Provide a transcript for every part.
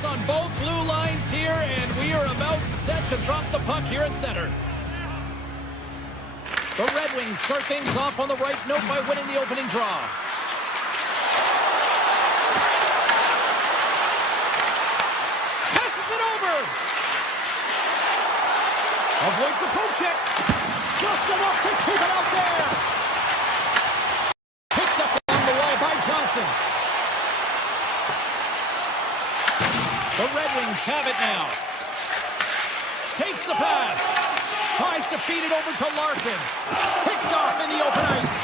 Ice on both blue lines here, and we are about set to drop the puck here at center. The Red Wings start things off on the right note by winning the opening draw. Passes it over. Avoids the poke check. Just enough to keep it out there. Picked up along the wall by Johnston. The Red Wings have it now. Takes the pass. Tries to feed it over to Larkin. Picked off in the open ice.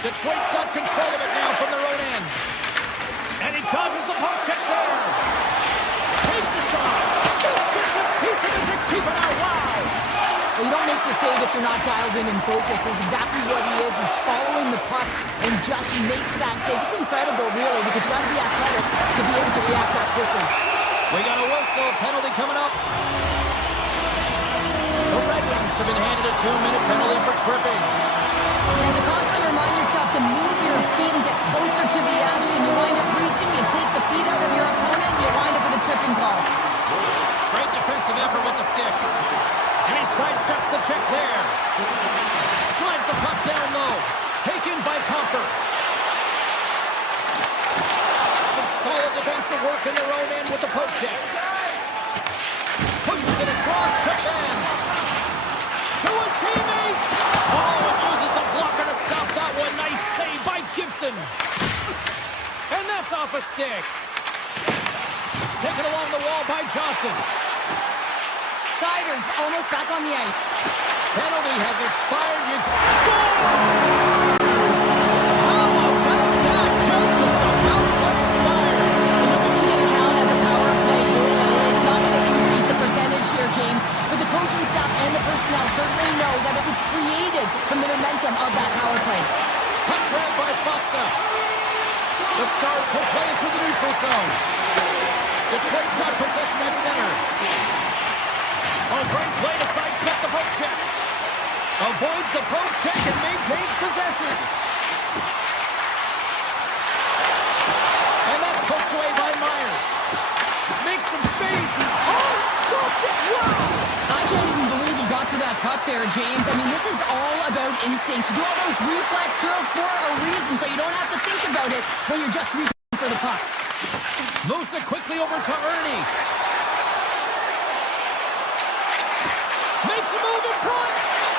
Detroit's got control of it now from their own end. And he dodges the poke check there. Takes a shot. Just gets a piece of it to keep it out. Wow. Well, you don't make the save if you're not dialed in and focused. That's exactly what he is. He's following the puck and just makes that save. It's incredible, really, because you got to be athletic to be able to react that quickly. We got a whistle. Penalty coming up. The Red Wings have been handed a 2-minute penalty for tripping. And to constantly remind yourself to move your feet and get closer to the action. You wind up reaching, you take the feet out of your opponent, you wind up with a tripping call. Great defensive effort with the stick. And he sidesteps the check there. Slides the puck down low. Taken by Comfort. Some solid defensive work in their own end with the poke check. Pushes it across to Ben. To his teammate. Oh, and uses the blocker to stop that one. Nice save by Gibson. And that's off a stick. Taken along the wall by Johnston. Siders almost back on the ice. Penalty has expired. You scores! How about that? Just as the power play expires. This isn't going to count as a power play goal. It's not going to increase the percentage here, James. But the coaching staff and the personnel certainly know that it was created from the momentum of that power play. Puck grab by Foxa. The Stars will play it through the neutral zone. Detroit's got possession at center. Oh, great play to sidestep the poke check. Avoids the poke check and maintains possession. And that's poked away by Myers. Makes some space. Oh, scooped it. Wow. I can't even believe he got to that puck there, James. I mean, this is all about instinct. You do all those reflex drills for a reason, so you don't have to think about it when you're just reaching for the puck. Moves it quickly over to Ernie. Makes a move in front.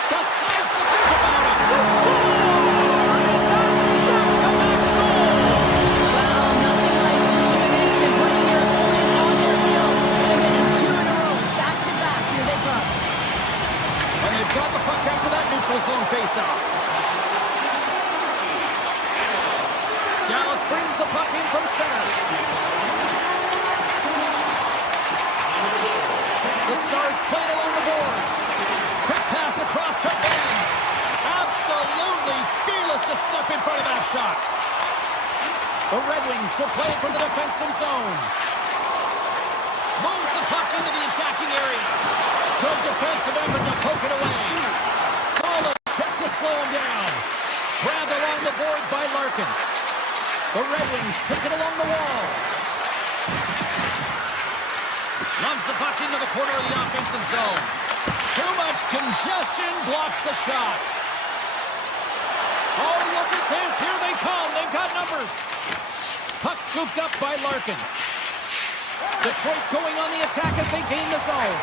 Decides to think about it. The score! And that's back-to-back goals. Well, nothing like switching an inch and putting your opponent on their heels and getting 2 in a row. Back-to-back. Here they come. And they've got the puck after that neutral zone face-off. Dallas brings the puck in from center. The Stars play it along the boards. Quick pass across to Ben. Absolutely fearless to step in front of that shot. The Red Wings will play it from the defensive zone. Moves the puck into the attacking area. Good defensive effort to poke it away. Solid check to slow him down. Grabbed along the board by Larkin. The Red Wings take it along the wall. Loves the puck into the corner of the offensive zone. Too much congestion blocks the shot. Oh, look at this. Here they come. They've got numbers. Puck scooped up by Larkin. Detroit's going on the attack as they gain the zone.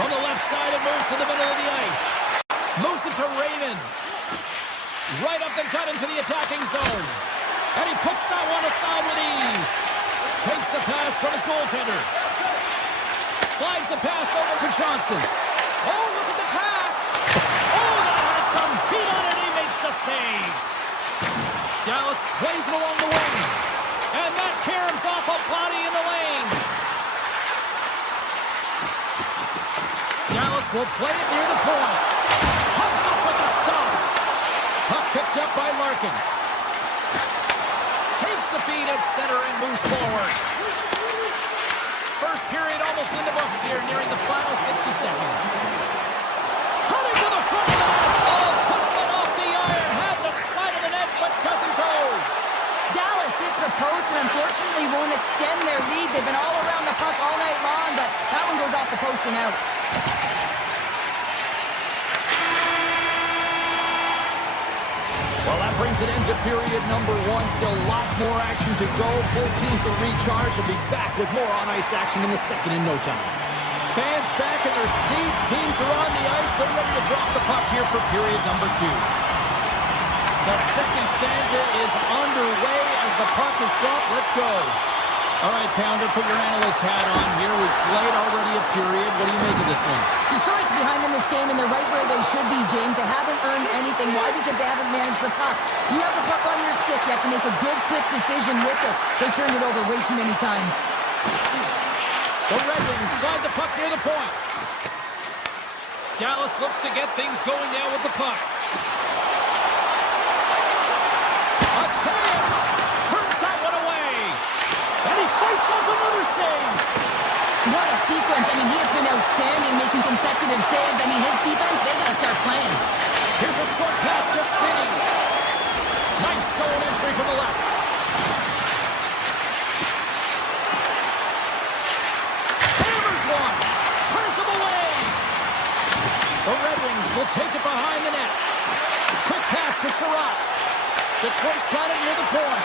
From the left side, it moves to the middle of the ice. Moves it to Raymond. Right up the gut into the attacking zone. And he puts that one aside with ease. Takes the pass from his goaltender. Slides the pass over to Johnston. Oh, look at the pass. Oh, that has some heat on it. He makes the save. Dallas plays it along the wing. And that caroms off a body in the lane. Dallas will play it near the point. Comes up with the stop. Puck picked up by Larkin. Takes the feed at center and moves forward. First period almost in the books here, nearing the final 60 seconds. Cutting to the front of the net. Oh, puts it off the iron. Had the side of the net, but doesn't go. Dallas hits the post, and unfortunately, unfortunately won't extend their lead. They've been all around the puck all night long, but that one goes off the post and out. Well, that brings an end to period number one. Still lots more action to go. Both teams will recharge and be back with more on-ice action in the second in no time. Fans back in their seats. Teams are on the ice. They're ready to drop the puck here for period number two. The second stanza is underway as the puck is dropped. Let's go. All right, Pounder, put your analyst hat on here. We've played already a period. What do you make of this one? Detroit's behind in this game, and they're right where they should be, James. They haven't earned anything. Why? Because they haven't managed the puck. You have the puck on your stick. You have to make a good, quick decision with it. They turned it over way too many times. The Red Wings slide the puck near the point. Dallas looks to get things going now with the puck. A chance! Turns that one away! And he fights off another save! What a sequence. I mean, he has been outstanding, making consecutive saves. I mean, his defense, they got to start playing. Here's a short pass to Finney. Nice zone entry from the left. Hammers one. Turns him away. The Red Wings will take it behind the net. Quick pass to Sherratt. Detroit's got it near the point.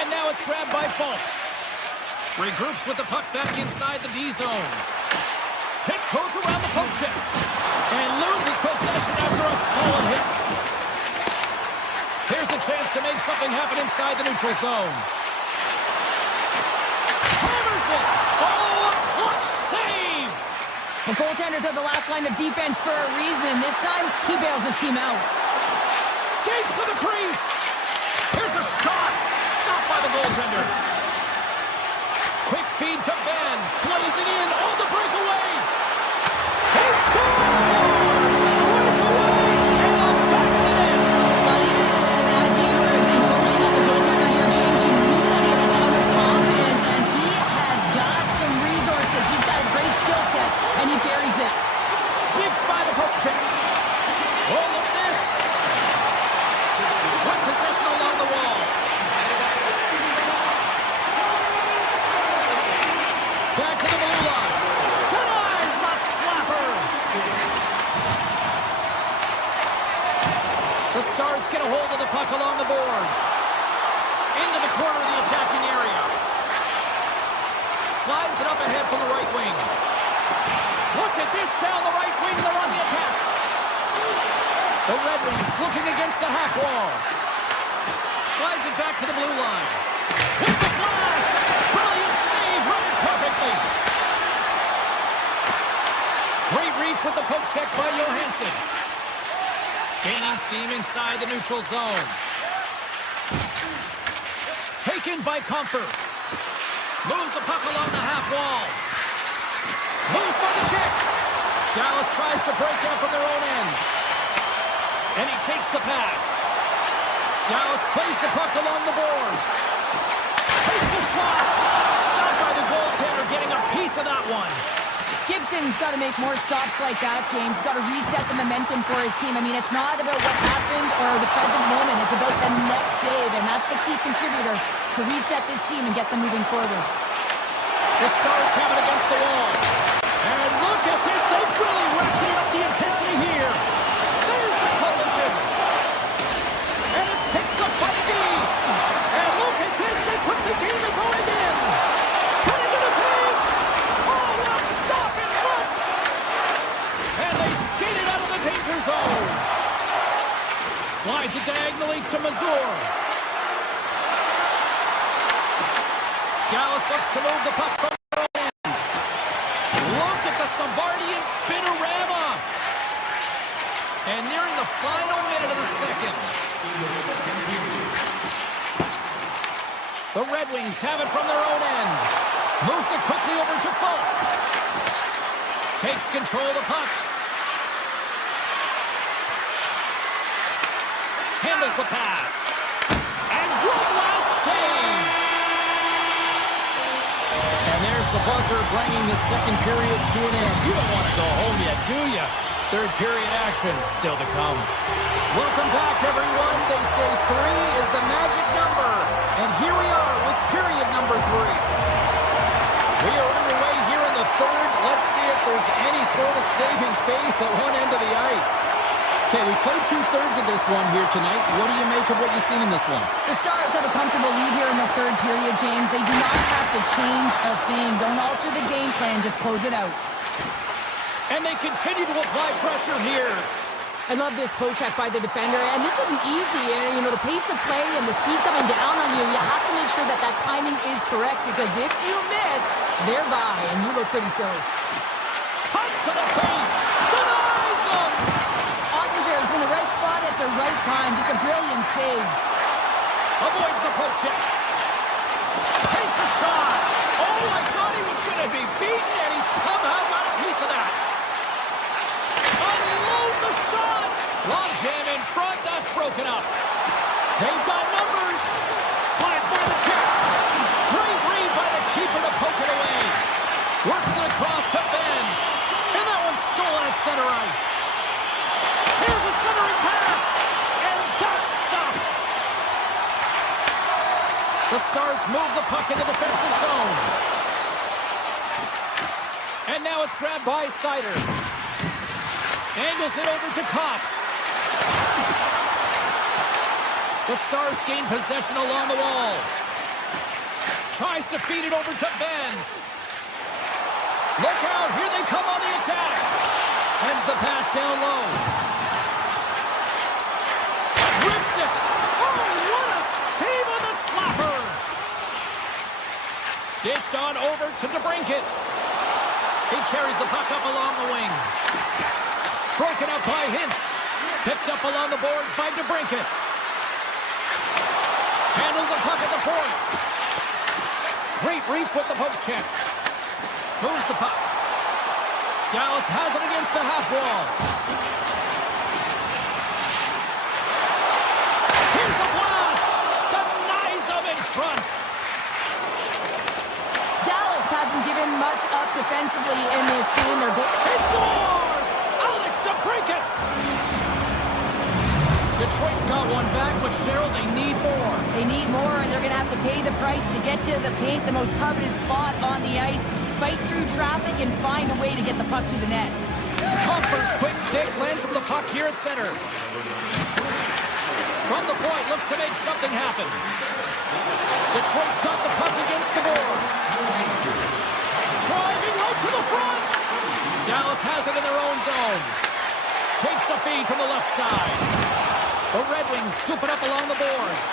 And now it's grabbed by Falk. Regroups with the puck back inside the D zone. Tiptoes around the poke check. And loses possession after a solid hit. Here's a chance to make something happen inside the neutral zone. Hammers it! Oh, a clutch save! The goaltenders are the last line of defense for a reason. This time, he bails his team out. Skates to the crease. Here's a shot. Stopped by the goaltender. Quick feed to Ben. Blazing in on the breakaway. He scores! Breakaway in the back of the net. Well, even as he was encroaching on the goaltender here, James, you knew that he had a ton of confidence, and he has got some resources. He's got a great skill set, and he buries it. Sneaks by the poke check. Oh, look at this. One possession along the wall. Back to the blue line. Denies the slapper. The Stars get a hold of the puck along the boards. Into the corner of the attacking area. Slides it up ahead from the right wing. Look at this down the right wing. They're on the attack. The Red Wings looking against the half wall. Slides it back to the blue line. With the blast. Brilliant save. Run it perfectly. Great reach with the poke check by Johansson. Gaining steam inside the neutral zone. Taken by Comfort. Moves the puck along the half wall. Moves by the check. Dallas tries to break out from their own end. And he takes the pass. Dallas plays the puck along the boards. Takes a shot. Stopped by the goaltender, getting a piece of that one. Gibson's got to make more stops like that, James. He's got to reset the momentum for his team. I mean, it's not about what happened or the present moment. It's about the next save, and that's the key contributor to reset this team and get them moving forward. The Stars have it against the wall. And look at this. They've really ratcheted up the intensity here. There's a collision. And it's picked up by the D. And look at this. They put the game in zone again. Cut into the paint. Oh, a stop in front. And they skated out of the danger zone. Slides it diagonally to Mazur. Dallas looks to move the puck from their own end. Look at the Savardian spinorama. And nearing the final minute of the second. The Red Wings have it from their own end. Moves it quickly over to Falk. Takes control of the puck. Handles the pass. And one last save. And there's the buzzer bringing the second period to an end. You don't want to go home yet, do you? Third period action still to come. Welcome back, everyone. They say 3 is the magic number. if there's any sort of saving face at one end of the ice. Okay, we played 2/3 of this one here tonight. What do you make of what you've seen in this one? The Stars have a comfortable lead here in the third period, James. They do not have to change a thing. Don't alter the game plan. Just close it out. And they continue to apply pressure here. I love this poke check by the defender, and this isn't easy. You know, the pace of play and the speed coming down on you, you have to make sure that that timing is correct, because if you miss, they're by, and you look pretty silly. Cuts to the paint, denies him! Ottinger's in the right spot at the right time. Just a brilliant save. Avoids the poke check. Takes a shot. Oh, I thought he was going to be beaten, and he somehow got a piece of that. Unloads a shot. Long jam in front. That's broken up. They've got numbers. Slides by the check. Great read by the keeper to poke it away. Works it across to Ben. And that one's stolen at center ice. Here's a centering pass. And that's stopped. The Stars move the puck in the defensive zone. And now it's grabbed by Sider. Angles it over to Kopp. The Stars gain possession along the wall. Tries to feed it over to Ben. Look out, here they come on the attack. Sends the pass down low. Rips it. Oh, what a save on the slapper. Dished on over to DeBrincat. He carries the puck up along the wing. Broken up by Hintz. Picked up along the boards by DeBrincat. Handles the puck at the point. Great reach with the poke check. Moves the puck. Dallas has it against the half wall. Here's a blast. Denies him in front. Dallas hasn't given much up defensively in this game. He scores! Alex DeBrincat! Detroit's got one back, but Cheryl, they need more. They need more, and they're going to have to pay the price to get to the paint, the most coveted spot on the ice, fight through traffic, and find a way to get the puck to the net. Comfort's quick stick lands from the puck here at center. From the point, looks to make something happen. Detroit's got the puck against the boards. Driving right to the front. Dallas has it in their own zone. Takes the feed from the left side. The Red Wings scoop it up along the boards.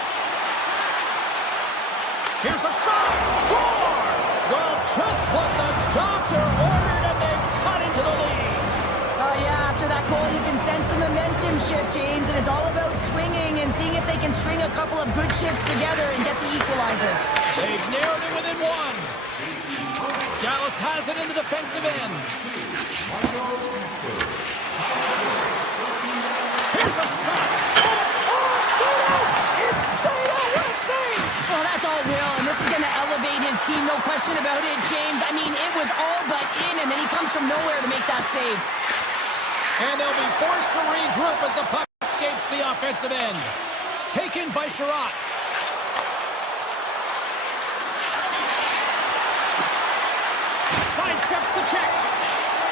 Here's a shot. Scores! Well, just what the doctor ordered, and they've cut into the lead. Yeah, after that goal, you can sense the momentum shift, James, and it's all about swinging and seeing if they can string a couple of good shifts together and get the equalizer. They've narrowed it within one. Dallas has it in the defensive end. Here's a shot. Oh, stayed out. It's stayed out. What a save. Well, that's all Will, and this is going to elevate his team, no question about it, James. I mean, it was all but in, and then he comes from nowhere to make that save. And they'll be forced to regroup as the puck escapes the offensive end. Taken by Sherratt. Sidesteps the check.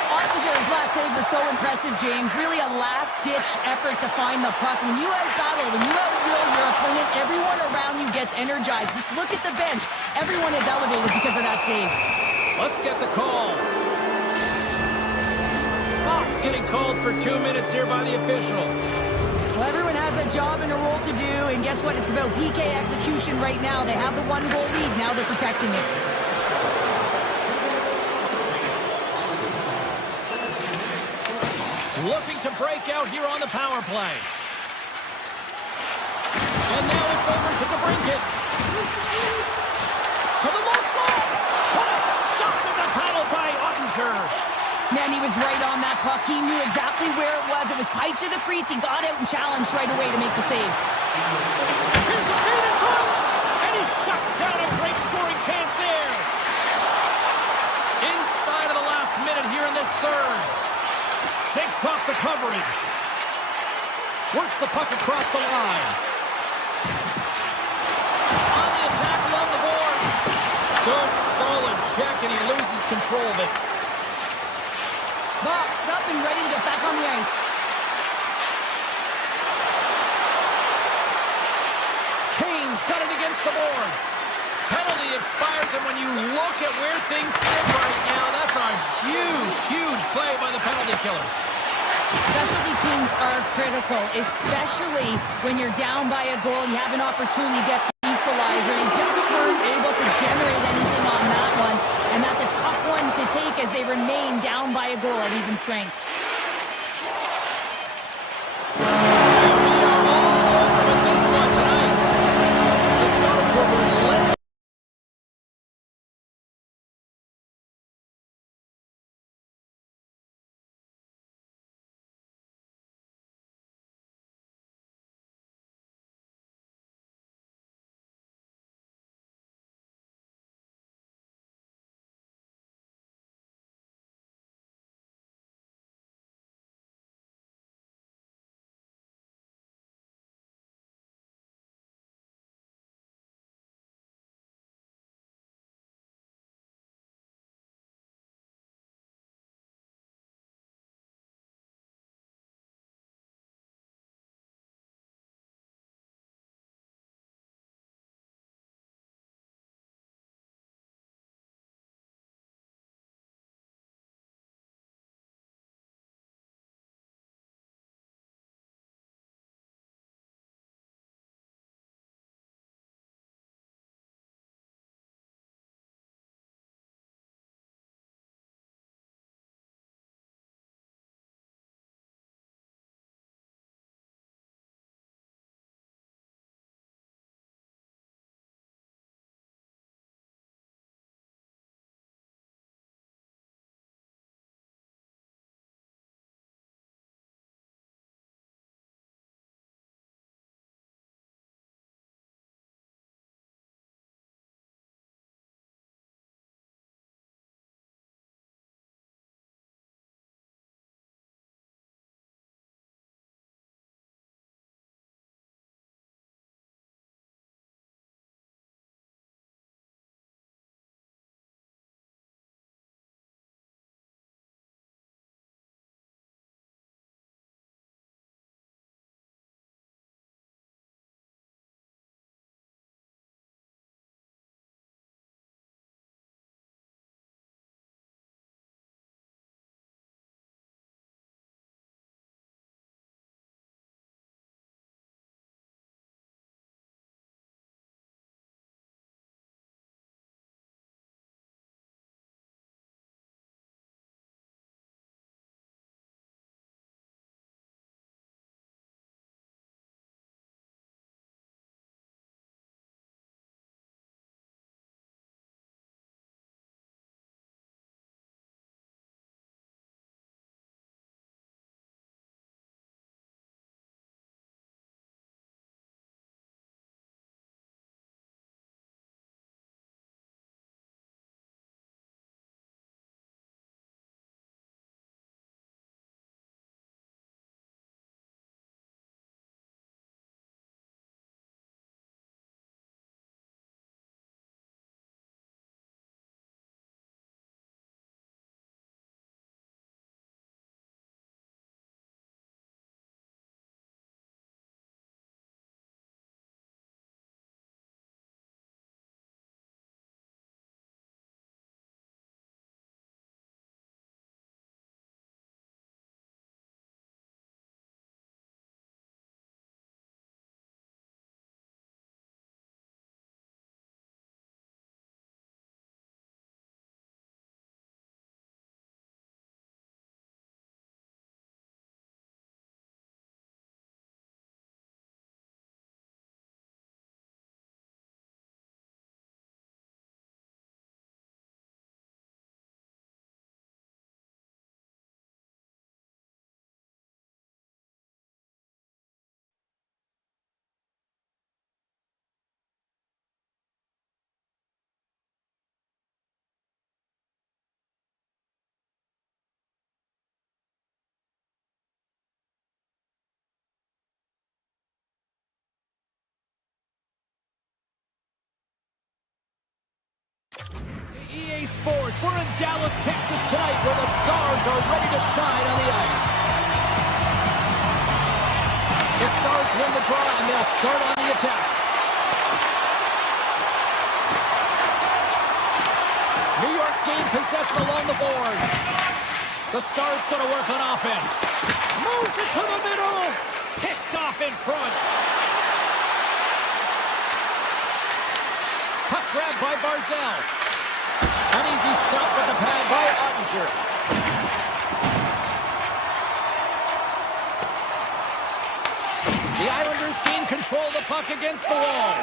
Ottinger's last save was so impressive, James. Really a last-ditch effort to find the puck. When you out-battle, when you out-will your opponent, everyone around you gets energized. Just look at the bench. Everyone is elevated because of that save. Let's get the call. Fox getting called for 2 minutes here by the officials. Well, everyone has a job and a role to do, and guess what? It's about PK execution right now. They have the one-goal lead. Now they're protecting it. Looking to break out here on the power play. And now it's over to DeBrincat. To the low slot. What a stop in the paddle by Ottinger. Man, he was right on that puck. He knew exactly where it was. It was tight to the crease. He got out and challenged right away to make the save. Here's a feed in front. And he shuts down a great scoring chance there. Inside of the last minute here in this third. Shakes off the coverage. Works the puck across the line. On the attack along the boards. Good solid check, and he loses control of it. and ready to get back on the ice. Kane's got it against the boards. Penalty expires, and when you look at where things sit right now, that's a huge, huge play by the penalty killers. Specialty teams are critical, especially when you're down by a goal and you have an opportunity to get the equalizer. They just weren't able to generate anything on that one, and that's a tough one to take as they remain down by a goal at even strength. Sports, we're in Dallas, Texas tonight, where the Stars are ready to shine on the ice. The Stars win the draw, and they'll start on the attack. New York's gained possession along the boards. The Stars going to work on offense. Moves it to the middle. Picked off in front. Puck grab by Barzal. An easy stop with the pad by Ottinger. The Islanders gain control of the puck against the wall.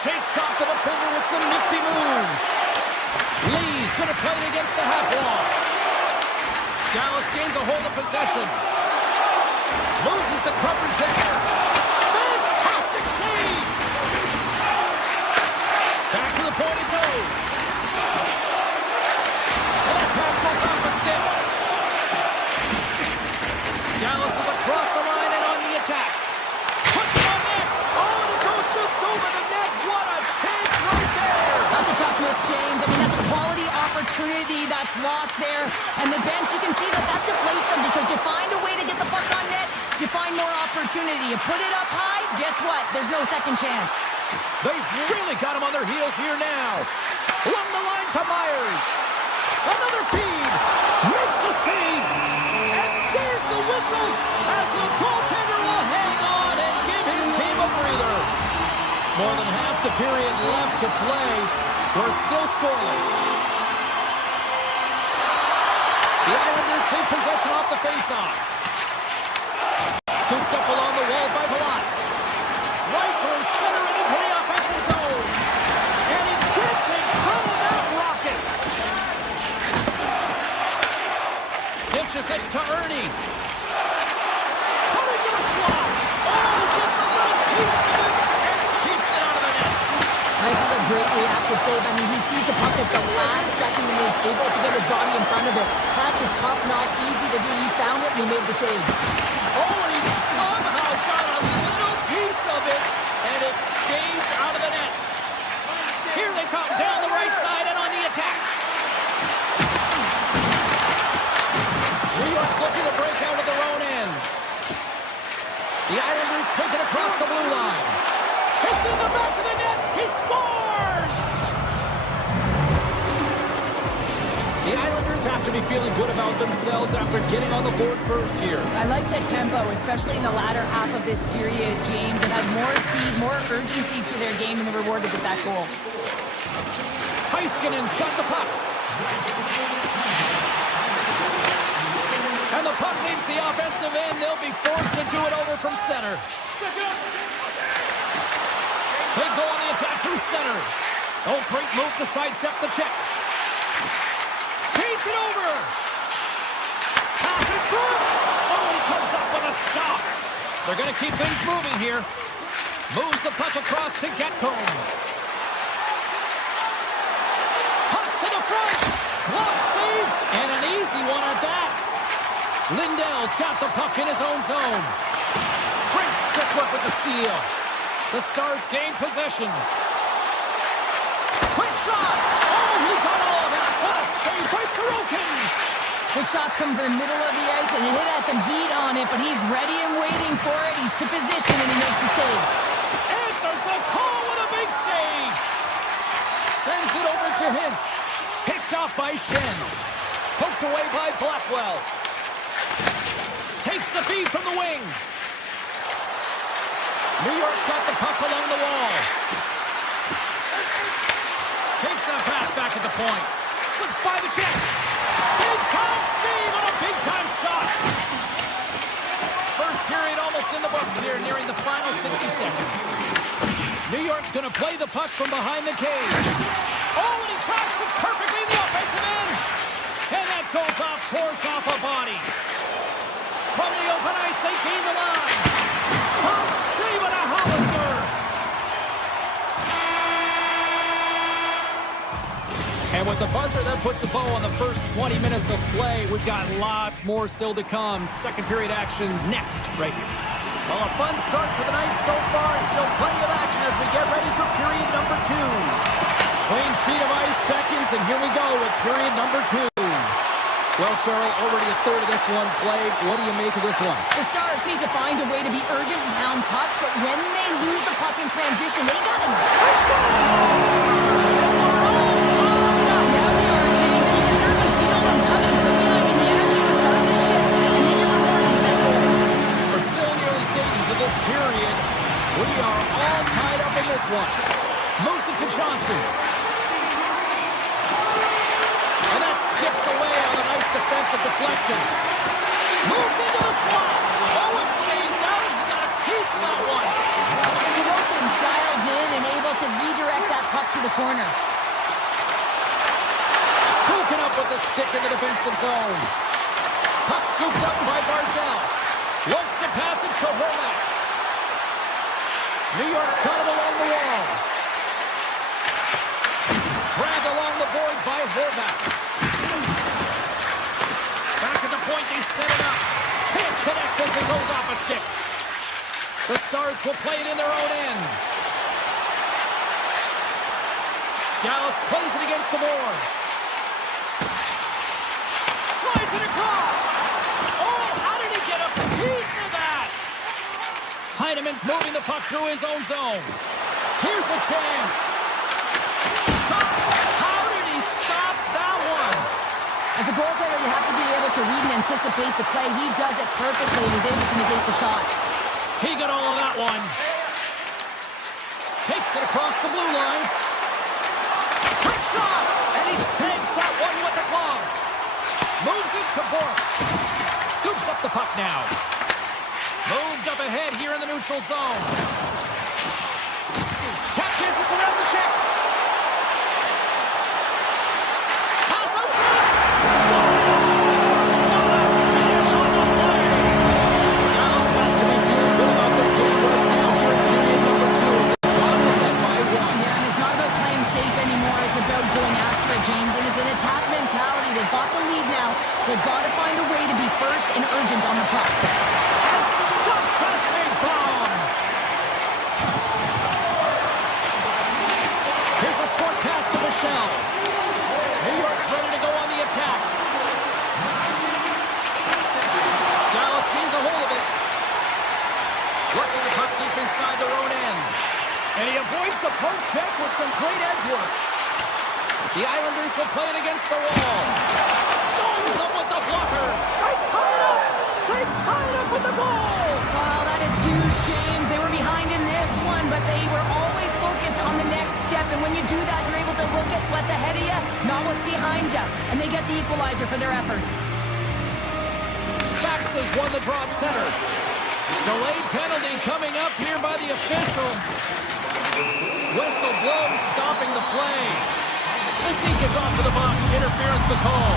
Shakes off the defender with some nifty moves. Lee's going to play it against the half wall. Dallas gains a hold of possession. Loses the coverage there. Fantastic save! Back to the point it goes. And that pass goes off the stick. Dallas is across the line and on the attack. Puts it on net. Oh, and it goes just over the net. What a chance right there. That's a tough miss, James. I mean, that's a quality opportunity that's lost there. And the bench, you can see that deflates them because you find a way to get the puck on net, you find more opportunity. You put it up high, guess what? There's no second chance. They've really got him on their heels here now. Along the line to Myers. Another feed. Makes the save. And there's the whistle as the goaltender will hang on and give his team a breather. More than half the period left to play. We're still scoreless. The Islanders take possession off the faceoff. Scooped up along the wall by Baltic. Right through center and into the offensive zone. And he gets in front of that rocket. Dishes it to Ernie. Coming to the slot. Oh, gets a little piece of it and keeps it out of the net. This is a great reactive save. I mean, he sees the puck at the last second and is able to get his body in front of it. That is tough, not easy to do. He found it and he made the save. Oh, and he somehow got a little piece of it, and it stays out of the net. Here they come down the right side and on the attack. New York's looking to break out of their own end. The Islanders take it across the blue line. It's in the back of the net. He scores! The Islanders have to be feeling good about themselves after getting on the board first here. I like the tempo, especially in the latter half of this period, James. It has more speed, more urgency to their game, and they're rewarded with that goal. Heiskanen's got the puck. And the puck needs the offensive end. They'll be forced to do it over from center. They go on the attack through center. Oh, great move to sidestep the check. Feeds it over. Pass in front. Oh, he comes up with a stop. They're going to keep things moving here. Moves the puck across to Getcomb. Cuts to the front. Glove save. And an easy one at that. Lindell's got the puck in his own zone. Great stick work with the steal. The Stars gain possession. Quick shot! Oh, he got all of that! What a save by Sorokin! The shot's come from the middle of the ice, and it has some heat on it, but he's ready and waiting for it. He's to position, and he makes the save. Answers the call with a big save! Sends it over to Hintz. Picked off by Shen. Poked away by Blackwell. Takes the feed from the wing. New York's got the puck along the wall. Takes that pass back at the point. Slips by the check. Big-time save on a big-time shot. First period almost in the books here, nearing the final 60 seconds. New York's going to play the puck from behind the cage. Oh, and he tracks it perfectly in the offensive end. And that goes off, force off a body. From the open ice, they gain the line. Top save and a howitzer. And with the buzzer, that puts a bow on the first 20 minutes of play. We've got lots more still to come. Second period action next, right here. Well, a fun start for the night so far, and still plenty of action as we get ready for period number 2. Clean sheet of ice beckons, and here we go with period number 2. Well, Cheryl, already a third of this one played. What do you make of this one? The Stars need to find a way to be urgent and pound pucks, but when they lose the puck in transition, they got him. Let's go! Yeah, we are, James, and you can certainly feel them coming quickly. I mean, the energy is starting to shift, and they get rewarded with that goal. We're still in the early stages of this period. We are all tied up in this one. Moves it to Johnston. And that skips away on a nice defensive deflection. Moves into the slot. Oh, it stays out. He got a piece of that one. Sorokin's dialed in and able to redirect that puck to the corner. Poking up with the stick in the defensive zone. Puck scooped up by Barzal. Looks to pass it to Horvath. New York's got him along the wall. Grabbed along the boards by Horvath. Back at the point, they set it up. Can't connect as it goes off a stick. The Stars will play it in their own end. Dallas plays it against the boards. Slides it across. Oh, how did he get a piece of that? Heinemann's moving the puck through his own zone. Here's the chance. Shot. How did he stop that one? As a goaltender, you have to be able to read and anticipate the play. He does it perfectly. He's able to negate the shot. He got all of that one. Takes it across the blue line. Quick shot! And he stakes that one with the glove. Moves it to Bork. Scoops up the puck now. Moved up ahead here in the neutral zone. Tap dances around the check. Pass out front. Scores! What a finish on the play. Dallas has to be feeling good about their game right now here in period number 2 as they got ahead by 1. Yeah, and it's not about playing safe anymore. It's about going after it, James. And it's an attack mentality. They've got the lead now. They've got to find a way to be first and urgent on the puck. And stops that big bomb. Here's a short pass to Michel. New York's ready to go on the attack. Dallas gains a hold of it. Working the puck deep inside their own end. And he avoids the poke check with some great edge work. The Islanders will play it against the wall. Stones up with the blocker. They tie it up. They tie it up with the goal. Wow, that is huge, James. They were behind in this one, but they were always focused on the next step. And when you do that, you're able to look at what's ahead of you, not what's behind you. And they get the equalizer for their efforts. Faxes won the draw at center. Delayed penalty coming up here by the official. Whistle blows, stopping the play. Sisnik is off to the box. Interference the call.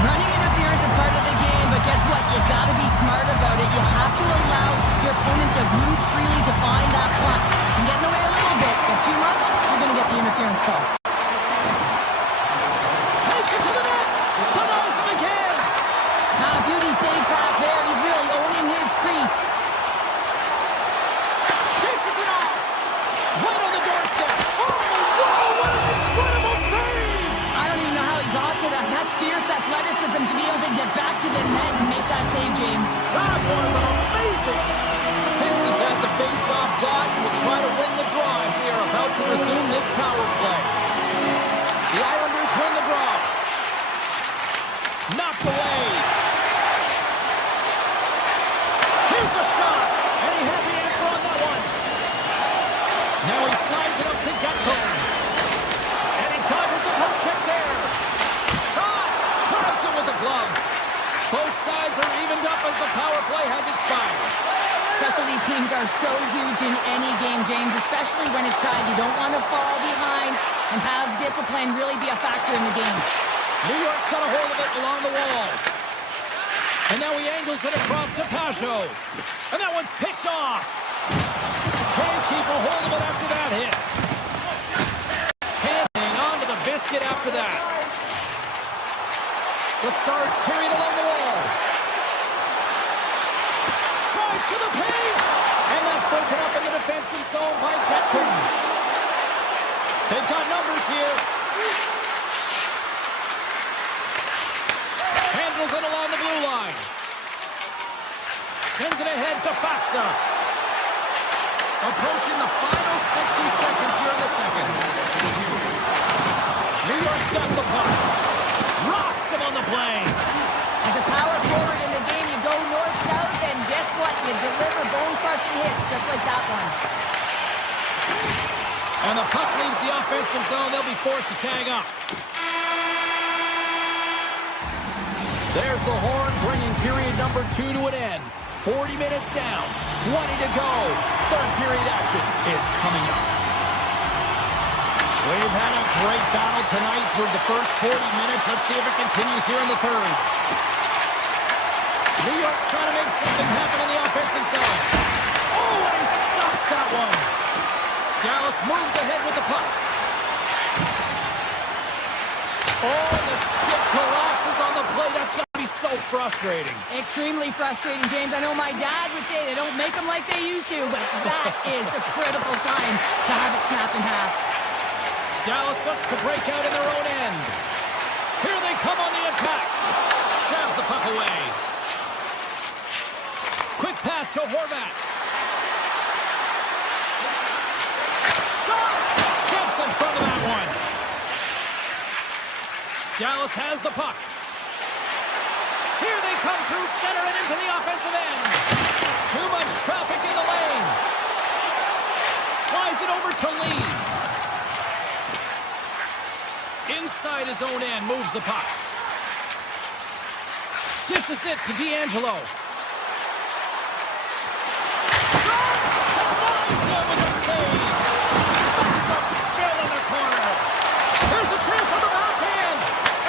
Running interference is part of the game, but guess what? You gotta be smart about it. You have to allow your opponent to move freely to find that puck. And get in the way a little bit, but too much, you're gonna get the interference call. Takes it to the net. Denies him again. Beauty save back there. He's really owning his crease. Dishes it off. Right on the doorstep. Oh, wow, what an incredible save. I don't even know how he got to that. That's fierce athleticism to be able to get back to the net and make that save, James. That was amazing. Hintz is at the face-off dot and will try to win the draw as we are about to resume this power play. The Islanders win the draw. Knocked away. Here's a shot, and he had the answer on that one. Now he slides it up to Gatto. And he dodges the poke check there. Shot! Grabs it with the glove. Both sides are evened up as the power play has expired. Specialty teams are so huge in any game, James, especially when it's tied. You don't want to fall behind and have discipline really be a factor in the game. New York's got a hold of it along the wall. And now he angles it across to Pajot. And that one's picked off. Can't keep a hold of it after that hit. Can't hang on to the biscuit after that. The Stars carry it along the wall. Drives to the paint. And that's broken up in the defensive zone by Betkin. They've got numbers here. Handles it along the blue line. Sends it ahead to Faxa. Approaching the final 60 seconds here in the second. New York's got the puck. Rocks him on the play. As a power forward in the game, you go north-south, and guess what? You deliver bone-crushing hits just like that one. And the puck leaves the offensive zone. They'll be forced to tag up. There's the horn, bringing period number 2 to an end. 40 minutes down, 20 to go. Third period action is coming up. We've had a great battle tonight through the first 40 minutes. Let's see if it continues here in the third. New York's trying to make something happen in the offensive zone. Oh, and he stops that one. Dallas moves ahead with the puck. Oh, the stick collapses on the play. That's got to be so frustrating. Extremely frustrating, James. I know my dad would say they don't make them like they used to, but that is a critical time to have it snap in half. Dallas looks to break out in their own end. Here they come on the attack. Jabs the puck away. Quick pass to Horvat. Shot! Steps in front of that one. Dallas has the puck. Here they come through center and into the offensive end. Too much traffic in the lane. Slides it over to Lee. Inside his own end, moves the puck. Dishes it to D'Angelo. Shot! Denies him with a save. Massive spill in the corner. There's a chance on the backhand.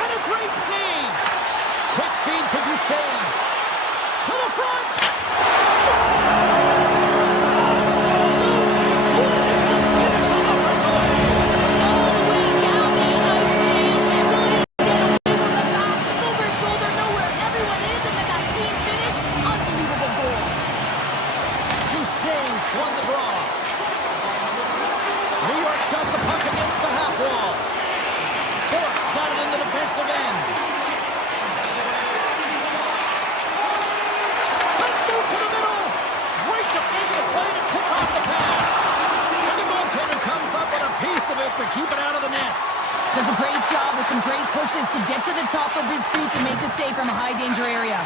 And a great save. Quick feed to Duchesne. To the front. Scores! Absolutely critical finish on the breakaway. All the way down the ice, James. They really get away from the back. Over shoulder, nowhere. Everyone is, and then that clean finish. Unbelievable goal. Duchesne's won the draw. New York's got the puck against the half wall. Bork's got it in the defensive end. Let's move to the middle. Great defensive play to pick off the pass. And the goaltender comes up with a piece of it to keep it out of the net. Does a great job with some great pushes to get to the top of his crease and make the save from a high-danger area.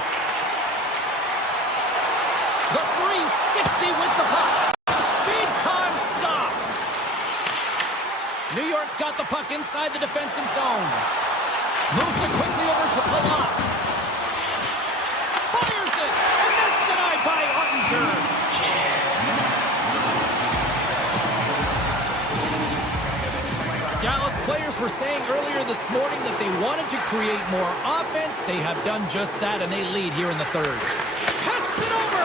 The 360 with the puck. Big time stop. New York's got the puck inside the defensive zone. Moves it quickly over to Palat. Fires it, and that's denied by Ottinger. Dallas players were saying earlier this morning that they wanted to create more offense. They have done just that, and they lead here in the third. Passes it over.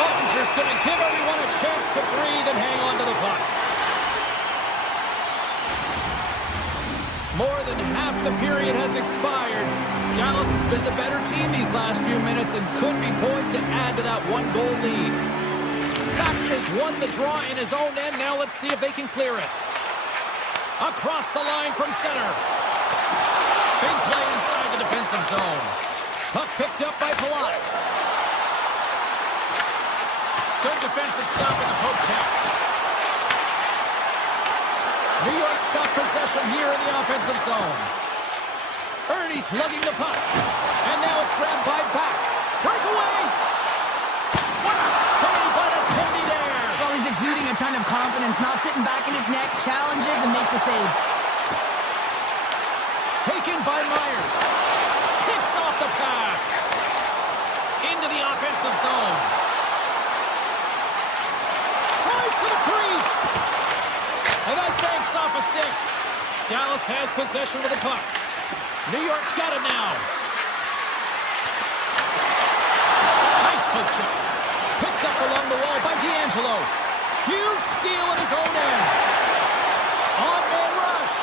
Ottinger's going to give everyone a chance to breathe and hang on to the puck. More than half the period has expired. Dallas has been the better team these last few minutes and could be poised to add to that one-goal lead. Fax has won the draw in his own end. Now let's see if they can clear it. Across the line from center. Big play inside the defensive zone. Puck picked up by Palat. Good defensive stop in the poke check. New York's got possession here in the offensive zone. Ernie's lugging the puck. And now it's grabbed by Back. Breakaway! What a save by the Tendy there! Well, he's exuding a ton of confidence, not sitting back in his neck, challenges and makes the save. Taken by Myers. Picks off the pass. Into the offensive zone. Tries to the crease. And that banks off a stick. Dallas has possession of the puck. New York's got it now. Nice poke check. Picked up along the wall by D'Angelo. Huge steal at his own end. On-man rush.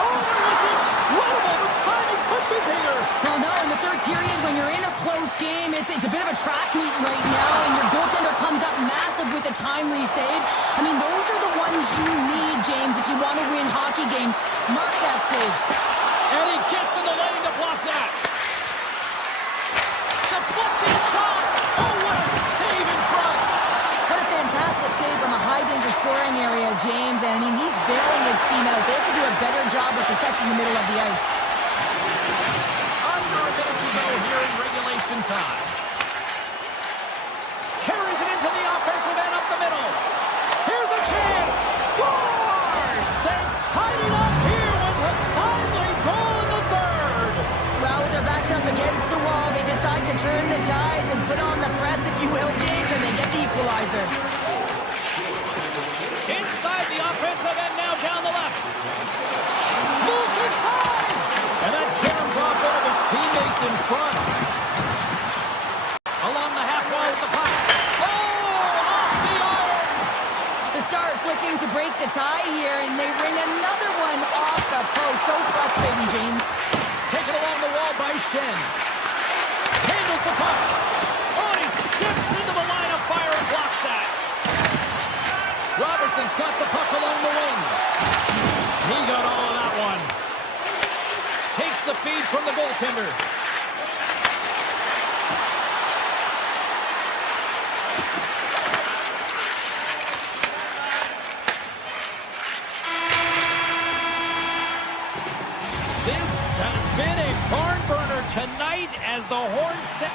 Oh, that was incredible. The timing could be bigger. Well, no, in the third period, when you're in a close game, it's a bit of a track meet right now, and your goaltender comes up massive with a timely save. I mean, those are the ones you need, James, James. If you want to win hockey games, mark that save. And he gets in the lane to block that. Deflected shot. Oh, what a save in front. What a fantastic save from a high-danger scoring area, James. And, I mean, he's bailing his team out. They have to do a better job of protecting the middle of the ice. Under a minute to go here in regulation time. Carries it into the offensive end up the middle. Here's a chance. Scores! They've tied it up here with a timely goal in the third. Well, with their backs up against the wall, they decide to turn the tides and put on the press, if you will, James, and they get the equalizer. Inside the offensive end now down the left. Moves inside! And that jams off one of his teammates in front. Along the half wall with the puck. Oh, off the iron! The Stars looking to break the tie here, and they ring another one off the post. So frustrating, James. Taken along the wall by Shen. Handles the puck. Oh, and he steps into the line of fire and blocks that. Robertson's got the puck along the wing. He got all of that one. Takes the feed from the goaltender. This has been a barn burner tonight as the Horns set.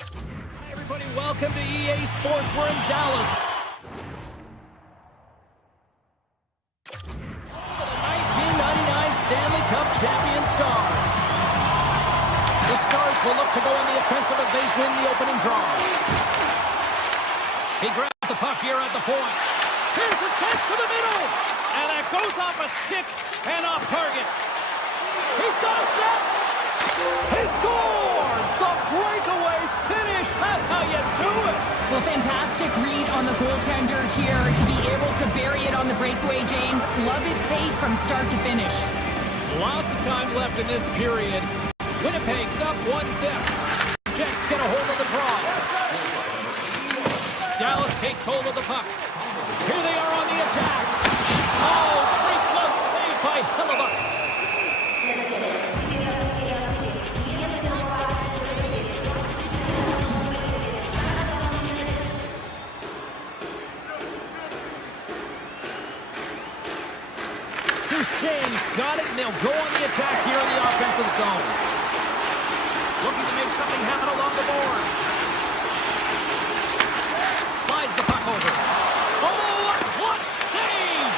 Hi, everybody. Welcome to EA Sports. We're in Dallas. will look to go on the offensive as they win the opening draw. He grabs the puck here at the point. Here's a chance to the middle. And that goes off a stick and off target. He's got a step. He scores! The breakaway finish. That's how you do it. Well, fantastic read on the goaltender here to be able to bury it on the breakaway, James. Love his pace from start to finish. Lots of time left in this period. Winnipeg's up 1-0. Jets get a hold of the draw. Dallas takes hold of the puck. Here they are on the attack. Oh, great glove save by Hellebuck. Duchesne's got it, and they'll go on the attack here in the offensive zone. Looking to make something happen along the boards. Slides the puck over. Oh, a clutch save!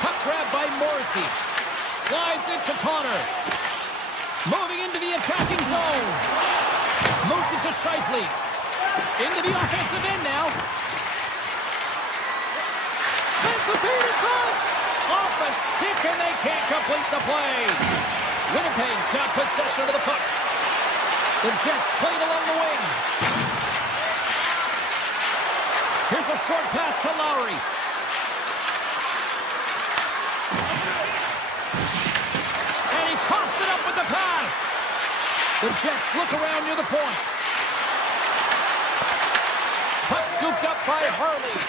Puck grab by Morrissey. Slides it to Connor. Moving into the attacking zone. Moves it to Scheifele. Into the offensive end now. Sends the feed in front. Off the stick, and they can't complete the play. Winnipeg's got possession of the puck. The Jets played along the wing. Here's a short pass to Lowry. And he coughs it up with the pass. The Jets look around near the point. Puck scooped up by Harley.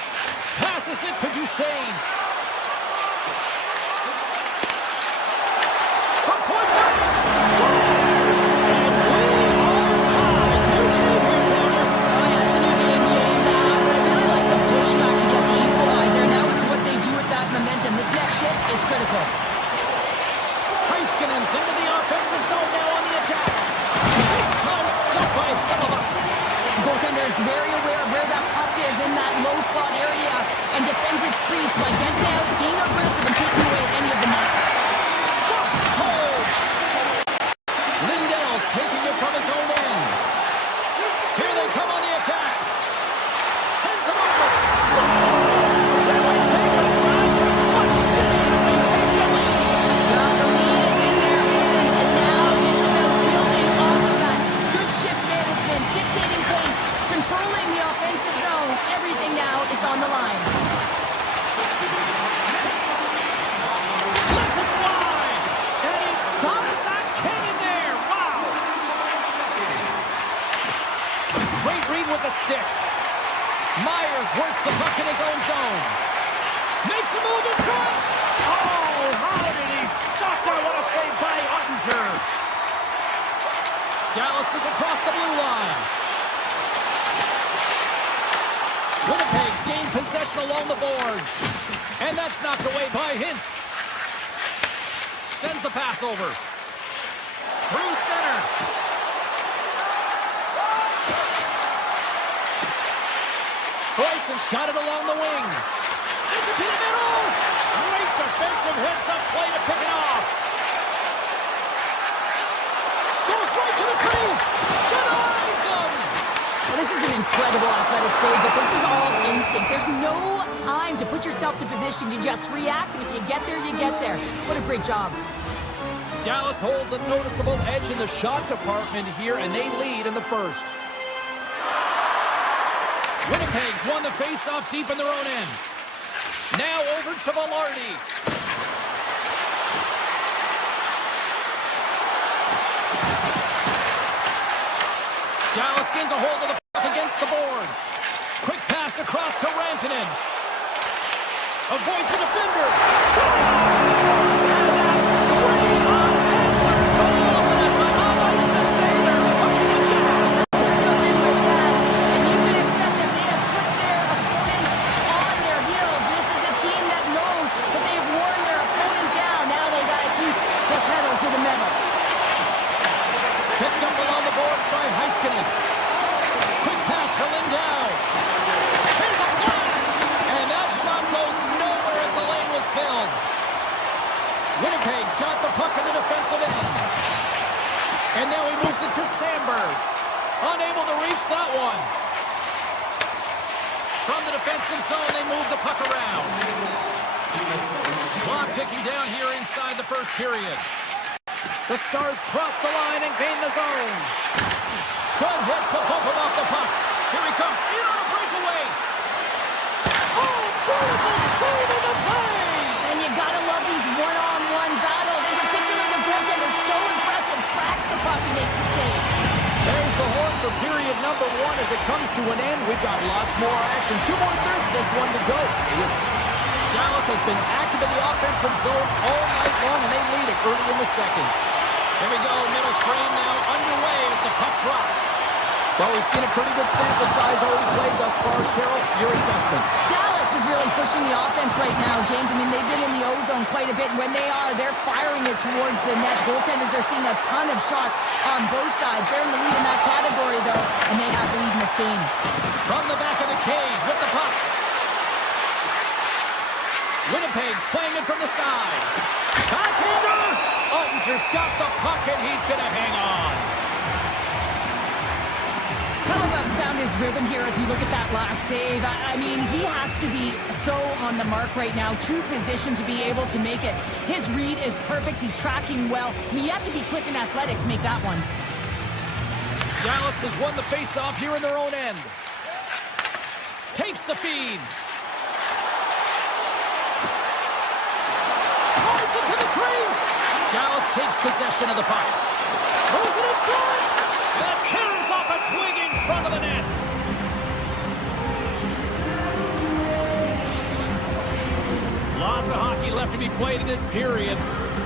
Passes it to Duchesne. From point blank. Scores! And we are tied. New game here, Connor. Oh, yeah, it's a new game, James. But I really like the pushback to get the equalizer. Now it's what they do with that momentum. This next shift is critical. Heiskanen's into the offensive zone now on the attack. Big time stop by Hellebuck. The goaltender is very aware of where that puck is in that low slot area and defends his crease by getting out, being aggressive, and taking away any of the net. Stuffed cold. Lindell's taking it from his own end. Here they come on the attack. Sends it over. Scores! And we take a drive to clutch city as they take the lead. Now the lead is in their hands, and now it's about building off of that. Good shift management, dictating pace, controlling the offensive zone. Everything now is on the line. Lets it fly. And he stops that cannon there. Wow. Great read with the stick. Myers works the puck in his own zone. Makes a move in front. Oh, how did he stop that? What a save by Ottinger. Dallas is across the blue line. Winnipeg's gained possession along the boards. And that's knocked away by Hintz. Sends the pass over. Through center. Bryson's got it along the wing. Sends it to the middle. Great defensive heads-up play to pick it off. Goes right to the crease. Denies him. Well, this is an incredible athletic save, but this is all instinct. There's no time to put yourself to position. You just react, and if you get there, you get there. What a great job. Dallas holds a noticeable edge in the shot department here, and they lead in the first. Winnipeg's won the face-off deep in their own end. Now over to Velarde. Dallas gains a hold of the puck against the boards. Quick pass across to Rantanen. Avoids the defender. Scores! And that's 3 unanswered goals. And as my mom likes to say, they're cooking with gas. They're cooking with gas, and you can expect that they have put their opponents on their heels. This is a team that knows that they've worn their opponent down. Now they got to keep the pedal to the metal. Picked up along the boards by Heiskanen. Quick pass to Lindell. Here's a blast! And that shot goes nowhere as the lane was filled. From the defensive zone, they move the puck around. Clock ticking down here inside the first period. The Stars cross the line and gain the zone. Good hit to bump him off the puck. Here he comes in on a breakaway. Oh, beautiful save in the play! And you gotta love these one-on-one battles. In particular, the goaltender so impressive. Tracks the puck and makes the save. There's the horn for period number 1 as it comes to an end. We've got lots more action. 2 more thirds of this one to go. Stay with us. Dallas has been active in the offensive zone all night long, and they lead it early in the second. Here we go, middle frame now underway as the puck drops. Well, we've seen a pretty good sample size already played thus far. Cheryl, your assessment. Dallas is really pushing the offense right now, James. I mean, they've been in the O-zone quite a bit. When they are, they're firing it towards the net. Goaltenders are seeing a ton of shots on both sides. They're in the lead in that category, though, and they have the lead in this game. From the back of the cage with the puck. Winnipeg's playing it from the side. Backhander! Ottinger's got the puck, and he's going to hang on. Kodiak's found his rhythm here as we look at that last save. I mean, he has to be so on the mark right now. True position to be able to make it. His read is perfect. He's tracking well. I mean, you have to be quick and athletic to make that one. Dallas has won the face-off here in their own end. Takes the feed. Drives it to the crease. Dallas takes possession of the puck. Throws it in front. And caroms off a twig in front of the net. Lots of hockey left to be played in this period.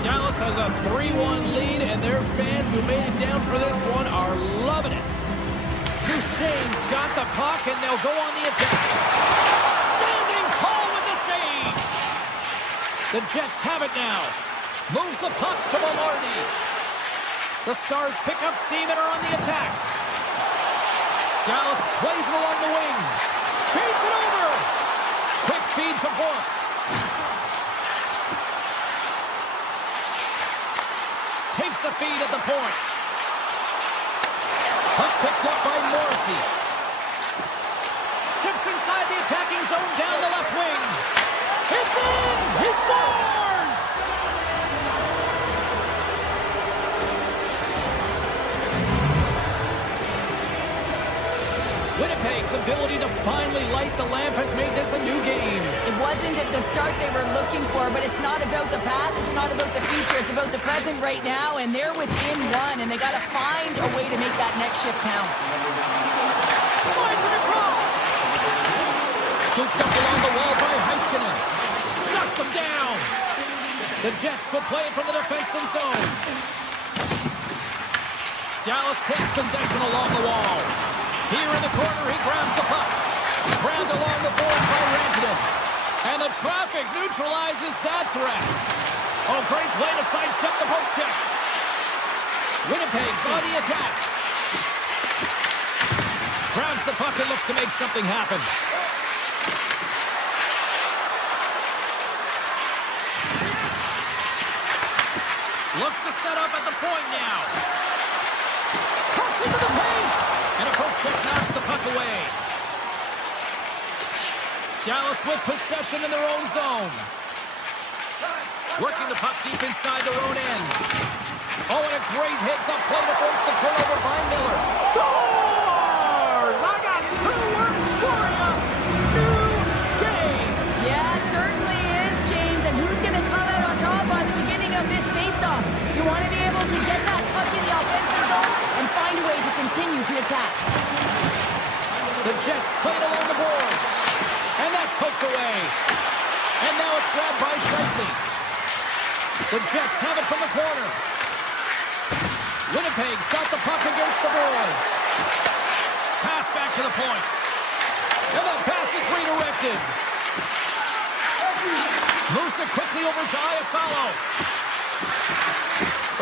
Dallas has a 3-1 lead, and their fans who made it down for this one are loving it. Duchesne's got the puck, and they'll go on the attack. Standing tall with the save. The Jets have it now. Moves the puck to Maloney. The Stars pick up steam and are on the attack. Dallas plays it along the wing. Feeds it over. Quick feed to Bork. Takes the feed at the point. Puck picked up by Morrissey. Steps inside the attacking zone down the left wing. It's in! He scores! Winnipeg's ability to finally light the lamp has made this a new game. It wasn't at the start they were looking for, but it's not about the past, it's not about the future, it's about the present right now, and they're within one, and they got to find a way to make that next shift count. Slides it across. Scooped up along the wall by Heiskanen. Shuts him down. The Jets will play it from the defensive zone. Dallas takes possession along the wall. Here in the corner, he grabs the puck. Grabbed along the board by Rantanen. And the traffic neutralizes that threat. Oh, great play to sidestep the poke check. Winnipeg's on the attack. Grabs the puck and looks to make something happen. Looks to set up at the point now. Cuts into the paint. And a poke check knocks the puck away. Dallas with possession in their own zone. Working the puck deep inside their own end. Oh, and a great hits-up play to force the turnover by Miller. Scores! I got 2 words for you. New game. Yeah, certainly is, James. And who's going to come out on top by the beginning of this face-off? You want to be able to get that puck in the offensive zone and find a way to continue to attack. The Jets play it along the boards. And that's poked away. And now it's grabbed by Scheifele. The Jets have it from the corner. Winnipeg's got the puck against the boards. Pass back to the point. And that pass is redirected. Moves it quickly over to Iafallo.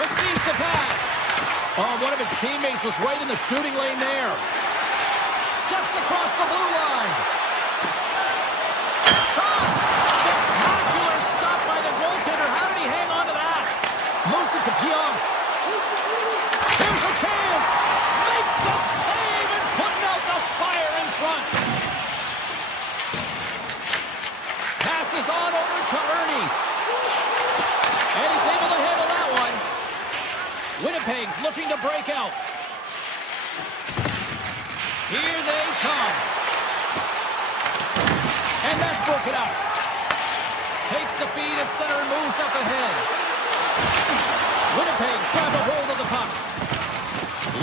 Receives the pass. Oh, one of his teammates was right in the shooting lane there. Steps across the blue line. Shot! Spectacular stop by the goaltender. How did he hang on to that? Moves it to Pionk. Here's a chance. Makes the save and putting out the fire in front. looking to break out. Here they come. And that's broken up. Takes the feed at center and moves up ahead. Winnipeg's grabbed a hold of the puck.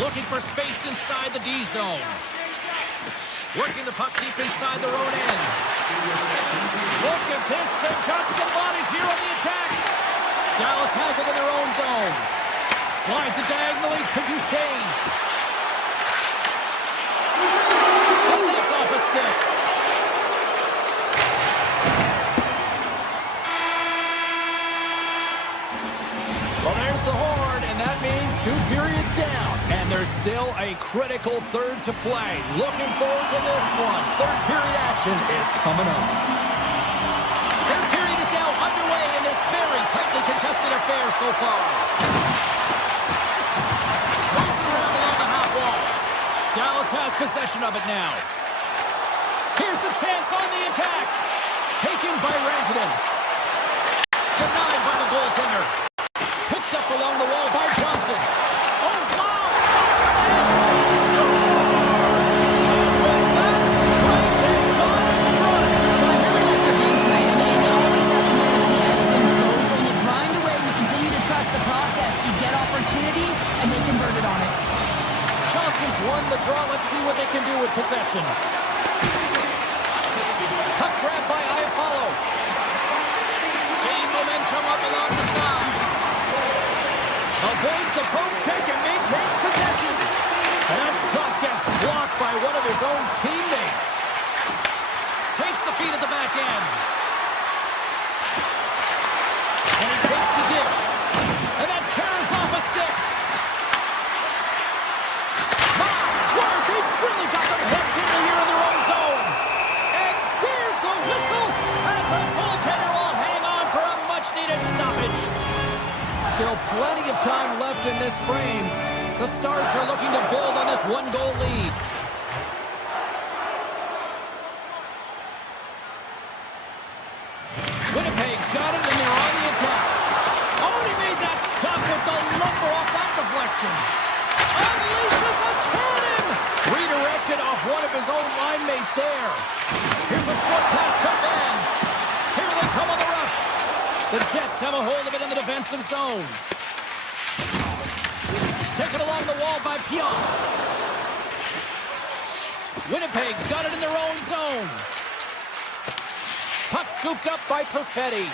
Looking for space inside the D zone. Working the puck deep inside their own end. Look at this. They've got some bodies here on the attack. Dallas has it in their own zone. Slides it diagonally to Duchesne. And that's off a stick. Well, there's the horn, and that means 2 periods down. And there's still a critical third to play. Looking forward to this one. Third period action is coming up. Third period is now underway in this very tightly contested affair so far. Racing around along the half wall. Dallas has possession of it now. Here's a chance on the attack. Taken by Rantanen. Denied by the goaltender. Picked up along the wall by Johnston. Oh, wow! Scores! And with that strike, they've gone in front. Well, I really like their game tonight. I mean, you always have to manage the ebbs and flows. When you grind away, you continue to trust the process. You get opportunity, and they convert it on it. Johnston's won the draw. Let's see what they can do with possession. Puck grab by Iafallo. Gain momentum up along the side. Avoids the poke check and maintains possession. And that shot gets blocked by one of his own teammates. Takes the feed at the back end. And he takes the dish. And that carries off a stick. My word, they've really got them headed into here in their own zone. And there's a whistle as the goaltender will hang on for a much-needed stoppage. Still plenty of time left in this frame. The Stars are looking to build on this one-goal lead. Winnipeg's got it, and they're on the attack. Oh, he made that stop with the lumber off that deflection. Unleashes a cannon! Redirected off one of his own line mates there. Here's a short pass to Ben. Here they come on the rush. The Jets have a hold of it in the defensive zone. Taken along the wall by Pion. Winnipeg's got it in their own zone. Puck scooped up by Perfetti.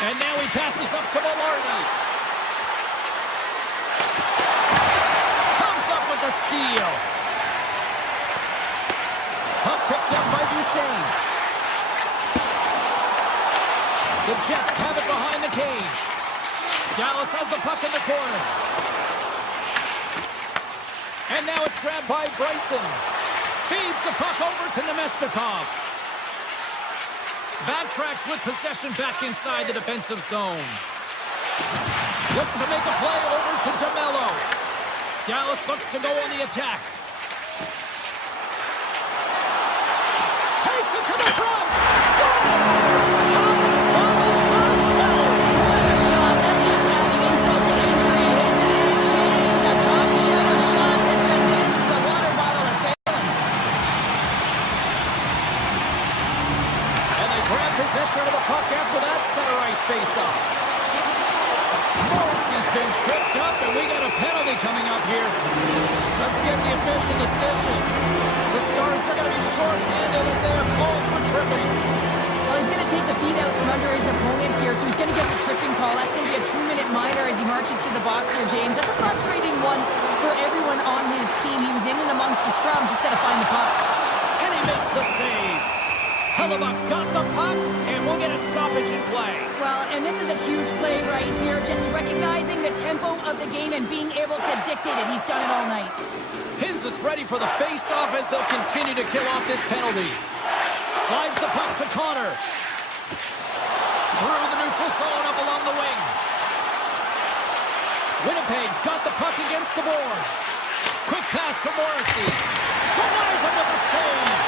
And now he passes up to Velarde. Comes up with the steal. Puck picked up by Duchesne. The Jets have it behind the cage. Dallas has the puck in the corner. And now it's grabbed by Bryson. Feeds the puck over to Nemestikov. Backtracks with possession back inside the defensive zone. Looks to make a play over to DeMello. Dallas looks to go on the attack. Takes it to the front. Scores! Possession of the puck after that center ice face-off. Morrissey's been tripped up, and we got a penalty coming up here. Let's get the official decision. The Stars are going to be short-handed as they are called for tripping. Well, he's going to take the feed out from under his opponent here, so he's going to get the tripping call. That's going to be a 2-minute minor as he marches to the box here, James. That's a frustrating one for everyone on his team. He was in and amongst the scrum, just got to find the puck. And he makes the save. Hellebuck's got the puck, and we'll get a stoppage in play. Well, and this is a huge play right here, just recognizing the tempo of the game and being able to dictate it. He's done it all night. Hins is ready for the face-off as they'll continue to kill off this penalty. Slides the puck to Connor. Through the neutral zone up along the wing. Winnipeg's got the puck against the boards. Quick pass to Morrissey. Denies him with the save.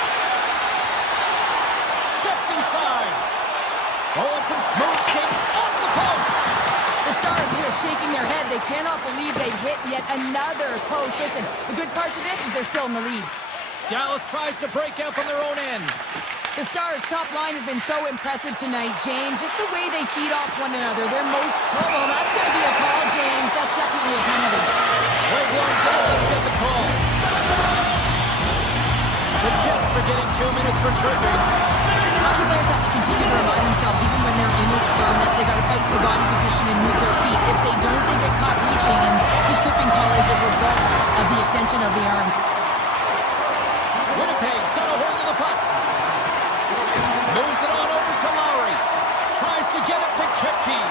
Inside. Oh, and some smooth skate off the post. The Stars here shaking their head. They cannot believe they've hit yet another post. Listen, the good part to this is they're still in the lead. Dallas tries to break out from their own end. The Stars' top line has been so impressive tonight, James. Just the way they feed off one another. They're most... Oh, well, that's going to be a call, James. That's definitely a penalty. Wait, let's get the call. The Jets are getting 2 minutes for tripping. Hockey players have to continue to remind themselves, even when they're in this scrum, that they got to fight for body position and move their feet. If they don't, they get caught reaching, and this tripping call is a result of the extension of the arms. Winnipeg's got a hold of the puck. Moves it on over to Lowry. Tries to get it to Kipke.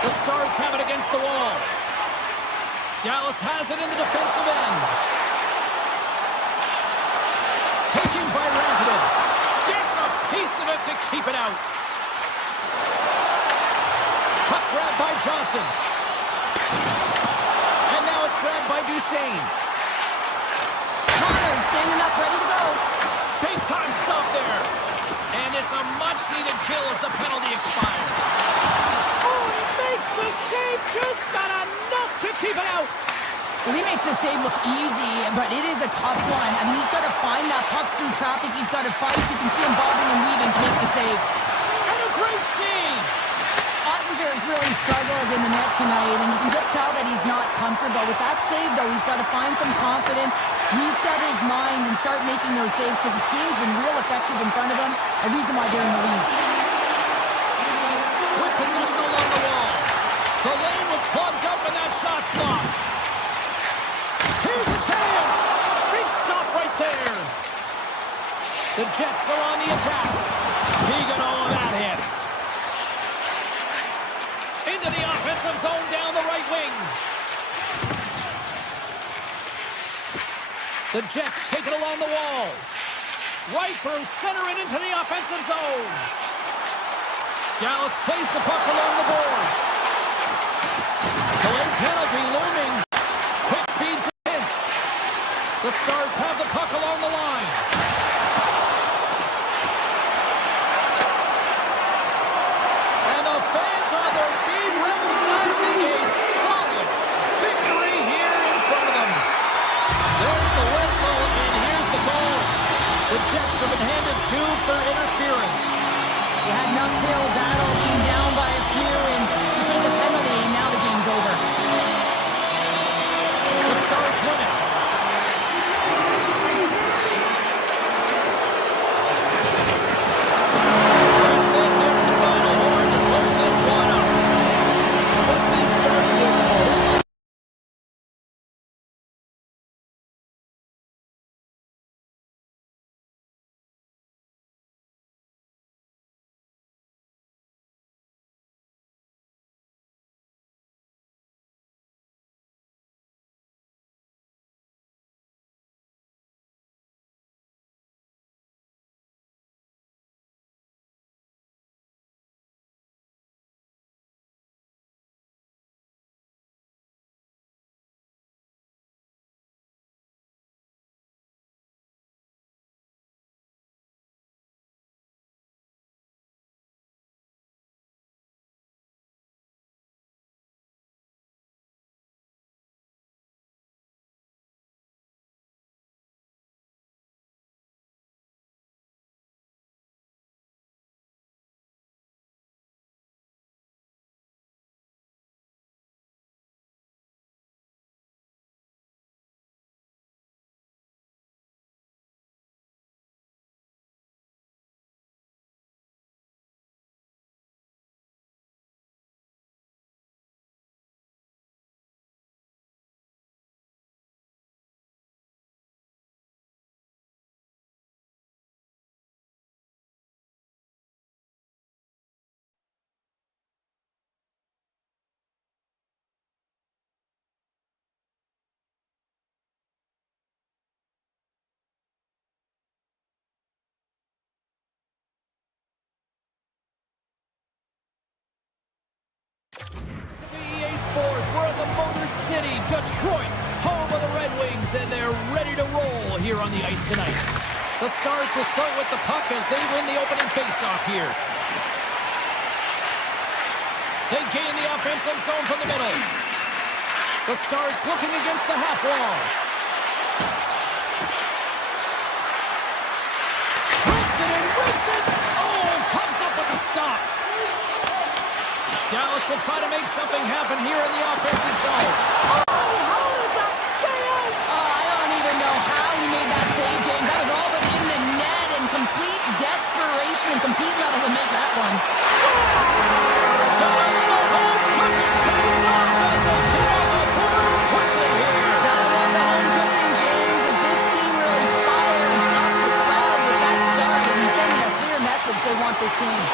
The Stars have it against the wall. Dallas has it in the defensive end. Taken by Rantanen. Gets a piece of it to keep it out. Puck grabbed by Johnston. And now it's grabbed by Duchesne. Connors standing up, ready to go. Big time stop there. And it's a much-needed kill as the penalty expires. Oh, he makes the save, just not enough to keep it out. Well, he makes the save look easy, but it is a tough one. I mean, he's got to find that puck through traffic. He's got to fight. You can see him bobbing and weaving to make the save. And a great save. Ottinger's really struggled in the net tonight, and you can just tell that he's not comfortable. With that save, though, he's got to find some confidence, reset his mind, and start making those saves because his team's been real effective in front of him, a reason why they're in the lead. With possession along the wall. The lane was plugged up and that shot's blocked. Here's a chance. Big stop right there. The Jets are on the attack. He got all of that hit. Into the offensive zone down the right wing. The Jets take it along the wall. Right through center and into the offensive zone. Dallas plays the puck along the boards. Delayed penalty looming. Quick feed to Hintz. The Stars have the puck along the line. And the fans on their feet recognizing a solid victory here in front of them. There's the whistle, and here's the call. The Jets have been handed 2 for interference. You had an uphill battle, being down by a few, and you take the penalty, and now the game's over. The Stars win it. That's it. There's the final horn to close this one up. This thing started with a whole EA Sports. We're at the Motor City, Detroit, home of the Red Wings, and they're ready to roll here on the ice tonight. The Stars will start with the puck as they win the opening faceoff here. They gain the offensive zone from the middle. The Stars looking against the half wall. Hits it and rips it. Oh, comes up with a stop. Dallas will try to make something happen here in the offensive zone. Oh, how did that stay out? Oh, I don't even know how he made that save, James. That was all but in the net and complete desperation and compete level to make that one. So a little home cooking pays off as they get on the board quickly here. Gotta love the home cooking, James, as this team really fires up the crowd with that start and sending a clear message they want this game.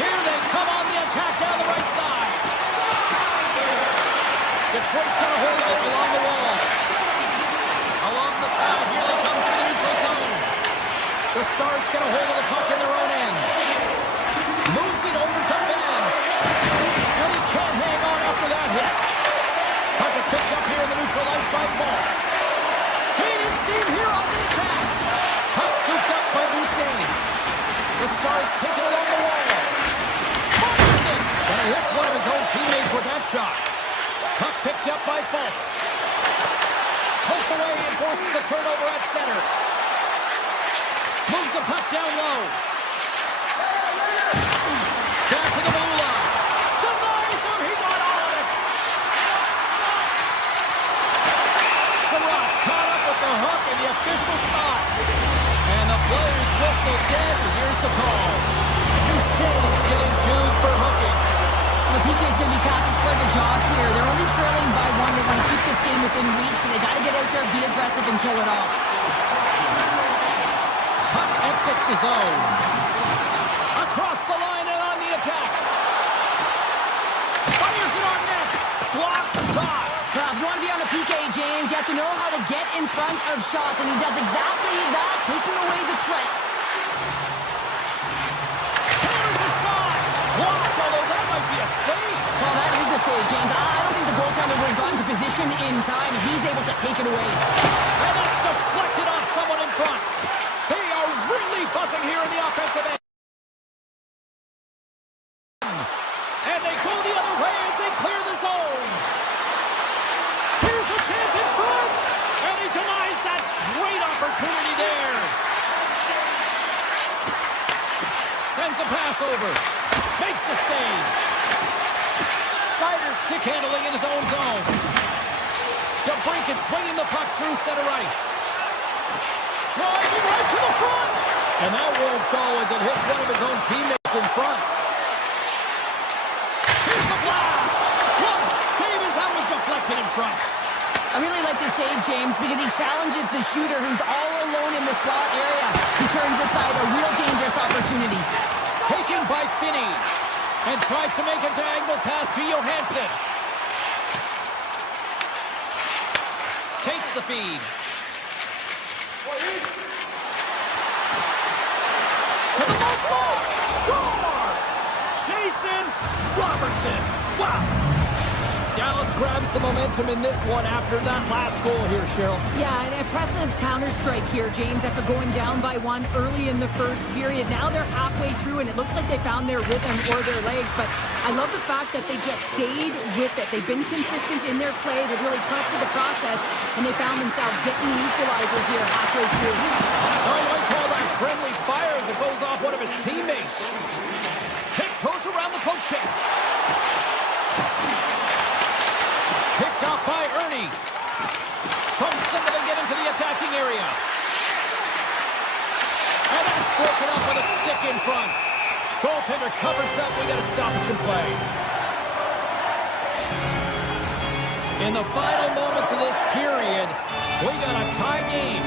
Here they come on the attack down the right side. Detroit's got a hold of it along the wall. Along the side, here they come through the neutral zone. The Stars get a hold of the puck in their own end. Moves it over to Ben. And he can't hang on after that hit. Puck is picked up here in the neutral ice by Ball. Gaining steam here on the attack. Puck scooped up by Duchesne. The Stars take it along the wall. Anderson! And he hits one of his own teammates with that shot. Puck picked up by Falk. Poked away and forces the turnover at center. Moves the puck down low. Back to the blue line. Denies him. He got all of it. Sherratt's caught up with the hook and the official side. And the player's whistle dead. Here's the call. Duchesne's getting tubed for hooking. The PK is going to be tasked with quite a job here. They're only trailing by one. They want to keep this game within reach, so they got to get out there, be aggressive, and kill it off. Puck exits the zone. Across the line and on the attack. Fires it on net. Blocked shot. If you want to be on a PK, James, you have to know how to get in front of shots, and he does exactly that, taking away the threat. There's a shot. Blocked, although that might be a save. Well, that is a save, James. I don't think the goaltender would have gotten to position in time. He's able to take it away. And it's deflected off someone in front. They are really buzzing here in the offensive end. And they go the other way as they clear the zone. Here's a chance in front. And he denies that great opportunity there. Sends a pass over. Makes the save. Sider stick handling in his own zone. DeBrincat swinging the puck through center ice. Driving right to the front. And that won't go as it hits one of his own teammates in front. Here's the blast. What a save as that was deflected in front. I really like this save, James, because he challenges the shooter who's all alone in the slot area. He turns aside a real dangerous opportunity. Taken by Finney. And tries to make a diagonal pass to Johansson. Takes the feed. To the low slot. Scores! Jason Robertson. Wow. Dallas grabs the momentum in this one after that last goal here, Cheryl. Yeah, an impressive counter-strike here, James, after going down by one early in the first period. Now they're halfway through, and it looks like they found their rhythm or their legs, but I love the fact that they just stayed with it. They've been consistent in their play. They've really trusted the process, and they found themselves getting the equalizer here halfway through. Oh, you might call that friendly fire as it goes off one of his teammates. Tiptoes around the poke check. Picked off by Ernie. From center they get into the attacking area. And that's broken up with a stick in front. Goaltender covers up. We got a stoppage in play. In the final moments of this period, we got a tie game.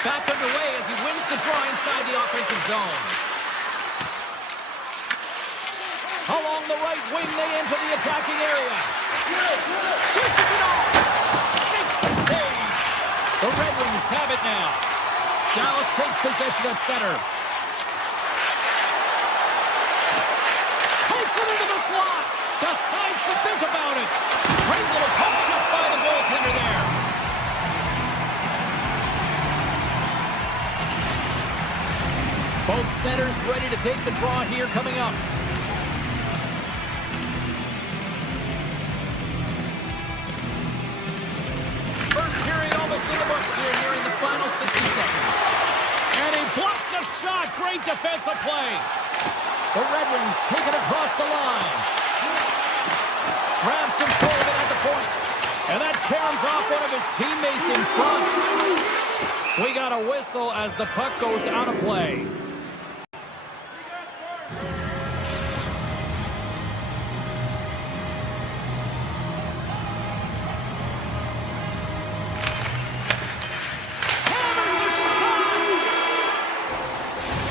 Back underway as he wins the draw inside the offensive zone. Along the right wing, they enter the attacking area. Dishes it off. Makes the save. The Red Wings have it now. Dallas takes possession at center. Takes it into the slot. Decides to think about it. Great little poke check by the goaltender there. Both centers ready to take the draw here coming up. First period almost in the books here, nearing the final 60 seconds. And he blocks a shot. Great defensive play. The Red Wings take it across the line. Grabs control of it at the point. And that caroms off one of his teammates in front. We got a whistle as the puck goes out of play.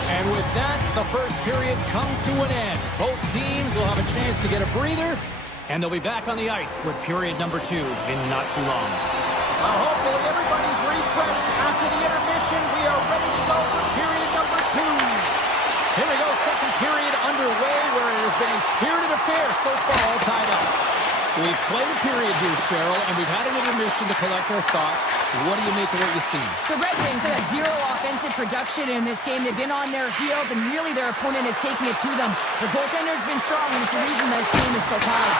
And with that, the first period comes to an end. Both teams will have a chance to get a breather, and they'll be back on the ice with period number 2 in not too long. Hopefully everybody's refreshed after the intermission. We are ready to go for period number 2. Here we go, second period underway, where it has been a spirited affair so far, all tied up. We've played a period here, Cheryl, and we've had an intermission to collect our thoughts. What do you make of what you see? The Red Wings have had zero offensive production in this game. They've been on their heels, and really their opponent is taking it to them. The goaltender's been strong, and it's the reason this game is still tied.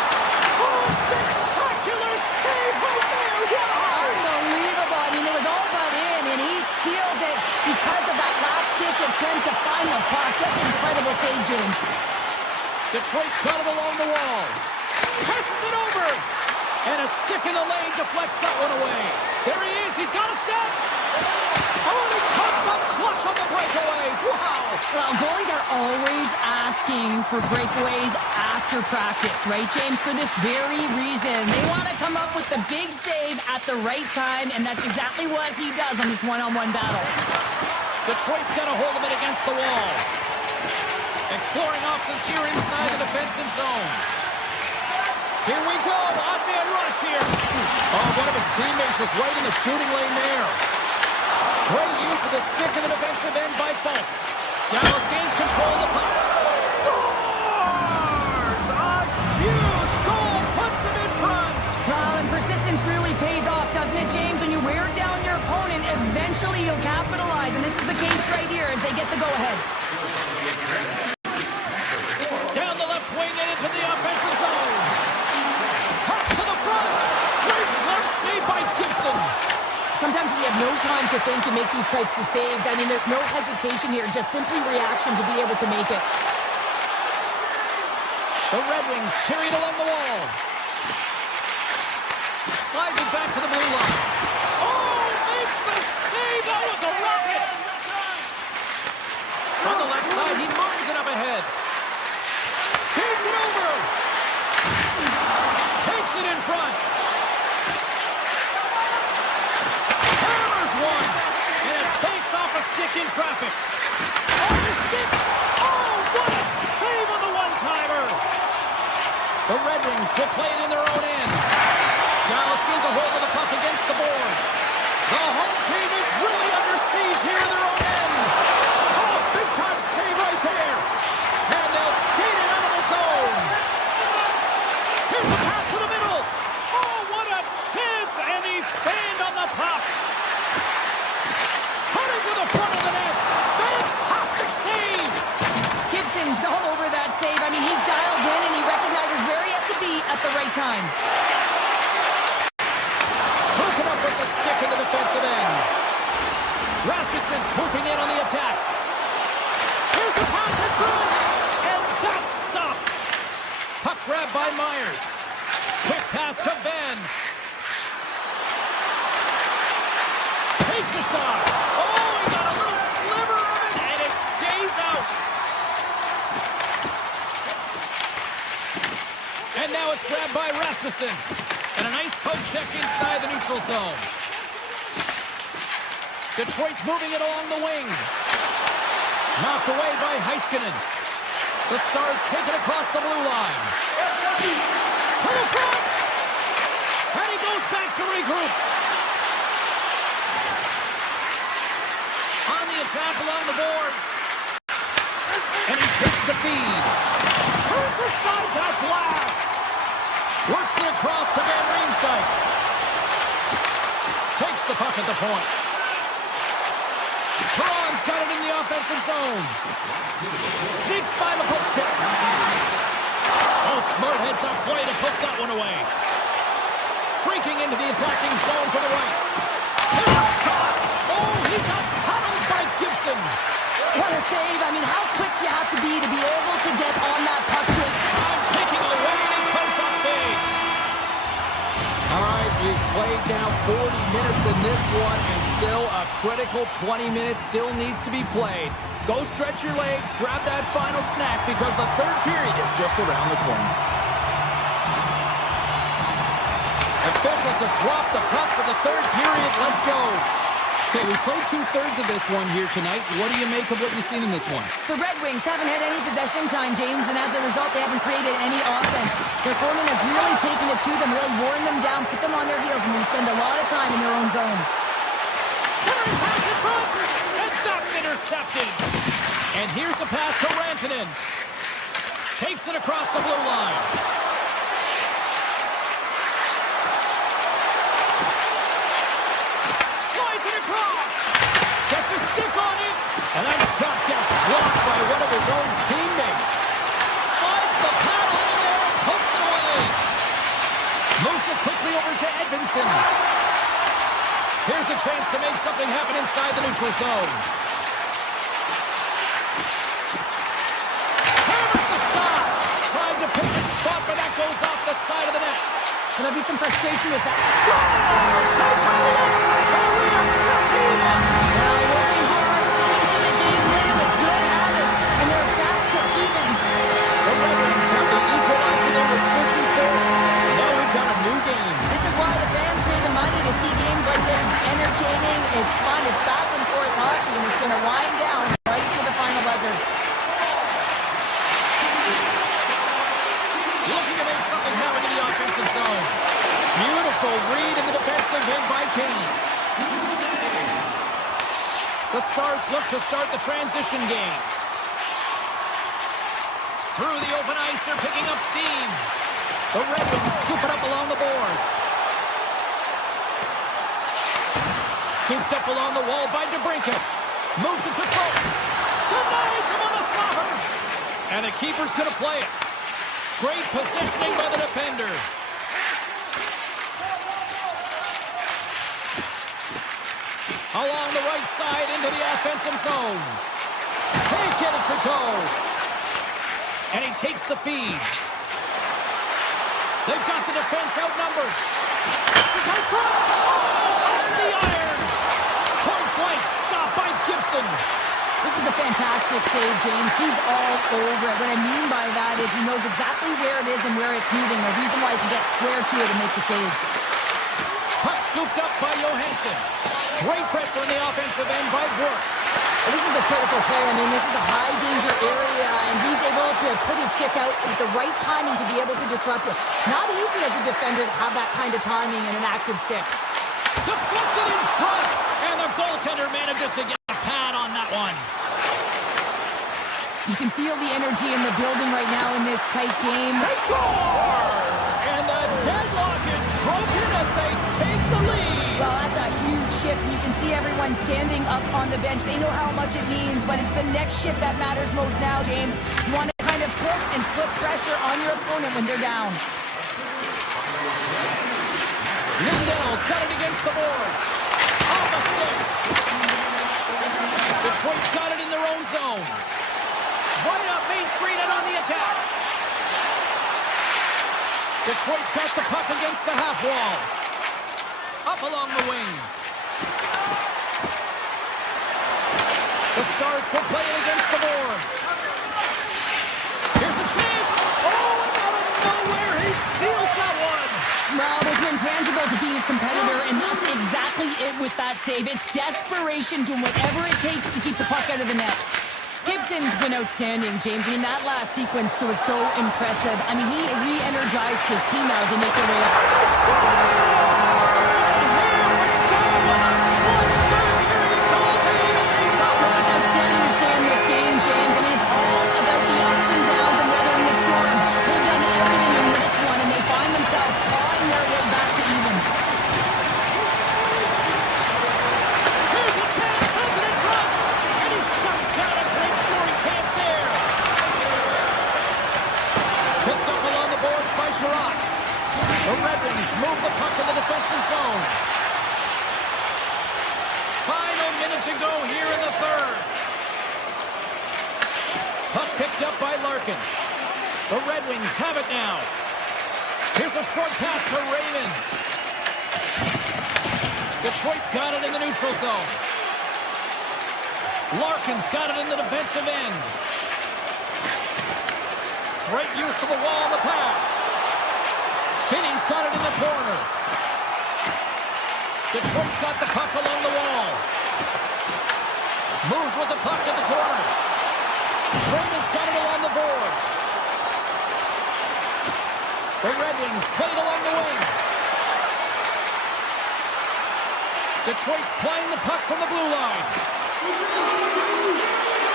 Oh, spectacular save right there! Wow! Unbelievable. I mean, it was all but in, and he steals it because of that last-ditch attempt to find the puck. Just incredible save, James. Detroit's got it along the wall. Passes it over. And a stick in the lane deflects that one away. There he is. He's got a step. Oh, and he comes up clutch on the breakaway. Wow. Well, goalies are always asking for breakaways after practice, right, James? For this very reason. They want to come up with the big save at the right time, and that's exactly what he does on this one-on-one battle. Detroit's got a hold of it against the wall. Exploring options here inside the defensive zone. Here we go. Odd man rush here. Oh, one of his teammates is right in the shooting lane there. Great use of the stick in the defensive end by Falk. Dallas gains control of the puck. Scores! A huge goal puts him in front. Well, and persistence really pays off, doesn't it, James? When you wear down your opponent, eventually you'll capitalize. And this is the case right here as they get the go-ahead. Down the left wing and into the offensive zone. Cross to the front. Great glove save by Gibson. Sometimes when you have no time to think and make these types of saves, I mean, there's no hesitation here, just simply reaction to be able to make it. The Red Wings carried along the wall. Slides it back to the blue line. Oh, makes the save. That was a rocket. On the left side, he moves it up ahead. Hands it over. Takes it in front. Hammers one. And it banks off a stick in traffic. On the stick. Oh, what a save on the one-timer. The Red Wings will play it in their own end. Dallas gains a hold of the puck against the boards. The home team is really under siege here in their own end. Oh, big-time save right there. And they'll skate it out of the zone. Here's a pass to the middle. Oh, what a chance. And he fanned on the puck. Cutting to the front of the net. Fantastic save. Gibson's all over that save. I mean, he's dialed in and he recognizes where he has to be at the right time. Broken up with the stick in the defensive end. Rasmussen swooping in on the attack. Here's the pass in front. And that's stopped. Puck grab by Myers. Quick pass to Ben. Takes a shot. Oh, he got a little sliver of it, and it stays out. And now it's grabbed by Rasmussen. And a nice poke check inside the neutral zone. Detroit's moving it along the wing. Knocked away by Heiskanen. The Stars take it across the blue line. To the front! And he goes back to regroup. On the attack along the boards. And he takes the feed. Turns aside that blast. Works it across to Van Riemsdyk. Takes the puck at the point. Perron's got it in the offensive zone. Sneaks by the poke check. Oh, smart heads-up play to poke that one away. Streaking into the attacking zone for the right. Here's a shot. Oh, he got paddled by Gibson. What a save. I mean, how quick you have to be able to get on that puck, Jake. Time taking away, and he comes up big. All right, we've played now 40 minutes in this one, and still a critical 20 minutes still needs to be played. Go stretch your legs, grab that final snack, because the third period is just around the corner. Officials have dropped the puck for the third period. Let's go. Okay, we played two-thirds of this one here tonight. What do you make of what you've seen in this one? The Red Wings haven't had any possession time, James, and as a result, they haven't created any offense. Their opponent has really taken it to them, really worn them down, put them on their heels, and they spend a lot of time in their own zone. Centering pass in front, and that's intercepted. And here's a pass to Rantanen. Takes it across the blue line. Across. Gets a stick on it. And that shot gets blocked by one of his own teammates. Slides the paddle in there and pokes it away. Moves it quickly over to Edvinsson. Here's a chance to make something happen inside the neutral zone. Hammers the shot. Trying to pick a spot, but that goes off the side of the net. There'll be some frustration with that. Scores! They tie it up! Well, working hard, sticking to the game plan with good habits, and they're back to evens. The Red Wings have the equalizer they were searching for. Now we've got a new game. This is why the fans pay the money to see games like this. It's entertaining, it's fun, it's back and forth hockey, and it's going to wind down right to the final buzzer. Looking to make something happen in the offensive zone. Beautiful read in the defensive end by Kane. The Stars look to start the transition game. Through the open ice, they're picking up steam. The Red Wings scoop it up along the boards. Scooped up along the wall by DeBrincat. Moves it to Folk. Denies him on the slapper. And the keeper's going to play it. Great positioning by the defender. Along the right side into the offensive zone. Can't get it to go. And he takes the feed. They've got the defense outnumbered. This is out front. Oh, on the iron. Point blank stop by Gibson. This is a fantastic save, James. He's all over it. What I mean by that is he knows exactly where it is and where it's moving. The reason why he can get square to it and make the save. Puck scooped up by Johansson. Great pressure on the offensive end by Work. Well, this is a critical play. I mean, this is a high-danger area, and he's able to put his stick out at the right timing to be able to disrupt it. Not easy as a defender to have that kind of timing and an active stick. Deflected in front, and the goaltender manages to get a pad on that one. You can feel the energy in the building right now in this tight game. They score! And the deadlock is broken as they take the lead. Well, that's a huge shift, and you can see everyone standing up on the bench. They know how much it means, but it's the next shift that matters most now, James. You want to kind of push and put pressure on your opponent when they're down. Lindell's got it against the boards. Off a stick. Detroit's got it in their own zone. Right up Main Street and on the attack. Detroit's got the puck against the half wall. Up along the wing. The Stars will play it against the boards. Here's a chance. Oh, and out of nowhere, he steals that one. Well, there's an intangible to being a competitor, and that's exactly it with that save. It's desperation, doing whatever it takes to keep the puck out of the net. Gibson's been outstanding, James. I mean, that last sequence was so impressive. I mean, he re-energized his team now as they make their way up. Well, it's outstanding to stay in this game, James. I mean, it's all about the ups and downs and weathering the storm. They've done everything in this one, and they find themselves clawing their way back to evens. Here's a chance, sends it in front. moment to go here in the third. Puck picked up by Larkin. The Red Wings have it now. Here's a short pass to Raymond. Detroit's got it in the neutral zone. Larkin's got it in the defensive end. Great use of the wall on the pass. Finney's got it in the corner. Detroit's got the puck along the wall. Moves with the puck at the corner. Raymond's got it along the boards. The Red Wings played along the wing. Detroit's playing the puck from the blue line.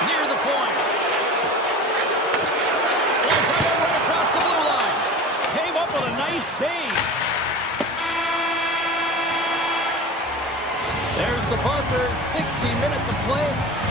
Near the point. Slides that right across the blue line. Came up with a nice save. There's the buzzer. 60 minutes of play.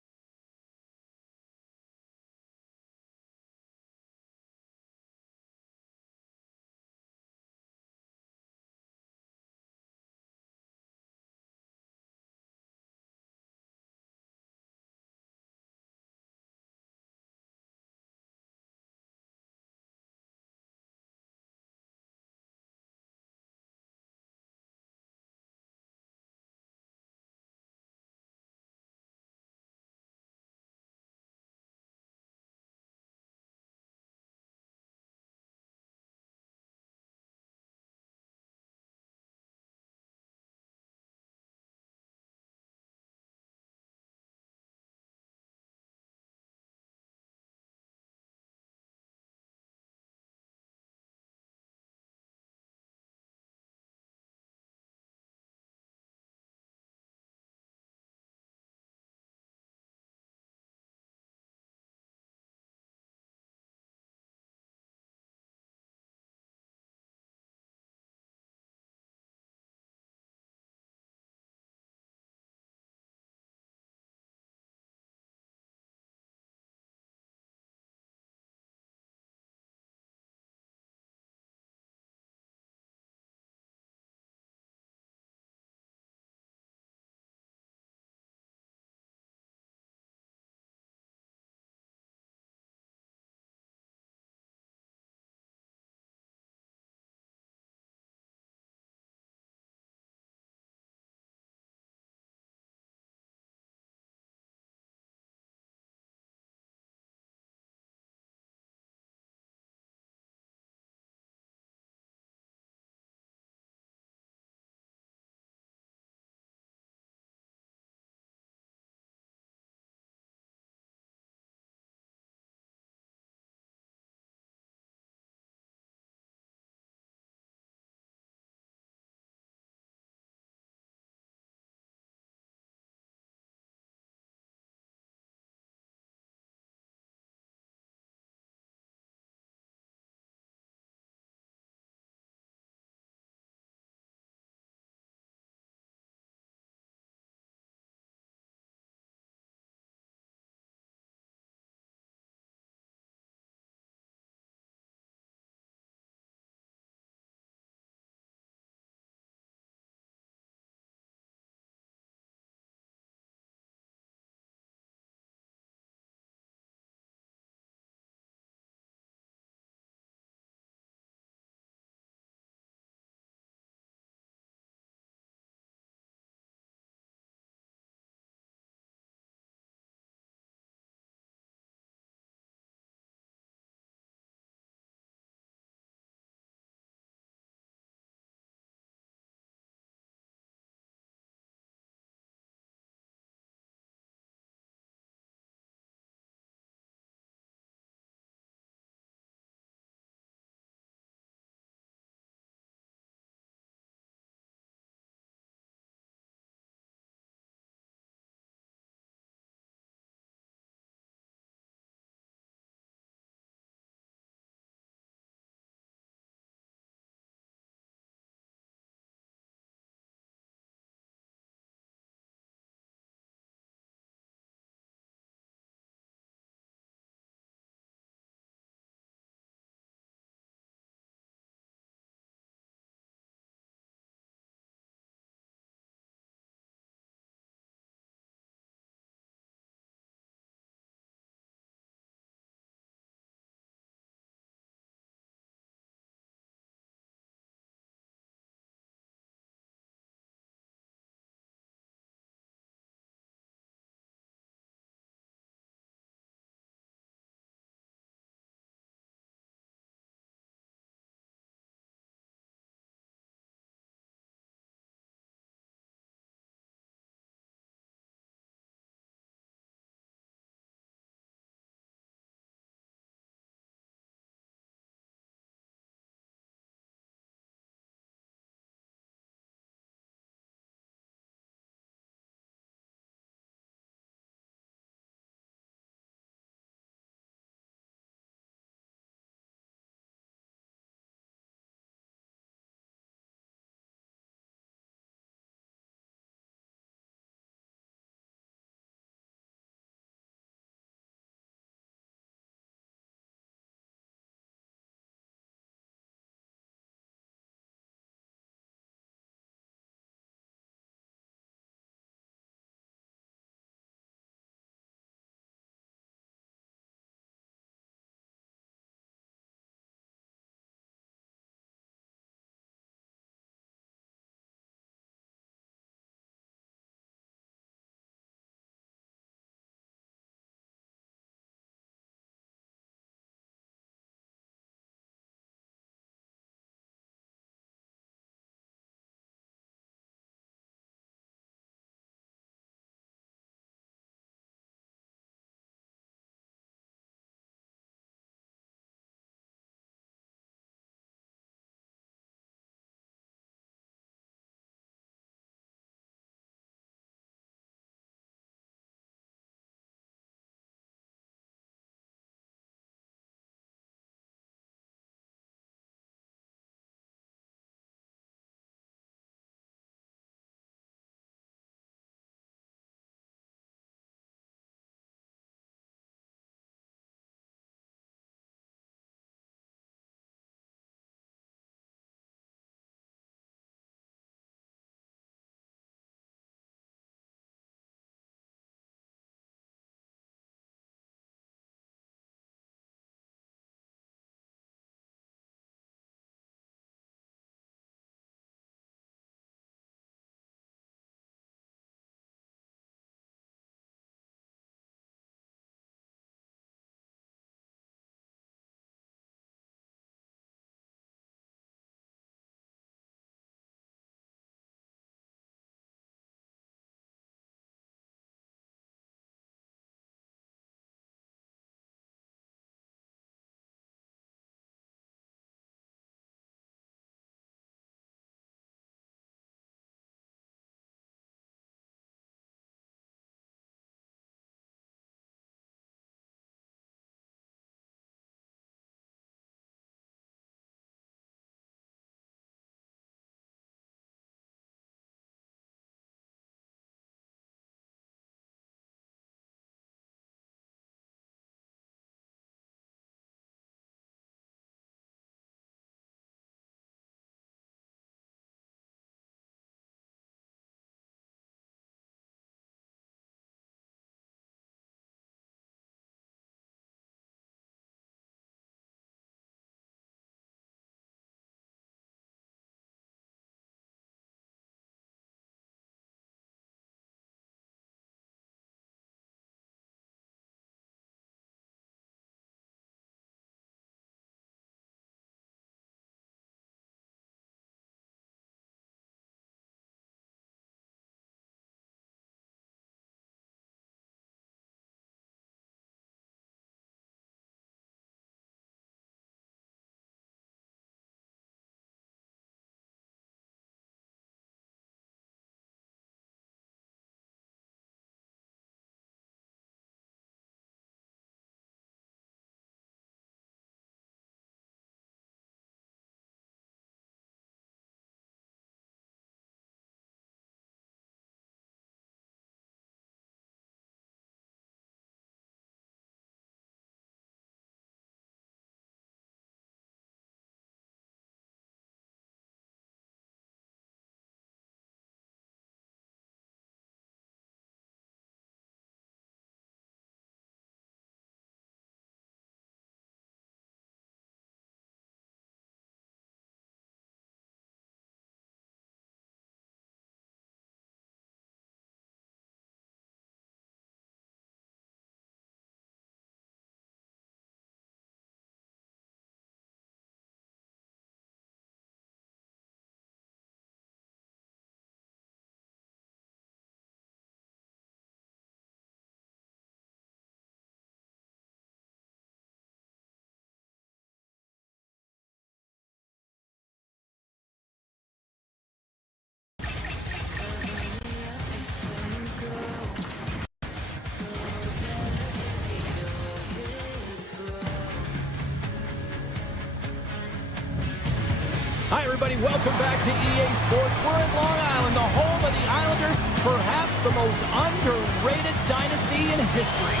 Hi, everybody. Welcome back to EA Sports. We're in Long Island, the home of the Islanders, perhaps the most underrated dynasty in history.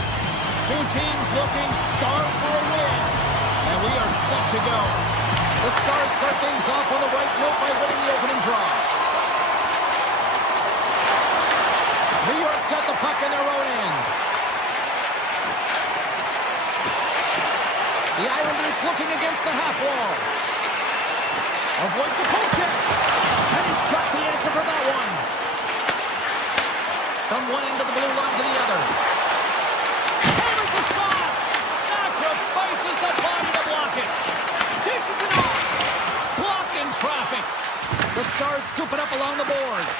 Two teams looking starved for a win, and we are set to go. The Stars start things off on the right note by winning the opening draw. New York's got the puck in their own end. The Islanders looking against the half wall. Avoids the poke check. And he's got the answer for that one. From one end of the blue line to the other. Hammers the shot. Sacrifices the body to block it. Dishes it off. Blocked in traffic. The Stars scoop it up along the boards.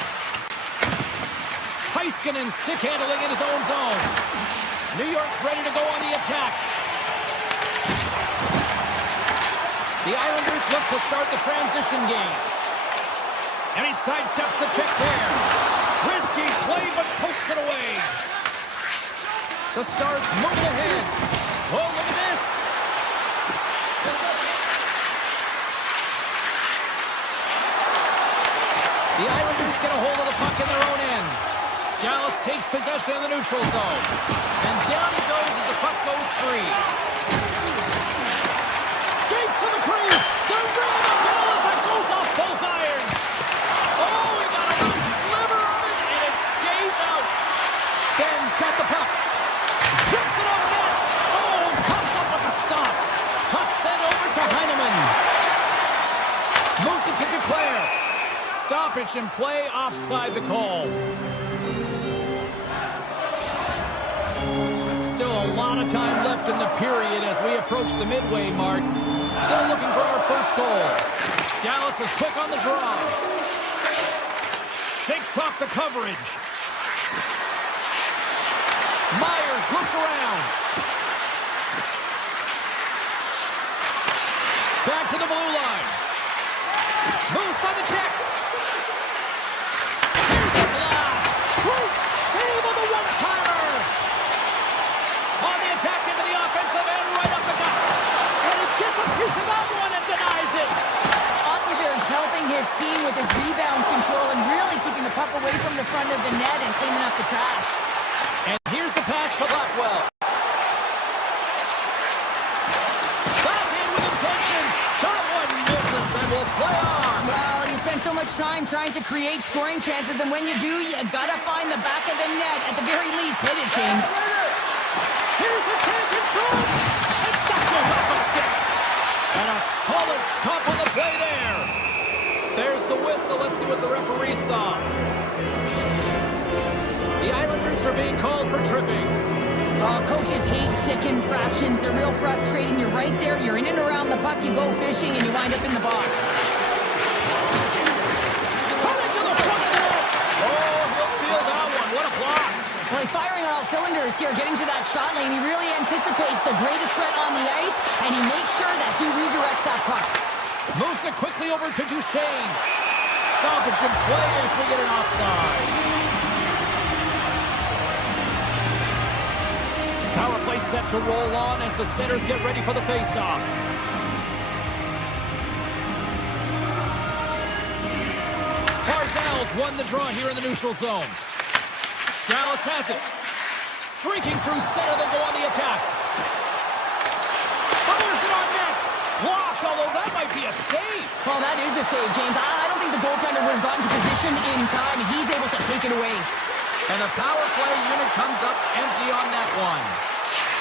Heiskanen stick handling in his own zone. New York's ready to go on the attack. The Islanders look to start the transition game. And he sidesteps the check there. Risky play, but pokes it away. The Stars move ahead. Oh, look at this. The Islanders get a hold of the puck in their own end. Dallas takes possession of the neutral zone. And down he goes as the puck goes free. Skates to the crease. They're running up Dallas. That goes off both irons. Oh, he got a little sliver of it, and it stays out. Ben's got the puck. Gets it on net. Oh, comes up with the stop. Puck sent over to Heineman. Moves it to Declare. Stoppage in play, offside the call. Still a lot of time left in the period as we approach the midway mark. Still looking for our first goal. Dallas is quick on the draw. Shakes off the coverage. Myers looks around. Back to the blue line. Moves by the check. Here's a blast. Great save on the one-timer. On the attack into the offensive end, right up the gut. And he gets a piece of that one and denies it. Ottinger's helping his team with his rebound control and really keeping the puck away from the front of the net and cleaning up the trash. And here's the pass to Blackwell. Back in with intention. That one misses and will play on. Well, you spend so much time trying to create scoring chances, and when you do, you gotta find the back of the net. At the very least, hit it, James. Here's a chance in front. And that goes off a stick. And a solid stop on the play there. There's the whistle. Let's see what the referee saw. The Islanders are being called for tripping. Oh, coaches hate stick infractions. They're real frustrating. You're right there. You're in and around the puck. You go fishing, and you wind up in the box. Coming to the front of the net. Oh, he'll feel that one. What a block. Well, he's firing on all cylinders here, getting to that shot lane. He really anticipates the greatest threat on the ice, and he makes sure that he redirects that puck. Moves it quickly over to Duchesne. Stoppage in play as we get an offside. Power play set to roll on as the centers get ready for the faceoff. Barzal's won the draw here in the neutral zone. Dallas has it. Streaking through center, they go on the attack. Fires it on net. Blocked, although that might be a save. Well, that is a save, James. I don't think the goaltender would have gotten to position in time. He's able to take it away. And the power play unit comes up empty on that one.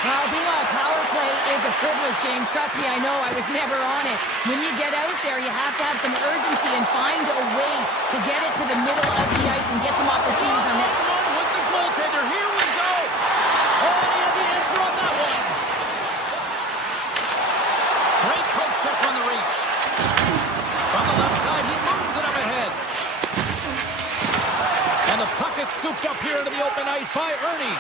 Well, being on a power play is a privilege, James. Trust me, I know. I was never on it. When you get out there, you have to have some urgency and find a way to get it to the middle of the ice and get some opportunities on net. One with the goaltender. Here we go. Oh, he had the answer on that one. Great poke check on the reach. From the left side, he moves it up ahead. And the puck is scooped up here into the open ice by Ernie.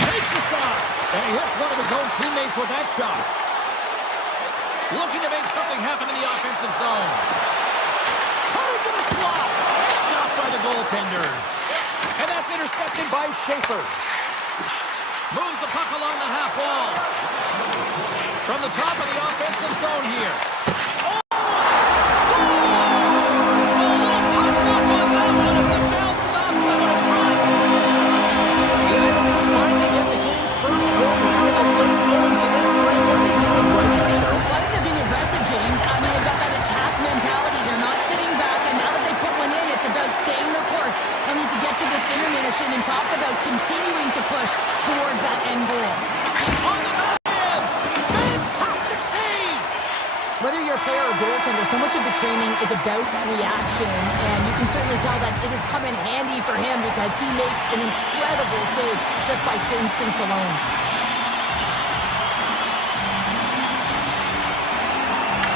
Takes the shot. And he hits one of his own teammates with that shot. Looking to make something happen in the offensive zone. Coming to the slot. Stopped by the goaltender. And that's intercepted by Schaefer. Moves the puck along the half wall. From the top of the offensive zone here. Oh, player or goaltender, so much of the training is about reaction, and you can certainly tell that it has come in handy for him because he makes an incredible save just by instincts alone.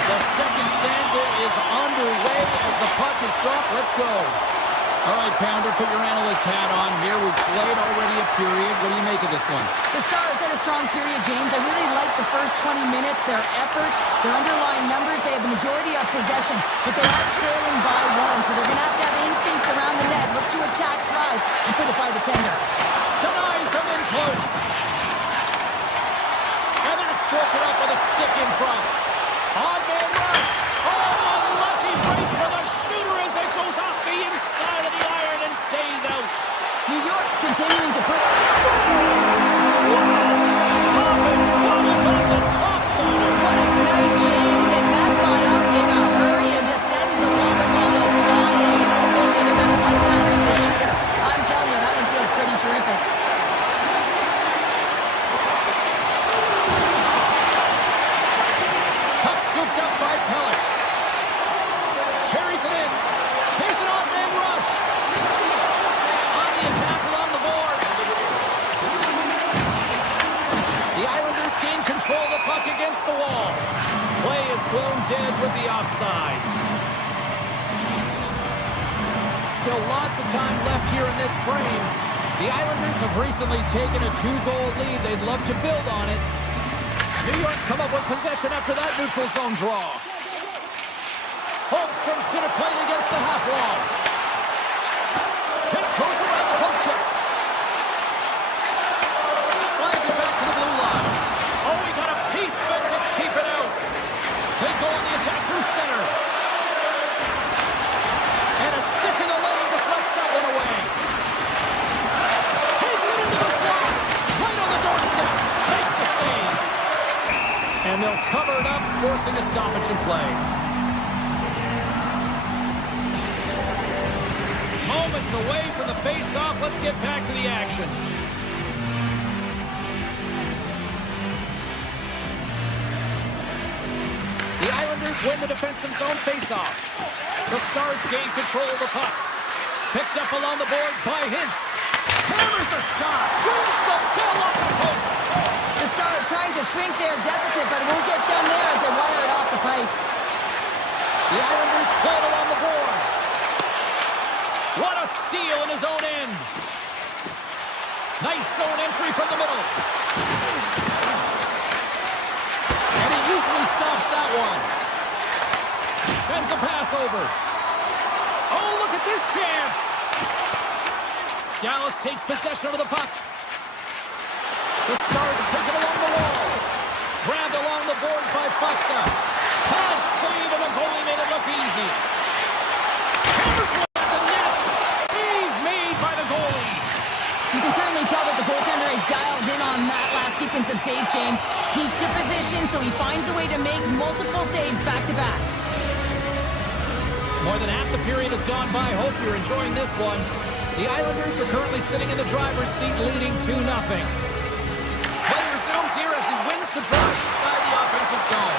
The second stanza is underway as the puck is dropped. Let's go. All right, Pounder, put your analyst hat on here. We've played already a period. What do you make of this one? The Stars had a strong period, James. I really liked the first 20 minutes, their effort, their underlying numbers. They had the majority of possession, but they are trailing by one, so they're going to have instincts around the net, look to attack, drive, and put it by the tender. Denies him in close. And that's broken up with a stick in front. On-man rush. Oh, unlucky break for the shooter as it goes off the inside of the iron and stays out. New York's continuing to put scores. What is on the top corner? What a snipe, James, and that got up in a hurry and just sends the water bottle flying. No goaltender doesn't like that with the shooter. I'm telling you, that one feels pretty terrific. Puck scooped up by Pellet. Carries it in. Here's an on-man rush. On the attack along the boards. The Islanders gain control of the puck against the wall. Play is blown dead with the offside. Still lots of time left here in this frame. The Islanders have recently taken a 2-goal lead. They'd love to build on it. New York's come up with possession after that neutral zone draw. Holmstrom's going to play it against the half wall. Tiptoes around the poke check. Slides it back to the blue line. Oh, he got a piece of it to keep it out. They go on the attack through center. And a stick in the lane deflects that one away. Takes it into the slot. Right on the doorstep. Makes the save. And they'll cover it up, forcing a stoppage in play. Moments away from the face-off. Let's get back to the action. The Islanders win the defensive zone face-off. The Stars gain control of the puck. Picked up along the boards by Hintz. Hammers a shot. Rings the bell off the post. The Stars trying to shrink their deficit, but it won't get done there as they wire it off the pipe. The Islanders play it along the boards. What a steal in his own end. Nice zone entry from the middle. And he usually stops that one. Sends a pass over. Oh, look at this chance. Dallas takes possession of the puck. The Stars take it along the wall. Grabbed along the boards by Faksa. Pass save, and the goalie made it look easy. Hammers one at the net. Save made by the goalie. You can certainly tell that the goaltender is dialed in on that last sequence of saves, James. He's to position, so he finds a way to make multiple saves back-to-back. More than half the period has gone by. Hope you're enjoying this one. The Islanders are currently sitting in the driver's seat, leading 2-0. Play resumes here as he wins the draw inside the offensive zone.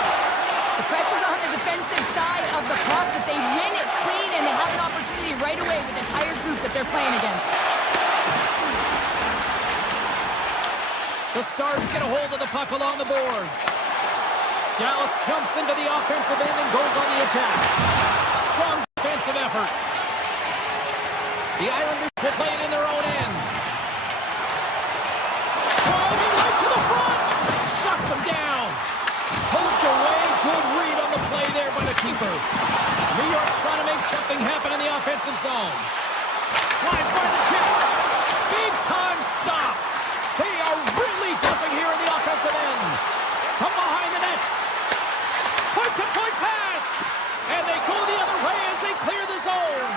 The pressure's on the defensive side of the puck, but they win it clean, and they have an opportunity right away with the entire group that they're playing against. The Stars get a hold of the puck along the boards. Dallas jumps into the offensive end and goes on the attack. Strong defensive effort. The Islanders will play it in their own end. Driving right to the front. Shuts him down. Poked away. Good read on the play there by the keeper. New York's trying to make something happen in the offensive zone. Slides by the chip. Big time stop. They are really buzzing here in the offensive end. From behind the net. Point-to-point pass. And they go the other way as they clear the zone.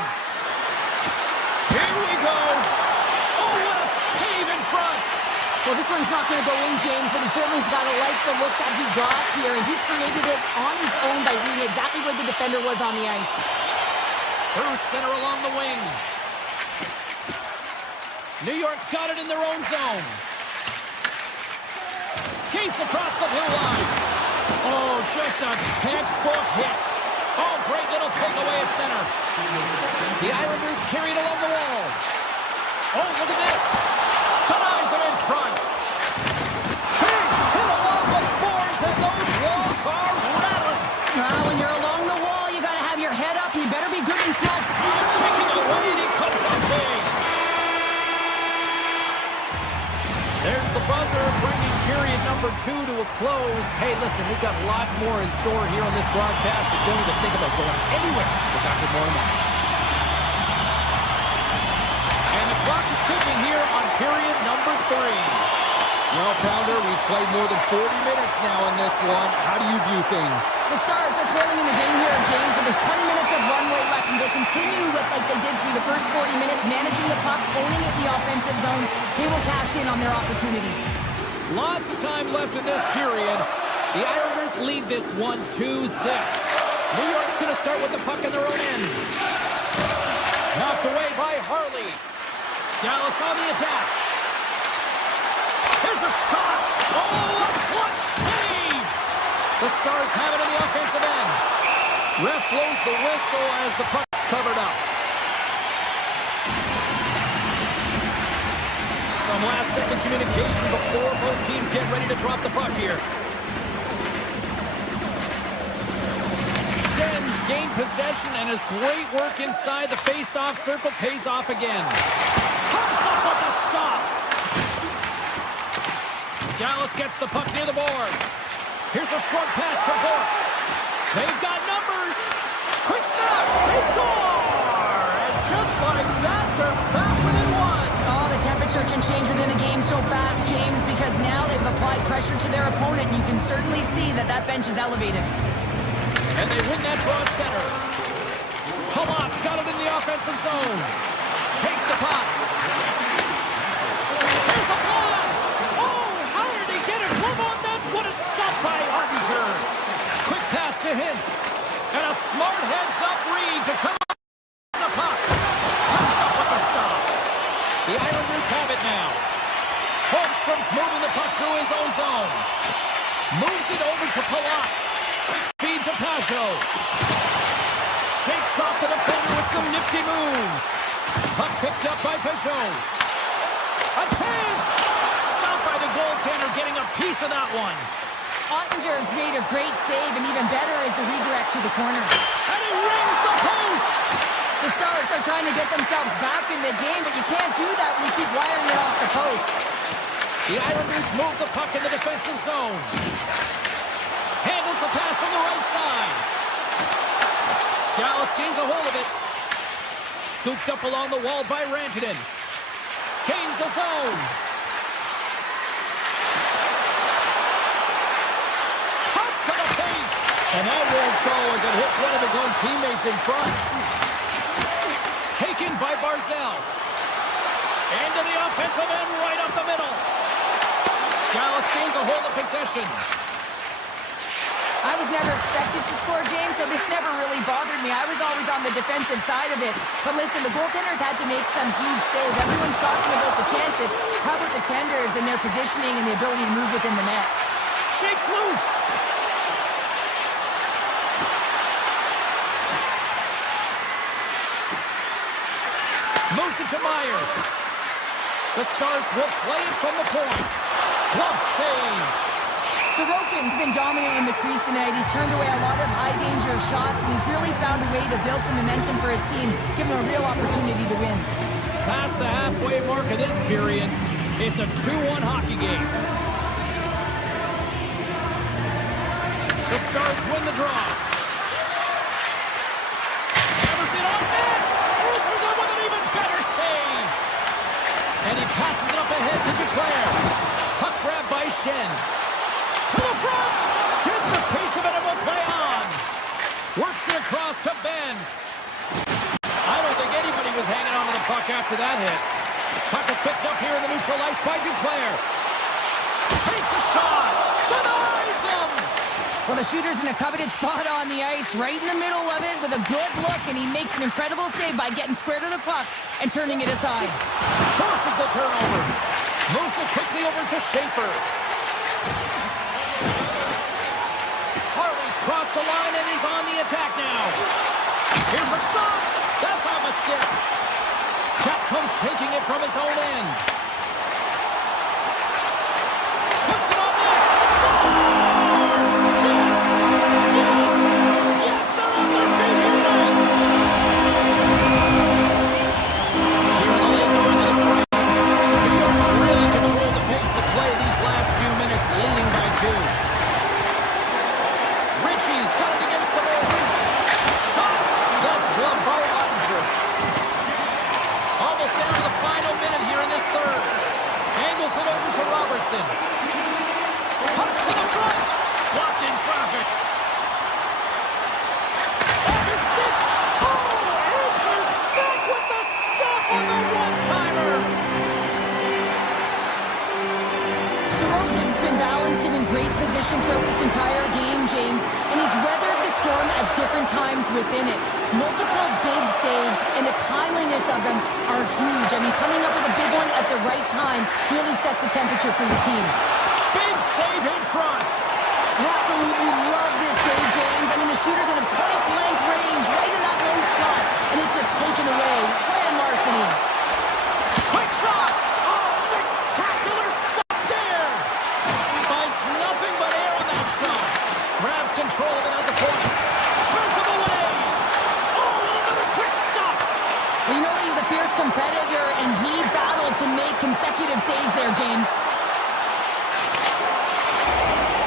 Here we go. Oh, what a save in front. Well, this one's not going to go in, James, but he certainly's got to like the look that he got here, and he created it on his own by reading exactly where the defender was on the ice. Through center along the wing. New York's got it in their own zone. Skates across the blue line. Oh, just a textbook hit. Oh, great little takeaway at center. The Islanders carried along the wall. Oh, look at this. Denies him in front. Big hit along the boards, and those walls are rattling. When you're along the wall, you got to have your head up. You better be good in small space. Taking it away, and he comes up big. There's the buzzer, bringing period number 2 to a close. Hey, listen, we've got lots more in store here on this broadcast, so don't even think about going anywhere. We'll talk more tomorrow. And the clock is ticking here on period number 3. Well, Pounder, we've played more than 40 minutes now in this one. How do you view things? The Stars are trailing in the game here, James, but there's 20 minutes of runway left, and they continue with like they did through the first 40 minutes, managing the puck, owning it in the offensive zone. They will cash in on their opportunities. Lots of time left in this period. The Islanders lead this one 2-0. New York's going to start with the puck in their own end. Knocked away by Harley. Dallas on the attack. There's a shot. Oh, a clutch save. The Stars have it in the offensive end. Ref blows the whistle as the puck's covered up. Some last-second communication before both teams get ready to drop the puck here. Jens gained possession, and his great work inside the face-off circle pays off again. Comes up with the stop. Dallas gets the puck near the boards. Here's a short pass to Bork. They've got numbers. Quick snap. They score! And just like that, they're back within one. Oh, the temperature can change within a game so fast, James, because now they've applied pressure to their opponent. You can certainly see that that bench is elevated. And they win that draw at center. Halot's got it in the offensive zone. Takes the puck. There's a blast. Oh, how did he get a glove on that? What a stop by Ottinger. Quick pass to Hintz. And a smart heads-up read to come on the puck. Comes up with the stop. The Islanders have it now. Holmstrom's moving the puck through his own zone. Moves it over to Palat. Feed to Pajot. Shakes off the defender with some nifty moves. Puck picked up by Pajot. A chance! Stopped by the goaltender, getting a piece of that one. Ottinger's made a great save, and even better is the redirect to the corner. And he rings the post! The Stars are trying to get themselves back in the game, but you can't do that when you keep wiring it off the post. The Islanders move the puck in the defensive zone. Handles the pass from the right side. Dallas gains a hold of it. Scooped up along the wall by Rantanen. Gains the zone. Toss to the paint. And that won't go as it hits one of his own teammates in front. Taken by Barzal. Into the offensive end right up the middle. Dallas gains a hold of possession. I was never expected to score, James, so this never really bothered me. I was always on the defensive side of it. But listen, the goaltenders had to make some huge saves. Everyone's talking about the chances. How about the tenders and their positioning and the ability to move within the net? Shakes loose. Moves it to Myers. The Stars will play it from the point. Glove save. Sorokin's been dominating the crease tonight. He's turned away a lot of high-danger shots, and he's really found a way to build some momentum for his team, giving him a real opportunity to win. Past the halfway mark of this period, it's a 2-1 hockey game. The Stars win the draw. Hammers it on net. Answers it with an even better save. And he passes it up ahead to Duclair. Puck grab by Shen. To the front! Gets a piece of it and will play on. Works it across to Ben. I don't think anybody was hanging on to the puck after that hit. Puck is picked up here in the neutral ice by Duclair. Takes a shot. Denies him. Well, the shooter's in a coveted spot on the ice, right in the middle of it with a good look, and he makes an incredible save by getting square to the puck and turning it aside. Forces the turnover. Moves it quickly over to Schaefer. is on the attack now. Here's a shot. That's off a stick. Cat comes taking it from his own end. Puts it on net. Scores! Yes! Yes! Yes, they're on their feet here tonight. Here in the late going to the frame. New York's really controlled the pace of play these last few minutes, leading by 2. Ritchie's got it against the boards. Shot. That's glove by Ottinger. Almost down to the final minute here in this third. Angles it over to Robertson. Cuts to the front. Blocked in traffic. Off his stick. Oh, answers back with the stop on the one-timer. Sorokin's been balanced and in great position throughout this entire game, James, and he's weathered the storm at different times within it. Multiple big saves, and the timeliness of them are huge. I mean, coming up with a big one at the right time really sets the temperature for your team. Big save in front. Absolutely love this save, James. I mean, the shooter's in a point-blank range, right in that low slot, and it's just taken away. Grand larceny. Quick shot. Oh, spectacular stop there. He finds nothing but air on that shot. Grabs control of it at the point. Turns him away. Oh, and another quick stop. Well, you know that he's a fierce competitor, and he battled to make consecutive saves there, James.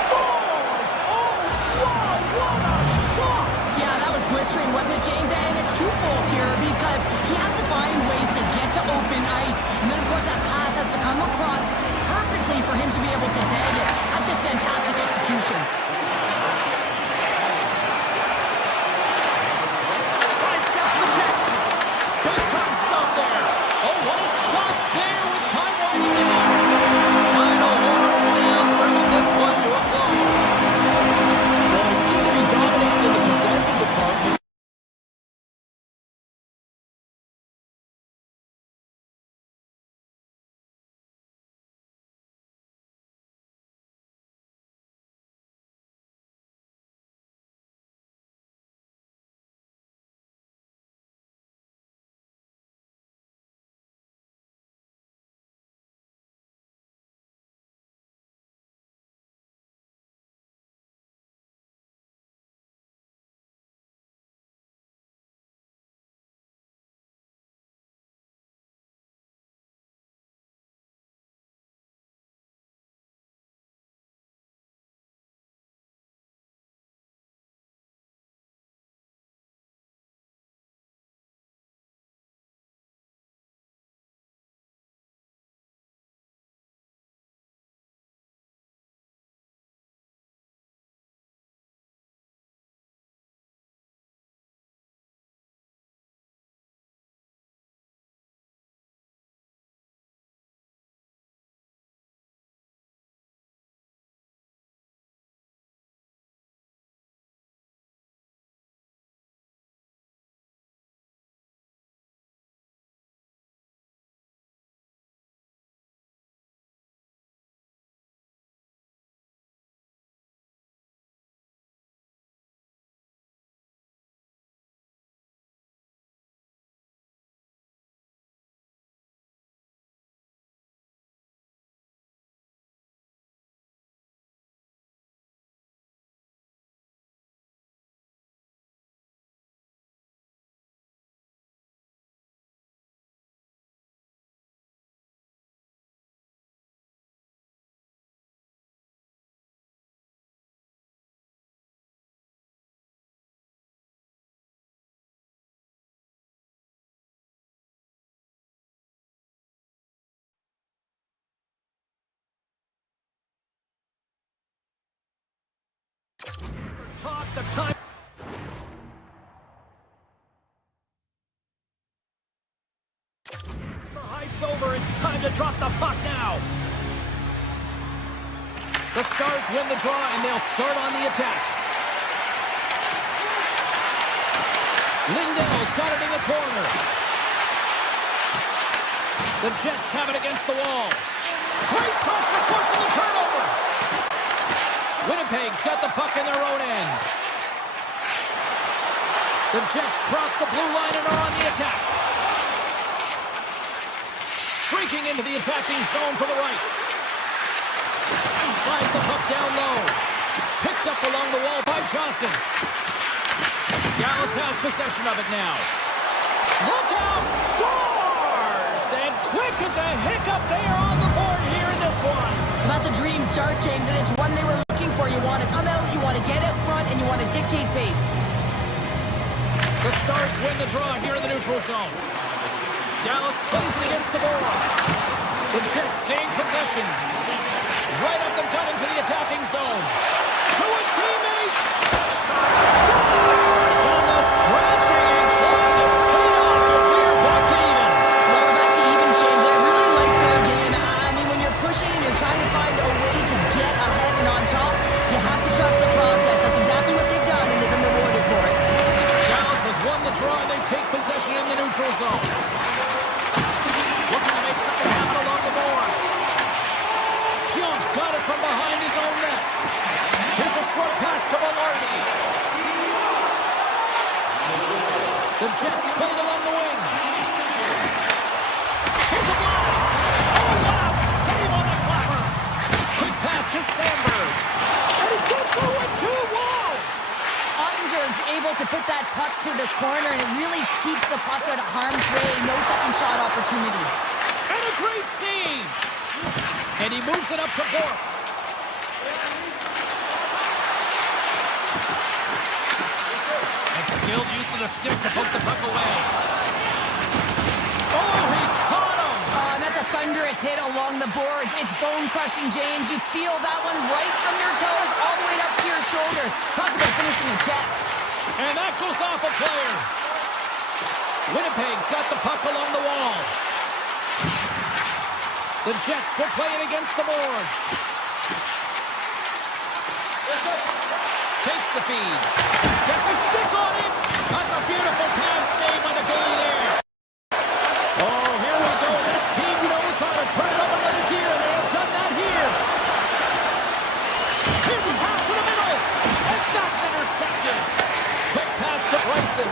Scores. Oh, wow, what a shot. Yeah, that was blistering, wasn't it, James? And it's twofold here because he has to find ways to get to open ice. And then, of course, that pass has to come across perfectly for him to be able to tag it. That's just fantastic execution. Sidesteps the check. Big time stop there. Oh, what a stop there with time winding down. Final horn sounds bringing this one to a close. Well, they seem to be dominated in the possession department. Top the time. The height's over. It's time to drop the puck now. The Stars win the draw, and they'll start on the attack. Lindell's got it in the corner. The Jets have it against the wall. Great pressure, forcing the turnover. Winnipeg's got the puck in their own end. The Jets cross the blue line and are on the attack. Streaking into the attacking zone for the right. Slides the puck down low. Picked up along the wall by Johnston. Dallas has possession of it now. Look out! Scores! And quick as a hiccup, they are on the board here in this one. Well, that's a dream start, James, and it's one they were looking for. You want to come out, you want to get out front, and you want to dictate pace. The Stars win the draw here in the neutral zone. Dallas plays it against the boards. The Jets gain possession. Right up the gut into the attacking zone. To his teammate. Shot. Scores! And the scratching and clawing is paid off as we are back to even. Well, we're back to evens, James. I really like their game. I mean, when you're pushing and you're trying to find a way to get ahead and on top, you have to trust the process. That's exactly what they've done, and they've been rewarded for it. Dallas has won the draw, and they take possession in the neutral zone. Looking to make something happen along the boards. Fiomp's got it from behind his own net. Here's a short pass to Velarde. The Jets played along the wing. Here's a blast. Oh, what a save on the clapper. Quick pass to Sandberg. And he gets it with two walls. Ottinger's able to put that puck to the corner, and it really keeps the puck out of harm's way. No second shot opportunity. And a great save. And he moves it up to Bork. A skilled use of the stick to poke the puck away. Oh, he caught him. And that's a thunderous hit along the boards. It's bone-crushing, James. You feel that one right from your toes all the way up to your shoulders. Talk about finishing a check. And that goes off a player. Winnipeg's got the puck along the wall. The Jets will play it against the boards. Takes the feed. Gets a stick on it. That's a beautiful pass save by the goalie there. Oh, here we go. This team knows how to turn it up another gear, and they have done that here. Here's a pass to the middle. And that's intercepted. Quick pass to Bryson.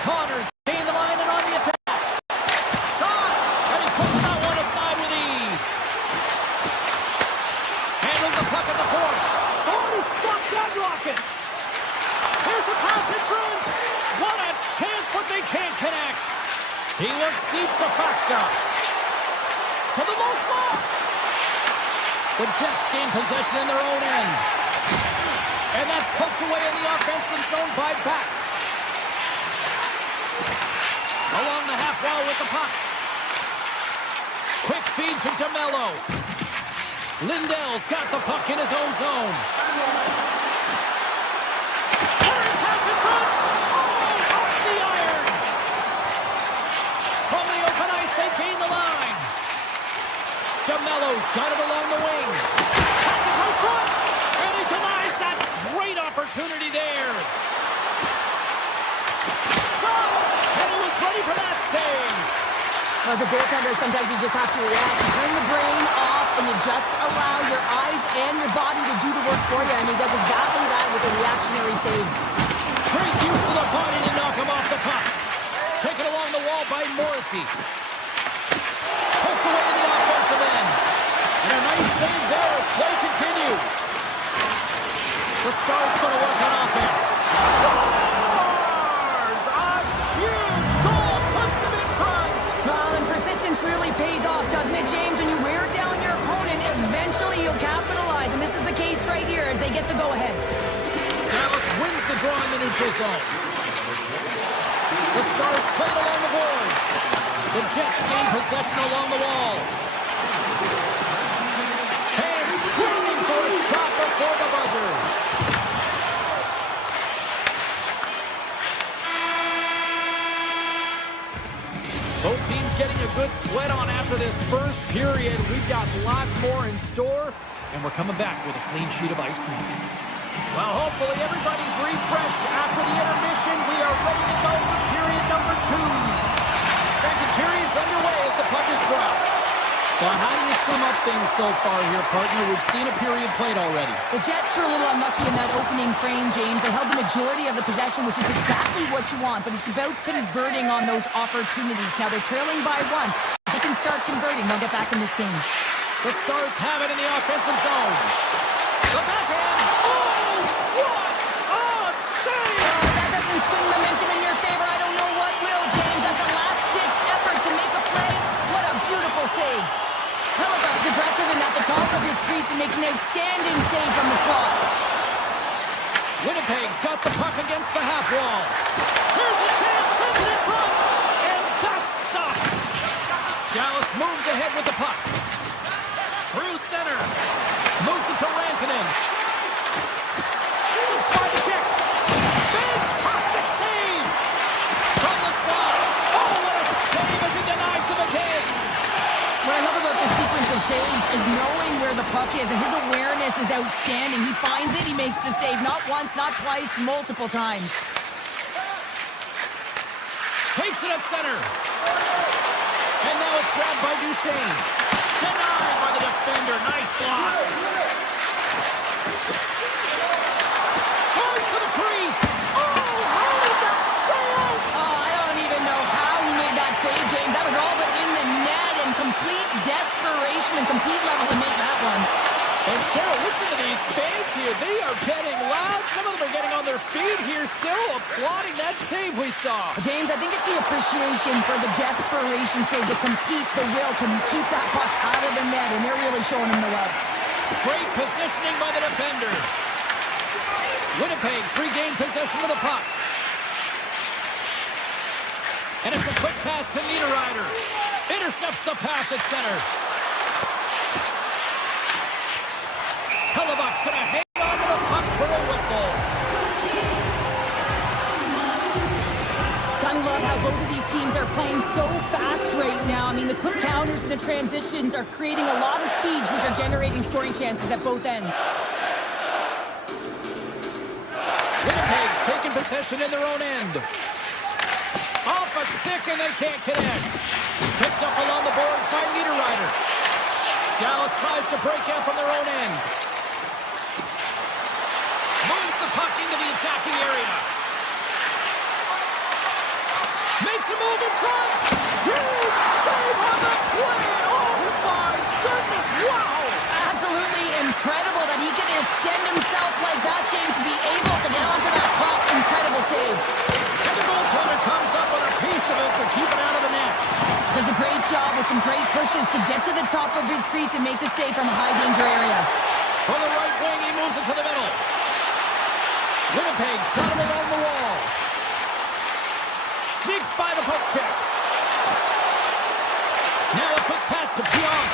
Connors gain the line and on the attack. Shot. And he puts that one aside with ease. Handles the puck at the point. Oh, he stopped that rocket. Here's a pass in front. What a chance, but they can't connect. He looks deep to Faxa. To the low slot. The Jets gain possession in their own end. And that's poked away in the offensive zone by Back. Along the half wall with the puck. Quick feed to DeMello. Lindell's got the puck in his own zone. Centering pass in front. Oh, off the iron. From the open ice, they gain the line. DeMello's got it along the wing. Passes out front. And he denies that great opportunity there. Shot. And he was ready for that save. As a goaltender, sometimes you just have to react. You turn the brain off, and you just allow your eyes and your body to do the work for you, and he does exactly that with a reactionary save. Great use of the body to knock him off the puck. Taken along the wall by Morrissey. Poked away in the offensive end. And a nice save there as play continues. The Stars going to work on offense. Scores! A huge goal puts him in front. Well, and persistence really pays off, doesn't it, James? When you wear down your opponent, eventually you'll capitalize, and this is the case right here as they get the go-ahead. Dallas wins the draw in the neutral zone. The Stars played along the boards. The Jets gain possession along the wall. Fans screaming for a shot before the buzzer. Both teams getting a good sweat on after this first period. We've got lots more in store, and we're coming back with a clean sheet of ice next. Well, hopefully everybody's refreshed after the intermission. We are ready to go for period number 2. Second period's underway as the puck is dropped. But how do you see sum up things so far here, partner? We've seen a period played already. The Jets were a little unlucky in that opening frame, James. They held the majority of the possession, which is exactly what you want, but it's about converting on those opportunities. Now they're trailing by 1. If they can start converting, they'll get back in this game. The Stars have it in the offensive zone. The backhand. Oh, what a save! That doesn't swing momentum in your favor. I don't know what will, James. That's a last-ditch effort to make a play. What a beautiful save. Hellebuyck's aggressive and at the top of his crease and makes an outstanding save from the slot. Winnipeg's got the puck against the half wall. Here's a chance, sends it in front, and that's stopped. Dallas moves ahead with the puck. Through center. Moves it to Rantanen. 6-5 check. Fantastic save. From the slot. Oh, what a save as he denies them again. What I love about this sequence of saves is knowing where the puck is, and his awareness is outstanding. He finds it, he makes the save. Not once, not twice, multiple times. Takes it at center. And now it's grabbed by Duchesne. Denied by the defender. Nice block. Goes to the crease. Oh, how did that stay out? Oh, I don't even know how he made that save, James. That was all but in the net, and complete desperation and complete level to make that one. And Cheryl, listen to these fans here. They are getting loud. Some of them are getting on their feet here, still applauding that save we saw. James, I think it's the appreciation for the desperation save, to compete, the will to keep that puck out of the net, and they're really showing him the love. Great positioning by the defender. Winnipeg's regained possession of the puck. And it's a quick pass to Niederreiter. Intercepts the pass at center. Hellebuyck's going to hang on to the puck for a whistle. I love how both of these teams are playing so fast right now. I mean, the quick counters and the transitions are creating a lot of speed, which are generating scoring chances at both ends. Winnipeg's taking possession in their own end. Off a stick and they can't connect. Picked up along the boards by Niederreiter. Dallas tries to break out from their own end. Moves the puck into the attacking area. Makes a move in front. Huge save on the play. Oh my goodness, wow. Absolutely incredible that he can extend himself like that, James, to be able to get onto that puck. Incredible save. And the goaltender comes up with a piece of it to keep it out of the net. Does a great job with some great pushes to get to the top of his crease and make the save from a high danger area. From the right wing, he moves it to the middle. Winnipeg's got him along the wall. Sneaks by the poke check. Now a quick pass to Pionk.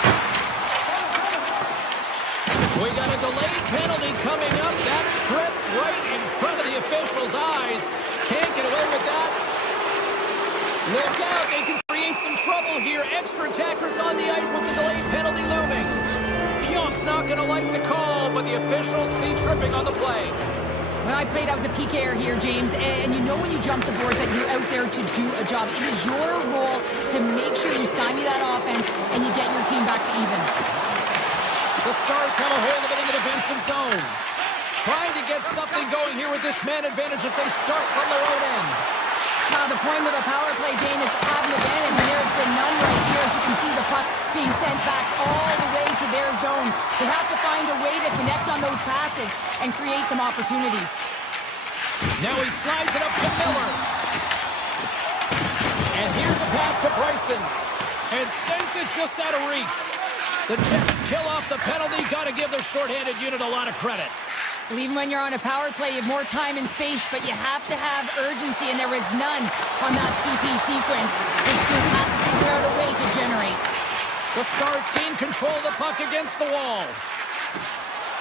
We got a delayed penalty coming up. That trip right in front of the official's eyes. Can't get away with that. Look out, they can create some trouble here. Extra attackers on the ice with the delayed penalty looming. Pionk's not going to like the call, but the officials see tripping on the play. When I played, I was a PKer here, James, and you know when you jump the boards that you're out there to do a job. It is your role to make sure you stymie that offense and you get your team back to even. The Stars have a hold of it in the defensive zone. Trying to get something going here with this man advantage as they start from their own end. Now the point of the power play game is to have an advantage, and there's been none right here. As you can see, the puck being sent back all the way to their zone. They have to find a way to connect on those passes and create some opportunities. Now he slides it up to Miller. And here's a pass to Bryson. And sends it just out of reach. The Jets kill off the penalty. Got to give the shorthanded unit a lot of credit. Even when you're on a power play, you have more time and space, but you have to have urgency, and there is none on that PP sequence. This group has to figure out a way to generate. The Stars gain control of the puck against the wall.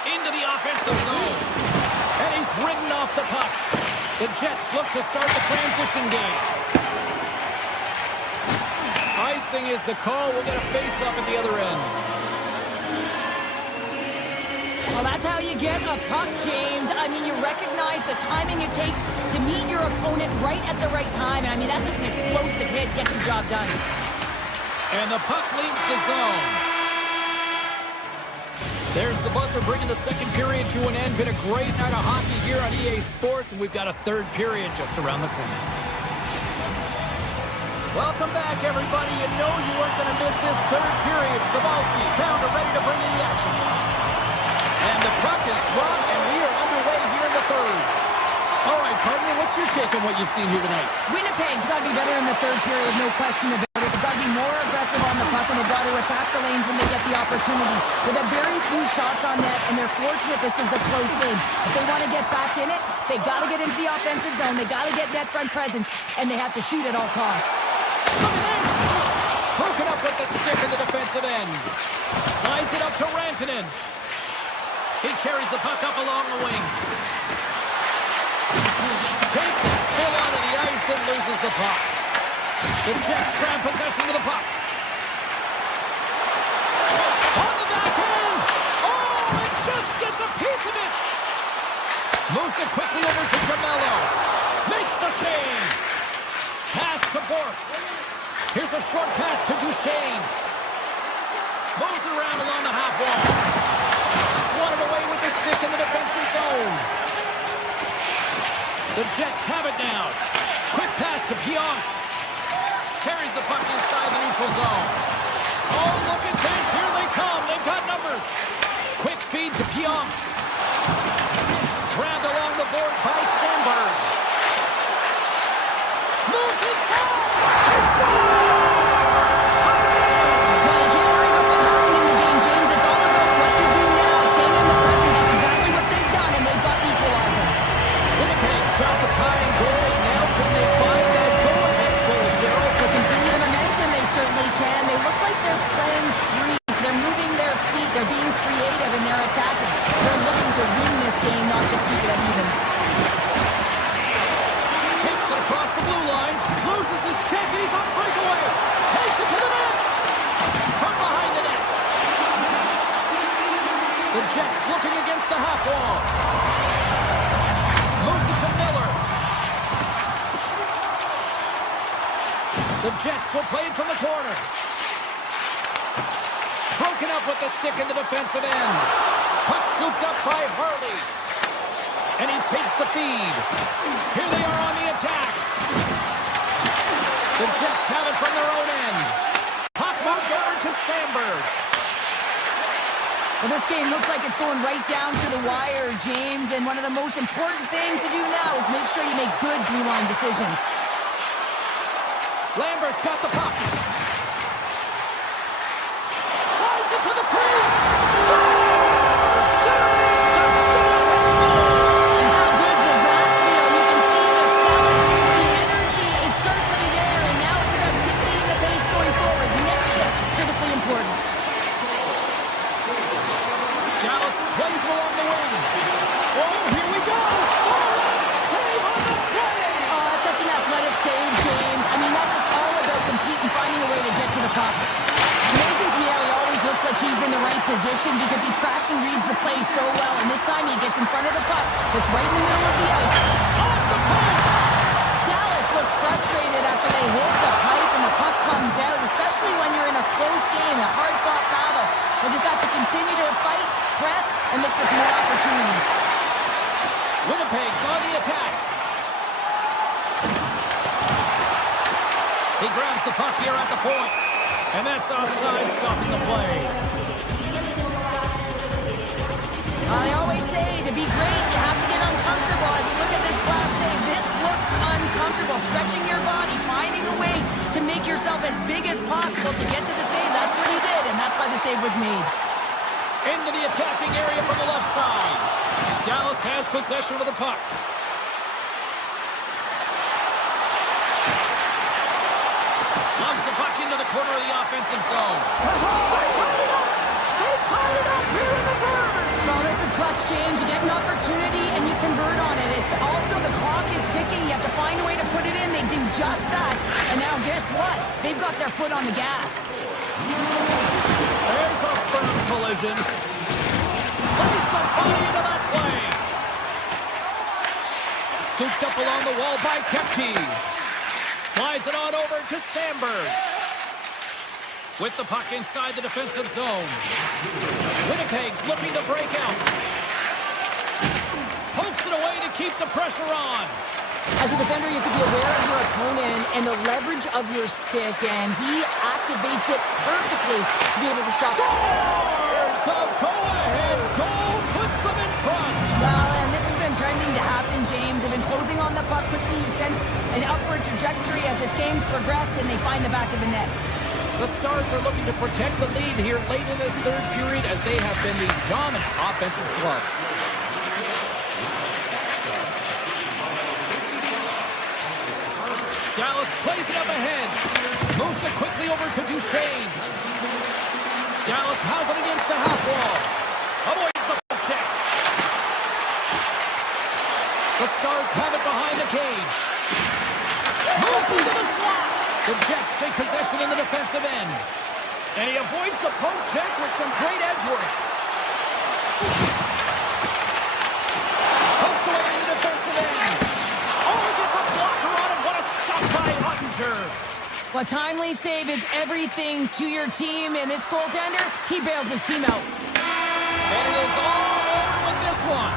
Into the offensive zone. And he's ridden off the puck. The Jets look to start the transition game. Icing is the call. We'll get a face-up at the other end. Well, that's how you get a puck, James. I mean, you recognize the timing it takes to meet your opponent right at the right time. And I mean, that's just an explosive hit, gets the job done. And the puck leaves the zone. There's the buzzer bringing the second period to an end. Been a great night of hockey here on EA Sports, and we've got a third period just around the corner. Welcome back, everybody. You know you weren't going to miss this third period. Savalski, Pounder ready to bring in the action. And the puck is dropped, and we are underway here in the third. All right, partner, what's your take on what you've seen here tonight? Winnipeg's got to be better in the third period, no question about it. They've got to be more aggressive on the puck, and they've got to attack the lanes when they get the opportunity. They've had very few shots on net, and they're fortunate this is a close game. If they want to get back in it, they got to get into the offensive zone. They got to get net front presence, and they have to shoot at all costs. Look at this! Broken up with the stick in the defensive end. Slides it up to Rantanen. He carries the puck up along the wing. Takes a spill onto the ice and loses the puck. The Jets grab possession of the puck. On the backhand! Oh, it just gets a piece of it! Moves it quickly over to Jamello. Makes the save! Pass to Bork. Here's a short pass to Duchesne. Moves it around along the half wall. Swatted away with the stick in the defensive zone. The Jets have it now. Quick pass to Pionk. Carries the puck inside the neutral zone. Oh, look at this. Here they come. They've got numbers. Quick feed to Pionk. Grabbed along the board by Sandberg. Moves inside. He scores! Well, you can't worry about what happened in the game, James. It's all about what you do now. Staying in the present. That's exactly what they've done, and they've got equalizer. Winnipeg's got the tying goal. Now can they find that go-ahead goal, Cheryl? To continue the momentum, they certainly can. They look like they're playing free. They're moving their feet. They're being creative, and they're attacking. They're looking to win this game, not just keep it at evens. Takes it across the blue line. Loses his check, and he's on breakaway. Takes it to the net. From behind the net. The Jets looking against the half wall. Moves it to Miller. The Jets will play it from the corner. Broken up with the stick in the defensive end. Puck scooped up by Harley. And he takes the feed. Here they are on the attack. The Jets have it from their own end. Puck moved over to Sandberg. Well, this game looks like it's going right down to the wire, James. And one of the most important things to do now is make sure you make good blue line decisions. Lambert's got the puck. Tries it to the crease. Scores! There is the go-ahead goal! And how good does that feel? You can see the selling. The energy is certainly there, and now it's about dictating the pace going forward. Next shift, critically important. Dallas plays it along the wing. Oh, here we go! Oh, a save on the play! Oh, that's such an athletic save, James. I mean, that's just all about competing, finding a way to get to the puck. It's amazing to me how he always looks like he's in the right position because he tracks and reads the play so well, and this time he gets in front of the puck. It's right in the middle of the ice. Off the post! Dallas looks frustrated after they hit the pipe and the puck comes out, especially when you're in a close game, a hard-fought battle. They'll just have to continue to fight, press, and look for some more opportunities. Winnipeg's on the attack. He grabs the puck here at the point. And that's offside, stopping the play. I always say, to be great, you have to get uncomfortable. As we look at this last save, this looks uncomfortable. Stretching your body, finding a way to make yourself as big as possible to get to the save. That's what he did, and that's why the save was made. Into the attacking area from the left side. Dallas has possession of the puck. Logs the puck into the corner of the offensive zone. They tied it up! They tied it up here in the third! Well, this is clutch, James. You get an opportunity and you convert on it. It's also the clock is ticking. You have to find a way to put it in. They do just that. And now guess what? They've got their foot on the gas. There's a firm collision. Place the body into that play. Scooped up along the wall by Kepke. Slides it on over to Sandberg. With the puck inside the defensive zone. Winnipeg's looking to break out. Pokes it away to keep the pressure on. As a defender, you have to be aware of your opponent and the leverage of your stick, and he activates it perfectly to be able to stop. Scores! The go-ahead goal puts them in front. Well, and this has been trending to happen, James. They've been closing on the puck quickly. You sense an upward trajectory as this game's progressed, and they find the back of the net. The Stars are looking to protect the lead here late in this third period as they have been the dominant offensive club. Dallas plays it up ahead. Moves it quickly over to Duchesne. Dallas has it against the half wall. Avoids the poke check. The Stars have it behind the cage. Moves into the slot. The Jets take possession in the defensive end. And he avoids the poke check with some great edge work. Poked away in the defensive end. Oh, he gets a blocker on it. What a stop by Ottinger. Well, timely save is everything to your team, and this goaltender, he bails his team out. And it is all over with this one.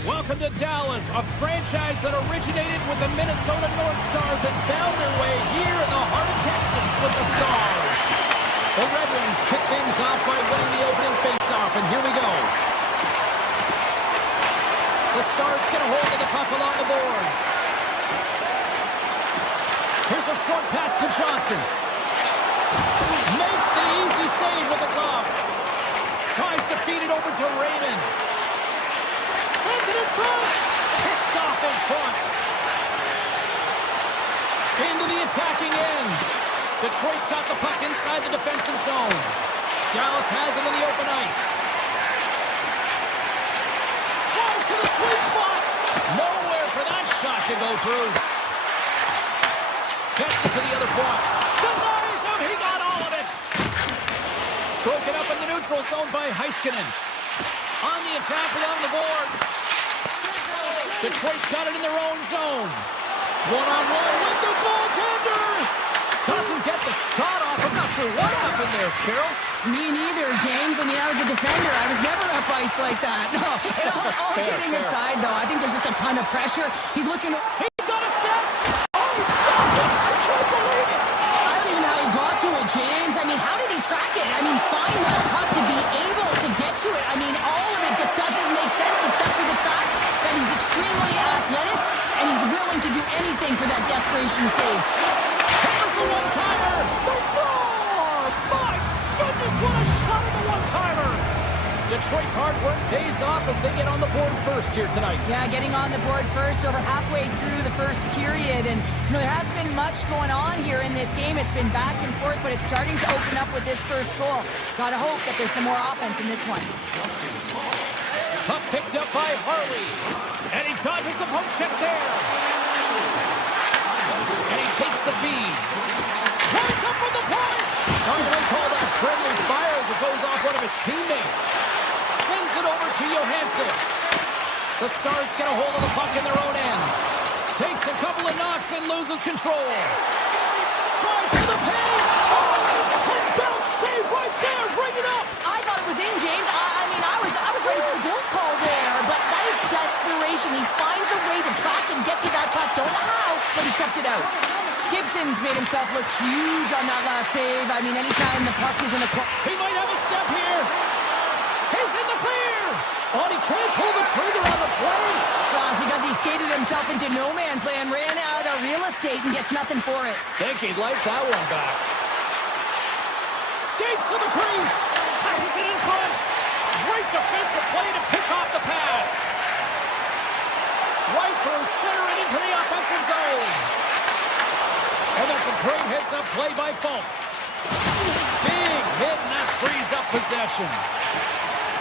Welcome to Dallas, a franchise that originated with the Minnesota North Stars and found their way here in the heart of Texas with the Stars. The Red Wings kick things off by winning the opening face-off, and here we go. The Stars get a hold of the puck along the boards. Here's a short pass to Johnston. Makes the easy save with the glove. Tries to feed it over to Raymond. Sends it in front. Picked off in front. Into the attacking end. Detroit's got the puck inside the defensive zone. Dallas has it in the open ice. Drives to the sweet spot. Nowhere for that shot to go through. Gets it to the other point. Denies him. He got all of it. Broken up in the neutral zone by Heiskanen. On the attack along the boards. Detroit's got it in their own zone. One-on-one with the goaltender. Doesn't get the shot off. I'm not sure what happened there, Cheryl. Me neither, James. I mean, I was a defender. I was never up ice like that. No, all kidding aside, though, I think there's just a ton of pressure. He's looking... He's got a step. Oh, he stopped it. I can't believe it. I don't even know how he got to it, James. I mean, how did he track it? I mean, find that puck to be able to get to it. I mean, all of it just doesn't make sense except for the fact that he's extremely athletic and he's willing to do anything for that desperation save. There's the one-timer. They score! My goodness, what a shot of the one-timer. Detroit's hard work pays off as they get on the board first here tonight. Yeah, getting on the board first over halfway through the first period. And, you know, there hasn't been much going on here in this game. It's been back and forth, but it's starting to open up with this first goal. Gotta hope that there's some more offense in this one. Puck picked up by Harley. And he dodges the poke check there. And he takes the feed. Runs up from the point. They call that friendly fire as it goes off one of his teammates. Sends it over to Johansson. The Stars get a hold of the puck in their own end. Takes a couple of knocks and loses control. Tries for the page. Oh, 10-bell save right there. Bring it up. I thought it was in, James. I mean, I was ready for the goal call there, but that is desperation. He finds a way to track and get to that puck. Don't know how, but he kept it out. Gibson's made himself look huge on that last save. I mean, anytime the puck is in the corner. He might have a step here. He's in the clear. Oh, he can't pull the trigger on the play. Well, it's because he skated himself into no man's land, ran out of real estate, and gets nothing for it. Think he'd like that one back. Skates to the crease. Passes it in front. Great defensive play to pick off the pass. Right through center and into the offensive zone. And that's a great heads-up play by Falk. Big hit, and that frees up possession.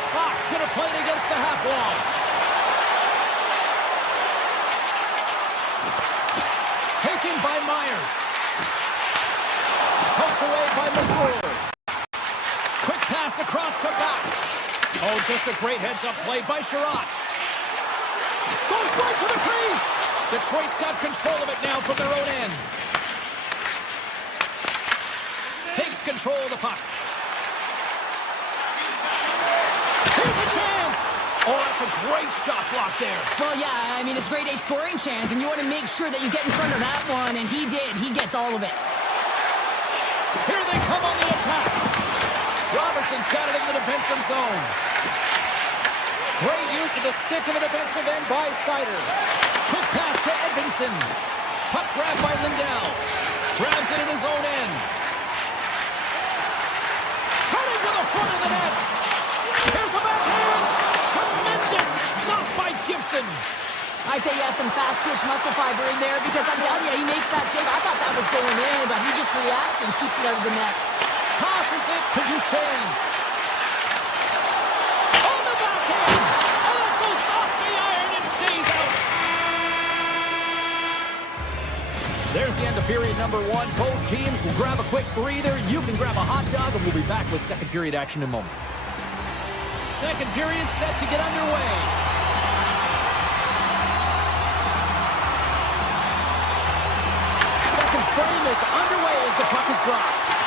Fox going to play it against the half wall. Taken by Myers. Poked away by Masur. Quick pass across to Bach. Oh, just a great heads-up play by Sherratt. Goes right to the crease. Detroit's got control of it now from their own end. Takes control of the puck. Here's a chance. Oh, that's a great shot block there. Well, yeah, I mean, it's grade A scoring chance, and you want to make sure that you get in front of that one, and he did. He gets all of it. Here they come on the attack. Robertson's got it in the defensive zone. Great use of the stick in the defensive end by Sider. Quick pass to Edvinsson. Puck grab by Lindell. Grabs it in his own end. Cutting to the front of the net. Here's a backhand. Tremendous stop by Gibson. I'd say, yeah, some fast twitch muscle fiber in there because I'm telling you, he makes that save. I thought that was going in, but he just reacts and keeps it out of the net. Tosses it to Duchesne. On the backhand. And it goes off the iron and stays out. There's the end of period number one. Both teams will grab a quick breather. You can grab a hot dog, and we'll be back with second period action in moments. Second period set to get underway. Second frame is underway as the puck is dropped.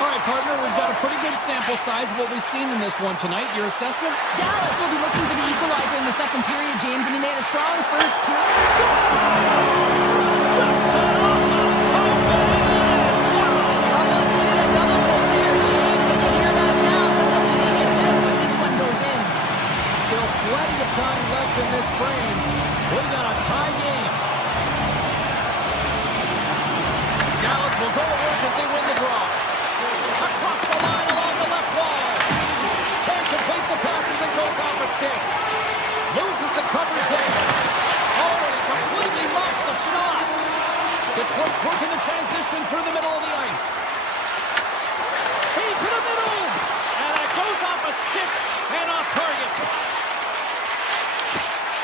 All right, partner, we've got a pretty good sample size of what we've seen in this one tonight. Your assessment? Dallas will be looking for the equalizer in the second period, James. I mean, they had a strong first period. Almost did a double take there, James. And you hear that sound, so will go to work as they win the draw. Across the line along the left wall. Can't complete the passes and goes off a stick. Loses the coverage there. Oh, and he completely lost the shot. Detroit's working the transition through the middle of the ice. Feed to the middle. And it goes off a stick and off target.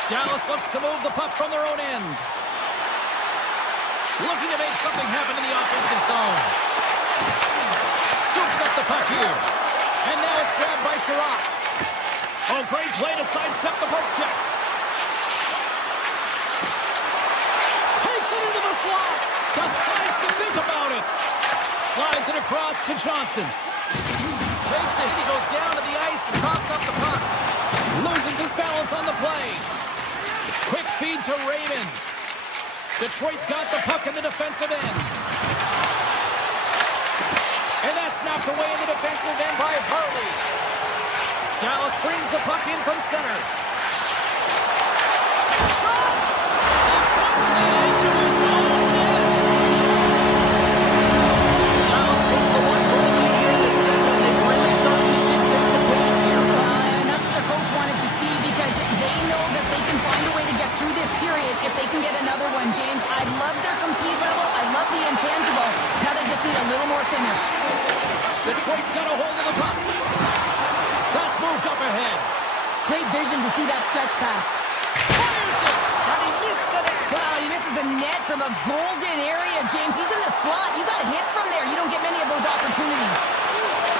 Dallas looks to move the puck from their own end. Looking to make something happen in the offensive zone. Scoops up the puck here. And now it's grabbed by Sherratt. Oh, great play to sidestep the poke check. Takes it into the slot. Decides to think about it. Slides it across to Johnston. Takes it. He goes down to the ice and coughs up the puck. Loses his balance on the play. Quick feed to Raymond. Detroit's got the puck in the defensive end. And that's knocked away in the defensive end by Harley. Dallas brings the puck in from center. Shot! And puts it into his own net. Dallas takes the one-goal lead here in the center, and they've really started to dictate the pace here. And that's what their coach wanted to see, because they know that they can find a way to get through this period if they can get another one, James. I love their compete level. I love the intangible. Now they just need a little more finish. Detroit's got a hold of the puck. That's moved up ahead. Great vision to see that stretch pass. Fires it, and he missed the net. Wow, he misses the net from a golden area, James. He's in the slot. You got hit from there. You don't get many of those opportunities.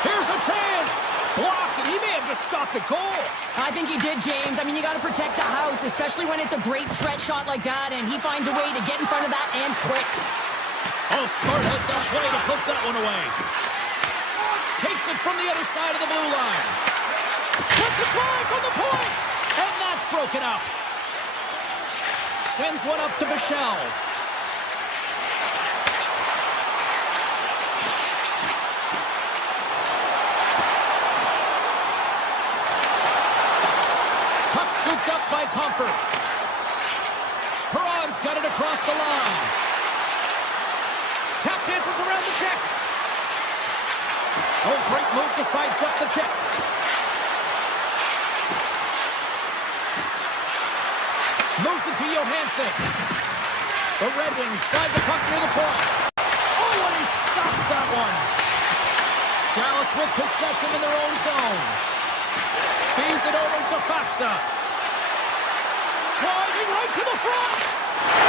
Here's a chance. Blocked, and he may have just stopped a goal. I think he did, James. I mean, you got to protect the house, especially when it's a great threat shot like that, and he finds a way to get in front of that and quick. Oh, smart heads-up play to flip that one away. Takes it from the other side of the blue line. Puts the drive from the point, and that's broken up. Sends one up to Michel. Puck scooped up by Comfort. Perron's got it across the line. Tap dances around the check. Oh, great move to sidestep the check. Moves it to Johansson. The Red Wings slide the puck near the point. Oh, and he stops that one. Dallas with possession in their own zone. Feeds it over to Faksa. Driving right to the front.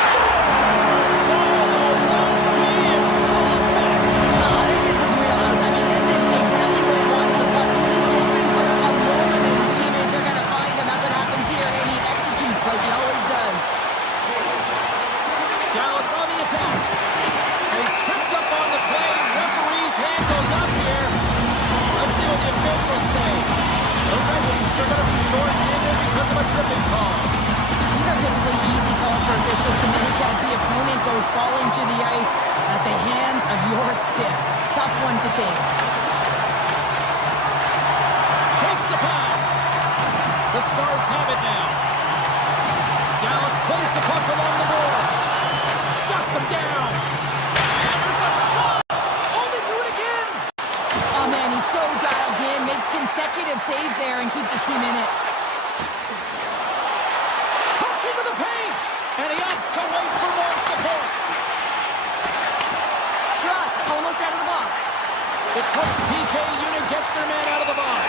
Scores! Oh, the 1D in full effect. This is his wheelhouse. I mean, this is exactly where he wants the puck. You leave it open for a moment, and his teammates are going to find him. That's what happens here, and he executes like he always does. Dallas on the attack. He's tripped up on the play. Referee's hand goes up here. Let's see what the officials say. The Red Wings are going to be short-handed because of a tripping call. These are typically easy calls for officials to make as the opponent goes falling to the ice at the hands of your stick. Tough one to take. Takes the pass. The Stars have it now. Dallas plays the puck along the boards. Shuts him down. And there's a shot. Oh, they do it again. Oh, man, he's so dialed in. Makes consecutive saves there and keeps his team in it. Cuts into the paint. And he opts to wait for more support. Trotz almost out of the box. Detroit's PK unit gets their man out of the box.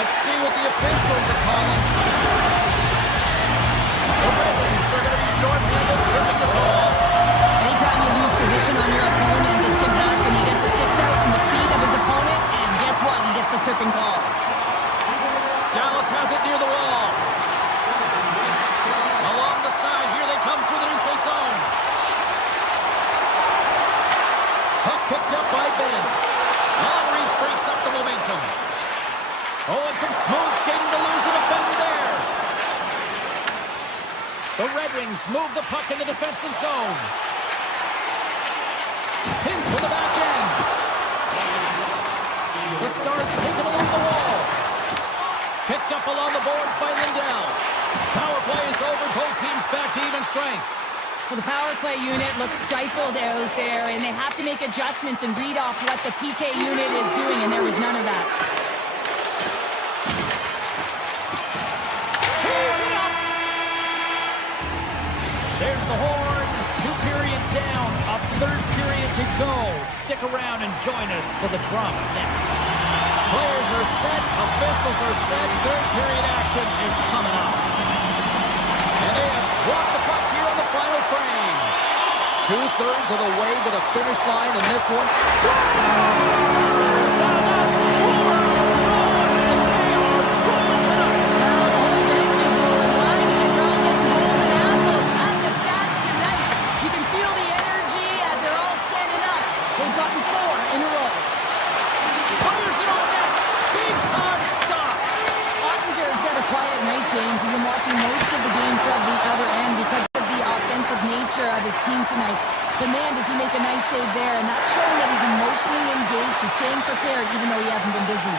Let's see what the officials are calling. The Red Wings are going to be short-handed, tripping the call. Anytime you lose position on your opponent, this can happen. He gets the sticks out in the feet of his opponent, and guess what? He gets the tripping call. Dallas has it near the wall. Along the side, here they come through the neutral zone. Puck picked up by Ben. Long reach breaks up the momentum. Oh, and some smooth skating to lose the defender there. The Red Wings move the puck in the defensive zone. Pins to the back end. The Stars take it along the wall. Picked up along the boards by Lindell. Power play is over. Both teams back to even strength. Well, the power play unit looks stifled out there, and they have to make adjustments and read off what the PK unit is doing, and there was none of that. There's the horn. 2 periods down. A third period to go. Stick around and join us for the drama next. Players are set. Officials are set. Third period action is coming up. And they have dropped the puck here on the final frame. 2/3 of the way to the finish line in this one. Stars! And that's 4-1. They are rolling tonight. Well, the whole bench is rolling wide because they're all getting goals and apples at the stats tonight. You can feel the energy as they're all standing up. They've gotten 4 in a row. Fires it on net. Big time stop. Ottinger's had a quiet night, James. He's been watching most of the game from the other end because of the offensive nature of his team tonight. But man, does he make a nice save there, and that's showing that he's emotionally engaged. He's staying prepared even though he hasn't been busy.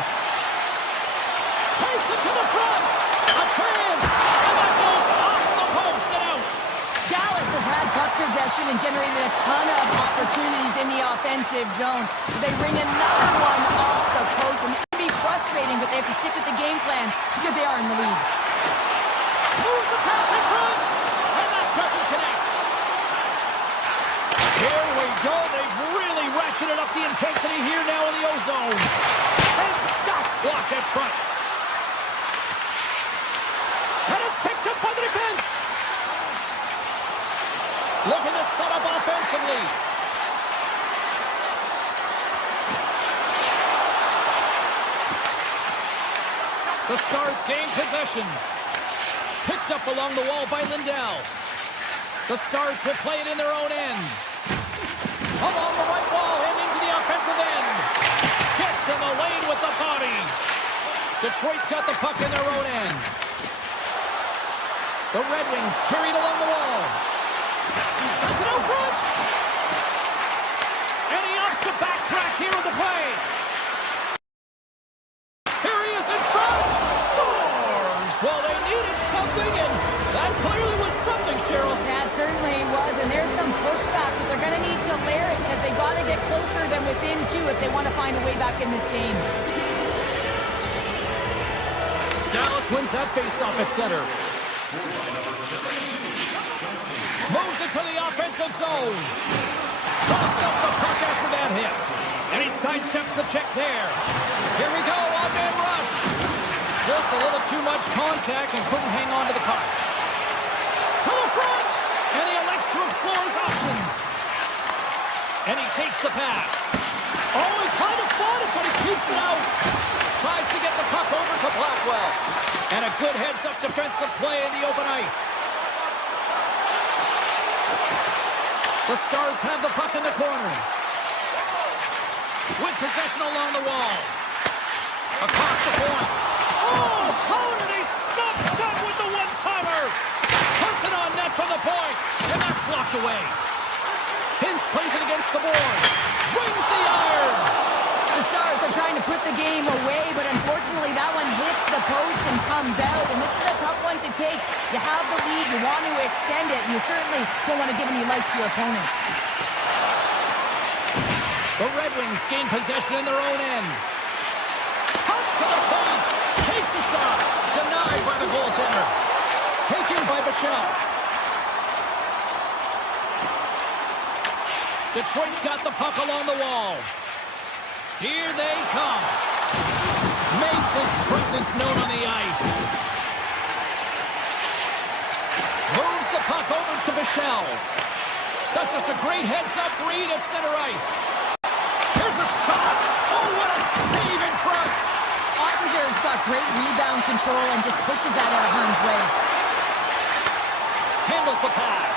Takes it to the front. A chance. And that goes off the post and out. Dallas has had puck possession and generated a ton of opportunities in the offensive zone. They ring another one off the post, and it's going to be frustrating, but they have to stick with the game plan because they are in the lead. Moves the pass in front. And that doesn't connect. Here we go. They've really ratcheted up the intensity here now in the O-zone. And that's blocked at front. And it's picked up by the defense. Looking to set up offensively. The Stars gain possession. Picked up along the wall by Lindell. The Stars will play it in their own end. Along the right wall and into the offensive end. Gets in the lane with the body. Detroit's got the puck in their own end. The Red Wings carried along the wall. Sends it out front. And he opts to backtrack here with the play. Here he is in front. Stars! Well, they needed something, and that clearly was something, Cheryl. That certainly was, and there's some pushback, but they're going to need to layer it because they've got to get closer than within 2 if they want to find a way back in this game. Dallas wins that faceoff at center. Moves it to the offensive zone. Toss up the puck after that hit. And he sidesteps the check there. Here we go, off-man rush. Just a little too much contact and couldn't hang on to the puck. To the front. And he elects to explore his options. And he takes the pass. Oh, he kind of fought it, but he keeps it out. Tries to get the puck over to Blackwell. And a good heads-up defensive play in the open ice. The Stars have the puck in the corner. With possession along the wall. Across the point. Oh, how did he stop that with the one-timer? Puts it on net from the point. And that's blocked away. Hintz plays it against the boards. Brings the iron. The Stars are trying to put the game away, but unfortunately that one hits the post and comes out, and this is a tough one to take. You have the lead, you want to extend it, and you certainly don't want to give any life to your opponent. The Red Wings gain possession in their own end. Cuts to the point. Takes a shot. Denied by the goaltender. Taken by Bichelle. Detroit's got the puck along the wall. Here they come. Makes his presence known on the ice. Moves the puck over to Bichelle. That's just a great heads-up read at center ice. Here's a shot. Oh, what a save in front. Ottinger's got great rebound control and just pushes that out of harm's way. Handles the pass.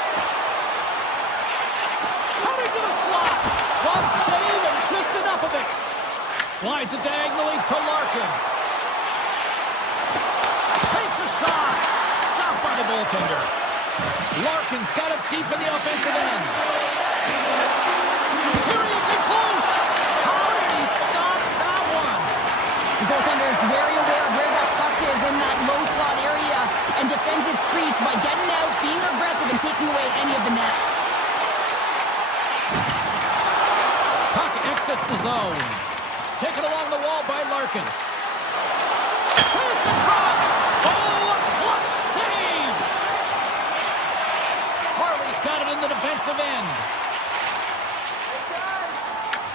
Coming to the slot. Glove save and just enough of it. Slides it diagonally to Larkin. Takes a shot. Stopped by the goaltender. Larkin's got it deep in the offensive end. Here he is in close. How did he stop that one? The goaltender is very aware of where that puck is in that low slot area and defends his crease by getting out, being aggressive, and taking away any of the net. the zone. Taken along the wall by Larkin. Chance in front! Oh, a clutch save! Harley's got it in the defensive end.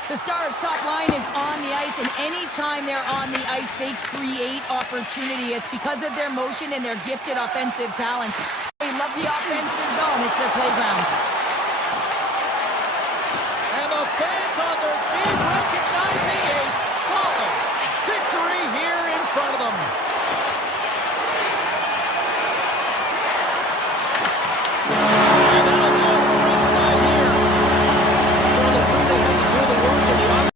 The Stars' top line is on the ice, and anytime they're on the ice, they create opportunity. It's because of their motion and their gifted offensive talents. They love the offensive zone. It's their playground. And the fans on their feet recognizing a solid victory here in front of them. And that'll do it for ringside here. Sure, they certainly had to do the work in the offense.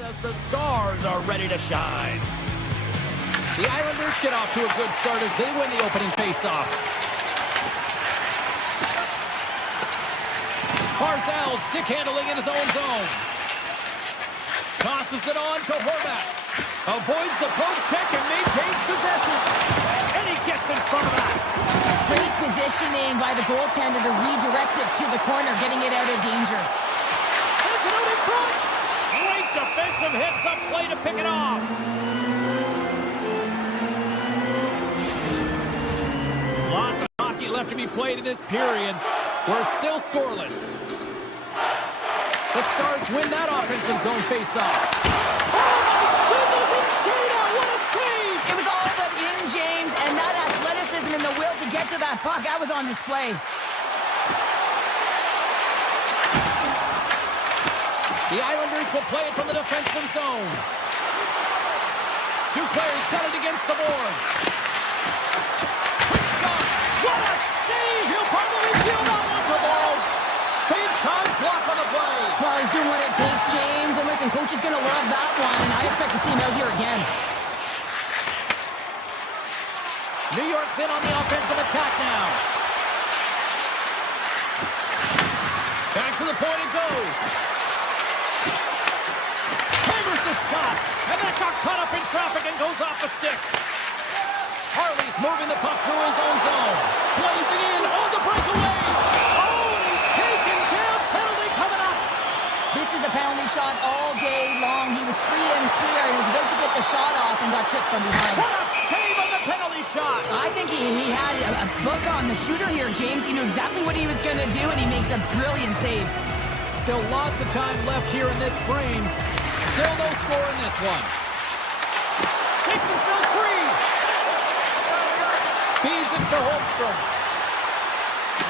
As the Stars are ready to shine. The Islanders get off to a good start as they win the opening faceoff. Barzal stick handling in his own zone. Tosses it on to Horvat. Avoids the poke check and maintains possession. And he gets in front of that. Great positioning by the goaltender to redirect it to the corner, getting it out of danger. Sends it out in front. Great defensive hits up play to pick it off. Lots of hockey left to be played in this period. We're still scoreless. The Stars win that offensive zone faceoff. Oh my goodness, it stayed out. What a save! It was all but in, James, and that athleticism and the will to get to that puck, that was on display. The Islanders will play it from the defensive zone. Duclair's got it against the boards. Quick shot. What a save! He'll probably feel that one to ball. Big time block on the play. Well, he's doing what it takes, James. And listen, coach is going to love that one, and I expect to see him out here again. New York's in on the offensive attack now. Back to the point it goes. Hammers the shot, and that got caught up in traffic and goes off the stick. Harley's moving the puck through his own zone. Blazing in on the breakaway. Oh, and he's taken down. Penalty coming up. This is a penalty shot all day long. He was free and clear, and he was about to get the shot off and got tripped from behind. What a save on the penalty shot. I think he had a book on the shooter here, James. He knew exactly what he was going to do, and he makes a brilliant save. Still lots of time left here in this frame. Still no score in this one. Shakes himself free. Feeds it to Holmstrom.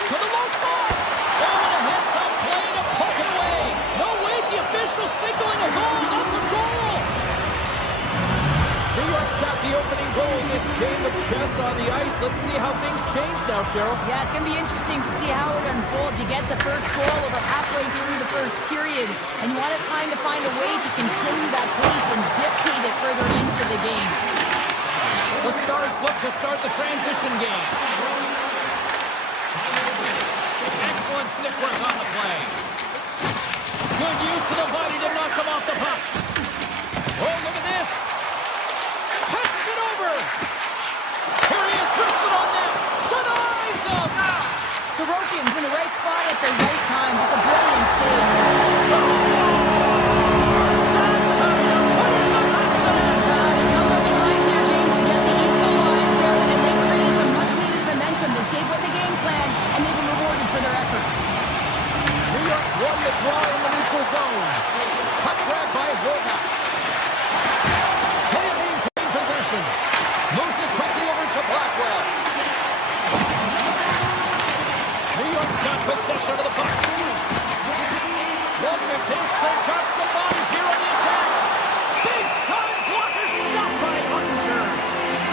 To the low slot. Oh, and a heads-up play to poke it away. No, wait, the official signaling a goal. That's a goal. New York's got the opening goal in this game of chess on the ice. Let's see how things change now, Cheryl. Yeah, it's going to be interesting to see how it unfolds. You get the first goal over halfway through the first period, and you want to kind of find a way to continue that pace and dictate it further into the game. The Stars look to start the transition game. Excellent stick work on the play. Good use of the body to knock them off the puck. Oh, look at this. Passes it over. Here he is, wrists it on net. Denies him. Sorokin's in the right spot at the right time. Just a brilliant save. That's how you put it in the back of the net. They come from behind here, James, to get the equalizer, and they created some much-needed momentum. They stayed with the game plan, and they've been rewarded for their efforts. New York's won the draw in the neutral zone. Puck grabbed by Voga. Can't maintain possession. Moves it quickly over to Blackwell. New York's got possession of the puck. Look at this. They've got some bodies here on the attack. Big time blocker stopped by Hunter.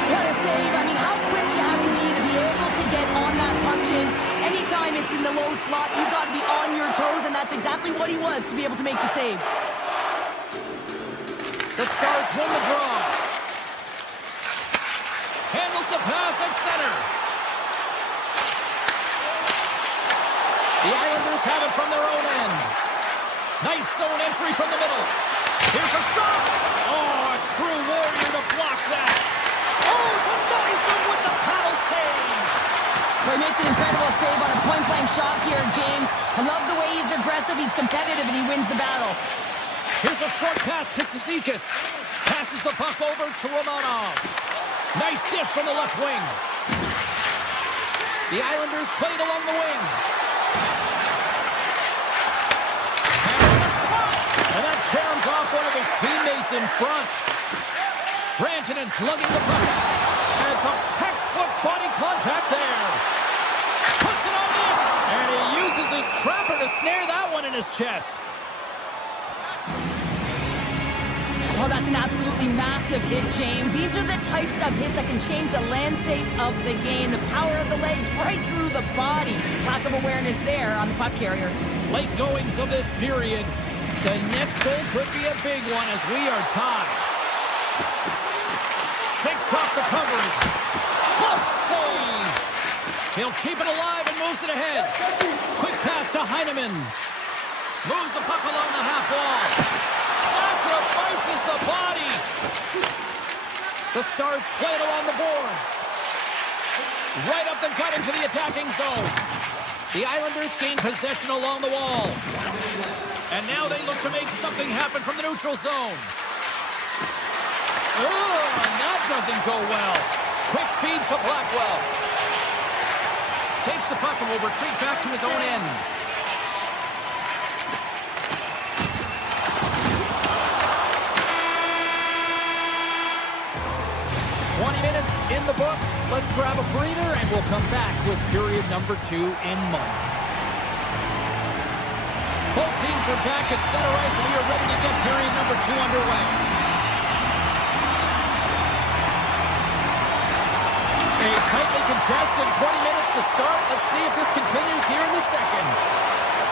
What a save. I mean, how quick you have to be able to get on that puck, James. Anytime it's in the low slot, you've got to be on your toes, and that's exactly what he was to be able to make the save. The Stars win the draw. Handles the pass at center. The Islanders have it from their own end. Nice zone entry from the middle. Here's a shot. Oh, a true warrior to block that. Oh, denies him with the paddle save. Well, he makes an incredible save on a point-blank shot here, James. I love the way he's aggressive, he's competitive, and he wins the battle. Here's a short pass to Cizikas. Passes the puck over to Romanov. Nice dish from the left wing. The Islanders played along the wing. There's a shot! And that caroms off one of his teammates in front. Rantanen's lugging the puck. And some textbook body contact there. Puts it on in. And he uses his trapper to snare that one in his chest. Oh, that's an absolutely massive hit, James. These are the types of hits that can change the landscape of the game. The power of the legs right through the body. Lack of awareness there on the puck carrier. Late goings of this period. The next goal could be a big one as we are tied. Shakes off the coverage. Close save. He'll keep it alive and moves it ahead. Quick pass to Heineman. Moves the puck along the half wall. Sack sacrifices the body. The Stars play it along the boards. Right up the gut into the attacking zone. The Islanders gain possession along the wall. And now they look to make something happen from the neutral zone. Oh, and that doesn't go well. Quick feed to Blackwell. Takes the puck and will retreat back to his own end. 20 minutes in the books. Let's grab a breather and we'll come back with period number 2 in months. Both teams are back at center ice and we are ready to get period number 2 underway. A tightly contested 20 minutes to start. Let's see if this continues here in the second.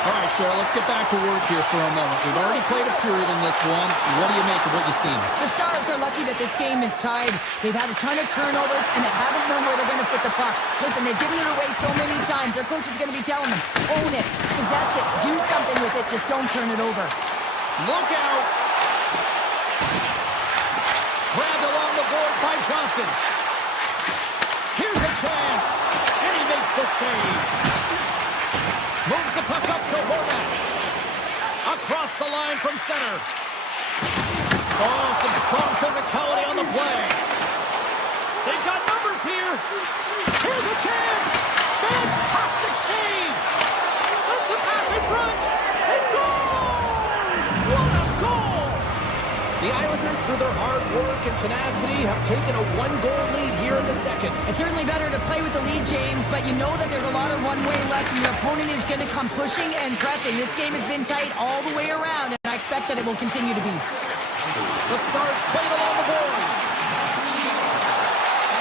All right, Cheryl, let's get back to work here for a moment. We've already played a period in this one. What do you make of what you've seen? The Stars are lucky that this game is tied. They've had a ton of turnovers, and they haven't known where they're going to put the puck. Listen, they've given it away so many times. Their coach is going to be telling them, own it, possess it, do something with it, just don't turn it over. Look out! Grabbed along the board by Johnston. Here's a chance, and he makes the save. Moves the puck up to Horvat. Across the line from center. Oh, some strong physicality on the play. They've got numbers here. Here's a chance. Fantastic save. Sends a pass in front. He scores! What a goal! The Islanders, through their hard work and tenacity, have taken a 1-goal lead here in the second. It's certainly better to play with the lead, James, but you know that there's a lot of runway left, and your opponent is going to come pushing and pressing. This game has been tight all the way around, and I expect that it will continue to be. The Stars played along the boards.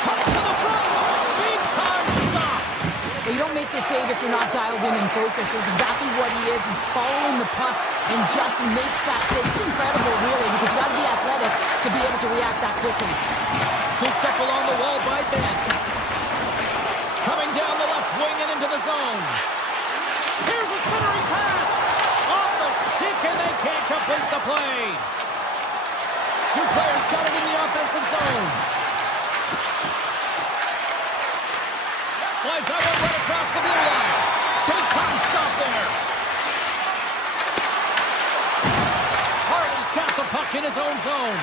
Cuts to the front. Big time stop. Well, you don't make this save if you're not dialed in and focused. That's exactly what he is. He's following the puck and just makes that save. It's incredible, really, because you got to be athletic to be able to react that quickly. Scooped up along the wall by Ben. Coming down the left wing and into the zone. Here's a centering pass. Off the stick, and they can't complete the play. Two players got it in the offensive zone. Slides that one right across the blue line. Big time stop there. Harlan's got the puck in his own zone.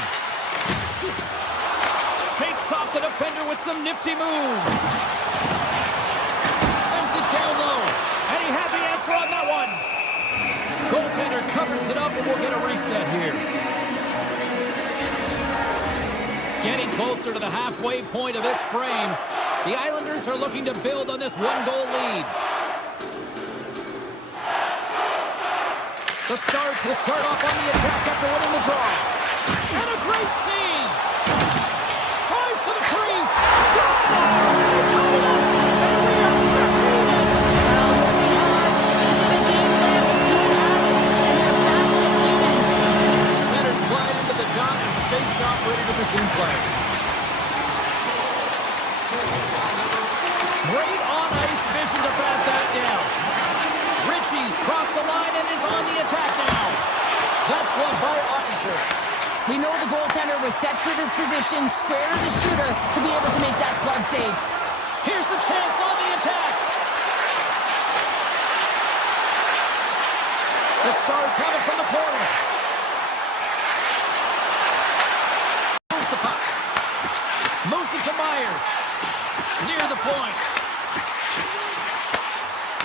Shakes off the defender with some nifty moves. Sends it down low. And he had the answer on that one. Goaltender covers it up and we'll get a reset here. Getting closer to the halfway point of this frame. The Islanders are looking to build on this 1-goal lead. The Stars will start off on the attack after winning the draw. And a great save. Tries to the crease. Scores! They tie it up. And we are back even. Well, working hard, sticking to the game plan with good habits, and they're back to even. Centers glide into the dot as a face-off ready to resume play. Great on-ice vision to bat that down. Ritchie's crossed the line and is on the attack now. That's gloved by Ottinger. We know the goaltender was set for this position, square to the shooter, to be able to make that glove save. Here's a chance on the attack. The Stars have it from the corner. Moves the puck. Moves it to Myers. Near the point.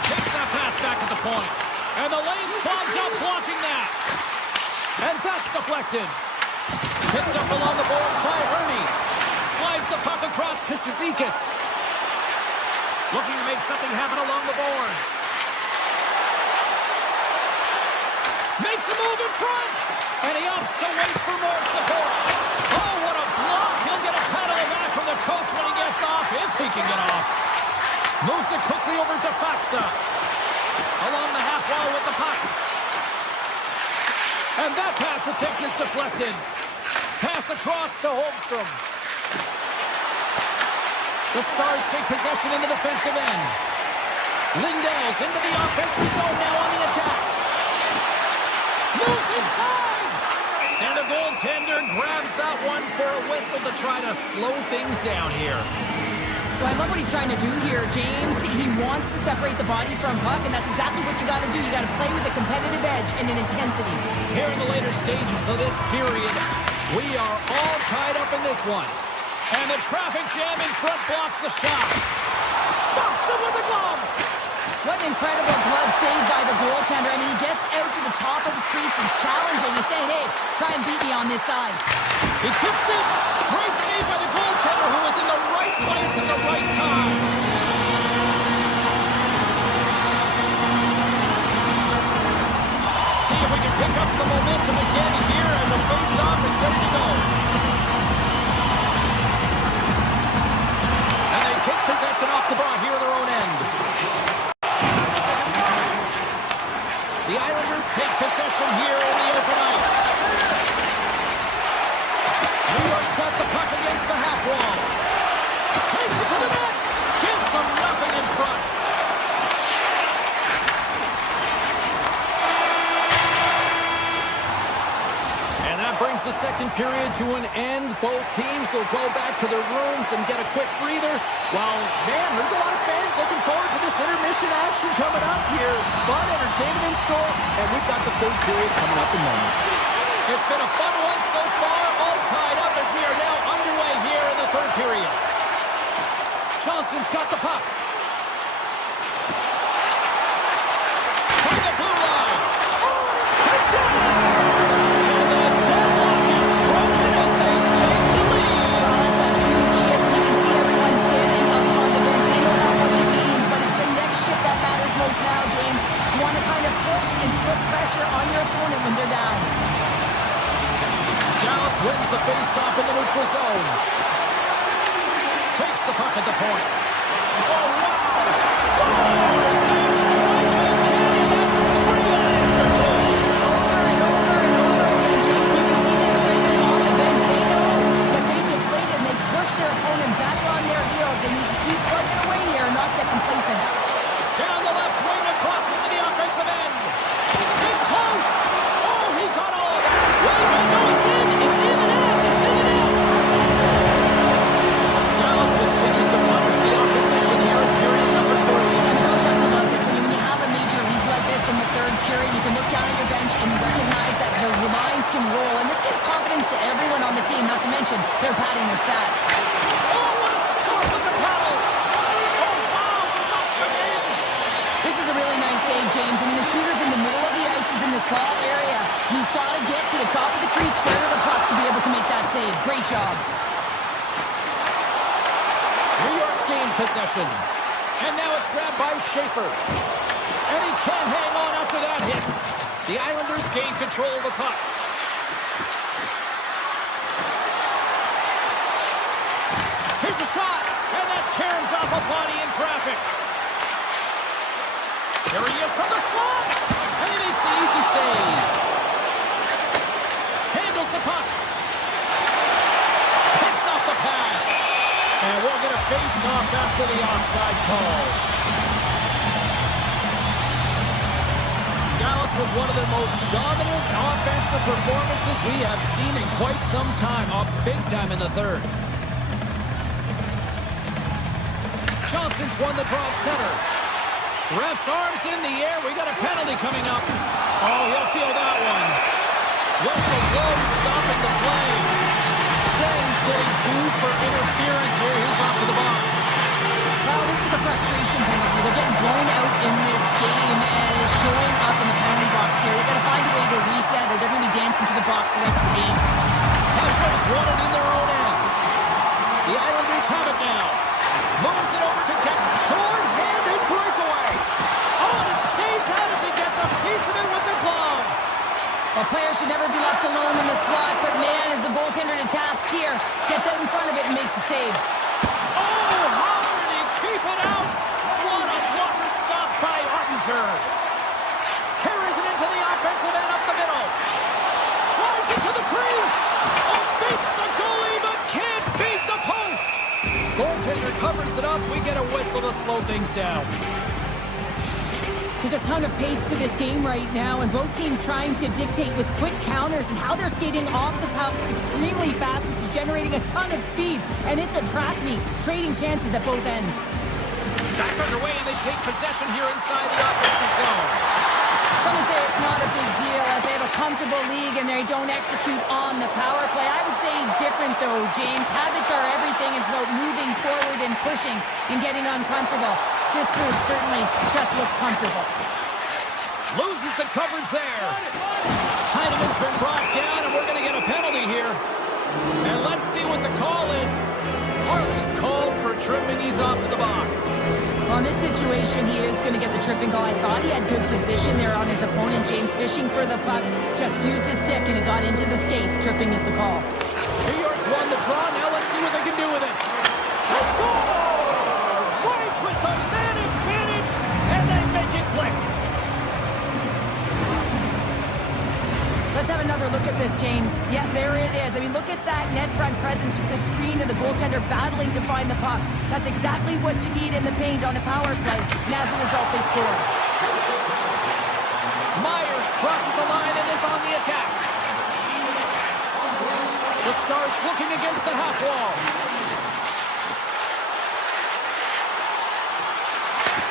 Takes that pass back at the point. And the lane's clogged up blocking that. And that's deflected. Picked up along the boards by Ernie. Slides the puck across to Cizikas. Looking to make something happen along the boards. Makes a move in front. And he opts to wait for more support. Oh, what a block. He'll get a pat on the back from the coach when he gets off, if he can get off. Moves it quickly over to Faksa. Along the half wall with the puck. And that pass attempt is deflected. Pass across to Holmstrom. The Stars take possession in the defensive end. Lindell's into the offensive zone now on the attack. Moves inside. And a goal one for a whistle to try to slow things down here. Well, I love what he's trying to do here, James. He wants to separate the body from puck, and that's exactly what you got to do. You got to play with a competitive edge and an intensity. Here in the later stages of this period, we are all tied up in this one. And the traffic jam in front blocks the shot. Stops him with a glove. What an incredible glove save by the goaltender. I mean, he gets out to the top of his crease. He's challenging. He's saying, hey, try and beat me on this side. He tips it. Great save by the goaltender, who was in the right place at the right time. See if we can pick up some momentum again here as the face-off is ready to go. And they take possession off the draw here at their own end. The Islanders take possession here in the open ice. New York's got the puck against the half wall. Takes it to the net. Gives them nothing in front. And that brings the second period to an end. Both teams will go back to their rooms and get a quick breather. Well, man, there's a lot of fans looking forward to this intermission action coming up here. Fun entertainment in store, and we've got the third period coming up in moments. It's been a fun one so far, all tied up as we are now underway here in the third period. Johnson's got the puck. From the blue line. Touchdown! And the deadlock is broken as they take the lead. That's a huge shift. You can see everyone standing up on the bench. They know how much it means, but it's the next shift that matters most now, James. You want to kind of push and put pressure on your opponent when they're down. Dallas wins the face-off in the neutral zone. Takes the puck at the point. Oh, wow! Scores! They strike again, and that's 3 unanswered goals. Over and over and over again, James. You can see the excitement on the bench. They know that they've deflated and they push their opponent back on their heels. They need to keep plugging away here and not get complacent. Down the left wing across into the offensive end. In close! Oh, he got all of that. Wait, no, it's in! It's in the net! It's in the net! Dallas continues to punish the opposition here in period number 3. And the coach has to love this. I mean, when you have a major league like this in the third period, you can look down at your bench and recognize that the lines can roll. And this gives confidence to everyone on the team, not to mention they're padding their stats. Oh, what a start with the paddle! Oh, wow! Stops the game! This is a really nice save, James. I mean, the shooter's in the middle of the ice. He's in the slot area. And he's got to get to the top of the crease, square to the puck to be able to make that save. Great job. New York's gained possession. And now it's grabbed by Schaefer. And he can't hang on after that hit. The Islanders gain control of the puck. Here's a shot. And that caroms off a body in traffic. There he is from the slot. And he makes the easy save. Handles the puck. Picks off the pass. And we'll get a face-off after the offside call. Dallas with one of their most dominant offensive performances we have seen in quite some time. Off big time in the third. Johnson's won the draw at center. Ref's arms in the air. We got a penalty coming up. Oh, he'll feel that one. Whistle blows, stopping the play. Shane's getting 2 for interference here. He's off to the box. Well, this is a frustration penalty. They're getting blown out in this game, and it's showing up in the penalty box here. They've got to find a way to reset, or they're going to be dancing to the box the rest of the game. Hescher's won it in their own end. The Islanders have it now. Moves it over to Kent. Short-handed breakaway. Oh, and it stays out as he gets a piece of it with the glove. A player should never be left alone in the slot, but man, is the goaltender to task here. Gets out in front of it and makes the save. Oh, how did he keep it out? What a blocker stop by Ottinger. Carries it into the offensive end up the middle. Drives it to the crease. Oh, beats the goalie, but can't beat the post. Goaltender covers it up. We get a whistle to slow things down. There's a ton of pace to this game right now, and both teams trying to dictate with quick counters and how they're skating off the puck extremely fast, which is generating a ton of speed. And it's a track meet, trading chances at both ends. Back underway, and they take possession here inside the offensive zone. Some would say it's not a big deal as they have a comfortable league and they don't execute on the power play. I would say different though, James. Habits are everything. It's about moving forward and pushing and getting uncomfortable. This group certainly just looks comfortable. Loses the coverage there. Heineman's been brought down, and we're going to get a penalty here. And let's see what the call is. Harley's called for tripping. He's off to the box. Well, in this situation, he is going to get the tripping call. I thought he had good position there on his opponent. James fishing for the puck. Just used his stick, and it got into the skates. Tripping is the call. New York's won the draw. Now let's see what they can do with it. They score! Right with the man advantage, and they make it click. Let's have another look at this, James. Yeah, there it is. I mean, look at that net front presence, the screen and the goaltender battling to find the puck. That's exactly what you need in the paint on a power play. And as a result, they score. Myers crosses the line and is on the attack. The Stars looking against the half wall.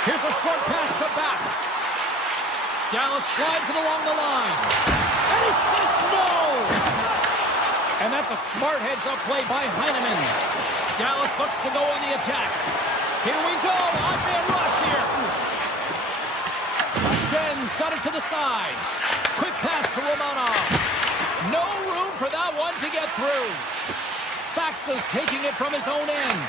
Here's a short pass to back. Dallas slides it along the line. And he says no! And that's a smart heads-up play by Heineman. Dallas looks to go on the attack. Here we go. Odd-man rush here. Shen's got it to the side. Quick pass to Romanov. No room for that one to get through. Faxa's taking it from his own end.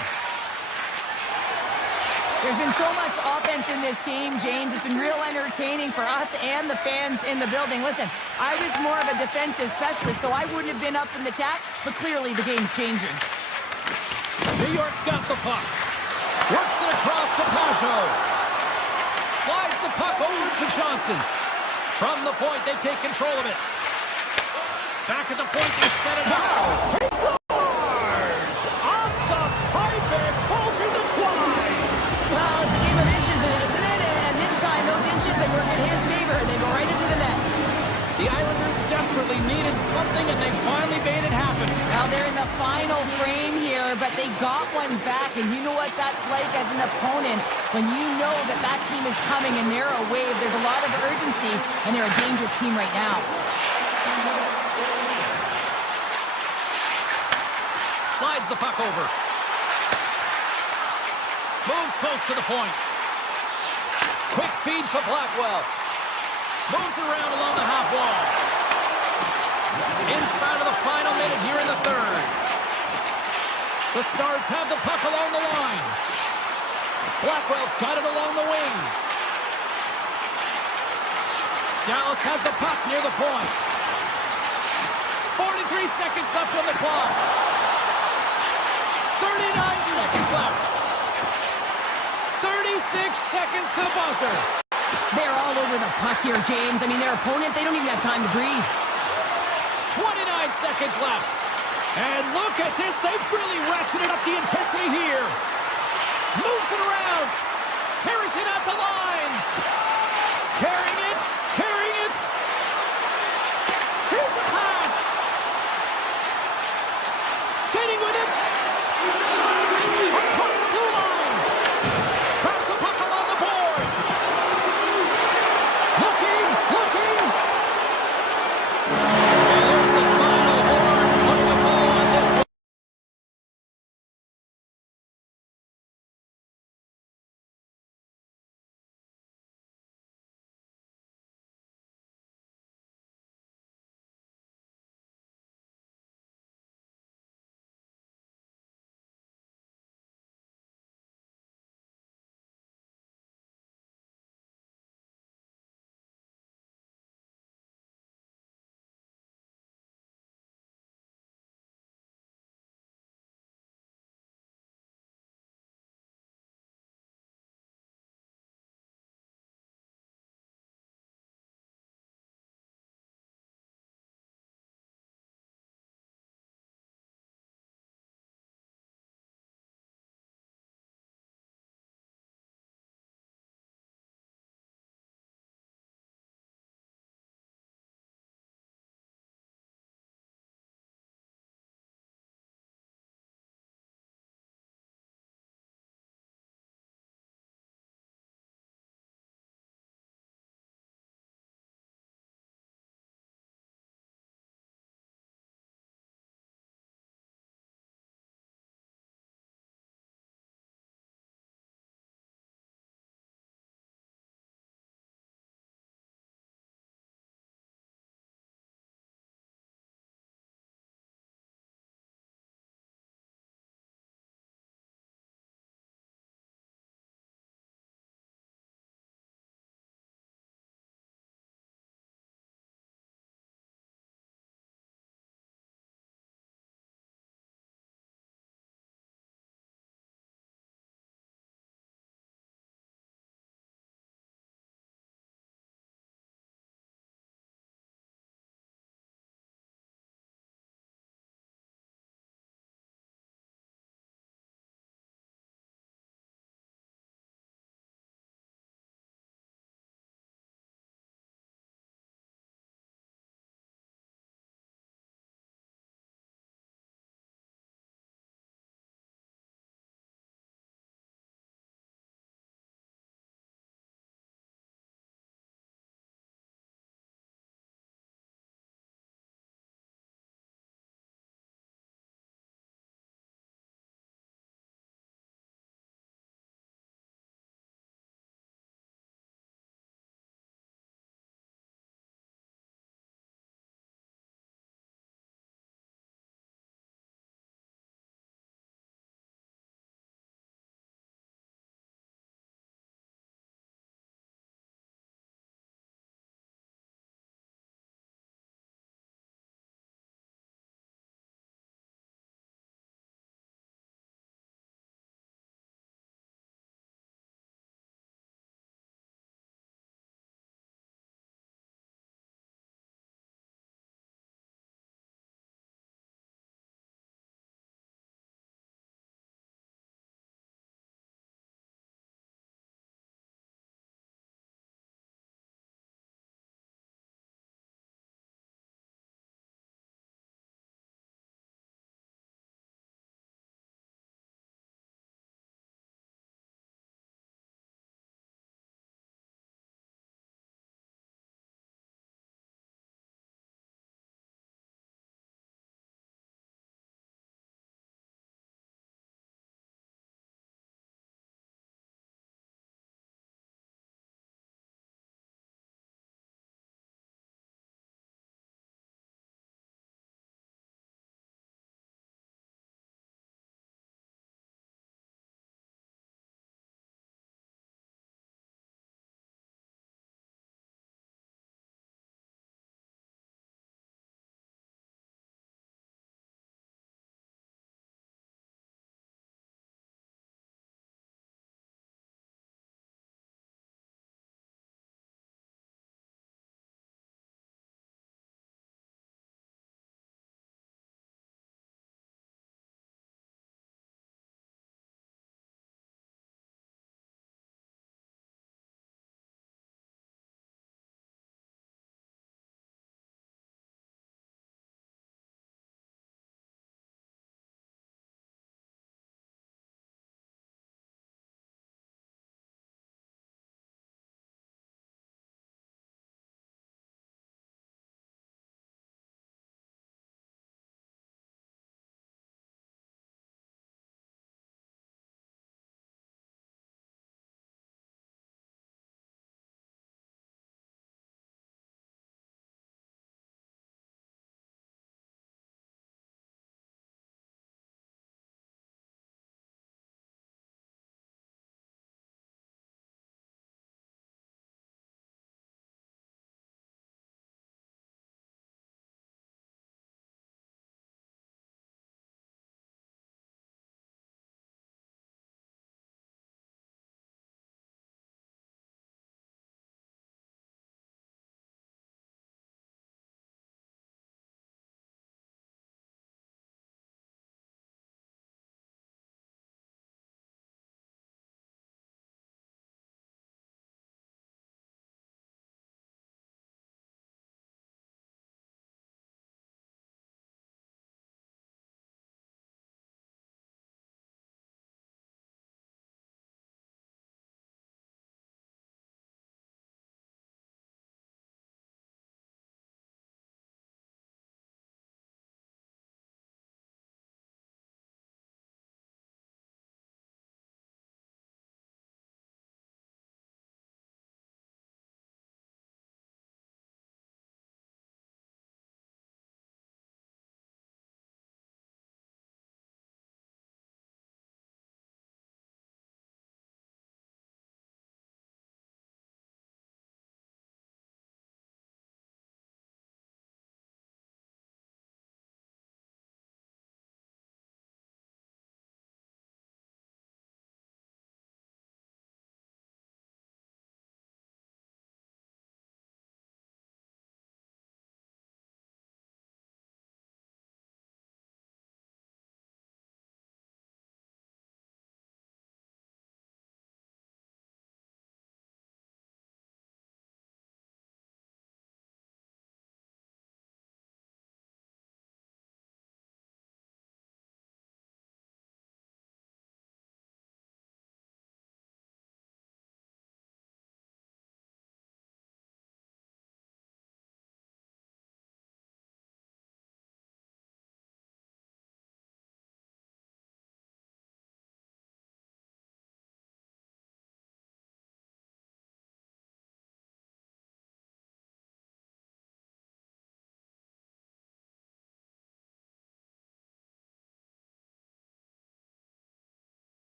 There's been so much offense in this game, James. It's been real entertaining for us and the fans in the building. Listen, I was more of a defensive specialist, so I wouldn't have been up in the attack, but clearly the game's changing. New York's got the puck. Works it across to Pajot. Slides the puck over to Johnston. From the point, they take control of it. Back at the point, they set it up. He scores! Off the pipe and bulging the twine. Well, it's a game of inches, isn't it? And this time, those inches, they work in his favor. They go right into the net. The Islanders desperately needed something, and they finally made it happen. Now, they're in the final frame here, but they got one back. And you know what that's like as an opponent when you know that that team is coming and they're a wave. There's a lot of urgency, and they're a dangerous team right now. Slides the puck over. Moves close to the point. Quick feed to Blackwell. Moves around along the half wall. Inside of the final minute here in the third. The Stars have the puck along the line. Blackwell's got it along the wing. Dallas has the puck near the point. 43 seconds left on the clock. 39 seconds left. 36 seconds to the buzzer. They're all over the puck here, James. I mean, their opponent, they don't even have time to breathe. 29 seconds left. And look at this. They've really ratcheted up the intensity here. Moves it around. Carries it at the line. Carrying it. Carrying it. Here's a pass. Skating with it. Across the blue line.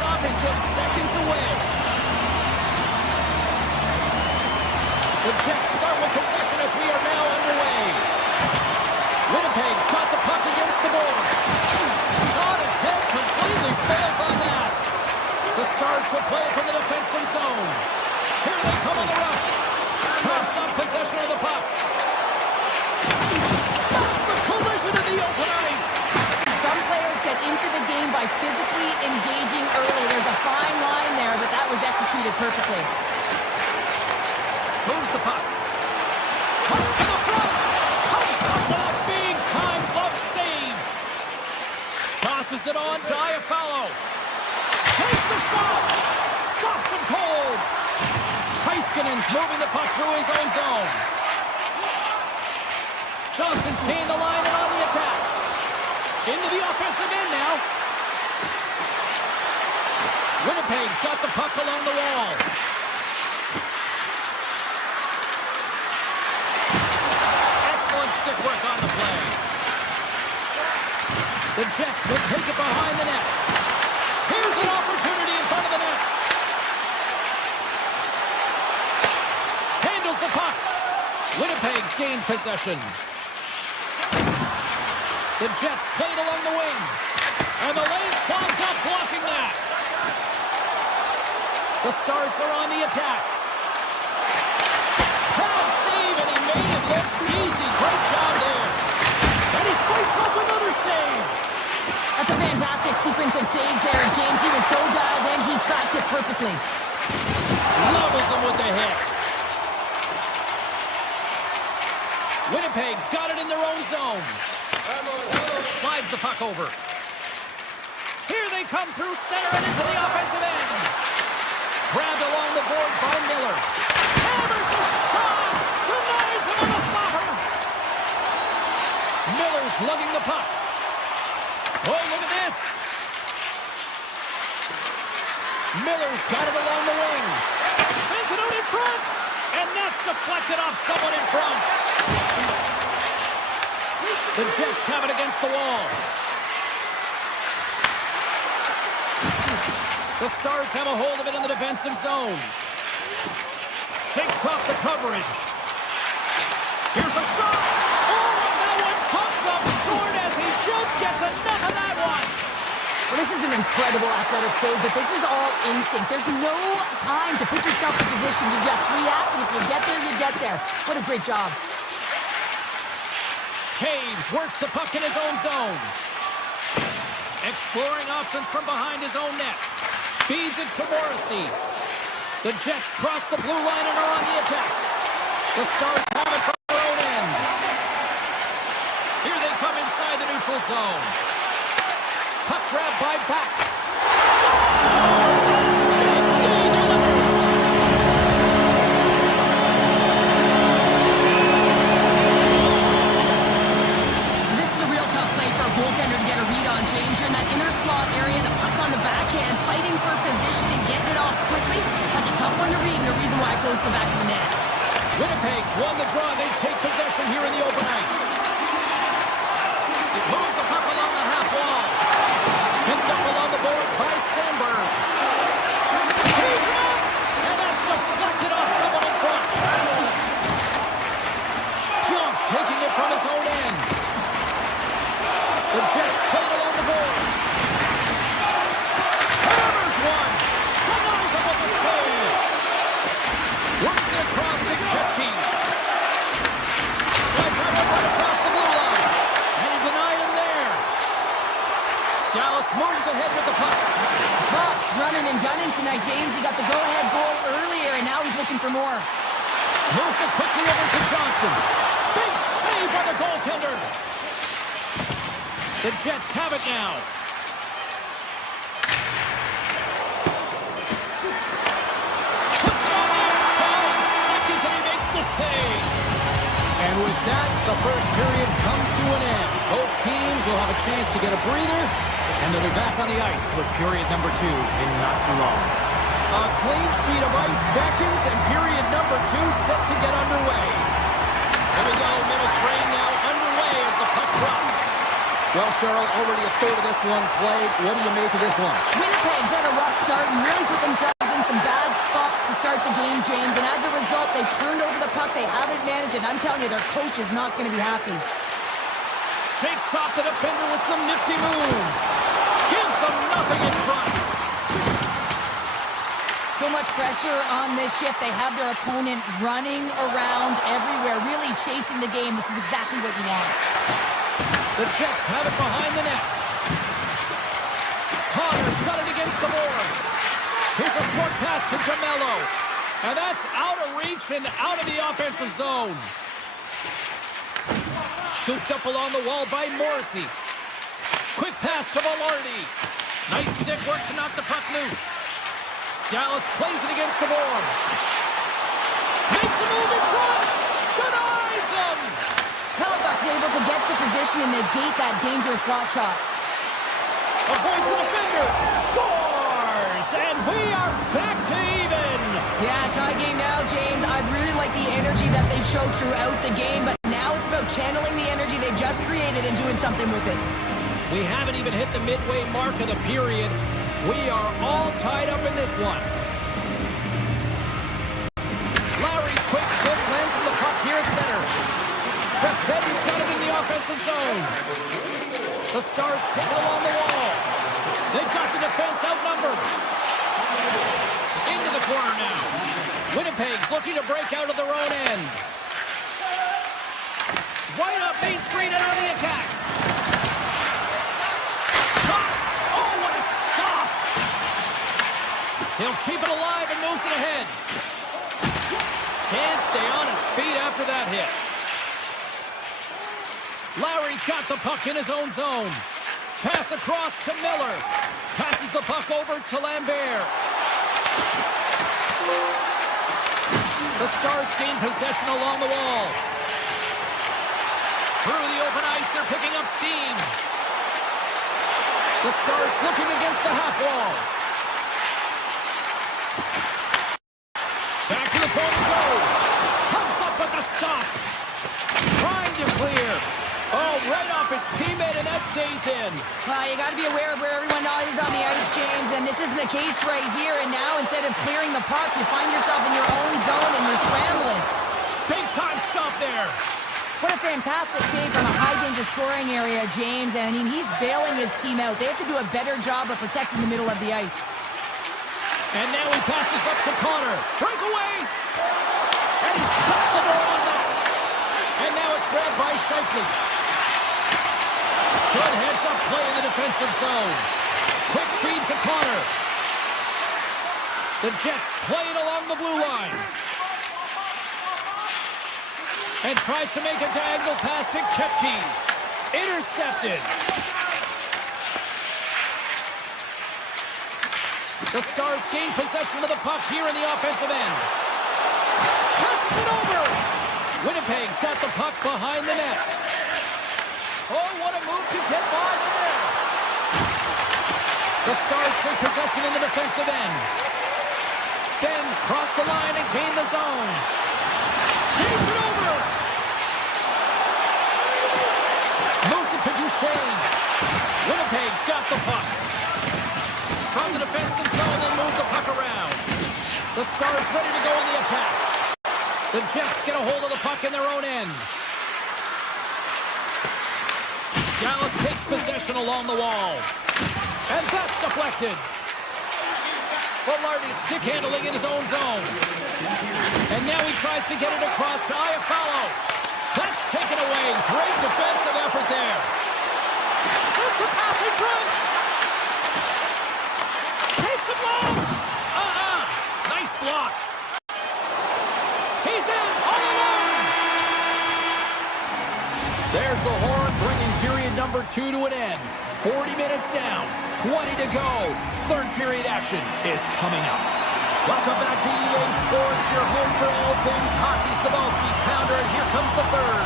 face-off is just seconds away. The Jets start with possession as we are now underway. Winnipeg's got the puck against the boards. Shot attempt completely fails on that. The Stars will play it from the defensive zone. Here they come on the rush. Cuffs on possession of the puck. Massive collision in the open ice. Some players get into the game by physically engaging early. There's a fine line there, but that was executed perfectly. Moves the puck. Cuts to the front. Comes up with a big-time glove save. Tosses it on. Diafallo. Takes the shot. Stops him cold. Heiskanen's moving the puck through his own zone. Johnson's gained the line and on the attack. Into the offensive end now. Winnipeg's got the puck along the wall. Excellent stick work on the play. The Jets will take it behind the net. Here's an opportunity in front of the net. Handles the puck. Winnipeg's gained possession. The Jets played along the wing. And the lane's clogged up, blocking that. The Stars are on the attack. Bad save, and he made it look easy. Great job there. And he fights off another save. That's a fantastic sequence of saves there, James. He was so dialed in, he tracked it perfectly. Levels him with the hit. Winnipeg's got it in their own zone. Slides the puck over. Here they come through center and into the offensive end. Grabbed along the board by Miller. Hammers the shot. Denies him on the slapper. Miller's lugging the puck. Oh, look at this. Miller's got it along the wing. Sends it out in front. And that's deflected off someone in front. The Jets have it against the wall. The Stars have a hold of it in the defensive zone. Shakes off the coverage. Here's a shot. Oh, and that one comes up short as he just gets enough of that one. Well, this is an incredible athletic save, but this is all instinct. There's no time to put yourself in position to just react. And if you get there, you get there. What a great job. Caves works the puck in his own zone. Exploring options from behind his own net. Feeds it to Morrissey. The Jets cross the blue line and are on the attack. The Stars have it from their own end. Here they come inside the neutral zone. Puck grab by Back. Stars! Big D delivers. This is a real tough play for a goaltender to get a read on, James. You're in that inner slot area, the puck's on the backhand, fighting for position and getting it off quickly. That's a tough one to read and the reason why it goes to the back of the net. Winnipeg's won the draw. They take possession here in the open ice. Moves the puck along the half wall. Picked up along the boards by Sandberg. He's up! And that's deflected off someone in front. Pionk's taking it from his own end. The Jets played along the boards. Hammers one. Denies him with the save. Works it across to Kepke. Slides out right across the blue line. And he denied him there. Dallas moves ahead with the puck. Bucks running and gunning tonight, James. He got the go-ahead goal earlier, and now he's looking for more. Moves it quickly over to Johnston. Big save by the goaltender. The Jets have it now. Puts it on there. 5 seconds and he makes the save. And with that, the first period comes to an end. Both teams will have a chance to get a breather, and they'll be back on the ice for period number 2 in not too long. A clean sheet of ice beckons, and period number 2 set to get underway. Here we go, middle frame now underway as the puck drops. Well, Cheryl, already a third of this one played. What do you make of this one? Winnipeg's had a rough start and really put themselves in some bad spots to start the game, James. And as a result, they turned over the puck. They haven't managed it. I'm telling you, their coach is not going to be happy. Shakes off the defender with some nifty moves. Gives them nothing in front. So much pressure on this shift. They have their opponent running around everywhere, really chasing the game. This is exactly what you want. The Jets have it behind the net. Connor's got it against the boards. Here's a short pass to Jamello. And that's out of reach and out of the offensive zone. Scooped up along the wall by Morrissey. Quick pass to Velarde. Nice stick work to knock the puck loose. Dallas plays it against the boards. Makes a move in front. Denies him. Halifax able to get to position and negate that dangerous slot shot. Avoids the defender. Scores! And we are back to even. Yeah, tie game now, James. I really like the energy that they showed throughout the game, but now it's about channeling the energy they've just created and doing something with it. We haven't even hit the midway mark of the period. We are all tied up in this one. Lowry's quick stick lands on the puck here at center. Pressetti's got it in the offensive zone. The Stars take it along the wall. They've got the defense outnumbered. Into the corner now. Winnipeg's looking to break out of their own end. Right up Main Street and on the attack. Shot! Oh, what a stop! He'll keep it alive and moves it ahead. Can't stay on his feet after that hit. Lowry's got the puck in his own zone. Pass across to Miller. Passes the puck over to Lambert. The Stars gain possession along the wall. Through the open ice, they're picking up steam. The Stars looking against the half wall. Back to the point it goes. Comes up with the stop. Trying to clear. Oh, right off his teammate, and that stays in. You got to be aware of where everyone is on the ice, James, and this isn't the case right here. And now, instead of clearing the puck, you find yourself in your own zone and you're scrambling. Big time stop there. What a fantastic save from a high-danger scoring area, James. And, I mean, he's bailing his team out. They have to do a better job of protecting the middle of the ice. And now he passes up to Connor. Breakaway! And he shuts the door on that. And now it's grabbed by Scheifele. Good heads-up play in the defensive zone. Quick feed to Connor. The Jets play it along the blue line. And tries to make a diagonal pass to Kepke. Intercepted. The Stars gain possession of the puck here in the offensive end. Passes it over. Winnipeg's got the puck behind the net. Oh, what a move to get by there. The Stars take possession in the defensive end. Benz cross the line and gain the zone. Hands it over. Moves it to Duchesne. Winnipeg's got the puck. From the defensive zone, they move the puck around. The Stars ready to go on the attack. The Jets get a hold of the puck in their own end. Dallas takes possession along the wall. And that's deflected. Velarde stick handling in his own zone. And now he tries to get it across to Iafallo. That's taken away. Great defensive effort there. Sends the pass in front. Takes it last. Nice block. He's in all alone. There's the horn bringing period number 2 to an end. 40 minutes down, 20 to go. Third period action is coming up. Welcome back to EA Sports, your home for all things hockey. Sabalski, Pounder, and here comes the third.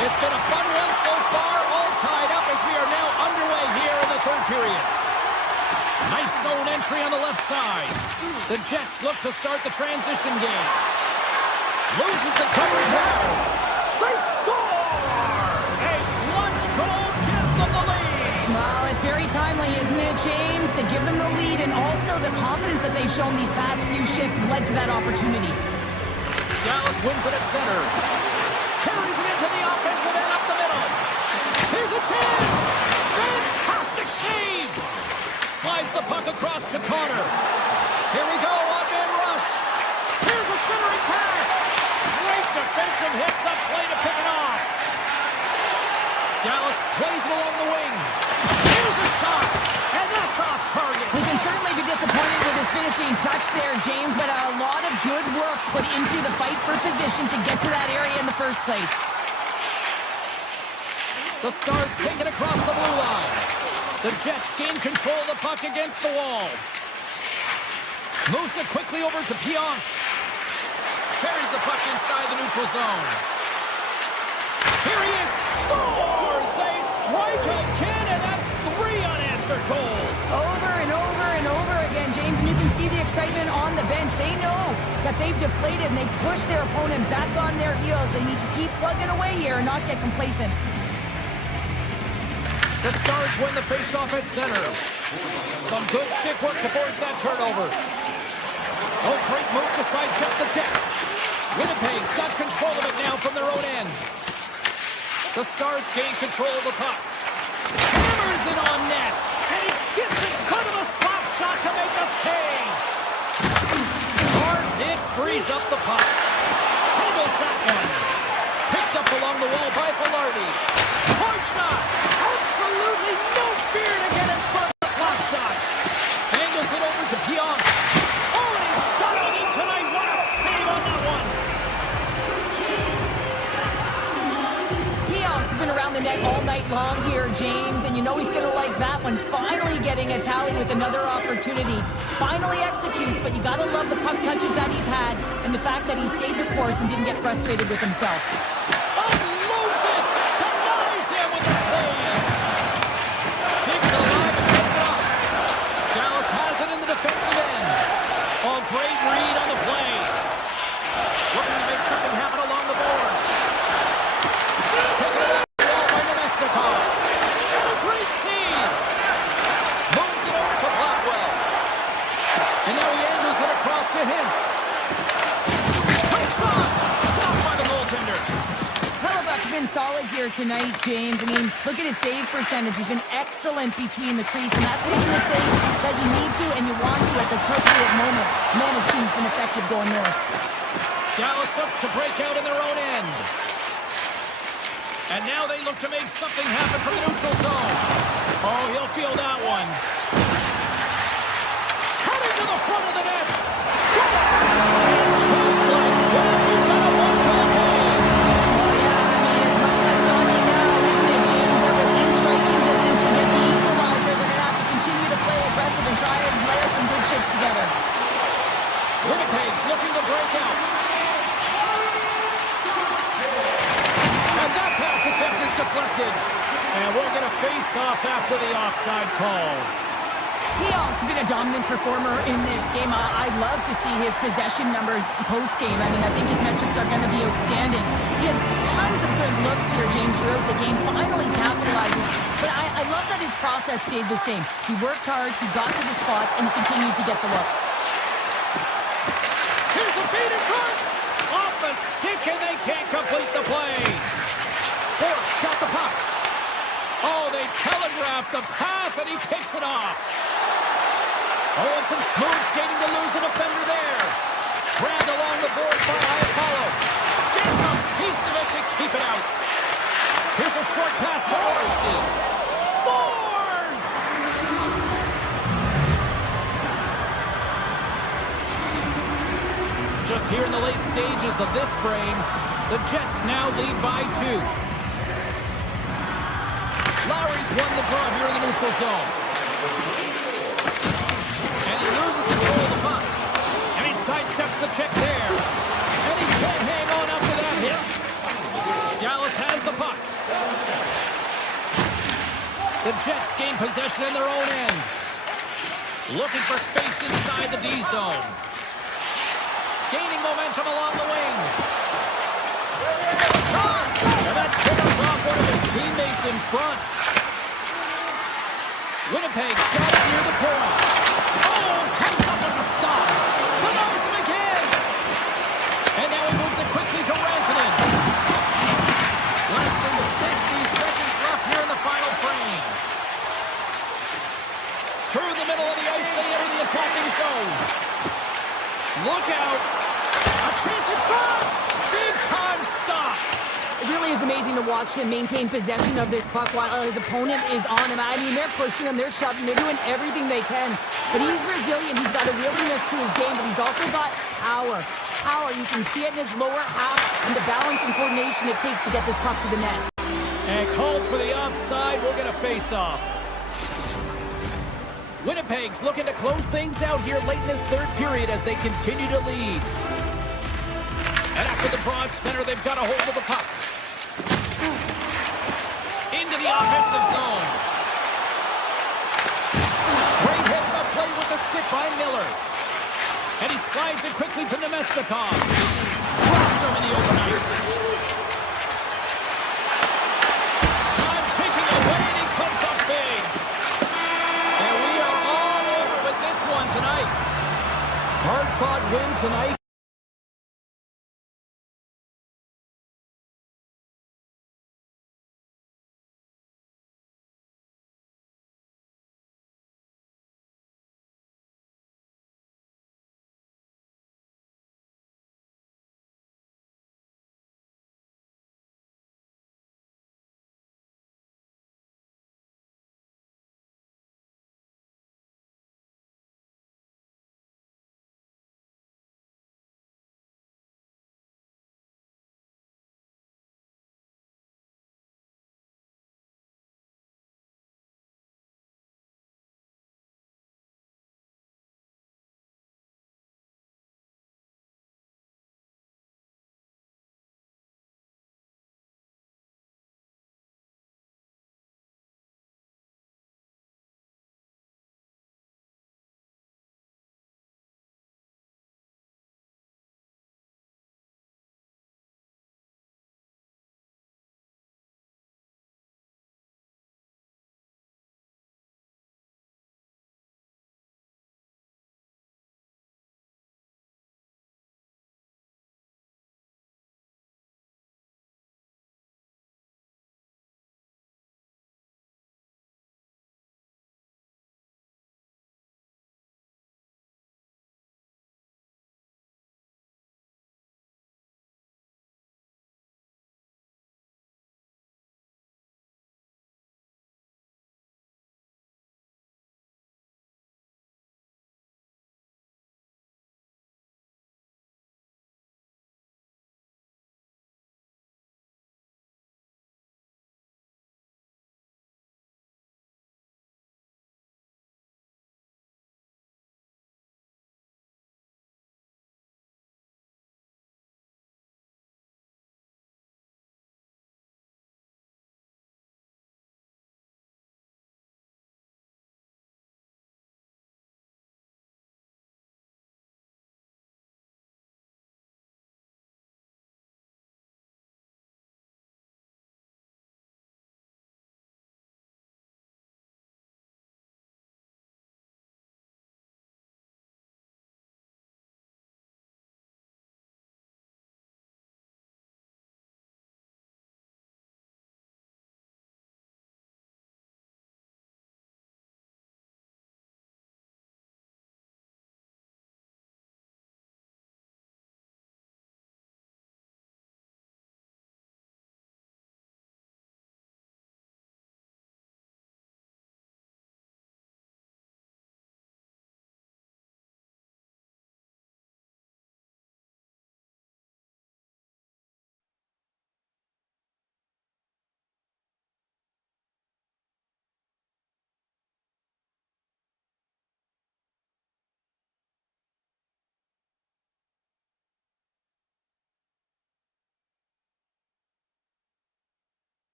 It's been a fun one so far, all tied up as we are now underway here in the third period. Nice zone entry on the left side. The Jets look to start the transition game. Loses the coverage now. They score! A clutch goal the confidence that they've shown these past few shifts led to that opportunity. Dallas wins it at center. Carries it into the offensive end up the middle. Here's a chance. Fantastic save. Slides the puck across to Connor. Here we go, one-man rush. Here's a centering pass. Great defensive hits up play to pick it off. Dallas plays it along the wing. Here's a shot, and that's off target. We can certainly be disappointed with his finishing touch there, James, but a lot of good work put into the fight for position to get to that area in the first place. The Stars take it across the blue line. The Jets gain control of the puck against the wall. Moves it quickly over to Pionk. Carries the puck inside the neutral zone. Here he is. Scores! They strike again, and that's 3 unanswered goals. Over and over and over again, James, and you can see the excitement on the bench. They know that they've deflated and they've pushed their opponent back on their heels. They need to keep plugging away here and not get complacent. The Stars win the faceoff at center. Some good stick work to force that turnover. Oh, great move to sidestep the check. Winnipeg's got control of it now from their own end. The Stars gain control of the puck. Hammers it on net. And he gets in front of the slap shot to make the save. Hard hit frees up the puck. Handles that one. Picked up along the wall by Velarde. Point shot. Absolutely no fear to get in front of the slap shot. Angles it over to Pionk. Oh, and he's dialed in tonight. What a save on that one. Pionk's been around the net all night long here, James, and you know he's going to like that one. Finally getting a tally with another opportunity. Finally executes, but you got to love the puck touches that he's had and the fact that he stayed the course and didn't get frustrated with himself. Unloads it. Denies him with the save. Keeps it alive and gets it up. Dallas has it in the defensive end. Oh, great read on the play. Looking to make something happen along the boards. Taking it out the wall by Nemesnikov. And a great save. Moves it over to Blackwell. And now he angles it across to Hintz. Great shot. Stopped by the goaltender. Hellebuck's been solid here tonight, James. I mean, look at his save percentage. He's been excellent between the crease, and that's making the saves that you need to and you want to at the appropriate moment. Man, his team's been effective going north. Dallas looks to break out in their own end. And now they look to make something happen from the neutral zone. Oh, he'll feel that one. Cutting to the front of the net. Scores! And just like that, we've got a one-goal game. Oh, yeah, I mean, it's much less daunting now, isn't it, James? They're within striking distance to get the equalizer. They're going to have to continue to play aggressive and try and layer some good shifts together. Winnipeg's looking to break out. And that pass attempt is deflected. And we're going to face off after the offside call. Pionk's been a dominant performer in this game. I'd love to see his possession numbers post-game. I mean, I think his metrics are going to be outstanding. He had tons of good looks here, James, throughout the game. Finally capitalizes. But I love that his process stayed the same. He worked hard, he got to the spots, and he continued to get the looks. Here's a feed in front. Off the stick, and they can't complete the play. Bork's got the puck. Oh, they telegraphed the pass, and he picks it off. Oh, and some smooth skating to lose the defender there. Grabbed along the boards by Iafallo. Gets a piece of it to keep it out. Here's a short pass to Morrissey. Scores! Just here in the late stages of this frame, the Jets now lead by 2. Lowry's won the draw here in the neutral zone. And he loses control of the puck. And he sidesteps the check there. And he can't hang on after that hit. Dallas has the puck. The Jets gain possession in their own end. Looking for space inside the D zone. Gaining momentum along the wing. And that triggers off one of his teammates in front. Winnipeg got it near the point. Oh, comes really is amazing to watch him maintain possession of this puck while his opponent is on him. I mean, they're pushing him, they're shoving, they're doing everything they can. But he's resilient, he's got a willingness to his game, but he's also got power. Power, you can see it in his lower half and the balance and coordination it takes to get this puck to the net. And called for the offside, we'll get a face-off. Winnipeg's looking to close things out here late in this third period as they continue to lead. And after the draw at center, they've got a hold of the puck. Into the offensive zone. Great heads-up play with the stick by Miller. And he slides it quickly to Nemestikov. Dropped him in the open ice. Time taking away, and he comes up big. And we are all over with this one tonight. Hard-fought win tonight.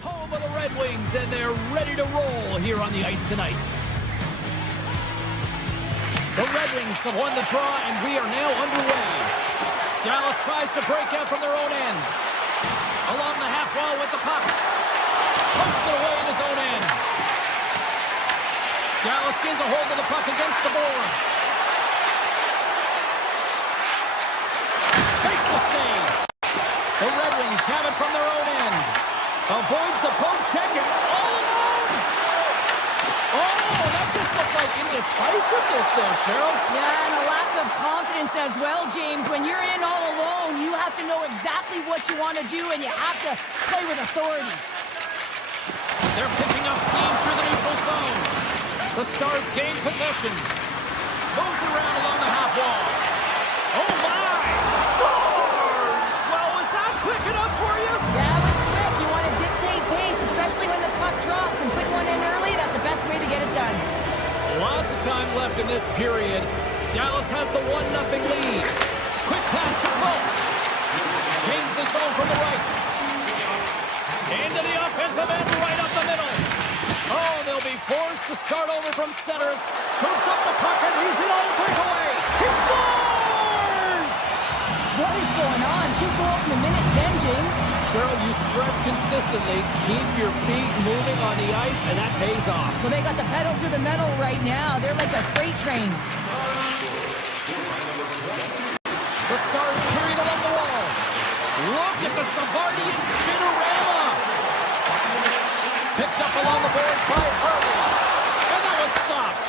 Home of the Red Wings, and they're ready to roll here on the ice tonight. The Red Wings have won the draw, and we are now underway. Dallas tries to break out from their own end. Along the half wall with the puck. Punts it away in his own end. Dallas gains a hold of the puck against the boards. Makes the save. The Red Wings have it from their own end. Avoids the poke check and all alone. Oh, that just looked like indecisiveness there, Cheryl. Yeah, and a lack of confidence as well, James. When you're in all alone, you have to know exactly what you want to do, and you have to play with authority. They're picking up steam through the neutral zone. The Stars gain possession. Moves around along the half wall. Oh, my! Scores! Well, was that quick enough for you? Yeah, it was quick. You want to dictate pace, especially when the puck drops, and put one in early. That's the best way to get it done. Lots of time left in this period. Dallas has the 1-0 lead. Quick pass to Falk. Gains the zone from the right. Into the offensive end, right up the middle. Oh, they'll be forced to start over from center. Scoops up the puck, and he's in on the breakaway. He scores! What is going on? 2 goals in a minute 10, James. Cheryl, you stress consistently, keep your feet moving on the ice, and that pays off. Well, they got the pedal to the metal right now. They're like a freight train. The Stars carried along the wall. Look at the Savardian spinorama. Picked up along the boards by Harley. And that was stopped.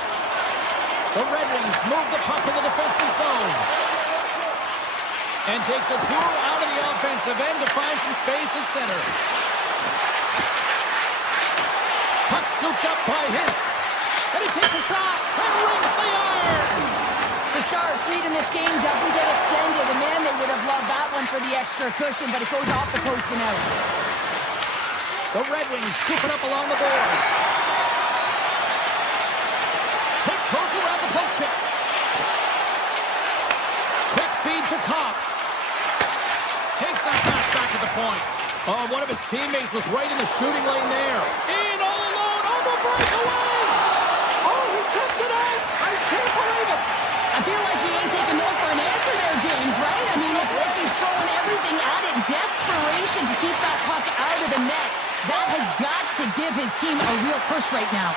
The Red Wings move the puck in the defensive zone. And takes a tour out of the offensive end to find some space at center. Puck scooped up by Hintz. And he takes a shot and rings the iron. The Stars' lead in this game doesn't get extended, and man, they would have loved that one for the extra cushion, but it goes off the post and out. The Red Wings scoop it up along the boards. Tiptoes around the poke check. Quick feed to Kopp. Takes that pass back at the point. Oh, one of his teammates was right in the shooting lane there. In all alone on the breakaway. Oh, he kept it out. I can't believe it. I feel like he ain't taking no for an answer there, James, right? I mean, it's like he's throwing everything at it in desperation to keep that puck out of the net. That has got to give his team a real push right now.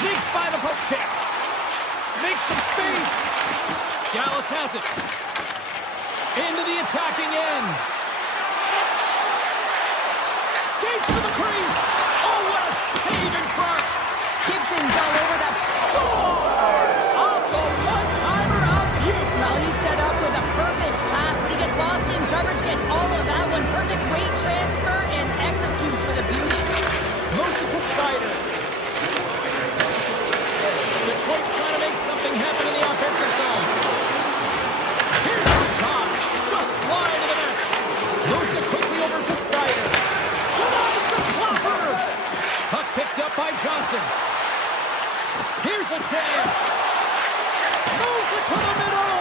Sneaks by the poke check. Makes some space. Dallas has it. Into the attacking end. Skates to the crease. Oh, what a save in front. Gibson's all over that. Scores! Off the one-timer out here. Well, he's set up with a perfect pass, but he gets lost in coverage, gets all of that one. Perfect weight transfer and executes with a beauty. Moves it to Sider. Detroit's trying to make something happen in the offensive zone. Here's a shot. Just flying to the net. Moves it quickly over to Sider. Denies the flopper. Puck picked up by Johnston. Here's a chance. Moves it to the middle.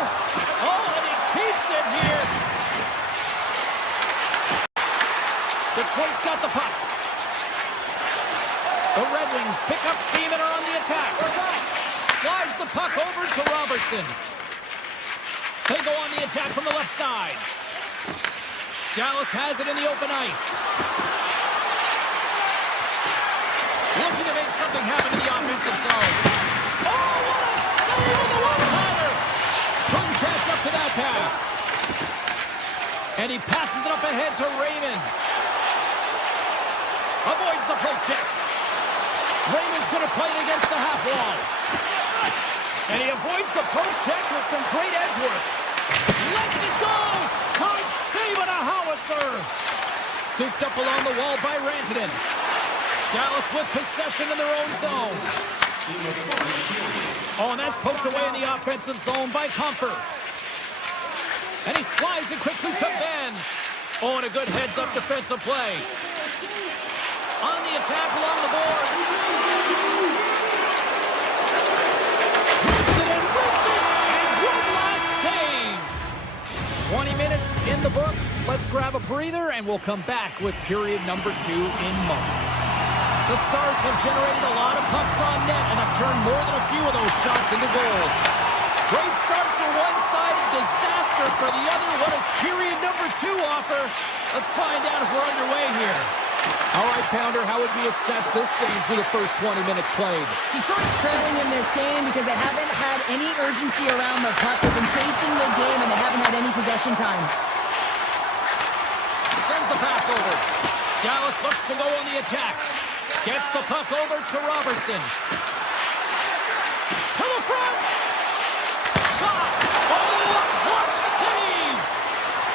Oh, and he keeps it here. Detroit's got the puck. The Red Wings pick up steam and are on the attack. Slides the puck over to Robertson. They go on the attack from the left side. Dallas has it in the open ice. Looking to make something happen in the offensive zone. Oh, what a save on the one-timer! Couldn't catch up to that pass. And he passes it up ahead to Raymond. Avoids the poke check. Raymond's going to play it against the half wall. And he avoids the poke check with some great edge work. Lets it go! Can't save it, a howitzer! Scooped up along the wall by Rantanen. Dallas with possession in their own zone. Oh, and that's poked away in the offensive zone by Comfort. And he slides it quickly to Ben. Oh, and a good heads-up defensive play. On the attack along the boards. Rips it and rips it. And one last save. 20 minutes in the books. Let's grab a breather, and we'll come back with period number 2 in moments. The Stars have generated a lot of pucks on net and have turned more than a few of those shots into goals. Great start for one side, disaster for the other. What does period number 2 offer? Let's find out as we're underway here. All right, Pounder, how would you assess this game through the first 20 minutes played? Detroit's trailing in this game because they haven't had any urgency around the puck. They've been chasing the game, and they haven't had any possession time. Sends the pass over. Dallas looks to go on the attack. Gets the puck over to Robertson. To the front. Shot. Oh, a clutch save.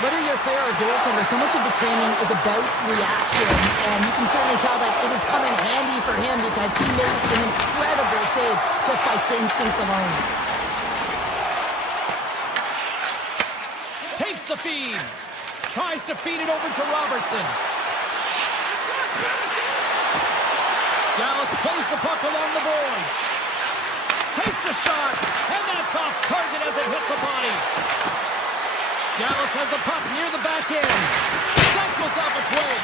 Whether you're a player or goaltender, so much of the training is about reaction, and you can certainly tell that it has come in handy for him because he makes an incredible save just by instincts alone. Takes the feed. Tries to feed it over to Robertson. Dallas plays the puck along the boards. Takes a shot, and that's off target as it hits a body. Dallas has the puck near the back end. That goes off a twig.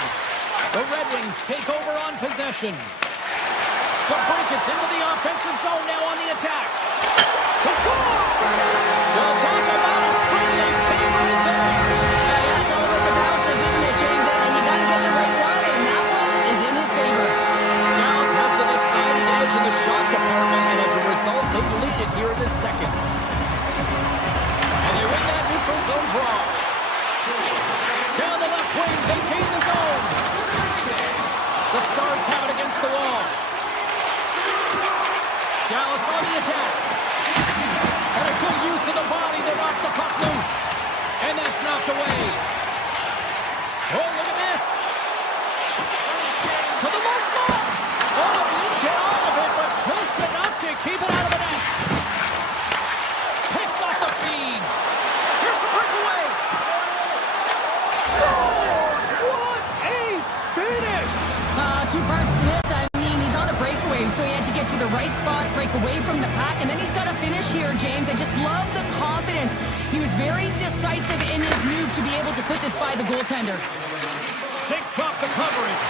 The Red Wings take over on possession. The break gets into the offensive zone now on the attack. The score! We'll talk about a friendly favorite there. That's all about the bounces, isn't it, James? And you got to get the right one, and that one is in his favor. Dallas has the decided edge in the shot department, and as a result, they lead it here in the second. And they win that neutral zone draw. Down the left wing, they gain the zone. The Stars have it against the wall. Dallas on the attack. And a good use of the body to knock the puck loose. And that's knocked away. Oh, look at this. To the low slot. Oh, he didn't get all of it, but just enough to keep it out of the net. Picks off the feed. Here's the breakaway. Scores! What a finish! Two parts to this. I mean, he's on a breakaway, so he had to get to the right spot, break away from the pack, and then he's got to finish here, James. I just love the confidence. He was very decisive in his move to be able to put this by the goaltender. Shakes off the coverage.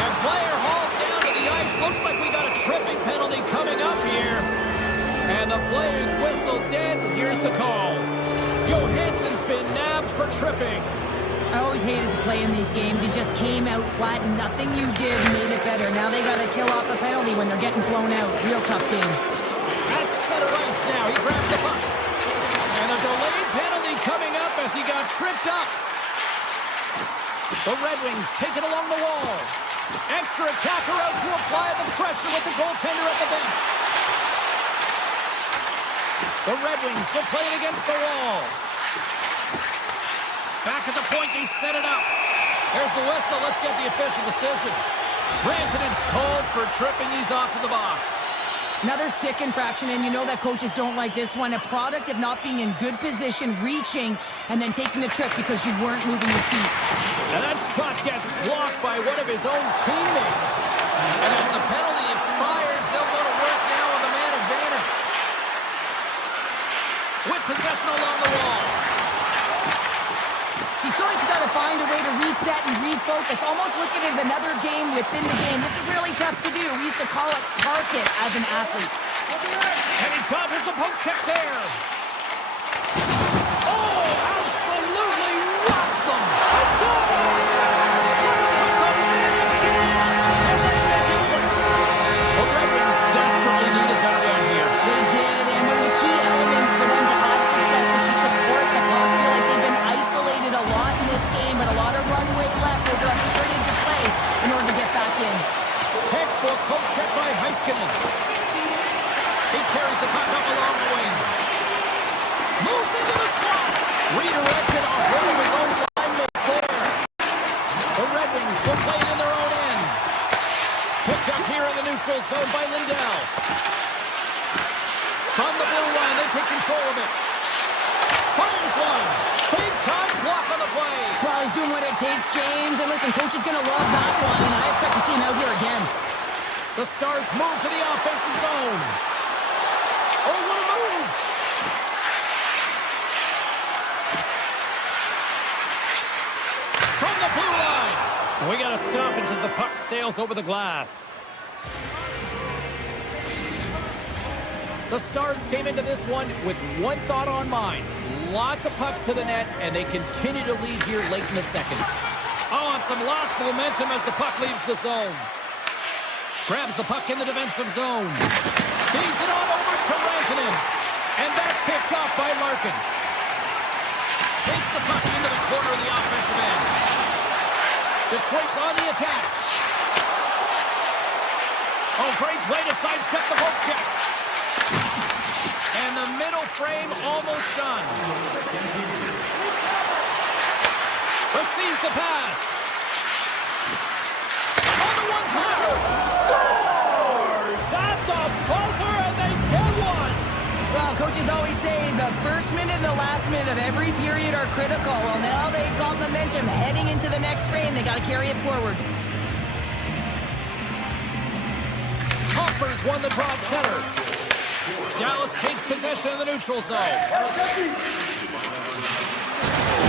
And player hauled down to the ice. Looks like we got a tripping penalty coming up here. And the play's whistle dead. Here's the call. Johansson's been nabbed for tripping. I always hated to play in these games. You just came out flat and nothing you did made it better. Now they got to kill off a penalty when they're getting blown out. Real tough game. That's center ice now. He grabs the puck. And a delayed penalty coming up as he got tripped up. The Red Wings take it along the wall. Extra attacker out to apply the pressure with the goaltender at the bench. The Red Wings will play it against the wall. Back at the point, they set it up. There's the whistle. Let's get the official decision. Rantanen's called for tripping. He's off to the box. Another stick infraction, and you know that coaches don't like this one. A product of not being in good position, reaching, and then taking the trip because you weren't moving your feet. And that shot gets blocked by one of his own teammates. And as the penalty expires, they'll go to work now on the man advantage. With possession along the wall. Detroit's got to find a way to reset and refocus. Almost look at it as another game within the game. This is really tough to do. We used to call it park it as an athlete. And he dodges the poke check there. Oh, absolutely rocks them. Let's go! The Red Wings desperately needed that one here. They did, and one of the key elements for them to have success is to support the puck. I feel like they've been isolated a lot in this game, but a lot of runway left over a period to play in order to get back in. Textbook poke check by Heiskanen. He carries the puck up along the wing. Moves into the slot. Redirected off one of his own line mates there. The Red Wings will play it in their own end. Picked up here in the neutral zone by Lindell. From the blue line, they take control of it. Fires one. Big time block on the play. Well, he's doing what it takes, James. And listen, coach is going to love that one, and I expect to see him out here again. The Stars move to the offensive zone. Oh, what a move! From the blue line. We got to stop it as the puck sails over the glass. The Stars came into this one with one thought on mind. Lots of pucks to the net, and they continue to lead here late in the second. Oh, and some lost momentum as the puck leaves the zone. Grabs the puck in the defensive zone. Feeds it on over to Rantanen. And that's picked off by Larkin. Takes the puck into the corner of the offensive end. Detroit's on the attack. Oh, great play to sidestep the poke check. And the middle frame almost done. Receives the pass. On the one-timer. Scores at the buzzer, and they get one. Well, coaches always say the first minute and the last minute of every period are critical. Well, now they've got momentum heading into the next frame. They got to carry it forward. Hoppers won the draw at center. Dallas takes possession of the neutral zone.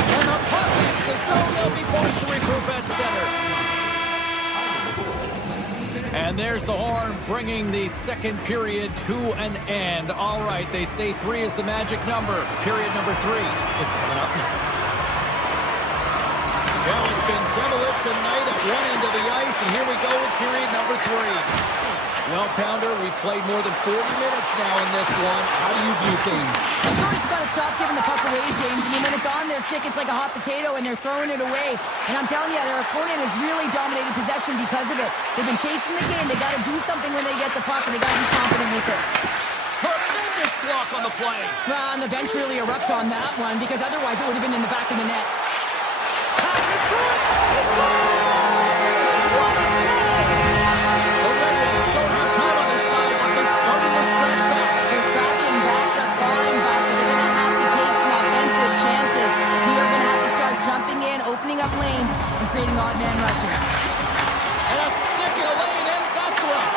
And the puck hits the zone. They'll be forced to regroup at center. And there's the horn bringing the second period to an end. All right, they say 3 is the magic number. Period number 3 is coming up next. Well, it's been demolition night at one end of the ice, and here we go with period number 3. Well, Pounder, we've played more than 40 minutes now in this one. How do you view things? Detroit's got to stop giving the puck away, James. I mean, when it's on their stick, it's like a hot potato, and they're throwing it away. And I'm telling you, their opponent has really dominated possession because of it. They've been chasing the game. They got to do something when they get the puck, and they got to be confident with it. Tremendous block on the play. Well, and the bench really erupts on that one, because otherwise it would have been in the back of the net. Pass it through it. It's gone! The Red Wings don't have time on their side, but they're starting to stretch back. They're scratching back, they're clawing back, but they're going to have to take some offensive chances. They're going to have to start jumping in, opening up lanes, and creating odd man rushes. And a stick in the lane ends that threat.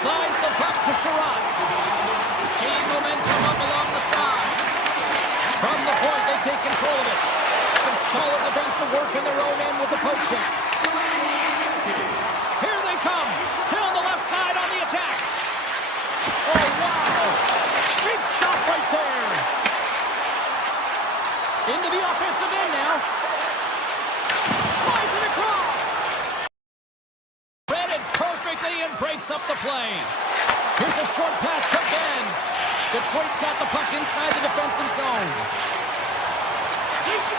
Slides the puck to Sherrod. Gain momentum up along the side. From the point, they take control of it. Some solid defensive work in their own end with the poke check. Here they come. Down the left side on the attack. Oh, wow. Big stop right there. Into the offensive end now. Slides it across. Read it perfectly and breaks up the play. Here's a short pass to Ben. Detroit's got the puck inside the defensive zone. Takes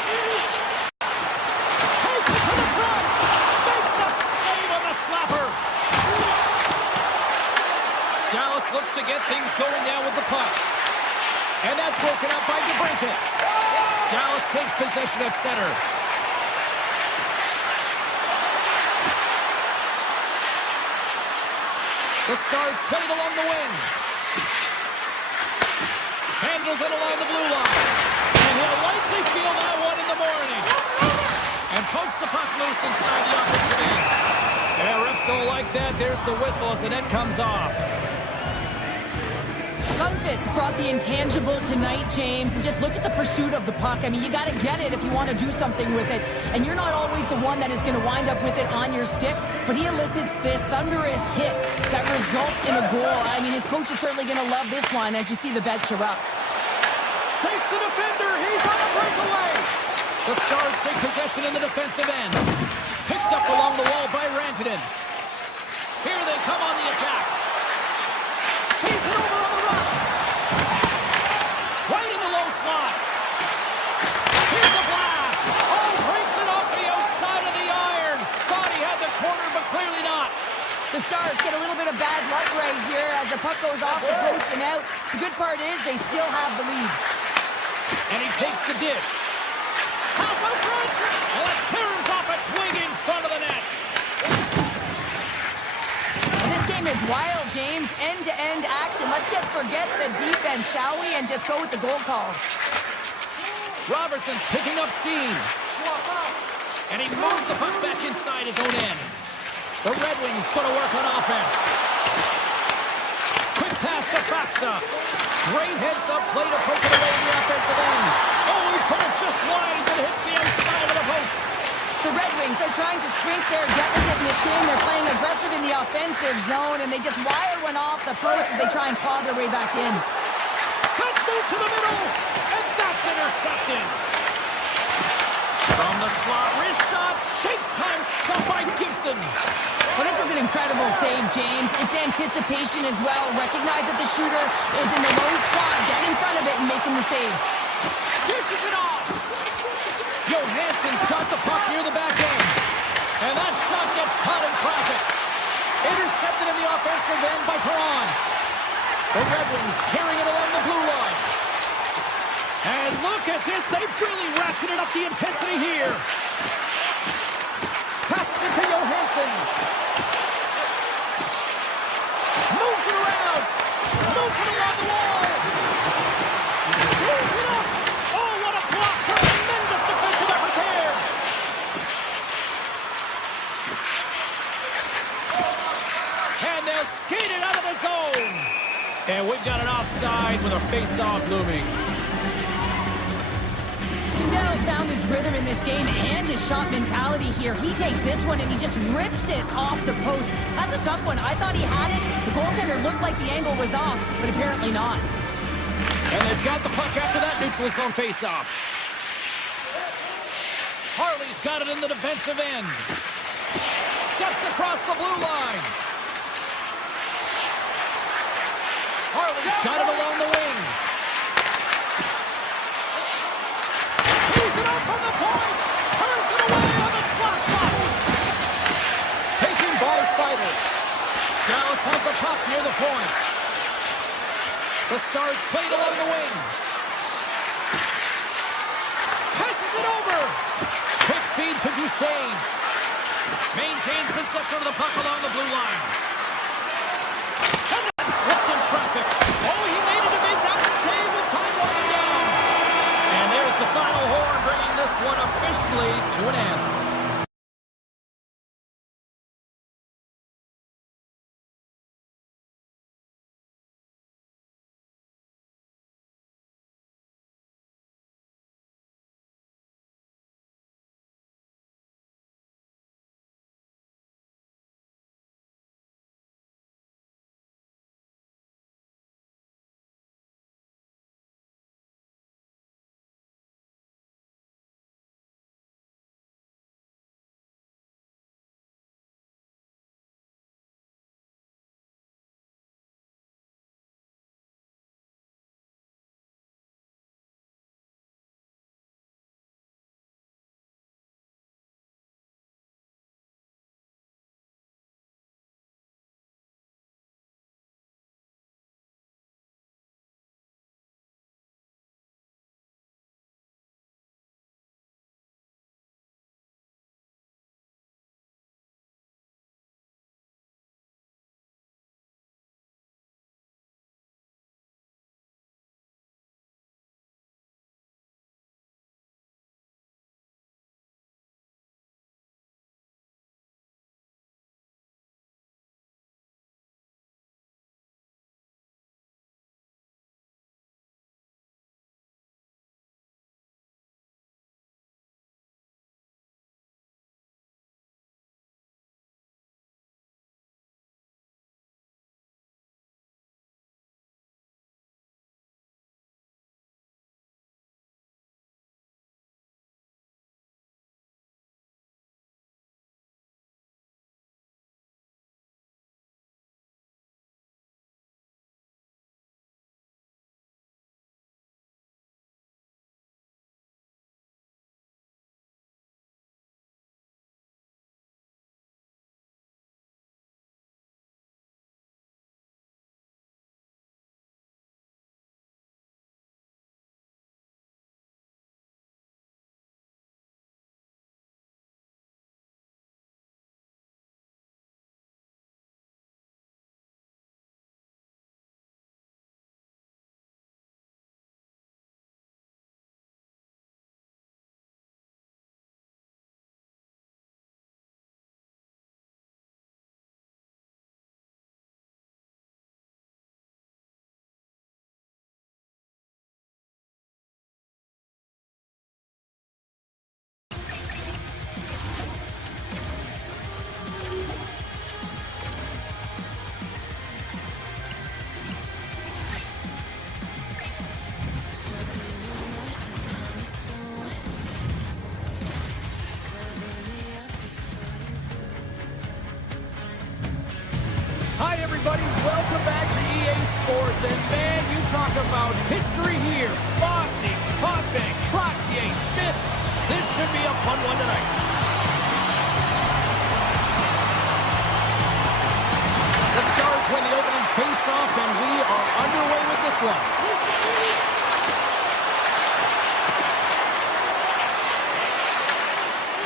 it to the front. Makes the save on the slapper. Dallas looks to get things going now with the puck. And that's broken up by DeBrincat. Dallas takes possession at center. The Stars play it along the wing. Handles it along the blue line. And he'll likely feel that one in the morning. And pokes the puck loose inside the offensive end. Yeah, refs don't like that. There's the whistle as the net comes off. Lundqvist brought the intangible tonight, James, and just look at the pursuit of the puck. I mean, you got to get it if you want to do something with it, and you're not always the one that is going to wind up with it on your stick, but he elicits this thunderous hit that results in a goal. I mean, his coach is certainly going to love this one as you see the bench erupt. Takes the defender. He's on a breakaway. The Stars take possession in the defensive end. Picked up along the wall by Rantanen. Here they come on the attack. Feeds it over on the rush. Right in the low slot. Here's a blast. Oh, breaks it off the outside of the iron. Thought he had the corner, but clearly not. The Stars get a little bit of bad luck right here as the puck goes off the post and out. The good part is they still have the lead. And he takes the dish. Pass out front. And that tears off a twig in front of the net. This game is wild, James. End-to-end action. Let's just forget the defense, shall we? And just go with the goal calls. Robertson's picking up steam. And he moves the puck back inside his own end. The Red Wings going to work on offense. Quick pass to Faksa. Great heads-up play to poke it away in the offensive end. Oh, he put it just wide as it hits the outside of the post. The Red Wings are trying to shrink their deficit in this game. They're playing aggressive in the offensive zone, and they just wire one off the post as they try and claw their way back in. Let's move to the middle, and that's intercepted. From the slot, wrist shot, big-time stop by Gibson. Well, this is an incredible save, James. It's anticipation as well. Recognize that the shooter is in the low slot, getting in front of it and making the save. Dishes it off. Johansson's got the puck near the back end. And that shot gets caught in traffic. Intercepted in the offensive end by Perron. The Red Wings carrying it along the blue line. And look at this. They've really ratcheted up the intensity here. Passes it to Johansson. Moves it around. Moves it along the wall. Tears it up. Oh, what a block. Tremendous defensive effort there. And they'll skate it out of the zone. And we've got an offside with a face-off looming. Dell's found his rhythm in this game and his shot mentality here. He takes this one and he just rips it off the post. That's a tough one. I thought he had it. The goaltender looked like the angle was off, but apparently not. And they've got the puck after that neutral zone face-off. Harley's got it in the defensive end. Steps across the blue line. Harley's got it along the wing. He's it up from the point. Turns it away on the slap shot. Taken by Seiler. Dallas has the puck near the point. The Stars played along the wing. Passes it over. Quick feed to Duchesne. Maintains possession of the puck along the blue line. And that's whipped in traffic. Oh, he made it to make that save with time winding down. And there's the final horn, bringing this one officially to an end. everybody. Welcome back to EA Sports. And man, you talk about history here. Bossy, Potvin, Trottier, Smith. This should be a fun one tonight. The Stars win the opening face-off, and we are underway with this one.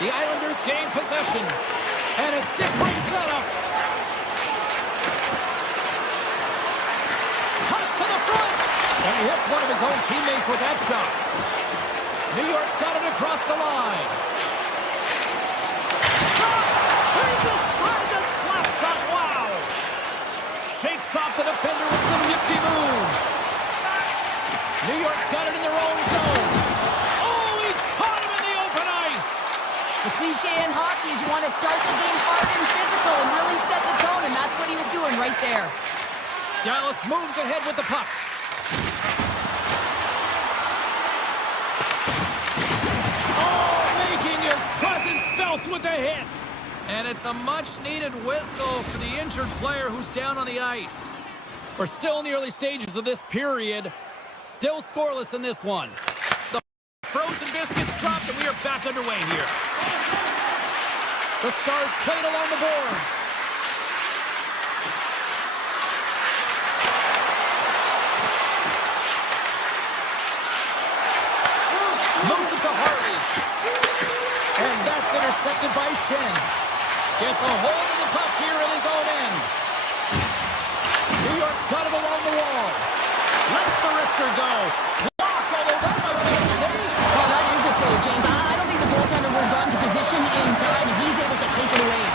The Islanders gain possession. And a stick brings that up. Toss to the front. And he hits one of his own teammates with that shot. New York's got it across the line. Shot! He's aside the slap shot. Wow! Shakes off the defender with some nifty moves. New York's got it in their own zone. Oh, he caught him in the open ice. The cliche in hockey is you want to start the game hard and physical and really set the tone, and that's what he was doing right there. Dallas moves ahead with the puck. Oh, making his presence felt with the hit. And it's a much-needed whistle for the injured player who's down on the ice. We're still in the early stages of this period. Still scoreless in this one. The frozen biscuits dropped, and we are back underway here. The Stars played along the boards. Moves it to Harley. And that's intercepted by Shen. Gets a hold of the puck here in his own end. New York's got it along the wall. Lets the wrister go. Block, although that might be a save. Well, that is a save, James. I don't think the goaltender would have gotten to position in time, and he's able to take it away.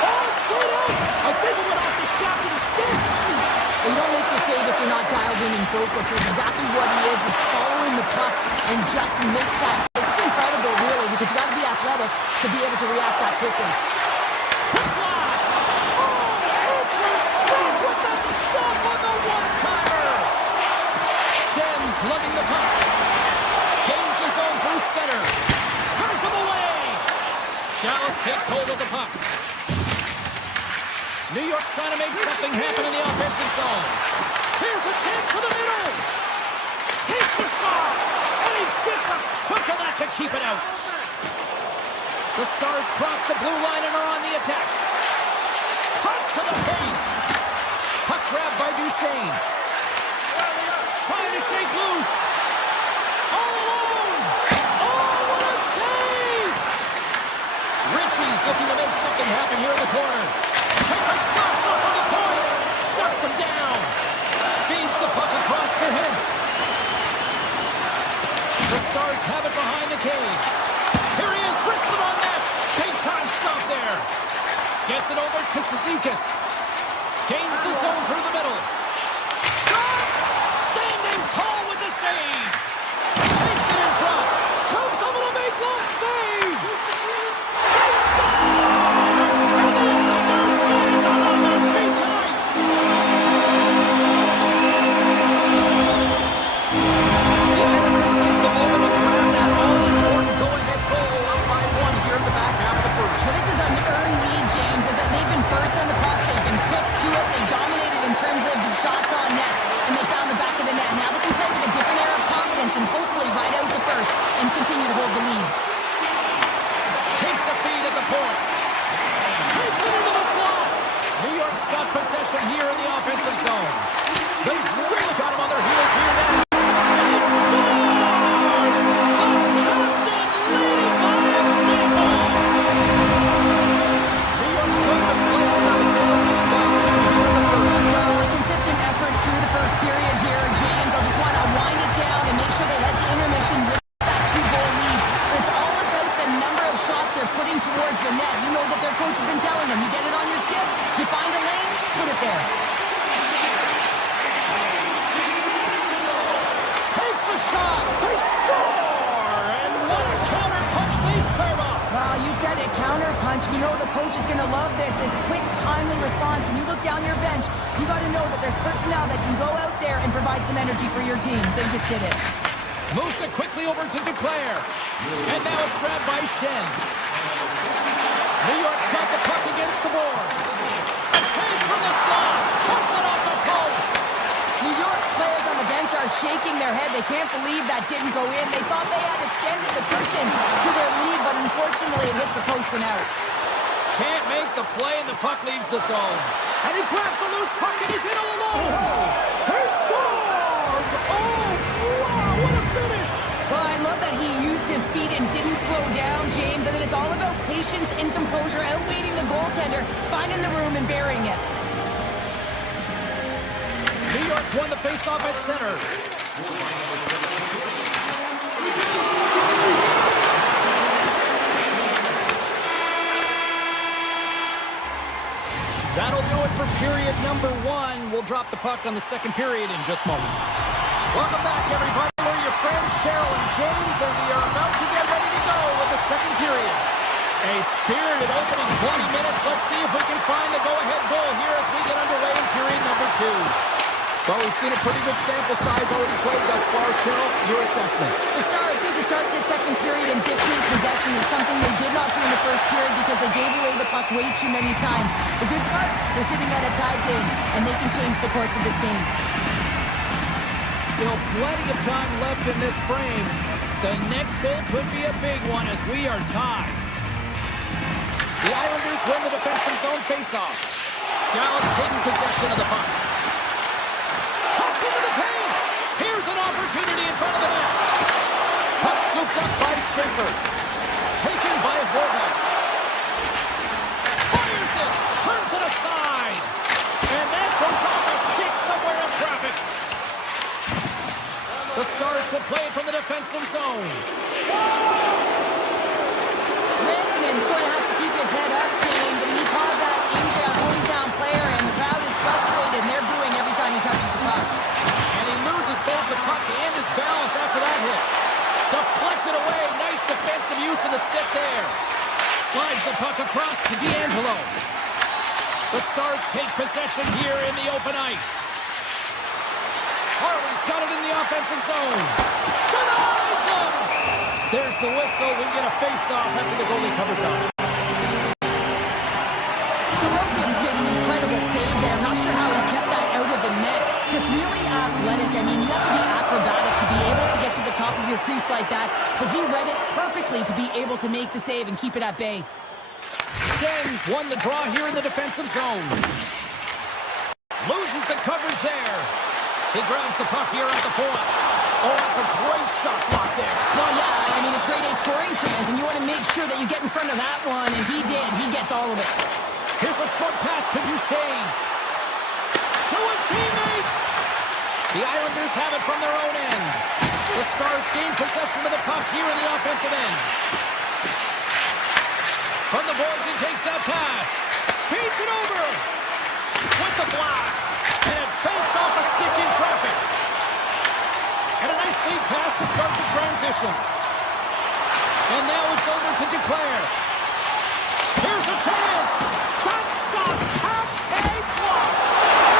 Oh, it's straight out. I think it went off the shaft of the stick. Well, you don't make the save if you're not dialed in and focused. That's exactly what he is. He's following the puck and just makes that save. It's incredible, really, because you got to be athletic to be able to react that quickly. Quick blast. Oh, answers back with the stop on the one-timer. Shen's lugging the puck. Gains the zone through center. Turns him away. Dallas takes hold of the puck. New York's trying to make something happen in the offensive zone. Here's a chance to the middle. Takes a shot. And he gets a chunk of that to keep it out. The Stars cross the blue line and are on the attack. Cuts to the paint. Puck grabbed by Duchesne. Trying to shake loose. All alone. Oh, what a save! Ritchie's looking to make something happen here in the corner. Takes a slap shot from the point. Shuts him down. Feeds the puck across to Hintz. The Stars have it behind the cage. Here he is, wristed on net. Big time stop there. Gets it over to Cizikas. Gains the zone through the middle. Shot! Standing tall with the save. Takes it in front. Comes over to make one save. They score! And the Islanders fans are on their feet tonight. The Islanders seize the moment and grab that all-important go-ahead goal up by one here in the back half of the first. Now, this is an earned lead, James, is that they've been first on the puck. They've been quick to it. They dominated in terms of shots on net, and they found the back of the net. Now they can play with a different air of confidence and hopefully ride out the first and continue to hold the lead. Takes the feed at the point. Takes it into the slot. New York's got possession here in the offensive zone. They've really got him on their heels here now. And he scores! The captain leading by example. New York's going to play tonight. They are leading by 2 here in the first. Well, a consistent effort through the first period here, James. I just want to wind it down and make sure they head to intermission with that 2-goal lead. But it's all about the number of shots they're putting towards the net. You know that their coach has been telling them, you get it on your stick, you find a lane, put it there. Takes a shot. They score! And what a counter punch they serve up. Well, you said it, counter punch. You know the coach is going to love this quick, timely response. When you look down your bench, you got to know that there's personnel that can go out there and provide some energy for your team. They just did it. Moves it quickly over to Duclair. And now it's grabbed by Shen. New York's got the puck against the boards. A chase from the slot. Puts it off the post. New York's players on the bench are shaking their head. They can't believe that didn't go in. They thought they had extended the cushion to their lead, but unfortunately it hits the post and out. Can't make the play, and the puck leaves the zone. And he grabs the loose puck, and he's in all alone. He scores! Oh, wow, what a finish! Well, I love that he used his speed and didn't slow down, James. And then it's all about patience and composure, outweighing the goaltender, finding the room and burying it. New York's won the faceoff at center. That'll do it for period number 1. We'll drop the puck on the second period in just moments. Welcome back, everybody. We're your friends, Cheryl and James, and we are about to get ready to go with the second period. A spirited opening 20 minutes. Let's see if we can find the go-ahead goal here as we get underway in period number 2. Well, we've seen a pretty good sample size already played thus far. Cheryl, your assessment. The Stars need to start this second period and dictate possession. It's something they did not do in the first period because they gave away the puck way too many times. The good part, they're sitting at a tied game, and they can change the course of this game. Still plenty of time left in this frame. The next goal could be a big one as we are tied. The Islanders win the defensive zone faceoff. Dallas takes possession of the puck. Cuts into the paint. Here's an opportunity in front of the net. Puck scooped up by Schaefer. Taken by Horvath. Fires it. Turns it aside. And that goes off a stick somewhere in traffic. The Stars will play from the defensive zone. Rantanen's going to have to keep his head up, James. I mean, he caused that injury on hometown player, and the crowd is frustrated, and they're booing every time he touches the puck. And he loses both the puck and his balance after that hit. Deflected away. Nice defensive use of the stick there. Slides the puck across to D'Angelo. The Stars take possession here in the open ice. Harley's got it in the offensive zone. Denies him! There's the whistle. We get a face-off after the goalie covers up. Sorokin's made an incredible save there. I'm not sure how he kept that out of the net. Just really athletic. I mean, you have to be acrobatic to be able to get to the top of your crease like that. But he read it perfectly to be able to make the save and keep it at bay. Jens won the draw here in the defensive zone. Loses the coverage there. He grabs the puck here at the point. Oh, that's a great shot block there. Well, yeah, I mean, it's grade A scoring chance, and you want to make sure that you get in front of that one, and he did. He gets all of it. Here's a short pass to Duchesne. To his teammate. The Islanders have it from their own end. The Stars gain possession of the puck here in the offensive end. From the boards, he takes that pass. Feeds it over. With the blast. And it banks off a stick in traffic. And a nice lead pass to start the transition. And now it's over to Declare. Here's a chance. Got stopped. Hashtag blocked.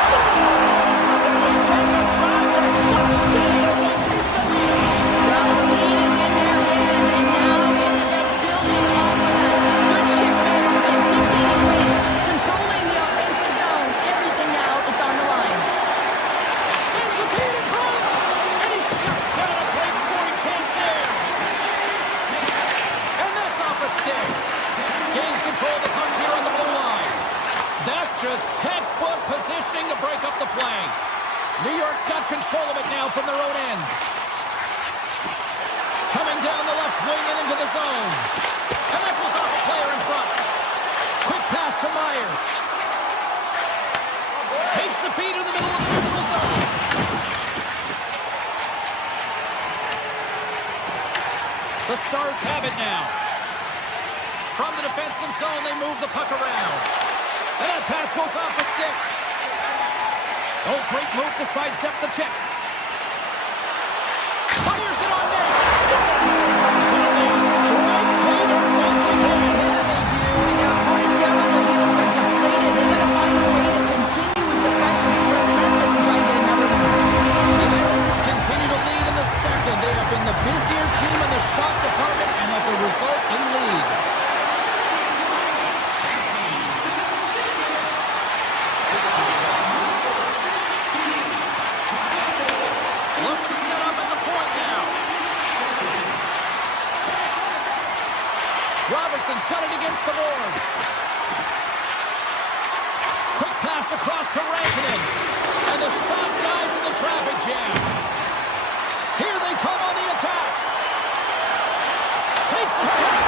Stars! And they take a drive to clutch city as they take the lead. Well, the lead is in their hands, and now it's about building off of that. Good shift management, dictating pace, controlling the offensive zone. Everything now, it's on the line. Sends the feed in front. And he shuts down a great scoring chance there. And that's off a stick. Gains control of the puck here on the blue line. That's just textbook positioning to break up the play. New York's got control of it now from their own end. Coming down the left wing and into the zone. And that goes off a player in front. Quick pass to Myers. Takes the feed in the middle of the neutral zone. The Stars have it now. From the defensive zone, they move the puck around. And that pass goes off the stick. Oh, great move to sidestep the check. Fires it on net. Stars! And they strike pay dirt once again. Yeah, they do, and their points down on their heels are deflated. They got to find a way to continue with the pressure, be relentless, and try and get another one. The Islanders continue to lead in the second. They have been the busier team in the shot department, and as a result, they lead. Looks to set up at the point now. Robertson's got it against the boards. Quick pass across to Rantanen. And the shot dies in the traffic jam. Here they come on the attack. Takes a shot.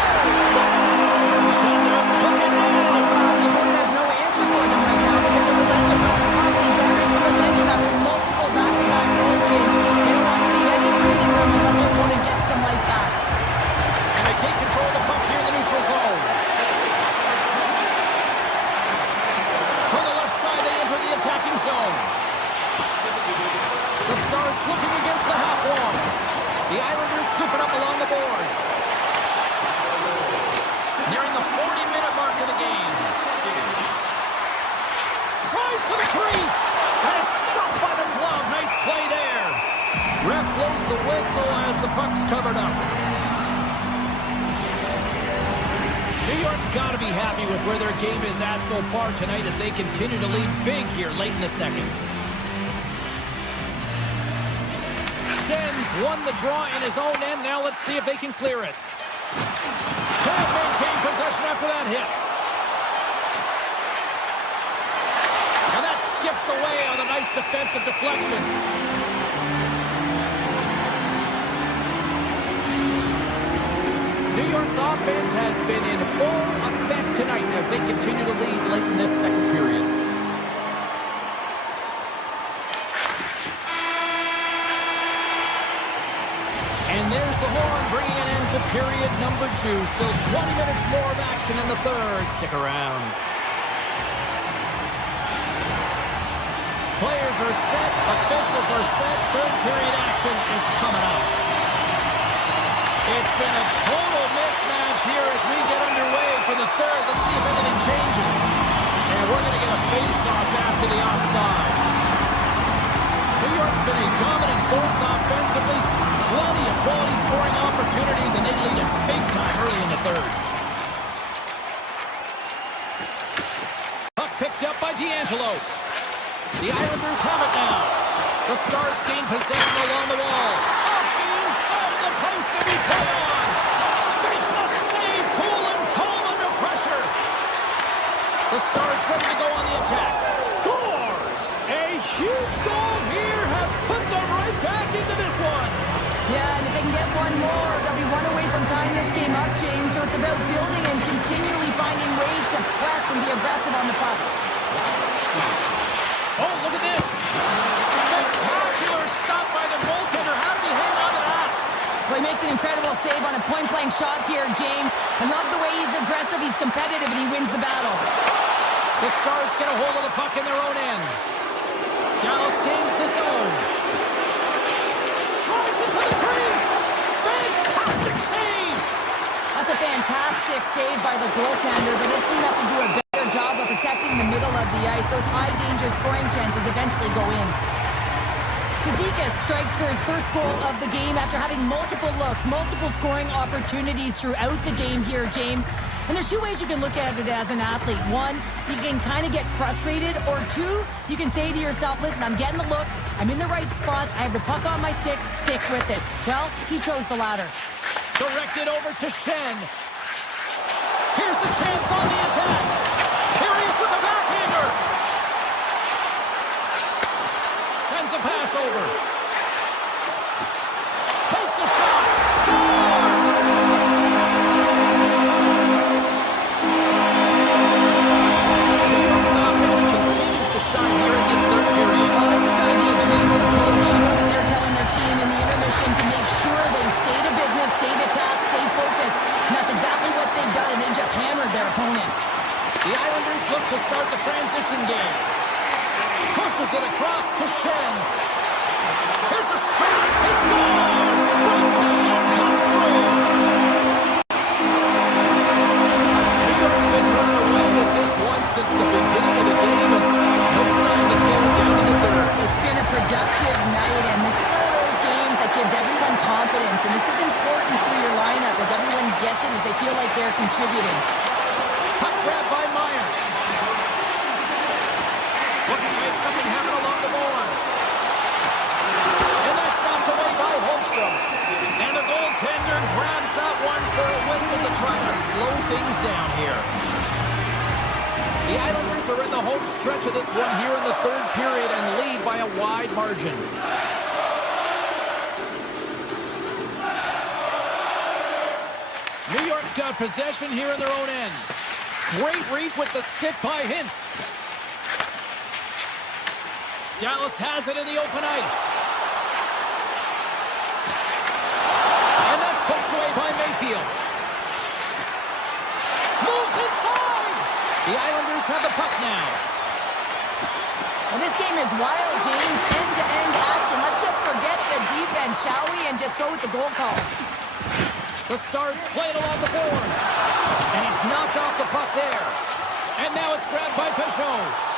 Stars! covered up. New York's got to be happy with where their game is at so far tonight as they continue to lead big here late in the second. Shen's won the draw in his own end. Now let's see if they can clear it. Can't maintain possession after that hit. And that skips away on a nice defensive deflection. New York's offense has been in full effect tonight as they continue to lead late in this second period. And there's the horn bringing an end to period number 2. Still 20 minutes more of action in the third. Stick around. Players are set. Officials are set. Third period action is coming up. It's been a total mismatch here as we get underway for the third. Let's see if anything changes. And we're going to get a face-off after the offside. New York's been a dominant force offensively. Plenty of quality scoring opportunities, and they lead it big time early in the third. Puck picked up by D'Angelo. The Islanders have it now. The Stars gain possession along the wall. Off the inside of the post, and we play on. Makes the save, cool and calm under pressure. The Stars ready to go on the attack. Scores! A huge goal here has put them right back into this one. Yeah, and if they can get one more, they'll be one away from tying this game up, James. So it's about building and continually finding ways to press and be aggressive on the puck. Oh, look at this. Spectacular stop by the goaltender. How did he hang on to that? Well, he makes an incredible save on a point-blank shot here, James. I love the way he's aggressive, he's competitive, and he wins the battle. The Stars get a hold of the puck in their own end. Dallas gains the zone. Drives into the crease. Fantastic save. That's a fantastic save by the goaltender, but his team has to do a better job of protecting the middle of the ice. Those high-danger scoring chances eventually go in. Kodiak strikes for his first goal of the game after having multiple looks, multiple scoring opportunities throughout the game here, James. And there's two ways you can look at it as an athlete. One, you can kind of get frustrated, or two, you can say to yourself, listen, I'm getting the looks, I'm in the right spots, I have the puck on my stick with it. Well, he chose the latter. Directed over to Shen. Here's the chance on the attack. Here he is with the backhander. Sends a pass over. Takes a shot. Scores! New York's offense continues to shine here in this third period. Well, this has got to be a dream for the coach. You know that they're telling their team in the intermission to make sure they stay to business, stay to task, stay focused. And that's exactly what they've done, and they just hammered their opponent. The Islanders look to start the transition game. Pushes it across to Shen. Here's a shot. He scores! Shen comes through. New York's been running away with this one since the beginning of the game, and no signs of slowing down in the third. It's been a productive night, and this is one of those games that gives everyone confidence, and this is important for your lineup as everyone gets it, as they feel like they're contributing. Puck grab by Myers. Looking to make something happen along the boards. And that's knocked away by Holmstrom. And the goaltender grabs that one for a whistle to try to slow things down here. The Islanders are in the home stretch of this one here in the third period and lead by a wide margin. New York's got possession here in their own end. Great reach with the stick by Hintz. Dallas has it in the open ice. And that's poked away by Mayfield. Moves inside. The Islanders have the puck now. Well, this game is wild, James. End-to-end action. Let's just forget the defense, shall we? And just go with the goal calls. The Stars play it along the boards. And he's knocked off the puck there. And now it's grabbed by Peugeot.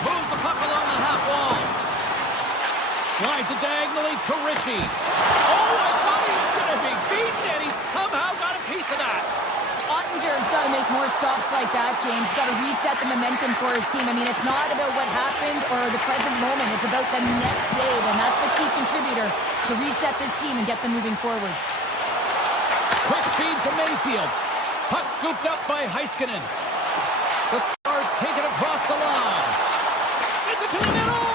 Moves the puck along the half wall. Slides it diagonally to Ritchie. Oh, I thought he was going to be beaten, and he somehow got a piece of that. Ottinger's got to make more stops like that, James. Got to reset the momentum for his team. I mean, it's not about what happened or the present moment. It's about the next save, and that's the key contributor to reset this team and get them moving forward. Quick feed to Mayfield. Puck scooped up by Heiskanen. The Stars take it across the line. Sends it to the middle.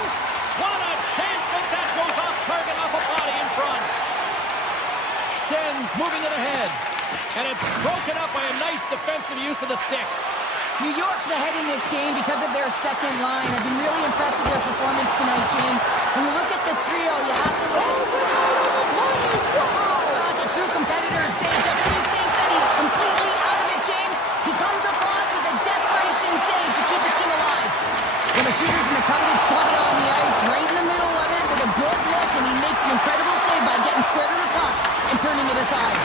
What a chance, but that goes off target off a body in front. Schen's moving it ahead. And it's broken up by a nice defensive use of the stick. New York's ahead in this game because of their second line. I've been really impressed with their performance tonight, James. When you look at the trio, you have to look at... Wow! That's a true competitor's save. Just when you think that he's completely out of it, James, he comes across with a desperation save to keep his team alive. Well, the shooter's in a coveted spot on the ice, right in the middle of it, with a good look, and he makes an incredible save by getting square to the puck and turning it aside.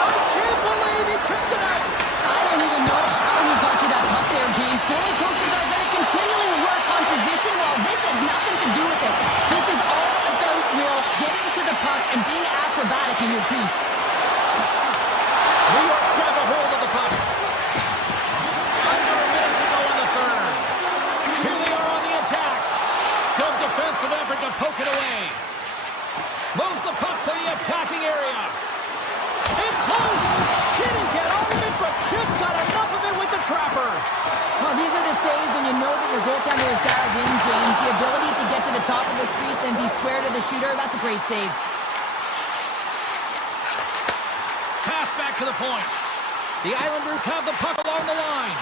I can't believe he kicked it out. I don't even know how he got to that puck there, James. Goalie coaches are going to continually work on position. Well, this has nothing to do with it. This is all about Will getting to the puck and being acrobatic in your crease. New York's grabbed a hold of the puck. Under a minute to go in the third. Here they are on the attack. Good defensive effort to poke it away. Moves the puck to the attacking area. In close! Didn't get all of it, but just got enough of it with the trapper. Well, these are the saves when you know that your goaltender is dialed in, James. The ability to get to the top of the crease and be square to the shooter, that's a great save. Pass back to the point. The Islanders have the puck along the line.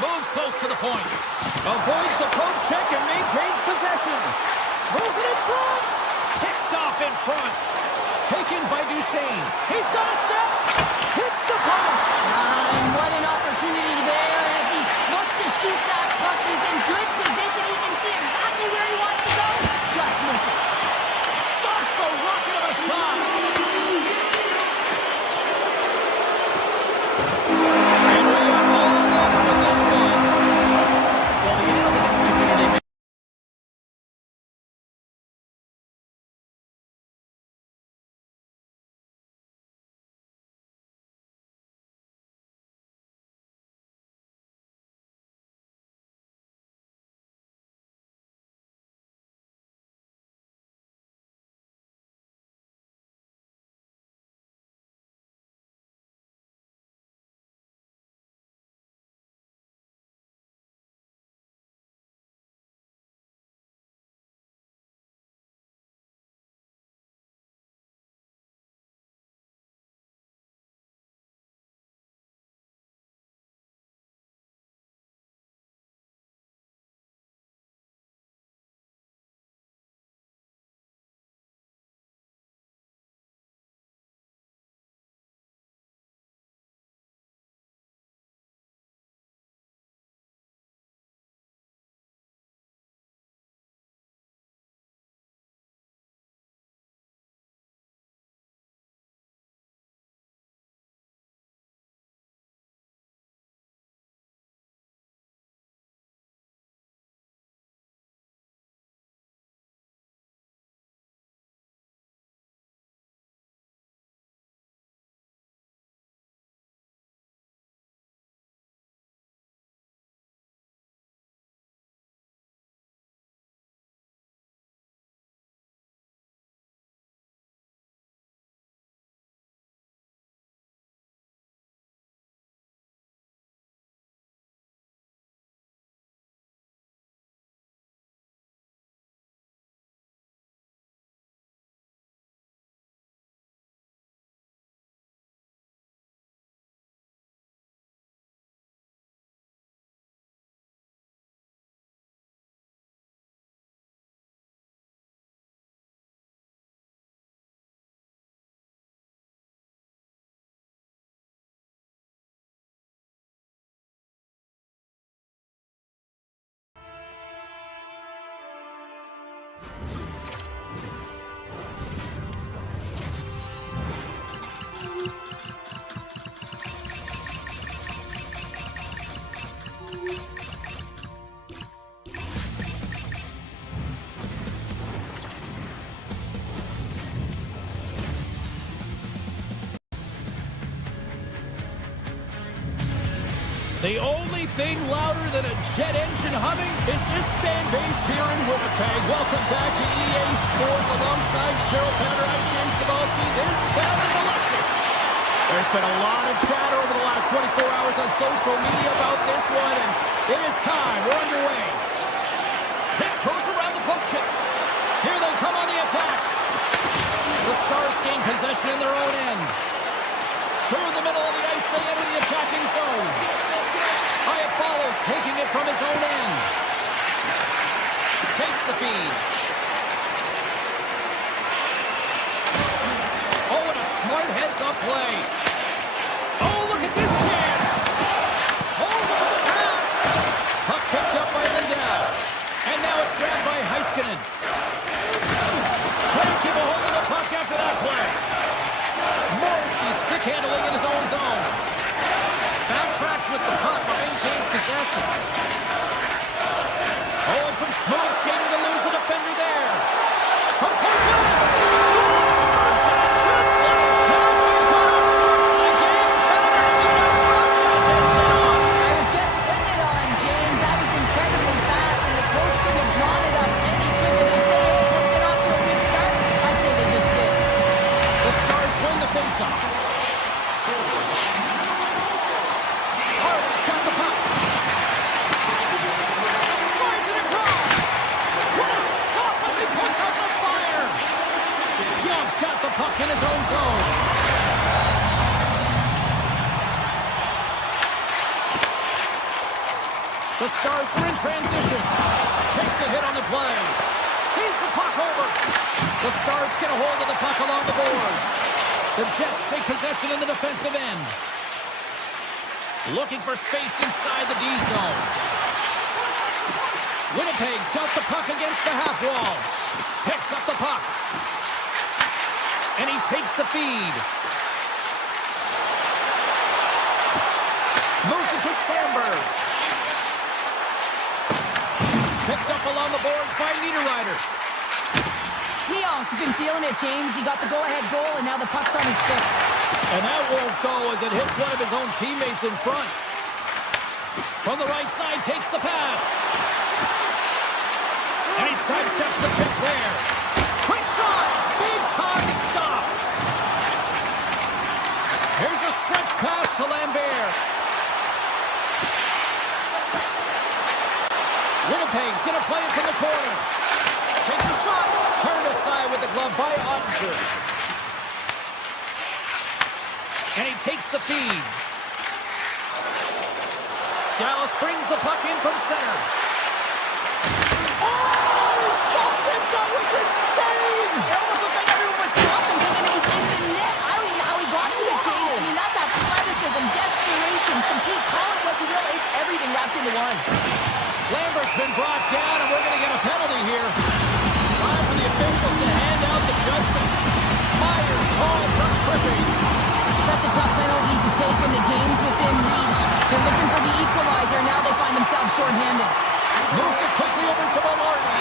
Moves close to the point. Avoids the poke check and maintains possession. Moves it in front. Picked off in front. Taken by Duchesne. He's got a step. Hits the post. And what an opportunity there as he looks to shoot that puck. He's in good position. He can see exactly where he wants to go. Just misses. Stops the rocket of a shot. The only thing louder than a jet engine humming is this fan base here in Winnipeg. Welcome back to EA Sports alongside Cheryl Patter. I'm James Cebulski. This town is electric. There's been a lot of chatter over the last 24 hours on social media about this one, and it is time. We're underway. Tiptoes around the poke chip. Here they come on the attack. The Stars gain possession in their own end. Through the middle of the ice, they enter the attacking zone. Hyatt follows, taking it from his own end. Takes the feed. Oh, and a smart heads-up play. Oh, look at this chance. Oh, look at the pass. Puck picked up by Lindell. And now it's grabbed by Heiskanen. Can't keep a hold of the puck after that play. Morrissey stick handling in his own zone. Backtracks with the puck but maintains possession. Oh, and some smooth skating to lose the defender there. From Portland, scores! And just like that, we've got our first game banner in the United Broadcast headset. I was just putting it on, James. That was incredibly fast, and the coach couldn't have drawn it up any quicker. They say, let's get off to a good start. I'd say they just did. The Stars win the faceoff. Harley's got the puck. Slides it across. What a stop as he puts out the fire. Pionk's got the puck in his own zone. The Stars are in transition. Takes a hit on the play. Feeds the puck over. The Stars get a hold of the puck along the boards. The Jets take possession in the defensive end. Looking for space inside the D zone. Winnipeg's got the puck against the half wall. Picks up the puck. And he takes the feed. Moves it to Sandberg. Picked up along the boards by Niederreiter. Leon's been feeling it, James. He got the go-ahead goal, and now the puck's on his stick. And that won't go as it hits one of his own teammates in front. From the right side, takes the pass. And he sidesteps the pick there. Quick shot! Big time stop! Here's a stretch pass to Lambert. Winnipeg's going to play it from the corner. Takes a shot. Turned aside with the glove by Ottinger. And he takes the feed. Dallas brings the puck in from center. Oh, he stopped it! That was insane! It almost looked like everyone was stopping, thinking it was in the net. I don't even know how he got to it, James. I mean, that's athleticism, desperation, compete, call it what you will. It's everything wrapped into one. Lambert's been brought down, and we're going to get a penalty here. Time for the officials to hand out the judgment. Myers called for tripping. Such a tough penalty to take when the game's within reach. They're looking for the equalizer. Now they find themselves shorthanded. Moves it quickly over to Maloney.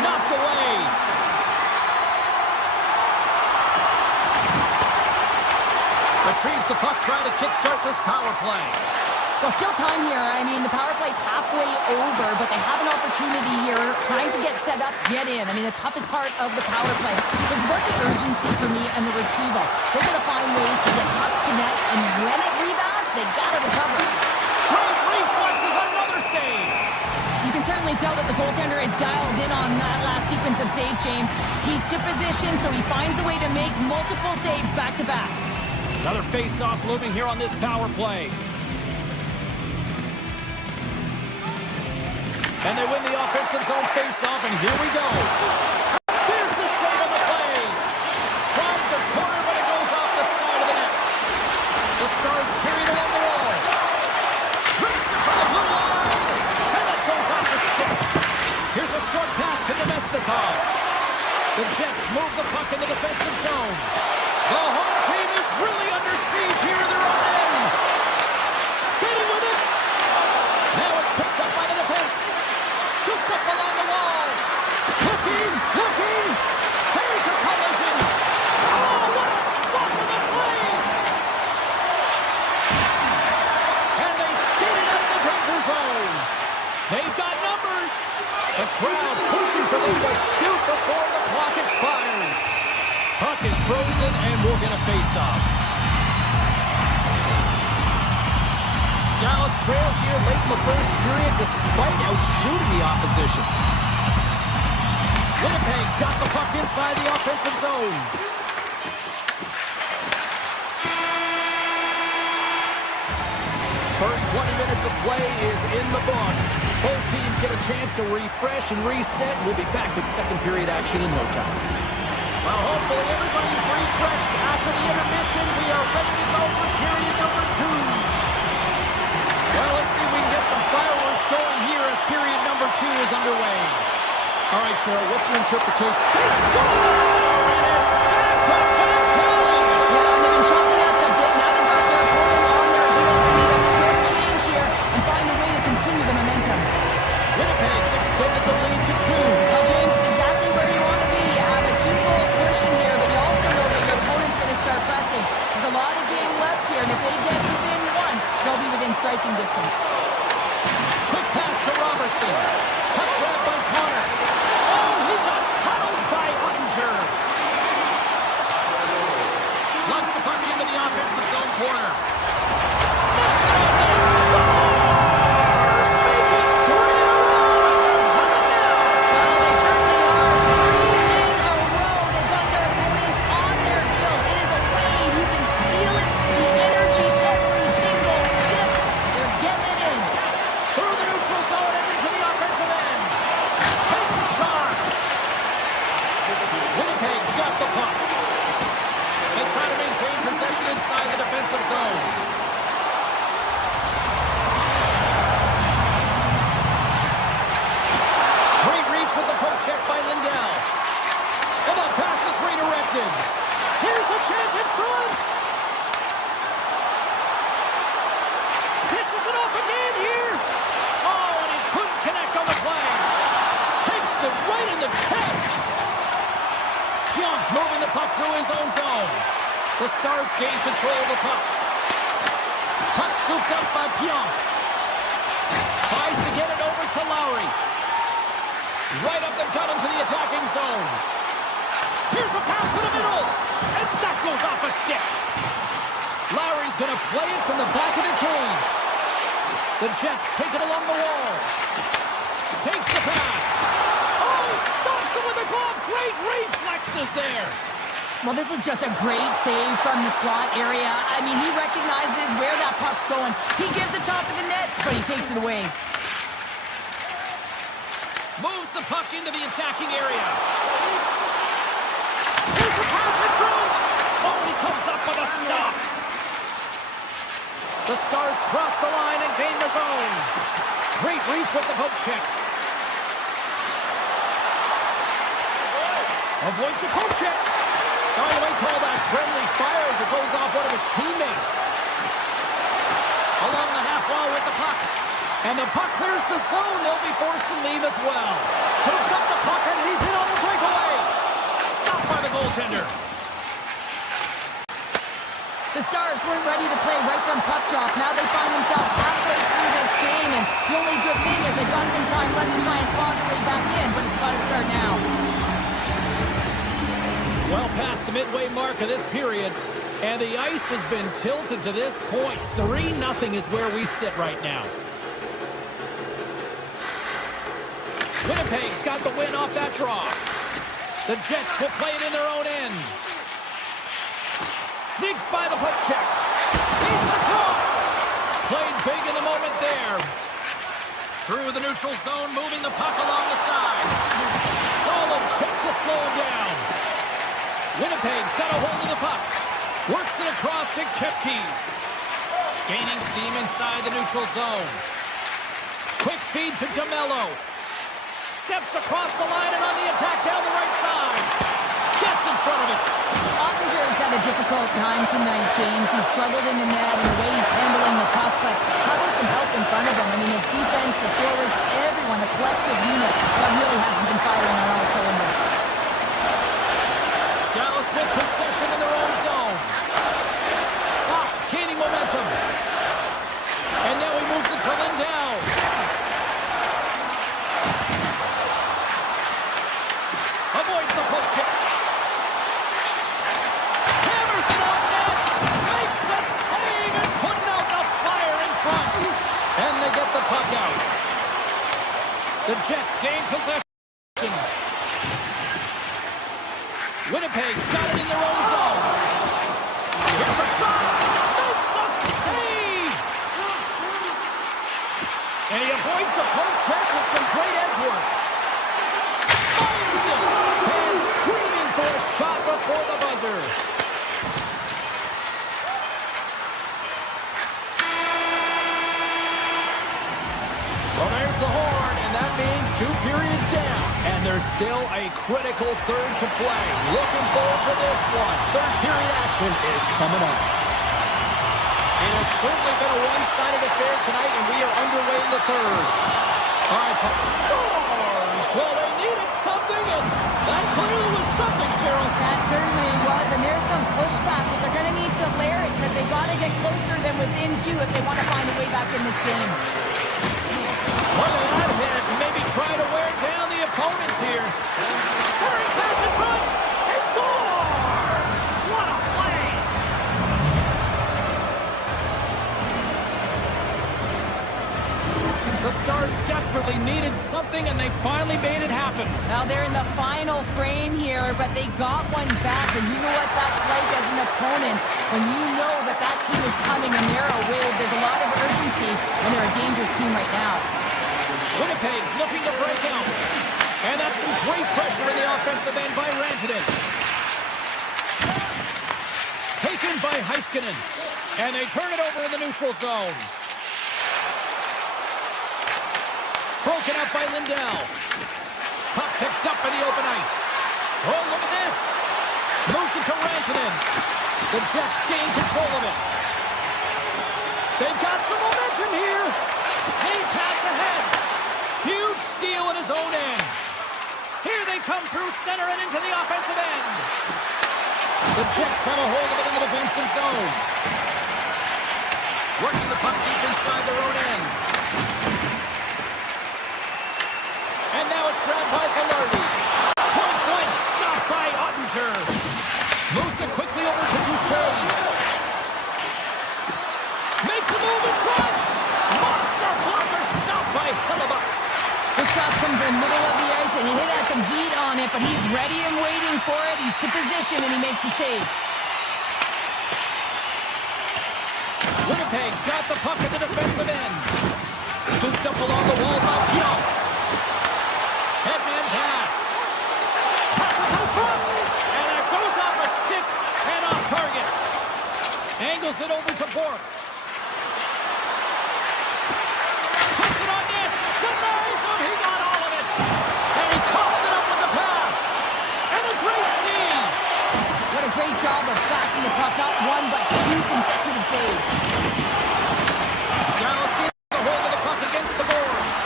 Knocked away. Retrieves the puck, trying to kickstart this power play. Well, still time here. I mean, the power play's halfway over, but they have an opportunity here trying to get set up, get in. I mean, the toughest part of the power play is about the urgency for me and the retrieval. They're going to find ways to get pucks to net, and when it rebounds, they got to recover. Great reflexes, another save. You can certainly tell that the goaltender is dialed in on that last sequence of saves, James. He's to position, so he finds a way to make multiple saves back-to-back. Another face-off looming here on this power play. And they win the offensive zone face-off, and here we go. There's the save on the play. Tried the corner, but it goes off the side of the net. The Stars carry it along the wall. Rips it from the blue line, and it goes off the stick. Here's a short pass to Nemestikov. The Jets move the puck in the defensive zone. The home team is really under siege here in their own end. Skating with it. Now it's picked up by the defense. Scooped up along the wall. Looking. Here's a collision. Oh, what a stop on the play. them to shoot before the clock expires. Puck is frozen, and we'll get a face-off. Dallas trails here late in the first period despite outshooting the opposition. Winnipeg's got the puck inside the offensive zone. First 20 minutes of play is in the books. Both teams get a chance to refresh and reset. We'll be back with second period action in no time. Well, hopefully everybody's refreshed after the intermission. We are ready to go for period number 2. Well, let's see if we can get some fireworks going here as period number 2 is underway. All right, Cheryl, what's your interpretation? They score! And it's back-to-back tallies! Yeah, and they've been chopping out the bit. Now they've got their opponent on their heels. They need a quick change here and find a way to continue the momentum. Winnipeg's extended the lead to 2. Well, James, it's exactly where you want to be. You have a 2-goal push in here, but you also know that your opponent's going to start pressing. There's a lot of game left here, and if they get within 1, they'll be within striking distance. Quick pass to Robertson. Puck grabbed by Connor. Oh, he got huddled by Uttinger. Lumps the puck into the offensive zone corner. Snaps it out there. Scores! Make it 3 in a row. And they're humming now. Well, they certainly are. 3 in a row. They've got their opponents on their heels. It is a wave. You can feel it. The energy every single shift. They're getting it in. Through the neutral zone and into the offensive end. Takes a shot. Winnipeg's got the puck. They try to maintain possession inside the defensive zone. Great reach with the poke check by Lindell. And the pass is redirected. Here's a chance in front. Dishes it off again here. Oh, and he couldn't connect on the play. Takes it right in the chest. Pionk's moving the puck through his own zone. The Stars gain control of the puck. Puck scooped up by Pionk. Tries to get it over to Lowry. Right up the gut into the attacking zone. Here's a pass to the middle. And that goes off a stick. Lowry's going to play it from the back of the cage. The Jets take it along the wall. Takes the pass. Oh, he stops it with the glove. Great reflexes there. Well, this is just a great save from the slot area. I mean, he recognizes where that puck's going. He gives the top of the net, but he takes it away. Moves the puck into the attacking area. Here's a pass in front. Oh, he comes up with a stop. The Stars cross the line and gain the zone. Great reach with the poke check. Avoids the poke check. By the way, call that friendly fire as it goes off one of his teammates. Along the half wall with the puck. And the puck clears the zone. They'll be forced to leave as well. Scoops up the puck and he's in on the breakaway. Stopped by the goaltender. The Stars weren't ready to play right from puck drop. Now they find themselves halfway through this game, and the only good thing is they've got some time left to try and claw their way back in, but it's got to start now. Well past the midway mark of this period, and the ice has been tilted to this point. 3-0 is where we sit right now. Winnipeg's got the win off that draw. The Jets will play it in their own end. Sneaks by the poke check. Beats across. Played big in the moment there. Through the neutral zone, moving the puck along the side. Solid check to slow him down. Winnipeg's got a hold of the puck. Works it across to Kepke. Gaining steam inside the neutral zone. Quick feed to DeMello. Steps across the line and on the attack down the right side. Gets in front of it. Ottinger's had a difficult time tonight, James. He's struggled in the net in the way he's handling the puck, but how about some help in front of him? I mean, his defense, the forwards, everyone, a collective unit that really hasn't been firing on all cylinders. Dallas with possession in their own zone. Fox gaining momentum. And now he moves it to Lindell. The Jets gain possession. Winnipeg's got it in their own zone. Here's a shot. Makes the save. And he avoids the poke check with some great edge work. Fires it. Fans screaming for a shot before the buzzer. Well, there's the horn, and that means 2 periods down. And there's still a critical third to play. Looking forward to this one. Third period action is coming up. It has certainly been a one-sided affair tonight, and we are underway in the third. All right, scores! Well, they needed something, and that clearly was something, Cheryl. That certainly was, and there's some pushback, but they're going to need to layer it because they've got to get closer than within 2 if they want to find a way back in this game. Look at that hit. Maybe try to wear down the opponents here. Centering pass in front. He scores! What a play! The Stars desperately needed something, and they finally made it happen. Now they're in the final frame here, but they got one back, and you know what that's like as an opponent. When you know that that team is coming and they're a wave, there's a lot of urgency, and they're a dangerous team right now. Winnipeg's looking to break out. And that's some great pressure in the offensive end by Rantanen. Taken by Heiskanen. And they turn it over in the neutral zone. Broken up by Lindell. Puck picked up in the open ice. Oh, look at this. Moves it to Rantanen. The Jets gain control of it. They've got some momentum here. They pass ahead. Huge steal in his own end. Here they come through center and into the offensive end. The Jets have a hold of it in the defensive zone. Working the puck deep inside their own end. And now it's grabbed by Velarde. Point blank stopped by Ottinger. Moves it quickly over to Duchesne. Makes a move in front. Monster blocker stopped by Hellebuck. The shots come from the middle of the ice, and it has some heat on it, but he's ready and waiting for it. He's to position, and he makes the save. Winnipeg's got the puck at the defensive end. Scooped up along the wall by Pionk. Headman pass. Passes out front. And it goes off a stick and off target. Angles it over to Bork. Puts it on net. Denies him. He got all of it. And he coughs it up with the pass. And a great save. What a great job of tracking the puck. Not one, but 2 consecutive saves. Dallas gets a hold of the puck against the boards.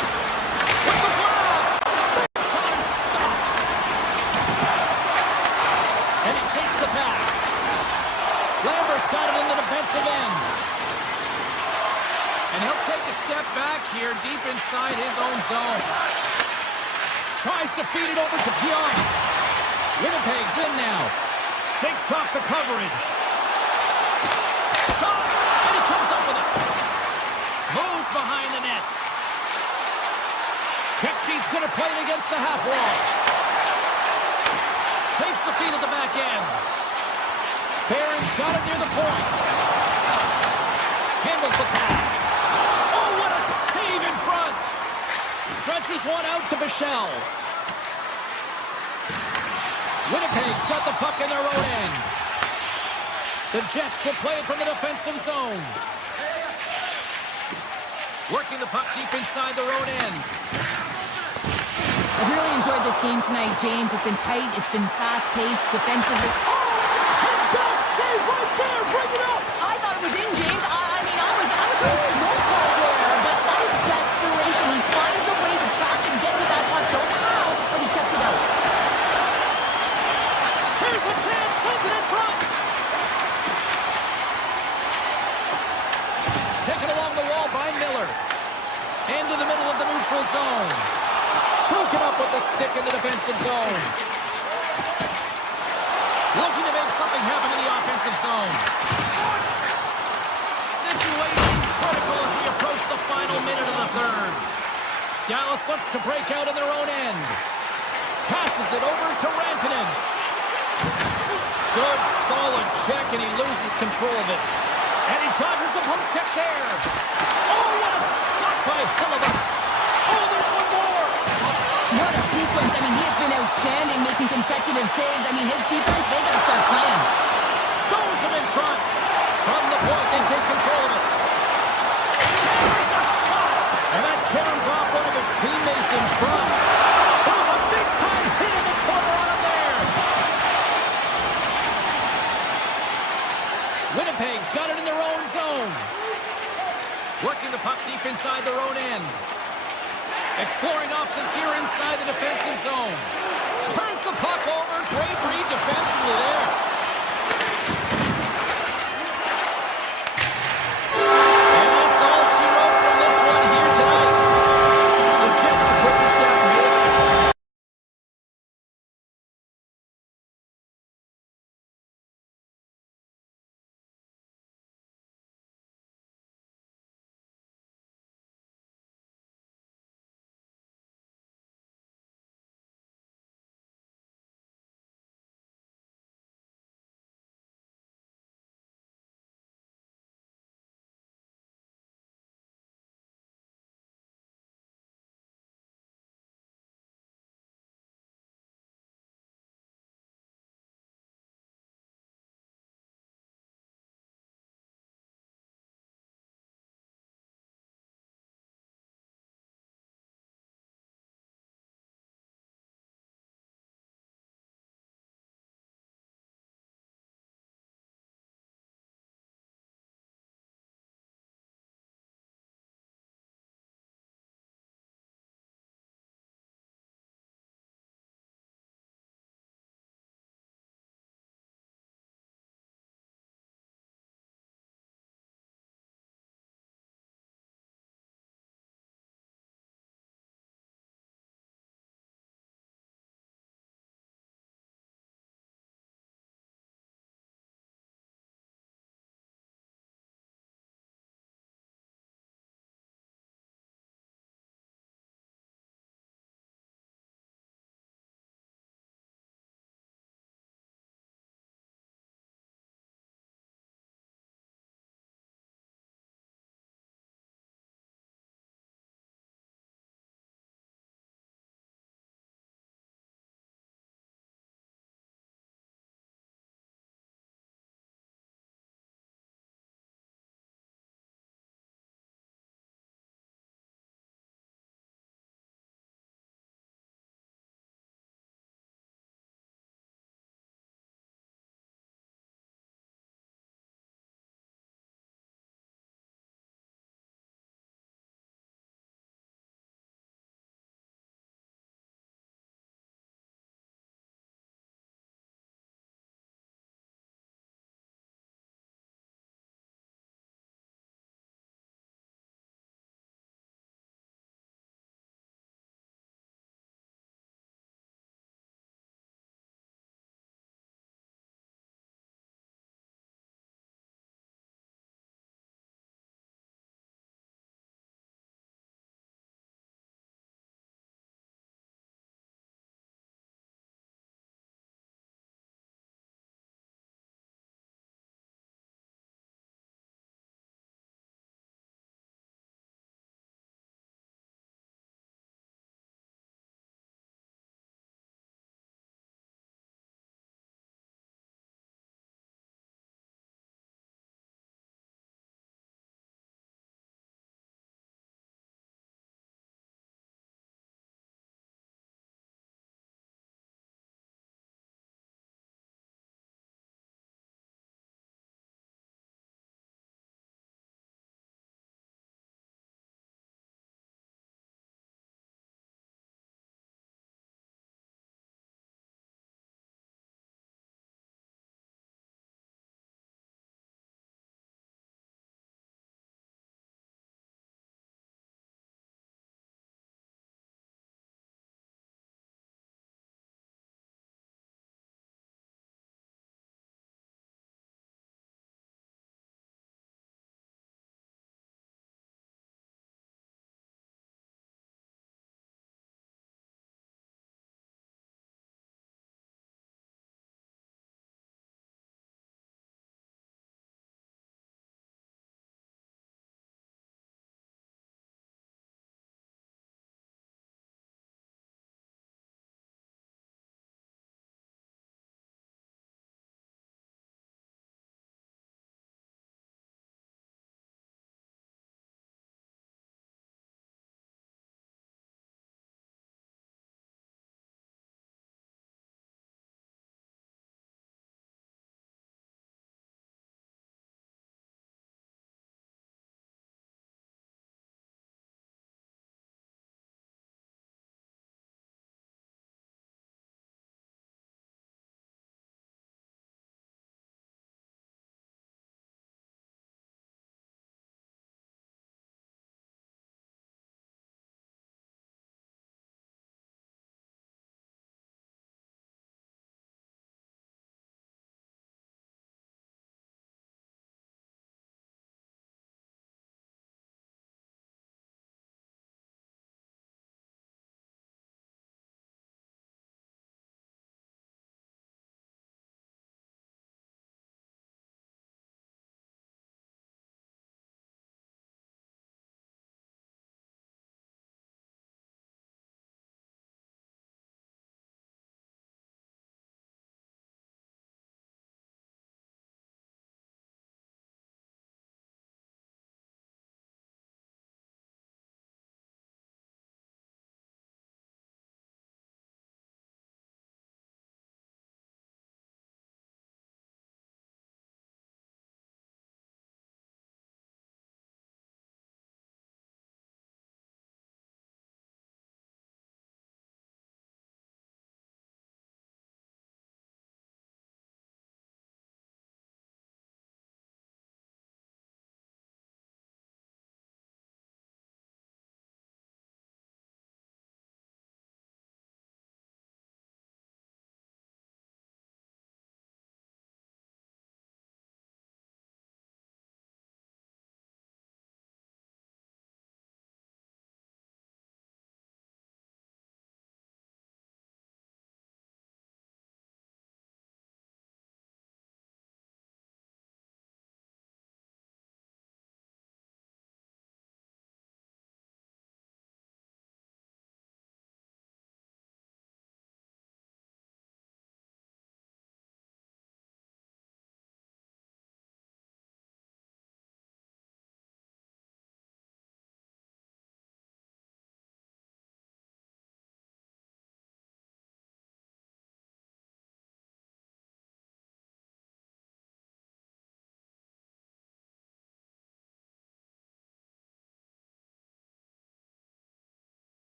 With the blast. Big time stop. And he takes the pass. Lambert's got it in the defensive end. And he'll take a step back here deep inside his own zone. Tries to feed it over to Pionk. Winnipeg's in now. Shakes off the coverage. Shot. And he comes up with it. Moves behind the net. Krejci's going to play it against the half wall. Takes the feed at the back end. Barron's got it near the point. Handles the pass. Oh, what a save in front. Stretches one out to Bichelle. Winnipeg's got the puck in their own end. The Jets will play it from the defensive zone. Working the puck deep inside their own end. I've really enjoyed this game tonight, James. It's been tight. It's been fast-paced, defensively. Best save right there. Bring it up. I thought it was in, James. I mean, I was ready for no call there, but that is desperation. He finds a way to track and get to that puck. Don't know how, but he kept it out. Here's a chance. Sends it in front. Taken along the wall by Miller. Into the middle of the neutral zone. Broken up with the stick in the defensive zone. Looking to make something happen in the offensive zone. Situation critical as we approach the final minute of the third. Dallas looks to break out in their own end. Passes it over to Rantanen. Good, solid check, and he loses control of it. And he dodges the poke check there. Oh, what a stop by Hellebuck. Oh, there's one more. What a sequence. I mean, he's been outstanding making consecutive saves. I mean, his defense, they got to start playing. Stones him in front. From the point, they take control of it. There's a shot. And that carries off one of his teammates in front. There was a big-time hit in the corner on him there. Winnipeg's got it in their own zone. Working the puck deep inside their own end. Exploring options here inside the defensive zone. Turns the puck over. Great read defensively there.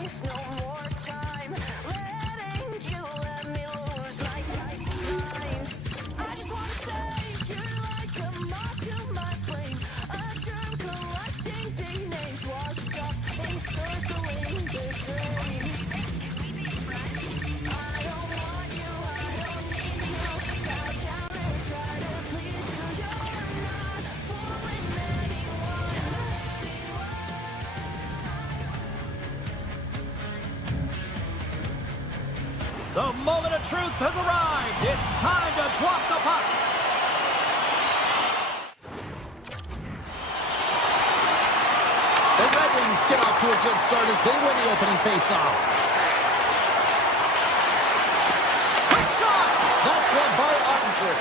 waste no more time letting you let me lose my mind. I just wanna say you're like a moth to my flame, a germ collecting big names washed up and circling the drain. I don't want you, I don't need you. Bow down and try to please you. You're not fooling anyone. The moment of truth has arrived. It's time to drop the puck. The Red Wings get off to a good start as they win the opening faceoff. Quick shot. That's one by Ottinger.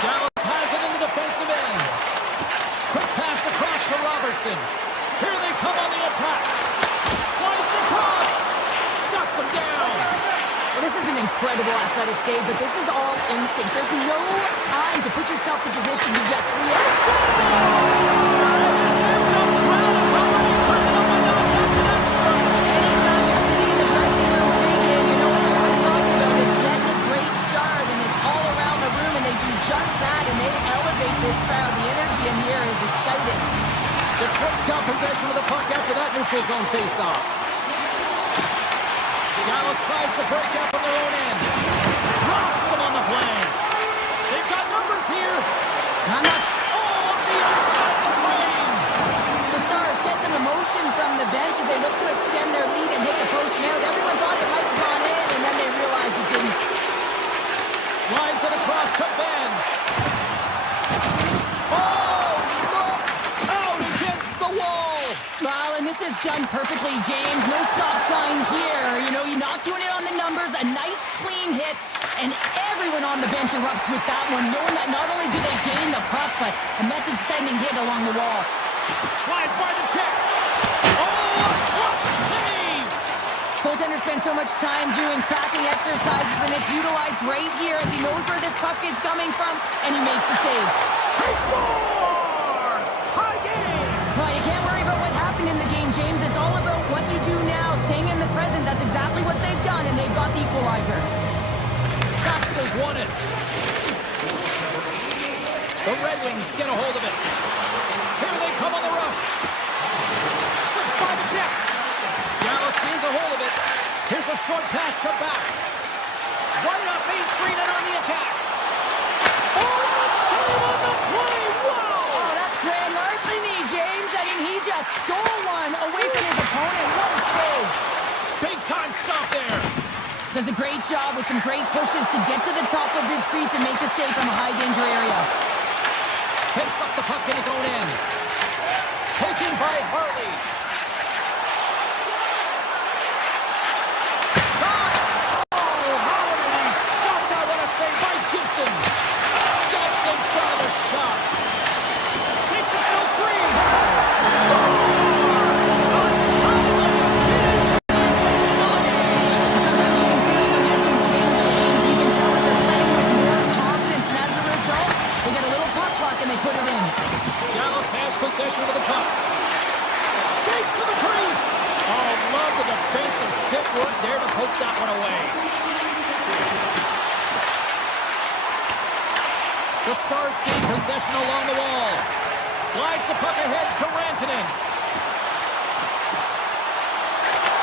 Dallas has it in the defensive end. Quick pass across to Robertson. Here they come on the attack. Slides it across. Shuts him down. Well, this is an incredible athletic save, but this is all instinct. There's no time to put yourself in position to just react. This amped-up crowd is already turning up a notch after that strike. Anytime you're sitting in the dressing room pregame, you know what everyone's talking about is getting a great start, and it's all around the room, and they do just that, and they elevate this crowd. The energy in here is exciting. Detroit's got possession of the puck after that neutral zone faceoff. Dallas tries to break up on their own end. Rocks them on the play. They've got numbers here. Not much. Oh, the inside the frame. The Stars get some emotion from the bench as they look to extend their lead and hit the post and out. Everyone thought it might have gone in, and then they realized it didn't. Slides it across to Ben. Oh, look out against the wall. Well, and this is done perfectly, James. No stop sign here. You know, you're not doing it on the numbers. A nice, clean hit, and everyone on the bench erupts with that one, knowing that not only do they gain the puck, but a message-sending hit along the wall. Slides by the check. Oh, a clutch save. Goaltender spends so much time doing tracking exercises, and it's utilized right here as he knows where this puck is coming from, and he makes the save. He scores! Tie game! Well, you can't worry about what happened in the game, James. It's all about what you do now, staying in the present. That's exactly what they've done, and they've got the equalizer. Fox has won it. The Red Wings get a hold of it. Here they come on the rush. Slips by the check. Dallas gains a hold of it. Here's a short pass to back. Right up Main Street and on the attack. Oh, a save on the play! Wow! Oh, that's grand larceny, James. I mean, he just stole one away from his opponent. What a save. Big time stop there. Does a great job with some great pushes to get to the top of his crease and make the save from a high-danger area. Picks up the puck in his own end. Taken by Harley. Shot! Oh, how did he stop that? What a save by Gibson. Stops in front of the shot. Takes himself free. Scores! Untimely finish. Sometimes you can feel momentum swing, James. You can tell that they're playing with more confidence, and as a result, they get a little puck luck and they put it in. Dallas has possession of the puck. Skates to the crease. Oh, love the defensive stick work there to poke that one away. The Stars gain possession along the wall. Slides the puck ahead to Rantanen.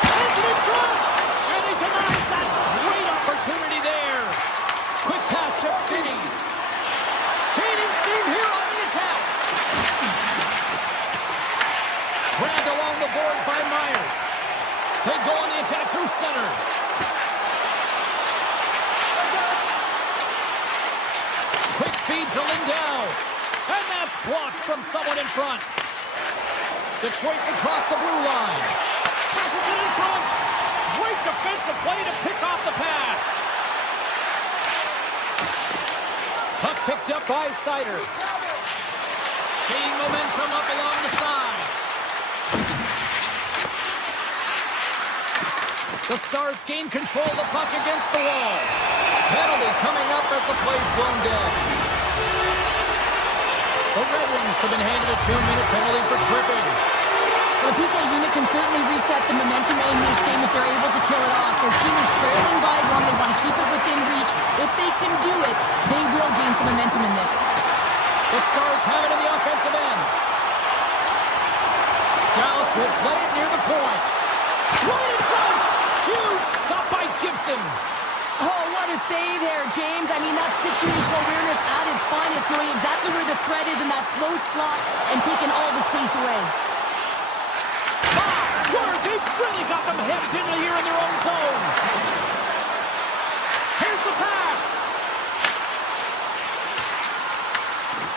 Sends it in front. And he denies that great opportunity there. Quick pass to Finney. Gaining steam here on the attack. Grabbed along the boards by Myers. They go on the attack through center. Quick feed to Lindell. And that's blocked from someone in front. Detroit's across the blue line. Passes it in front. Great defensive play to pick off the pass. Puck picked up by Sider. Gaining momentum up along the side. The Stars gain control of the puck against the wall. Penalty coming up as the play's blown dead. The Red Wings have been handed a 2-minute penalty for tripping. The PK unit can certainly reset the momentum in this game if they're able to kill it off. Their team is trailing by one. They want to keep it within reach. If they can do it, they will gain some momentum in this. The Stars have it in the offensive end. Dallas will play it near the point. Right in front! Huge stop by Gibson. Oh, what a save there, James. I mean, that's situational awareness at its finest, knowing exactly where the threat is in that slow slot and taking all the space away. They've really got them hemmed in here in their own zone. Here's the pass.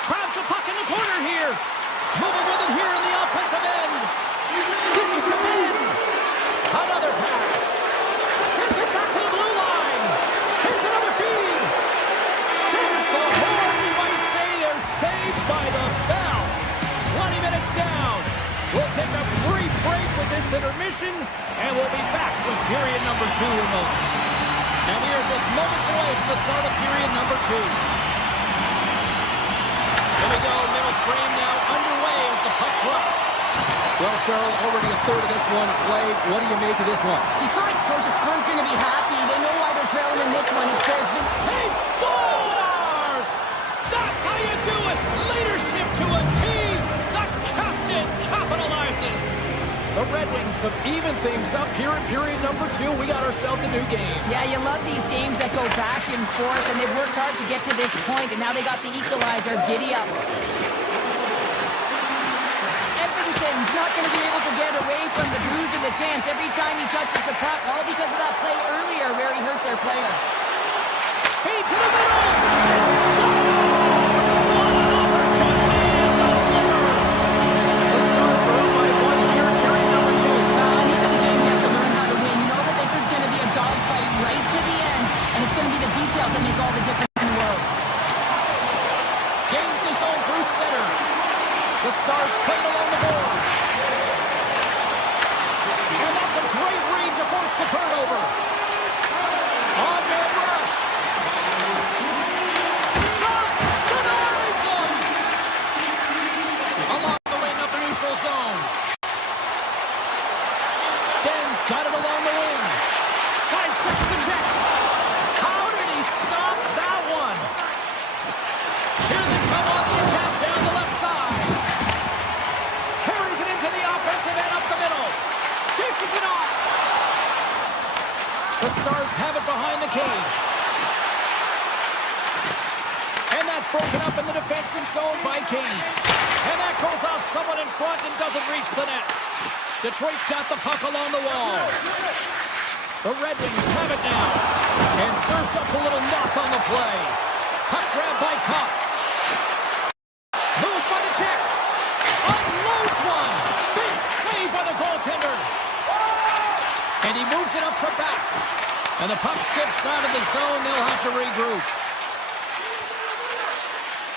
Grabs the puck in the corner here. Moving with it here in the offensive end. Dishes to Ben. Another pass. Sends it back to the blue line. Here's another feed. There's the horn. We might say they're saved by the bell. 20 minutes down. We'll take a brief break with this intermission, and we'll be back with period number 2 in moments. And we are just moments away from the start of period number 2. Here we go, middle frame now underway as the puck drops. Well, Cheryl, already a third of this one played. What do you make of this one? Detroit's coaches aren't going to be happy. They know why they're trailing in this one. There's been... He scores! That's how you do it! Leadership to a team! The captain capitalizes! The Red Wings have evened things up here in period number 2. We got ourselves a new game. Yeah, you love these games that go back and forth, and they've worked hard to get to this point, and now they got the equalizer. Giddy up. Edmonton's not going to be able to get away from the bruise and the chance every time he touches the puck, all because of that play earlier where he hurt their player. Feed to the middle! And scores! What an opportunity and delivers! The Stars are up by 1 here in period number 2. These are the games you have to learn how to win. You know that this is going to be a dogfight right to the end, and it's going to be the details that make all the difference in the world. Gains the zone through center. The Stars played along the boards. And that's a great read to force the turnover. On-man rush. Shot! Denies him! Along the wing of the neutral zone. Ben's got it along the wing. Sidesteps the check. How did he stop that one? Here they come on the attack down the left side. Carries it into the offensive end up the middle. Dishes it off. The Stars have it behind the cage. And that's broken up in the defensive zone by Kane. And that goes off someone in front and doesn't reach the net. Detroit's got the puck along the wall. The Red Wings have it now. And serves up a little knock on the play. Puck grab by Kopp. Moves by the check. Unloads one. Big save by the goaltender. And he moves it up to back. And the puck skips out of the zone. They'll have to regroup.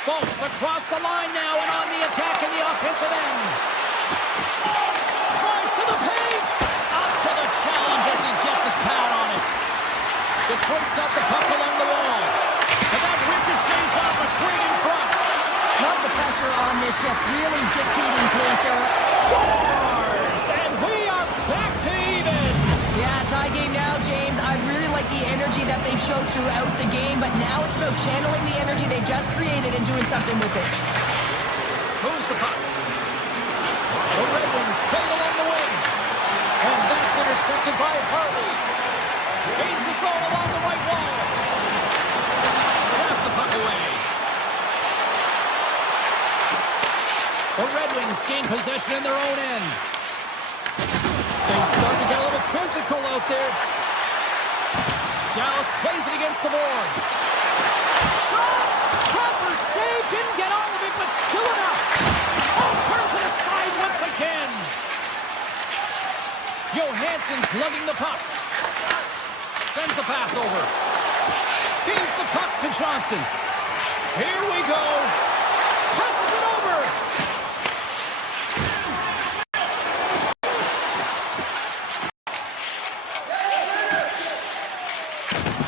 Folks across the line now and on the attack in the offensive end. Tries to the paint. Out to the challenge as he gets his pad on it. Detroit's got the puck along the wall. And that ricochets off a twig in front. Love the pressure on this shift, really dictating pace there. Scores! And we are back to even. Yeah, tie game now, James. I really like the energy that they've showed throughout the game, but now it's about channeling the energy they've just created and doing something with it. Moves the puck. The Red Wings played along the wing. And that's intercepted by Harley. Gains the zone along the right wall. Grabs the puck away. The Red Wings gain possession in their own end. Things start to get a little physical out there. Dallas plays it against the boards. Shot! Proper save, didn't get all of it, but still enough. Oh, turns it aside once again. Johansson's lugging the puck. Sends the pass over. Feeds the puck to Johnston. Here we go. Passes it over.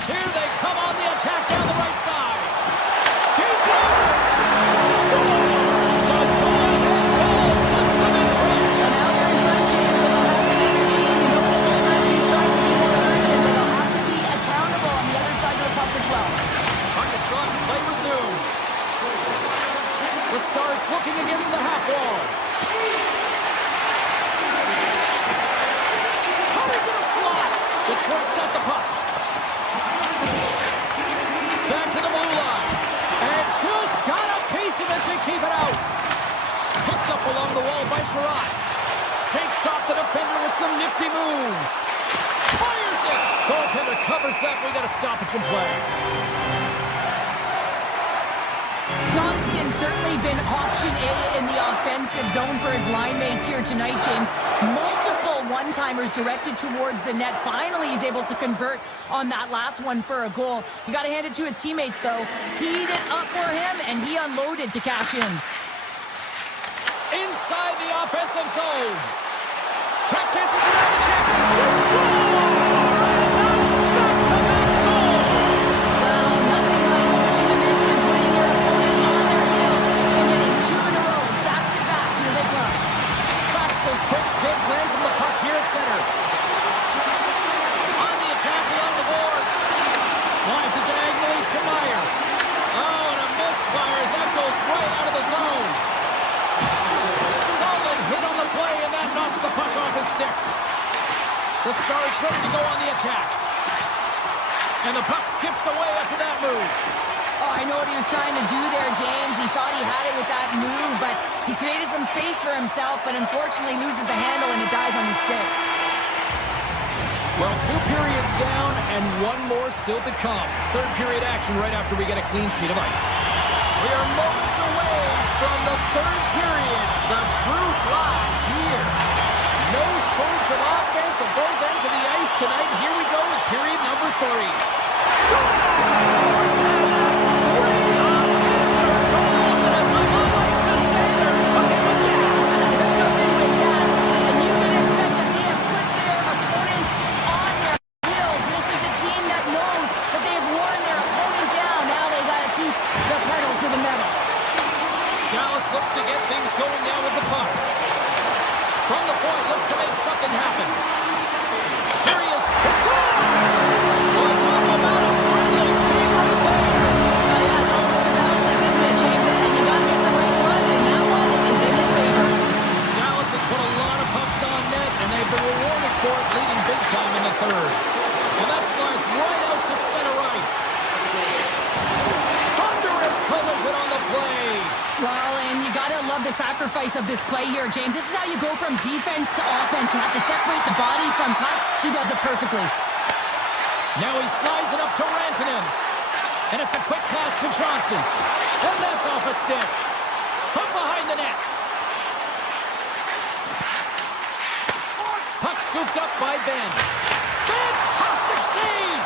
Here they come on the attack down the right side. Gains it over. Scores! The goal puts them in front. And now they're in front along the wall by Sherrod. Shakes off the defender with some nifty moves. Fires it. Goaltender covers that. We got a stoppage in play. Johnston's certainly been option A in the offensive zone for his line mates here tonight, James. Multiple one-timers directed towards the net. Finally, he's able to convert on that last one for a goal. You got to hand it to his teammates, though. Teed it up for him, and he unloaded to cash in. Inside the offensive zone. Track dances around the check. They score! Quick stick lands him the puck here at center. On the attack along the boards. Slides it diagonally to Myers. Oh, and a misfire as that goes right out of the zone. Solid hit on the play, and that knocks the puck off his stick. The Stars ready to go on the attack. And the puck skips away after that move. Oh, I know what he was trying to do there, James. He thought he had it with that move, but he created some space for himself, but unfortunately loses the handle and it dies on the stick. Well, 2 periods down and 1 more still to come. Third period action right after we get a clean sheet of ice. We are moments away from the third period. The truth lies here. No shortage of offense at both ends of the ice tonight. And here we go with period number 3. Scores! And that's 3 unanswered goals. And as my mom likes to say, they're cooking with gas. They're cooking with gas. And you can expect that they have put their opponents on their heels. This is a team that knows that they've worn their opponent down. Now they got to keep the pedal to the metal. Dallas looks to get things going now with the puck. From the point, looks to make something happen. Here he is. He scores! Well, talk about a friendly beat right there. Yeah, it's all about the bounces, isn't it, James? And you got to get the right one, and that one is in his favor. Dallas has put a lot of pucks on net, and they've been rewarded for it, leading big time in the third. And that slides right out to center ice. Thunderous collision on the play. Well, and you got to love the sacrifice of this play here, James. This is how you go from defense to offense. You have to separate the body from puck. He does it perfectly. Now he slides it up to Rantanen. And it's a quick pass to Johnston. And that's off a stick. From behind the net. Puck scooped up by Ben. Fantastic save!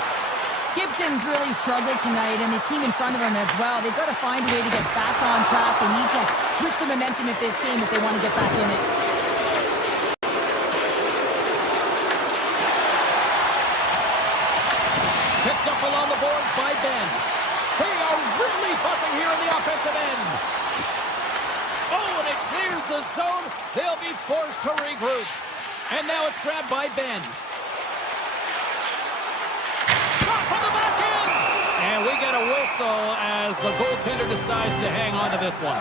Gibson's really struggled tonight, and the team in front of him as well. They've got to find a way to get back on track. They need to switch the momentum of this game if they want to get back in it. Picked up along the boards by Ben. They are really buzzing here in the offensive end. Oh, and it clears the zone. They'll be forced to regroup. And now it's grabbed by Ben. Shot from the back end. And we get a whistle as the goaltender decides to hang on to this one.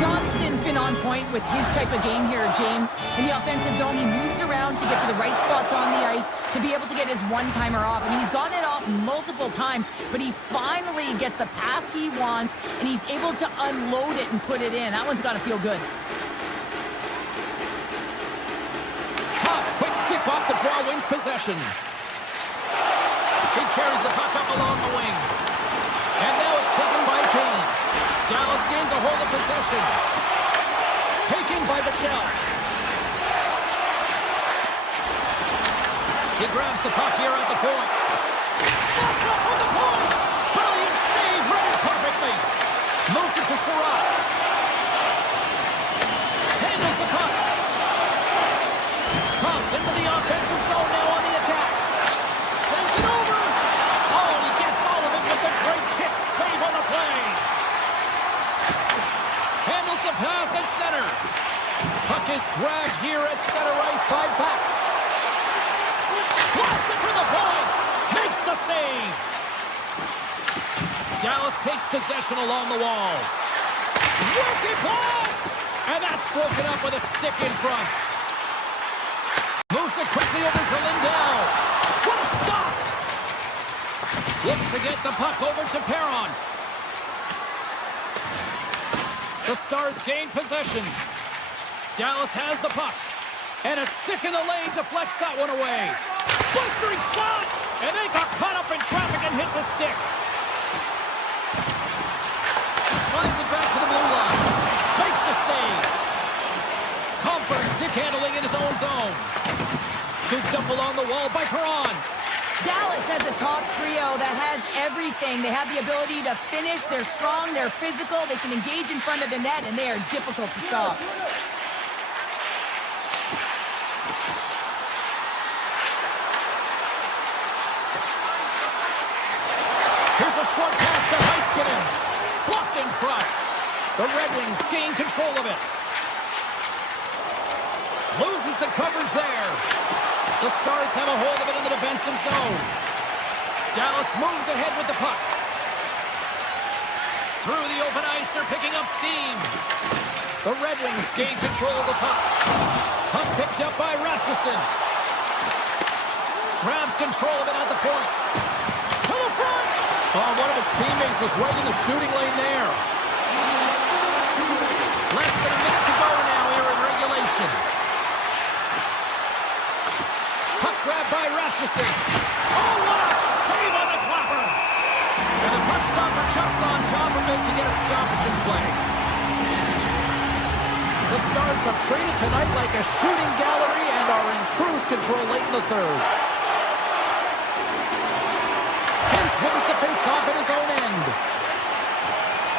Johnston's been on point with his type of game here, James. In the offensive zone, he moves around to get to the right spots on the ice to be able to get his one-timer off. I mean, he's gotten it off multiple times, but he finally gets the pass he wants, and he's able to unload it and put it in. That one's got to feel good. Pops, quick stick off the draw, wins possession. He carries the puck up along the wing. And now it's taken by Kane. Dallas gains a hold of possession. Taken by Bichelle. He grabs the puck here at the point. Slots up on the point. Brilliant save, read it perfectly. Moves it to Sherrod. Handles the puck. Comes into the offensive zone now on the attack. Sends it over. Oh, and he gets all of it with the great kick save on the play. Handles the pass at center. Puck is grabbed here at center ice by Back. Blasts it from the point. Makes the save. Dallas takes possession along the wall. Wicked blast! And that's broken up with a stick in front. Moves it quickly over to Lindell. What a stop! Looks to get the puck over to Perron. The Stars gain possession. Dallas has the puck. And a stick in the lane deflects that one away. Blistering shot! And they got caught up in traffic and hits a stick. Slides it back to the blue line. Makes the save. Comfort stick handling in his own zone. Scooped up along the wall by Perron. Dallas has a top trio that has everything. They have the ability to finish. They're strong. They're physical. They can engage in front of the net, and they are difficult to stop. Here's a short pass to Heiskanen. Blocked in front. The Red Wings gain control of it. Loses the coverage there. The Stars have a hold of it in the defensive zone. Dallas moves ahead with the puck. Through the open ice, they're picking up steam. The Red Wings gain control of the puck. Puck picked up by Rasmussen. Grabs control of it at the point. To the front! Oh, one of his teammates is right in the shooting lane there. Less than a minute to go now here in regulation. Puck grabbed by Rasmussen. Oh, what a save on the clapper! And the puck stopper jumps on top of it to get a stoppage in play. The Stars have traded tonight like a shooting gallery and are in cruise control late in the third. Hintz wins the face-off at his own end.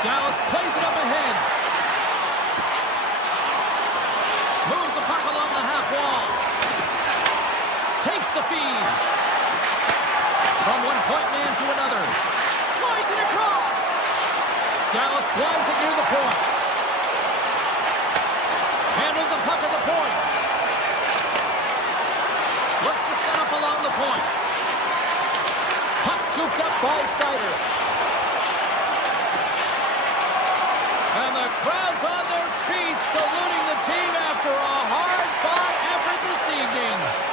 Dallas plays it up ahead. Moves the puck along the half wall. Takes the feed. From one point man to another. Slides it across. Dallas glides it near the point. Handles the puck at the point. Looks to set up along the point. Puck scooped up by Sider. And the crowd's on their feet saluting the team after a hard-fought effort this evening.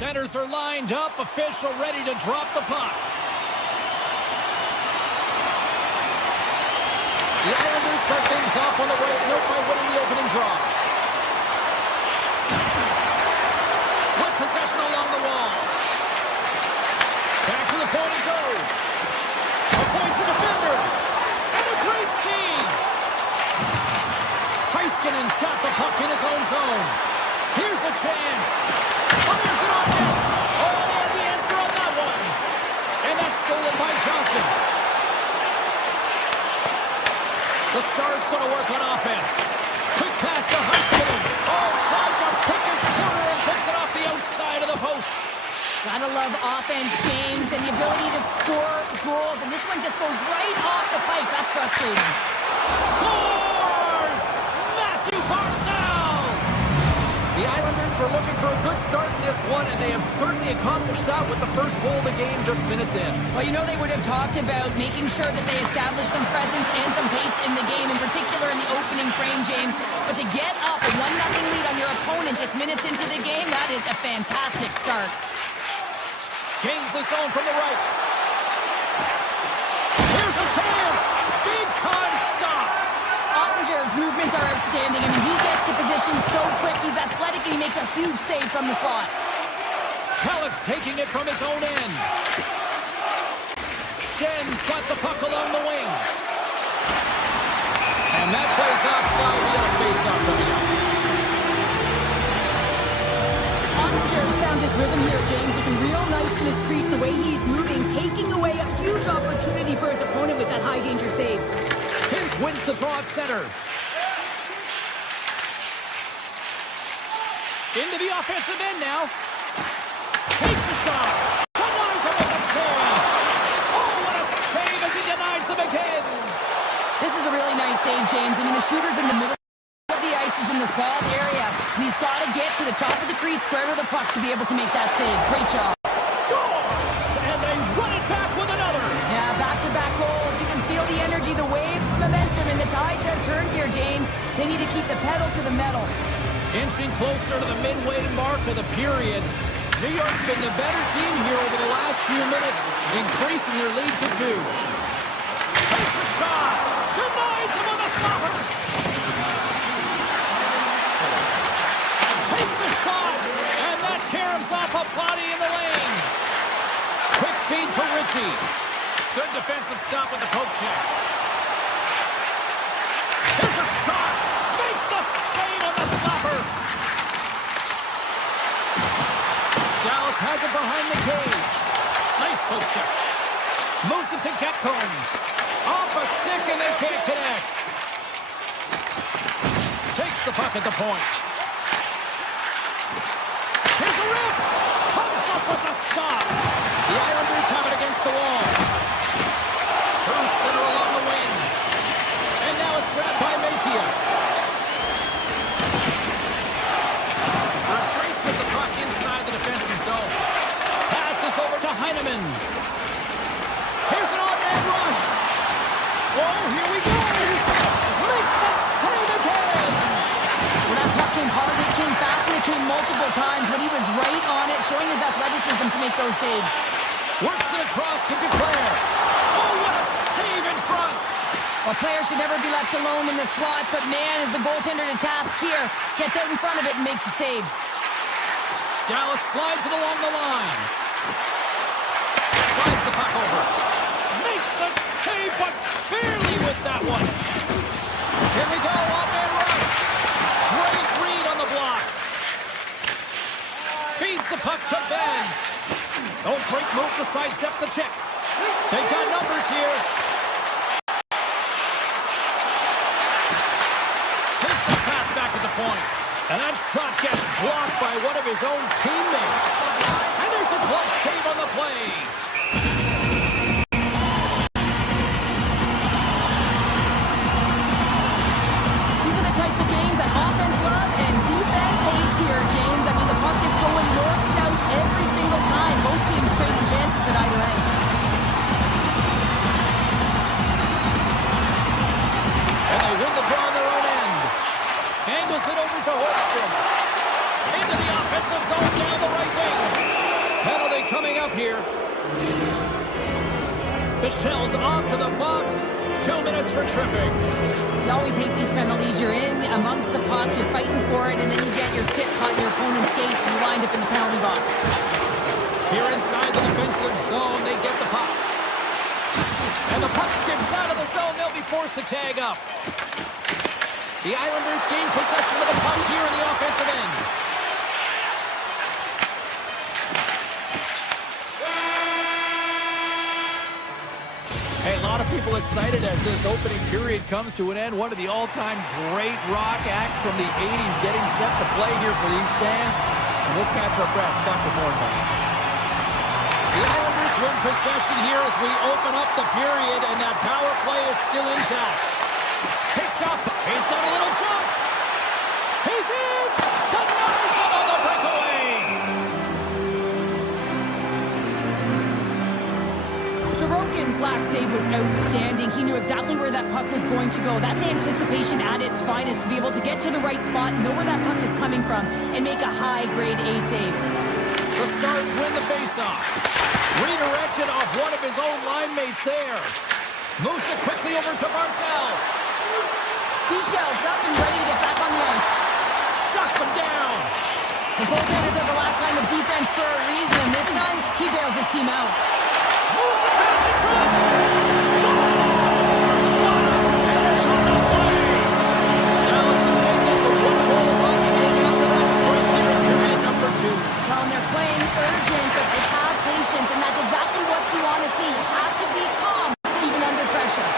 Centers are lined up, official ready to drop the puck. The Islanders start things off on the right note by winning the opening draw. With possession along the wall. Back to the point it goes. Avoids the defender. And a great save. Heiskanen's got the puck in his own zone. Here's a chance. Fires it on net. Oh, and the answer on that one. And that's stolen by Johnston. The Stars going to work on offense. Quick pass to Heiskanen. Oh, tried to pick his corner and puts it off the outside of the post. Gotta love offense, James, and the ability to score goals. And this one just goes right off the pipe. That's frustrating. Scores! Matthew Barzal! The Islanders were looking for a good start in this one, and they have certainly accomplished that with the first goal of the game just minutes in. Well, you know they would have talked about making sure that they established some presence and some pace in the game, in particular in the opening frame, James. But to get up a 1-0 lead on your opponent just minutes into the game, that is a fantastic start. Gains the zone from the right. Here's a chance! Big time stop! Ottinger's movements are outstanding. I mean, he gets to position so quick. He's athletic and he makes a huge save from the slot. Halleck's taking it from his own end. Schen's got the puck along the wing. And that plays offside. We got a face-off coming up. Ottinger's found his rhythm here, James. Looking real nice in his crease, the way he's moving, taking away a huge opportunity for his opponent with that high-danger save. Hintz wins the draw at center. Into the offensive end now. Takes a shot. Denies him with a save. Oh, what a save as he denies them again. This is a really nice save, James. I mean, the shooter's in the middle of the ice. He's in the slot area. And he's got to get to the top of the crease, square to the puck to be able to make that save. Great job. Scores! And they run it back with another. Yeah, back-to-back goals. You can feel the energy, the wave, the momentum, and the tides have turned here, James. They need to keep the pedal to the metal. Inching closer to the midway mark of the period. New York's been the better team here over the last few minutes, increasing their lead to 2. Takes a shot. Denies him with a stopper. Takes a shot. And that caroms off a body in the lane. Quick feed to Ritchie. Good defensive stop with the poke check. Here's a shot. Makes the save on the stopper. Dallas has it behind the cage. Nice poke check. Moves it to Getcomb. Off a stick and they can't connect. Takes the puck at the point. Here's a rip. Comes up with a stop. The Islanders have it against the wall. Through center along the wing. And now it's grabbed by Mayfield. Retreats with the puck inside the defensive zone. Passes over to Heineman. Here's an off-man rush. Oh, here we go. Makes the save again. Well, that puck came hard, it came fast, and it came multiple times, but he was right on it, showing his athleticism to make those saves. Works it across to Duclair. Oh, what a save in front. A player should never be left alone in the slot, but man, is the goaltender to task here. Gets out in front of it and makes the save. Dallas slides it along the line. Slides the puck over. Makes the save, but barely with that one. Here we go, off-man rush. Great read on the block. Feeds the puck to Ben. Oh, great move to sidestep the check. They got numbers here. Takes the pass back at the point. And that shot gets blocked by one of his own teammates. And there's a glove save on the play. up here. Michelle's off to the box. 2 minutes for tripping. You always hate these penalties. You're in amongst the puck, you're fighting for it, and then you get your stick caught in your opponent's skates, and you wind up in the penalty box. Here inside the defensive zone, they get the puck. And the puck skips out of the zone. They'll be forced to tag up. The Islanders gain possession of the puck here in the offensive end. Hey, a lot of people excited as this opening period comes to an end. One of the all-time great rock acts from the 80s getting set to play here for these fans. And we'll catch our breath. Back to more now. The Islanders win possession here as we open up the period, and that power play is still intact. Picked up. He's got a little jump. He's in. Denies him on the breakaway. Sorokin's last save was outstanding. He knew exactly where that puck was going to go. That's anticipation at its finest, to be able to get to the right spot, know where that puck is coming from, and make a high-grade A save. The Stars win the faceoff. Redirected off one of his own line mates there. Moves it quickly over to Barzal. Michelle's up and ready to get back on the ice. Shuts him down. The goaltenders are the last line of defense for a reason. This time, he bails his team out. Moves it past in front. Scores! What a finish on the play. Dallas has made this a one-goal hockey game after that strike here in period number 2. Well, and they're playing urgent, but they have patience, and that's exactly what you want to see. You have to be calm, even under pressure.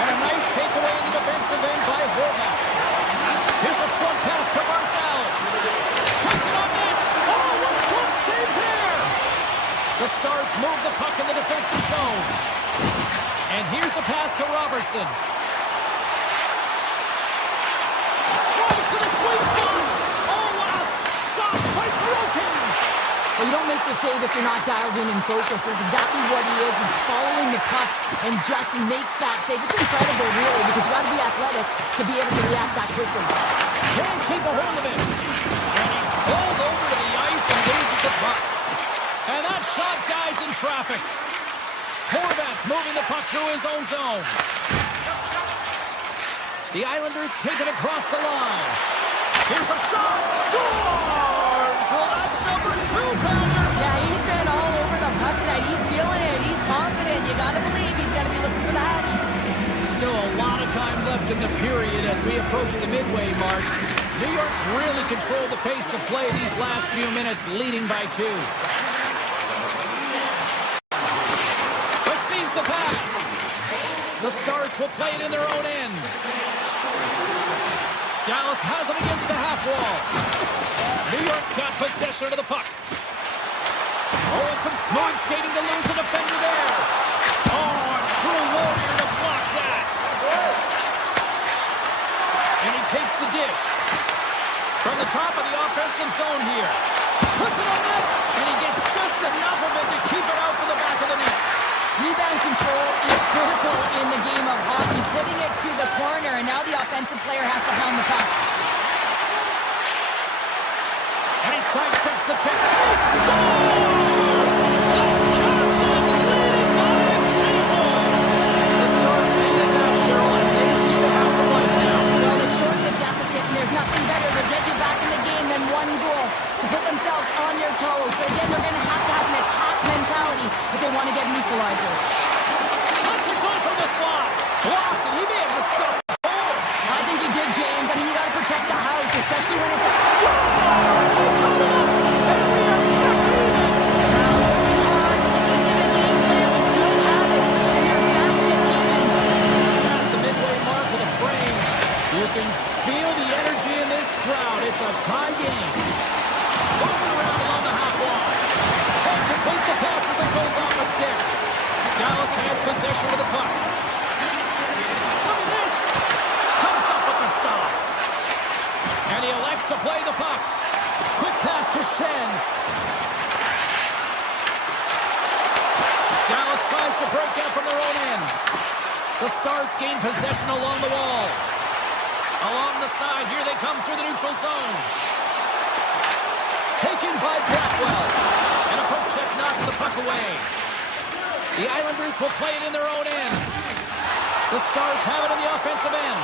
And a nice takeaway in the defensive end by Horvath. Here's a short pass to Barzal. Puts it on net. Oh, what a close save there. The Stars move the puck in the defensive zone. And here's a pass to Robertson. Tries to the sweet spot. Oh, what a stop by Sorokin. Well, you don't make the save if you're not dialed in and focused. That's exactly what he is. He's following the puck and just makes that save. It's incredible, really, because you got to be athletic to be able to react that quickly. Can't keep a hold of it. And he's pulled over to the ice and loses the puck. And that shot dies in traffic. Horvath's moving the puck through his own zone. The Islanders take it across the line. Here's a shot. Scores! Well, that's number 2-pounder. Yeah, he's been all over the puck tonight. He's feeling it. He's confident. You got to believe he's going to be looking for the hattie. Still a lot of time left in the period as we approach the midway mark. New York's really controlled the pace of play these last few minutes, leading by 2. Receives the pass. The Stars will play it in their own end. Dallas has it against the half wall. New York's got possession of the puck. Oh, and some smooth skating to lose a defender there. Oh, a true warrior to block that. And he takes the dish. From the top of the offensive zone here. Puts it on net, and he gets just enough of it to keep it out from the back of the net. Rebound control is critical in the game of hockey. Putting it to the corner, and now the offensive player has to hound the puck. And he sidesteps the check. He scores! The captain leading by example. The Stars see it now, Cheryl, and they seem to have some life now. Well, they've shortened the deficit, and there's nothing better to get you back in the game than one goal to put themselves on their toes. But again, they're going to have an attack mentality if they want to get an equalizer. Let's it go from the slot. Blocked, and he may have just stopped the goal. I think you did, James. I mean, you got to protect the house, especially when it's a... Scores! They tie it up, and we are back even. Now, working hard, sticking to the game plan with good habits, and they're back to evens. Past the midway mark of the frame, you can feel the energy in this crowd. It's a tie game. Moves around along the half wall. Can't complete the pass as it goes off the stick. Dallas has possession of the puck. Look at this. Comes up with the stop. And he elects to play the puck. Quick pass to Shen. Dallas tries to break out from their own end. The Stars gain possession along the wall. Along the side, here they come through the neutral zone. Taken by Blackwell. The Islanders will play it in their own end. The Stars have it in the offensive end.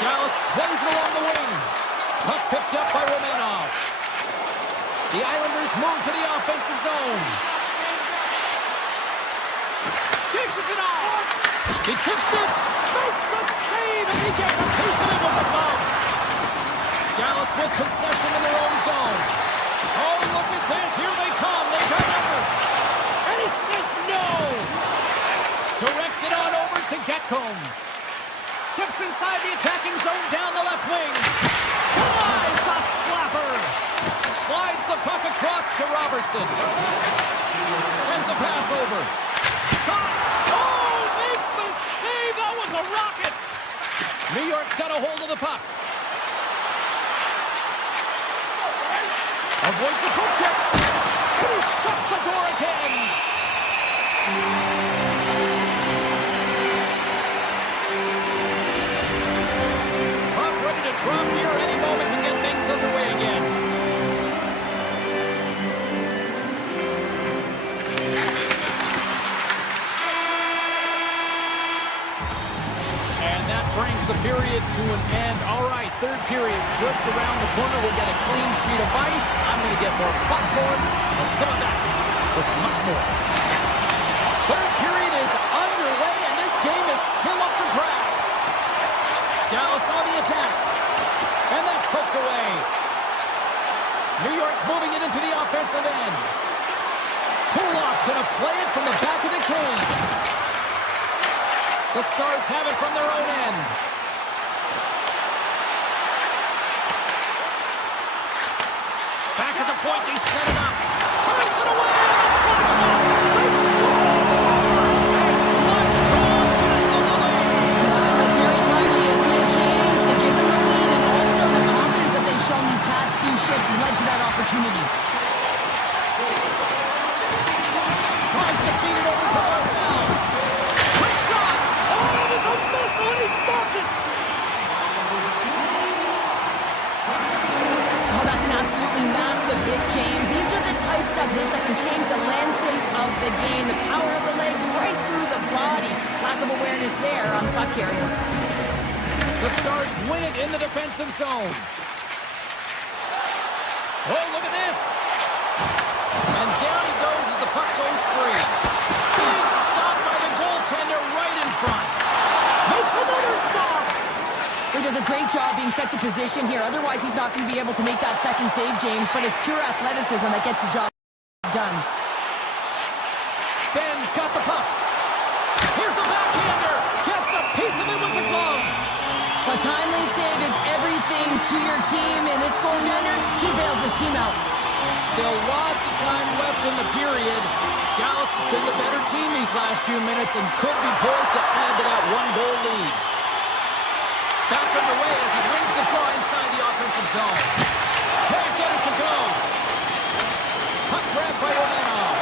Dallas plays it along the wing. Puck picked up by Romanov. The Islanders move to the offensive zone. Dishes it off. He tips it. Makes the save as he gets a piece of it with the glove. Dallas with possession in their own zone. Oh, look at this. Here they come. They've got numbers. And he says no. Directs it on over to Getcomb. Steps inside the attacking zone down the left wing. Denies the slapper. Slides the puck across to Robertson. Sends a pass over. Shot. Oh, makes the save. That was a rocket. New York's got a hold of the puck. Avoids the poke check. And he shuts the door again. Puck ready to drop here any moment to get things underway again. And that brings the period to an end. All right, third period just around the corner. We'll get a clean sheet of ice. I'm going to get more popcorn. I'll come back with much more next. Third period is underway, and this game is still up for grabs. Dallas on the attack. And that's poked away. New York's moving it into the offensive end. Kulak's going to play it from the back of the cage. The Stars have it from their own end. Back at the point, they set it up. Turns it away, and a slap shot. They score! Clutch goal, Castle the lead. Wow, that's very timely, isn't it, James? To give them the lead and also the confidence that they've shown these past few shifts led to that opportunity. Tries to feed it over to Barzal. Quick shot. Oh, it was a missile, and he stopped it. Oh, that's an absolutely massive hit, James. These are the types of hits that can change the landscape of the game. The power of the legs right through the body. Lack of awareness there on the puck carrier. The Stars win it in the defensive zone. Oh, look at this. And down he goes as the puck goes free. Big stop by the goaltender right in front. Makes another stop. He does a great job being set to position here. Otherwise, he's not going to be able to make that second save, James. But it's pure athleticism that gets the job done. Ben's got the puck. Here's a backhander. Gets a piece of it with the glove. A timely save is everything to your team. And this goaltender, he bails his team out. Still lots of time left in the period. Dallas has been the better team these last few minutes and could be poised to add to that one-goal lead. Back underway as he wins the draw inside the offensive zone. Can't get it to go. Puck grab by Romanov.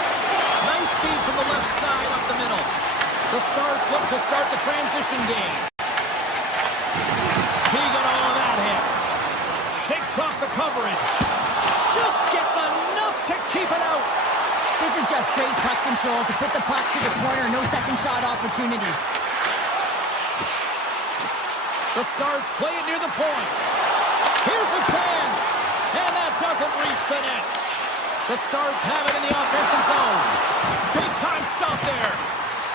Nice feed from the left side up the middle. The Stars look to start the transition game. He got all of that hit. Shakes off the coverage. Just gets enough to keep it out. This is just great puck control to put the puck to the corner. No second shot opportunity. The Stars play it near the point. Here's a chance. And that doesn't reach the net. The Stars have it in the offensive zone. Big time stop there.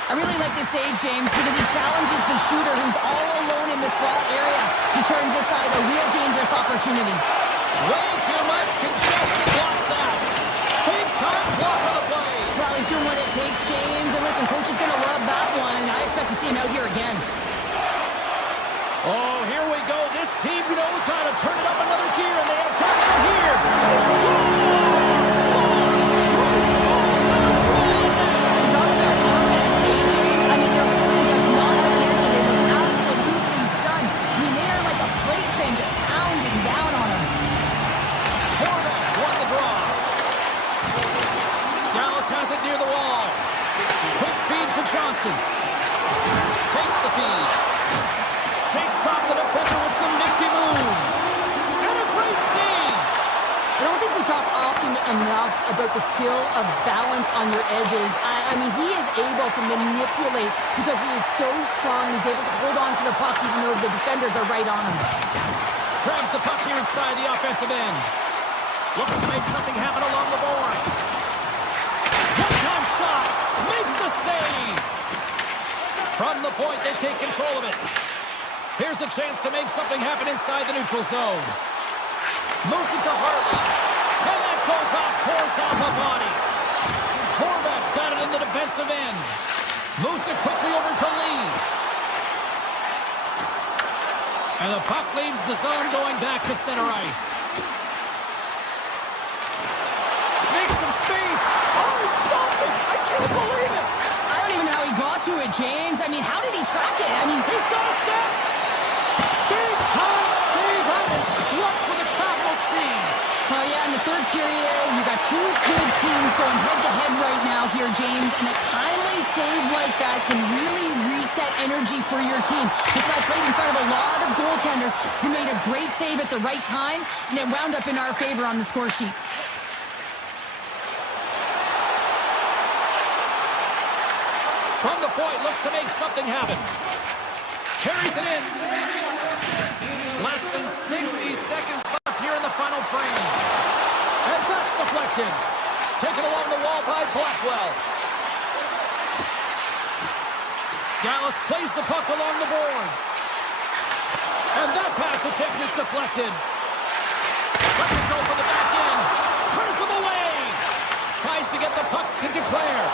I really like this save, James, because he challenges the shooter who's all alone in the slot area. He turns aside a real dangerous opportunity. Way too much congestion blocks that. Big time block on the play. Well, he's doing what it takes, James. And listen, coach is going to love that one. I expect to see him out here again. Oh, here we go. This team knows how to turn it up another gear, and they have done that here. They score! Talk about confidence, hey, James. I mean, their opponent does not have an answer. They look absolutely stunned. I mean, they are like a freight train just pounding down on them. Hornets won the draw. Dallas has it near the wall. Quick feed to Johnston. Takes the feed. Shakes off the defender with some nifty moves. And a great save. I don't think we talk often enough about the skill of balance on your edges. I mean, he is able to manipulate because he is so strong. He's able to hold on to the puck even though the defenders are right on him. Grabs the puck here inside the offensive end. Looking to make something happen along the boards. One-time shot. Makes the save. From the point, they take control of it. Here's a chance to make something happen inside the neutral zone. Moves it to Hartley. And that goes off course off a body. Horvat's got it in the defensive end. Moves it quickly over to Lee. And the puck leaves the zone going back to center ice. Makes some space. Oh, he stopped it. I can't believe it. I don't even know how he got to it, James. I mean, how did he track it? I mean, He's got a step. Big time save. That is clutch with a capital C. well, yeah, in the third period, you got two good teams going head-to-head right now here, James, and a timely save like that can really reset energy for your team. This guy played in front of a lot of goaltenders who made a great save at the right time, and it wound up in our favor on the score sheet. From the point, looks to make something happen. Carries it in. Less than 60 seconds left here in the final frame. And that's deflected. Taken along the wall by Blackwell. Dallas plays the puck along the boards. And that pass attempt is deflected. Lets it go for the back end. Turns him away. Tries to get the puck to declare.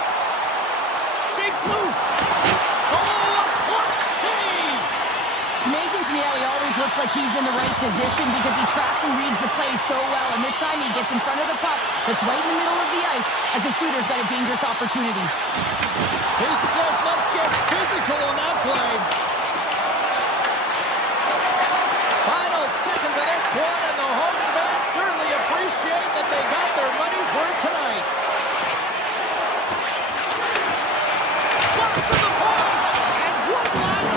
Shakes loose. Oh, a clutch save. It's amazing to me how he always looks like he's in the right position because he tracks and reads the play so well, and this time he gets in front of the puck that's right in the middle of the ice as the shooter's got a dangerous opportunity. He says, let's get physical on that play. Final seconds of this one, and the home fans certainly appreciate that they got their money's worth tonight. Flash to the point, and one last.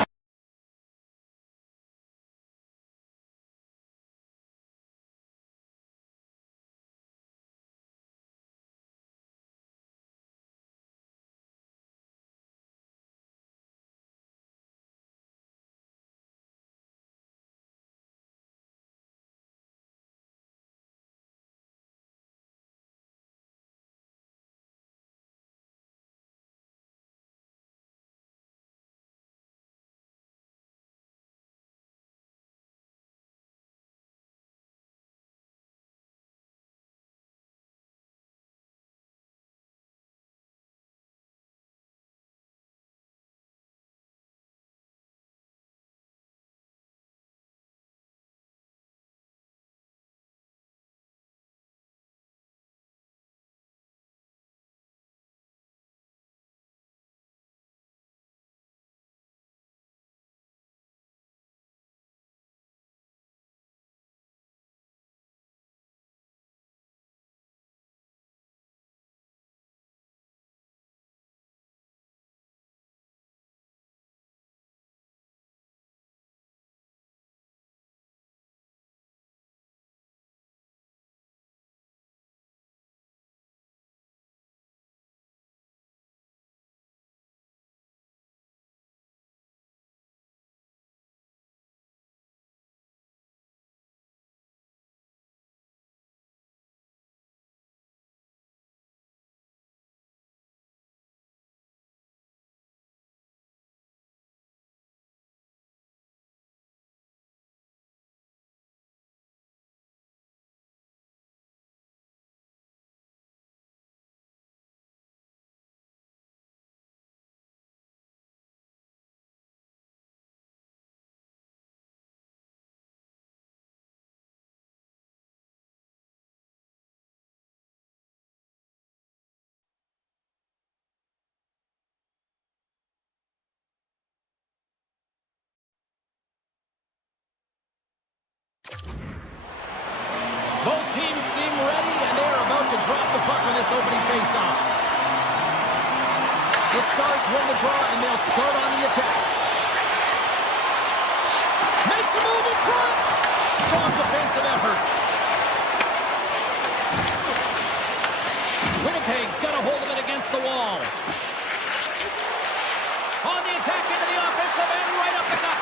Both teams seem ready, and they're about to drop the puck on this opening faceoff. The Stars win the draw, and they'll start on the attack. Makes a move in front. Strong defensive effort. Winnipeg's got a hold of it against the wall. On the attack into the offensive end, right up the gut.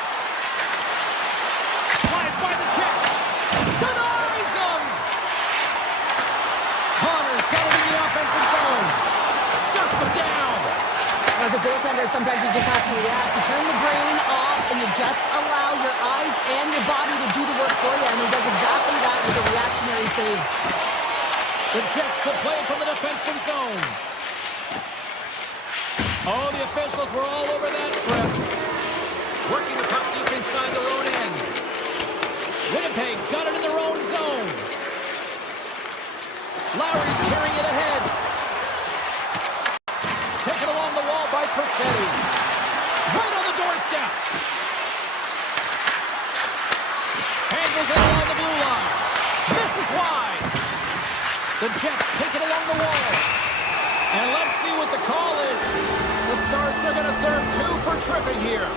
Slides by the check. Denies him! Connor's got it in the offensive zone. Shuts him down. As a goaltender, sometimes you just have to react. You turn the brain off and you just allow your eyes and your body to do the work for you, and he does exactly that with a reactionary save. The Jets will play from the defensive zone. Oh, the officials were all over that trip. Working the puck deep inside their own end. Winnipeg's got it in their own zone. Lowry's carrying it ahead. Taken along the wall by Perfetti. Right on the doorstep. Handles it along the blue line. This is wide. The Jets take it along the wall. And let's see what the call is. The Stars are going to serve 2 for tripping here.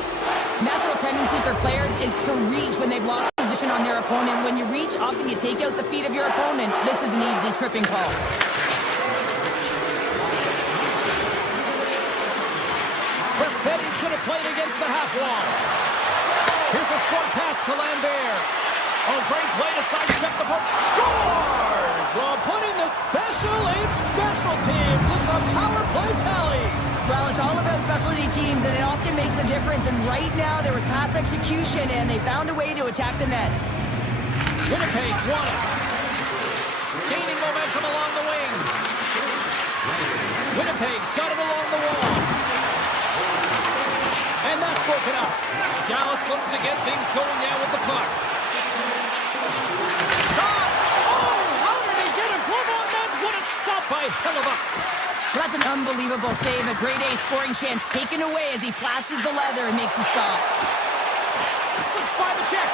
Natural tendency for players is to reach when they've lost position on their opponent. When you reach, often you take out the feet of your opponent. This is an easy tripping call. Perfetti's going to play it against the half wall. Here's a short pass to Lambert. Oh, great play to sidestep the puck. Scores! Well, putting the special 8 special teams. It's a power play tally. Well, it's all about specialty teams, and it often makes a difference. And right now, there was pass execution, and they found a way to attack the net. Winnipeg's won it. Gaining momentum along the wing. Winnipeg's got it along the wall. And that's broken up. Dallas looks to get things going now with the puck. Shot! Oh, how did he get a glove on that? What a stop by Hellebuck. That's an unbelievable save. A grade A scoring chance taken away as he flashes the leather and makes the stop. Slips by the check.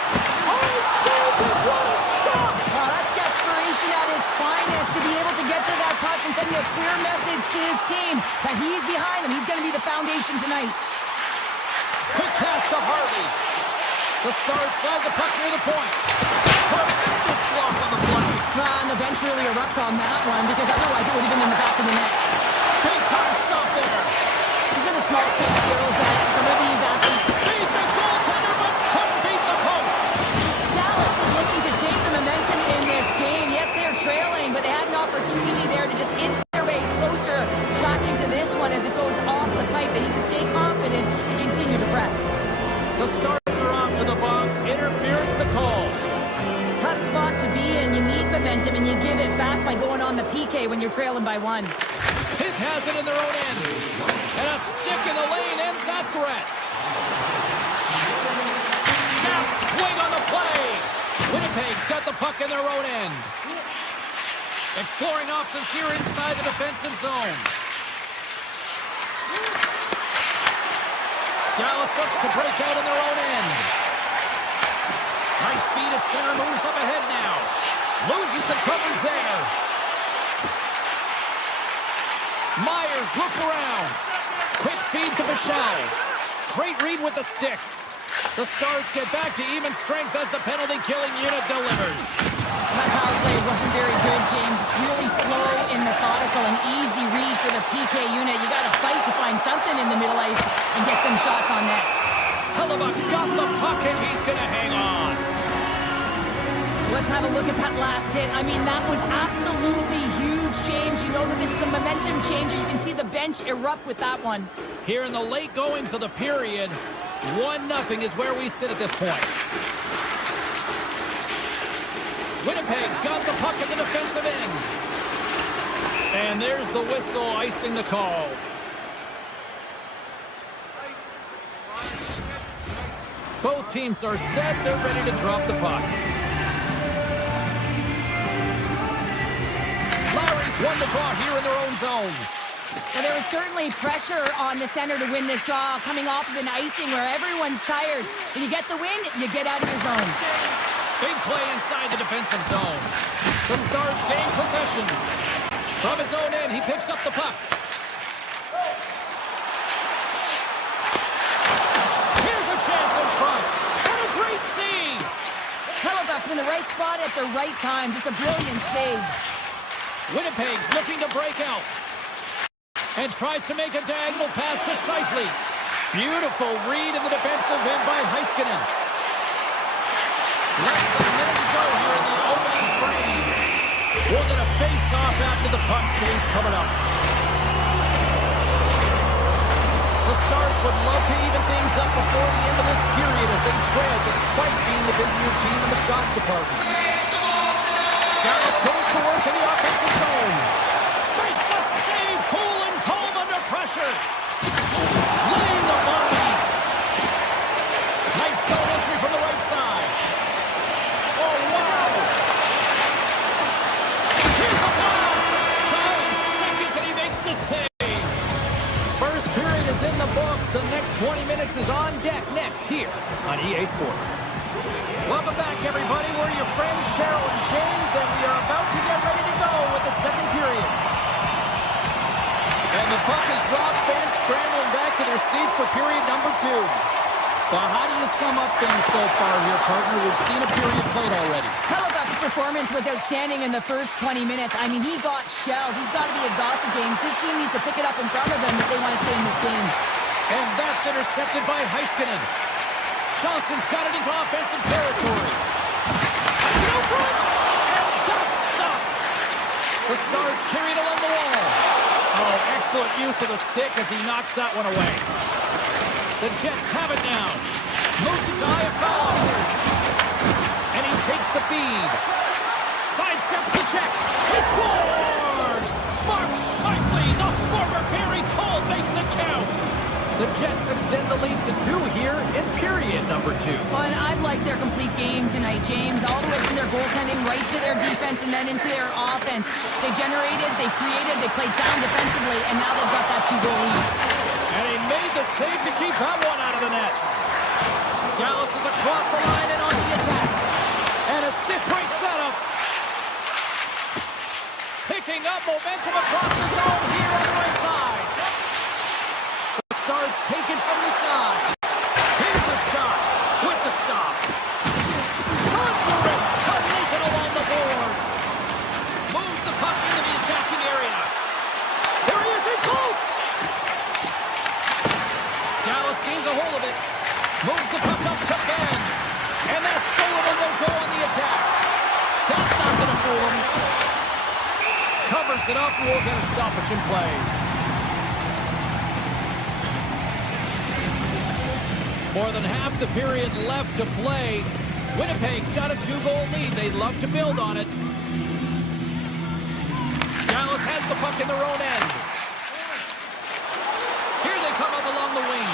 Oh, saved it! What a stop! Wow, that's desperation at its finest to be able to get to that puck and send a clear message to his team that he's behind him. He's going to be the foundation tonight. Quick pass to Harley. The Stars slide the puck near the point. Tremendous block on the play. And the bench really erupts on that one because otherwise it would have been in the back of the net. Big time stop there. These are the small space skills that some of these athletes Beat the goaltender, but couldn't beat the post. Dallas is looking to change the momentum in this game. Yes, they're trailing, but they had an opportunity there to just inch their way closer back into this one as it goes off the pipe. They need to stay confident and continue to press. The Stars are off to the box. Interference the call. Tough spot to be in. You need momentum, and you give it back by going on the PK when you're trailing by 1. His has it in their own end. And a stick in the lane ends that threat. Snap, swing on the play. Winnipeg's got the puck in their own end. Exploring options here inside the defensive zone. Dallas looks to break out in their own end. Nice feed at center, moves up ahead now. Loses the coverage there. Myers looks around. Quick feed to Michel. Great read with the stick. The Stars get back to even strength as the penalty-killing unit delivers. That power play wasn't very good, James. It's really slow and methodical, an easy read for the PK unit. You got to fight to find something in the middle ice and get some shots on net. Hellebuck's got the puck and he's going to hang on. Let's have a look at that last hit. I mean, that was absolutely huge, James. You know that this is a momentum changer. You can see the bench erupt with that one. Here in the late goings of the period, 1-0 is where we sit at this point. Winnipeg's got the puck at the defensive end. And there's the whistle icing the call. Both teams are set. They're ready to drop the puck. Lowry's won the draw here in their own zone. Well, there was certainly pressure on the center to win this draw, coming off of an icing where everyone's tired. When you get the win, you get out of your zone. Big play inside the defensive zone. The Stars gain possession. From his own end, he picks up the puck. Here's a chance in front. And a great save. Hellebuck's in the right spot at the right time. Just a brilliant save. Winnipeg's looking to break out. And tries to make a diagonal pass to Scheifele. Beautiful read in the defensive end by Heiskanen. Less than a minute to go here in the opening frame. We're going to face off after the puck stays coming up. The Stars would love to even things up before the end of this period as they trail despite being the busier team in the shots department. Dallas goes to work in the offensive zone. Makes the save, cool and calm under pressure. Laying the body. Nice zone entry from the right side. Oh, wow. Here's a blast. 5 seconds and he makes the save. First period is in the books. The next 20 minutes is on deck next here on EA Sports. Welcome back, everybody. We're your friends, Cheryl and James, and we are about to get ready to go with the second period. And the puck is dropped, fans scrambling back to their seats for period number 2. Well, how do you sum up things so far here, partner? We've seen a period played already. Hellebuyck's performance was outstanding in the first 20 minutes. I mean, he got shelled. He's got to be exhausted, James. His team needs to pick it up in front of them if they want to stay in this game. And that's intercepted by Heiskanen. Johnson's got it into offensive territory. No front! And that's stopped! The Stars carried along the wall. Oh, excellent use of the stick as he knocks that one away. The Jets have it now. Moves it to IFL. And he takes the feed. Sidesteps the check. He scores! Mark Scheifele, the former Barry Cole, makes it count. The Jets extend the lead to 2 here in period number 2. Well, and I've liked their complete game tonight, James. All the way from their goaltending right to their defense and then into their offense. They generated, they created, they played sound defensively, and now they've got that 2-goal lead. And he made the save to keep that one out of the net. Dallas is across the line and on the attack. And a stiff break setup. Picking up momentum across the zone here on the right side. The Stars take it from the side. Here's a shot with the stop. Thunderous collision along the boards. Moves the puck into the attacking area. There he is, in close. Dallas gains a hold of it. Moves the puck up to Ben. And that's stolen and they'll go on the attack. That's not going to fool him. Covers it up. We'll get a stoppage in play. More than half the period left to play. Winnipeg's got a 2-goal lead. They'd love to build on it. Dallas has the puck in their own end. Here they come up along the wing.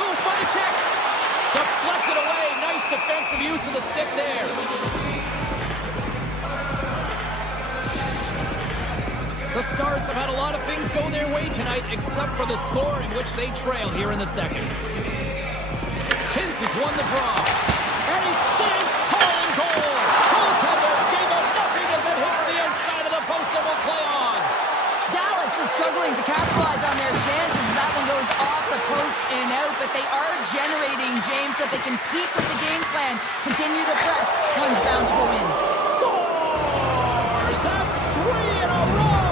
Moves by the check. Deflected away. Nice defensive use of the stick there. The Stars have had a lot of things go their way tonight, except for the score in which they trail here in the second. Hintz has won the draw. And he stands tall in goal. Goaltender gave him nothing as it hits the outside of the post and will play on. Dallas is struggling to capitalize on their chances as that one goes off the post and out, but they are generating, James, so that they can keep with the game plan, continue to press. One's bound to go in. Scores! That's 3 in a row!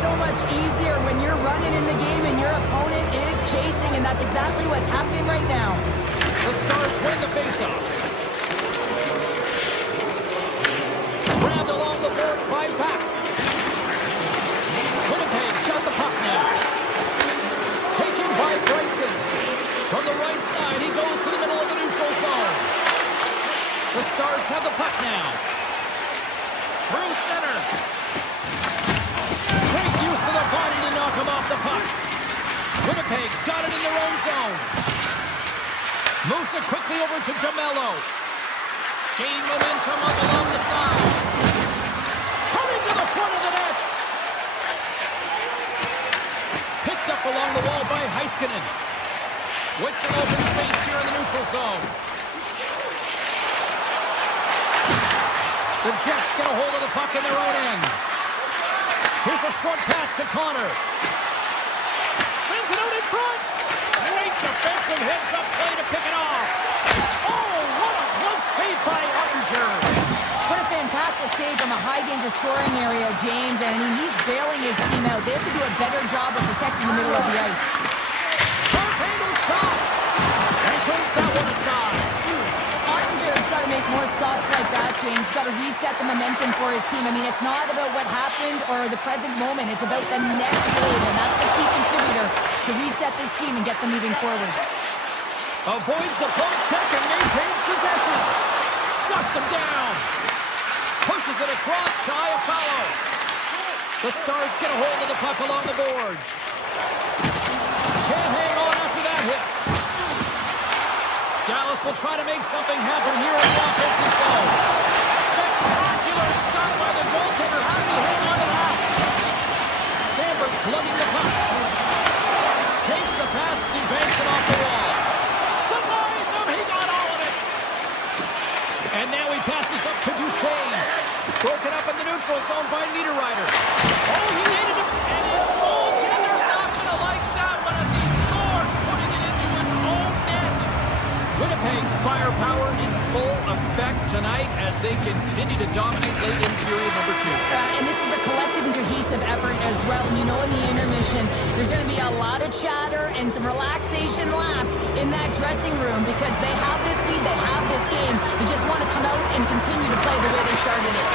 So much easier when you're running in the game and your opponent is chasing, and that's exactly what's happening right now. The Stars win the faceoff. Grabbed along the board by Pack. Winnipeg's got the puck now. Taken by Bryson. From the right side, he goes to the middle of the neutral zone. The Stars have the puck now. Through center. To the body to knock him off the puck. Winnipeg's got it in their own zone. Moves it quickly over to DeMello. Gaining momentum up along the side. Coming to the front of the net. Picked up along the wall by Heiskanen. With some open space here in the neutral zone. The Jets get a hold of the puck in their own end. Here's a short pass to Connor. Sends it out in front. Great defensive heads-up play to pick it off. Oh, what a close save by Ottinger. What a fantastic save from a high-danger scoring area, James, and he his team out. They have to do a better job of protecting the middle of the ice. Torpedo shot! And he takes that one aside. Ottinger's got to make more stops like that, James. Got to reset the momentum for his team. I mean, it's not about what happened or the present moment. It's about the next save, and that's the key contributor to reset this team and get them moving forward. Avoids the poke check and maintains possession. Shuts him down. Pushes it across, Chiafalo. The Stars get a hold of the puck along the boards. Can't hang on after that hit. Dallas will try to make something happen here in the offensive zone. Spectacular stop by the goaltender. How did he hang on to that? Sandberg's lugging the puck. Takes the pass as he banks it off the wall. Denies him. He got all of it. And now he passes up to Duchesne. Broken up in the neutral zone by Niederreiter. Oh, he needed him. And his goaltender's not going to like that one as he scores, putting it into his own net. Winnipeg's firepower in full effect tonight as they continue to dominate late in period number 2. And this is a collective and cohesive effort as well. And you know in the intermission, there's going to be a lot of chatter and some relaxation laughs in that dressing room because they have this lead, they have this game. They just want to come out and continue to play the way they started it.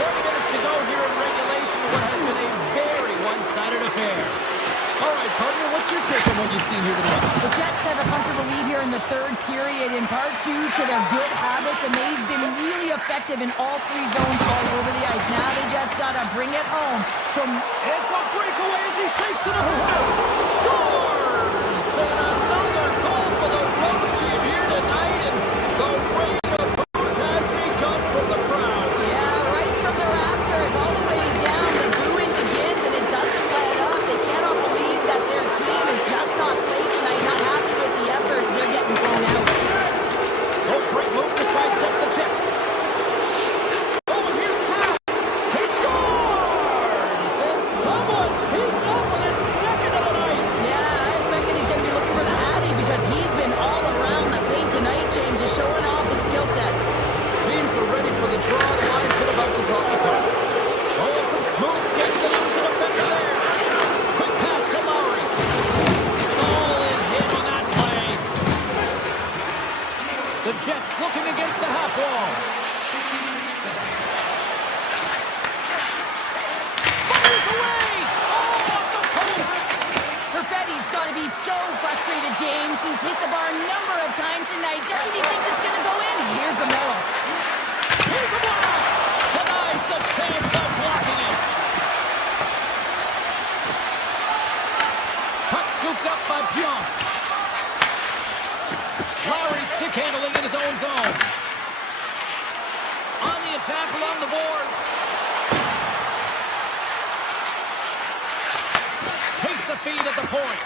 20 minutes to go here in regulation of what has been a very one-sided affair. All right, partner, what's your take on what you've seen here tonight? The Jets have a comfortable lead here in the third period, in part due to their good habits, and they've been really effective in all 3 zones all over the ice. Now they just got to bring it home. So It's a breakaway as he shakes to the front. Scores! And another goal for the road team here tonight, and the rain of boos has begun from the crowd. yeah, right from the rafters, all the way down, the booing begins, and it doesn't let up. They cannot believe that their team is just not played tonight, not happy with the efforts. They're getting thrown out. Oh, great move to sidestep the check. Oh, and here's the pass. He scores! And someone's heating up with his second of the night. Yeah, I expect that he's going to be looking for the Hattie because he's been all around the paint tonight, James, just showing off his skill set. Teams are ready for the draw. The linesman about to drop the puck. Oh, some smooth skating to lose the defender there. Quick pass to Lowry. Solid hit on that play. The Jets looking against the half wall. Fires away! Oh, off the post! Perfetti's got to be so frustrated, James. He's hit the bar a number of times tonight just when he thinks it's going to go in. Here's the middle. Here's a blast! Denies the chance by blocking it. Puck scooped up by Pionk. Lowry stick handling in his own zone. On the attack along the boards. Takes the feed at the point.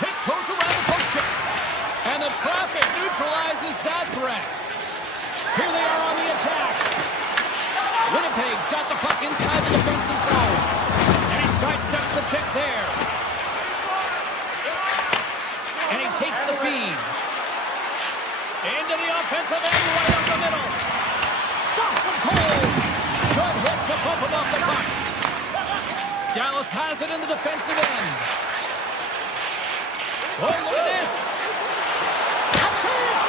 Tiptoes around the poke check. And the traffic neutralizes that threat. Here they are on the attack. Winnipeg's got the puck inside the defensive zone. And he sidesteps the check there. And he takes the feed. Into the offensive end right up the middle. Stops him cold. Good hit to bump him off the puck. Dallas has it in the defensive end. Oh, look at this. A chance.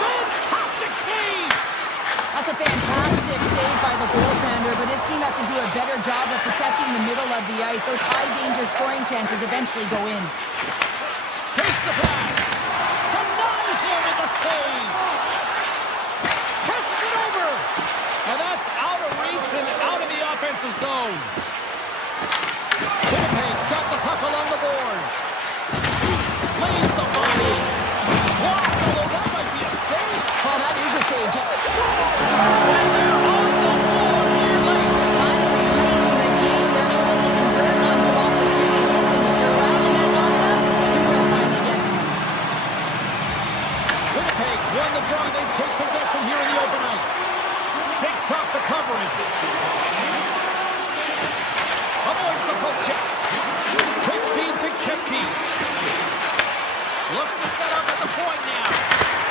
Fantastic save. That's a fantastic save by the goaltender, but his team has to do a better job of protecting the middle of the ice. Those high-danger scoring chances eventually go in. Takes the pass. Denies him with the save. Passes it over. And that's out of reach and out of the offensive zone. Winnipeg's got the puck along the boards. Lays the body. Blocked, although that might be a save. Oh, that is a save, James. And they're on the board here late. Finally, late in the game, they're able to convert on some opportunities. Listen, if you're around the net long enough, you will finally get it. Winnipeg's won the draw. They take possession here in the open ice. Shakes off the coverage. Avoids the poke check. Quick feed to Kempty. Looks to set up at the point now.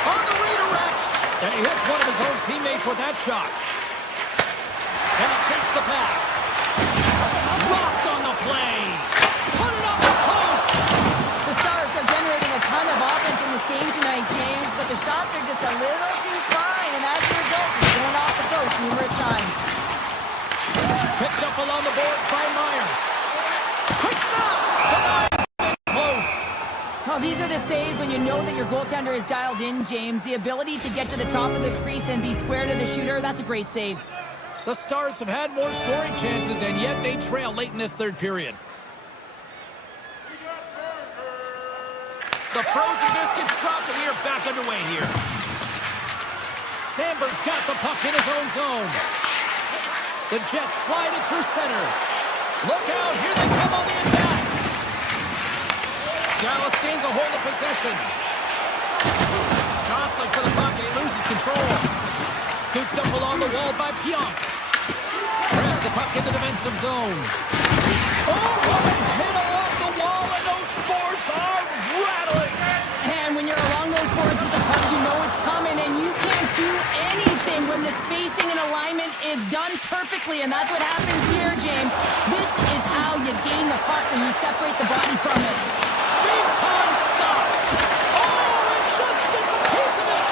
On the redirect. And he hits one of his own teammates with that shot. And he takes the pass. Picked up along the boards by Myers. Quick snap! Denies. Close. Oh, these are the saves when you know that your goaltender is dialed in, James. The ability to get to the top of the crease and be square to the shooter, that's a great save. The Stars have had more scoring chances, and yet they trail late in this third period. The frozen biscuits dropped, and we are back underway here. Sandberg's got the puck in his own zone. The Jets slide it through center. Look out, here they come on the attack. Dallas gains a hold of possession. Jostling for the puck, and he loses control. Scooped up along the wall by Pionk. Grabs the puck in the defensive zone. Oh, what a hit along the wall, and those boards are rattling. And when you're along those boards with the puck, you know it's coming, and you can't do anything when the spacing and alignment is done perfectly, and that's what happens here, James. This is how you gain the puck when you separate the body from it. Big time stop. Oh, it just gets a piece of it.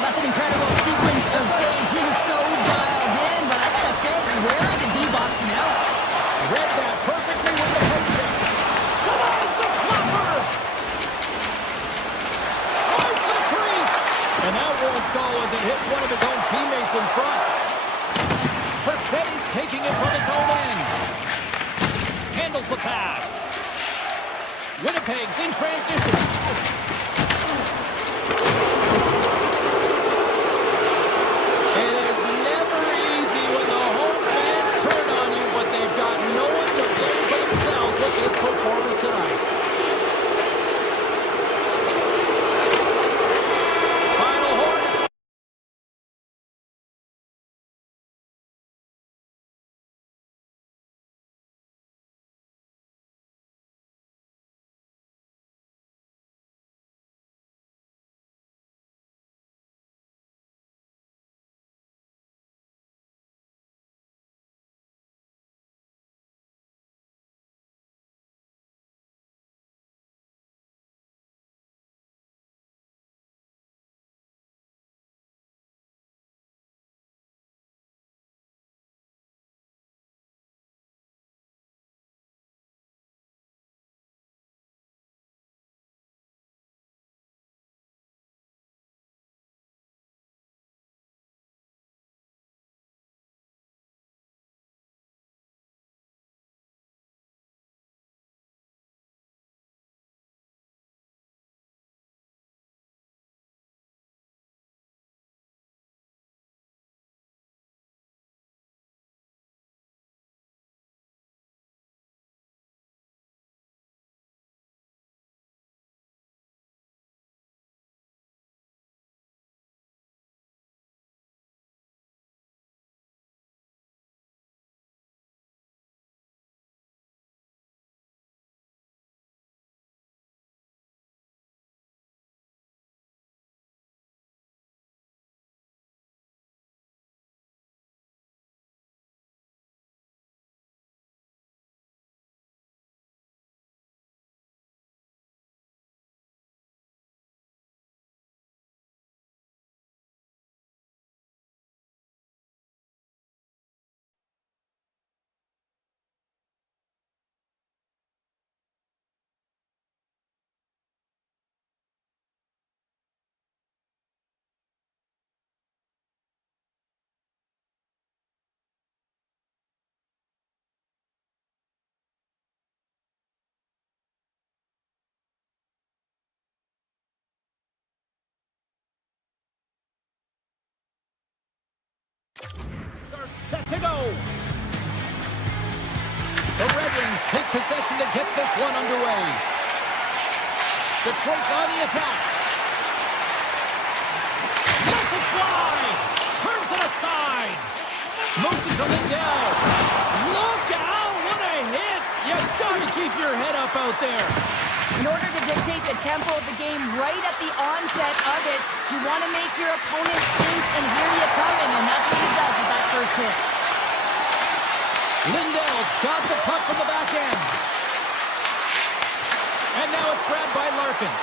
That's an incredible sequence of saves. He is so dialed in, but I gotta say, where are the D-box now? Read that perfectly with the head check. Denies the clapper. Tries to the crease. And that won't go as it hits one of his own teammates in front. Perfetti's taking it from his own end. Handles the pass. Winnipeg's in transition. It is never easy when the home fans turn on you, but they've got no one to blame for themselves with this performance tonight. Final horn is... are set to go. The Red Wings take possession to get this one underway. Detroit's on the attack. Lets it fly. Turns it aside. Moves it to Lindell. Look out, what a hit. You've got to keep your head up out there. In order to dictate the tempo of the game right at the onset of it, you want to make your opponent think and hear you coming, and that's what he does with that first hit. Lindell's got the puck from the back end. And now it's grabbed by Larkin.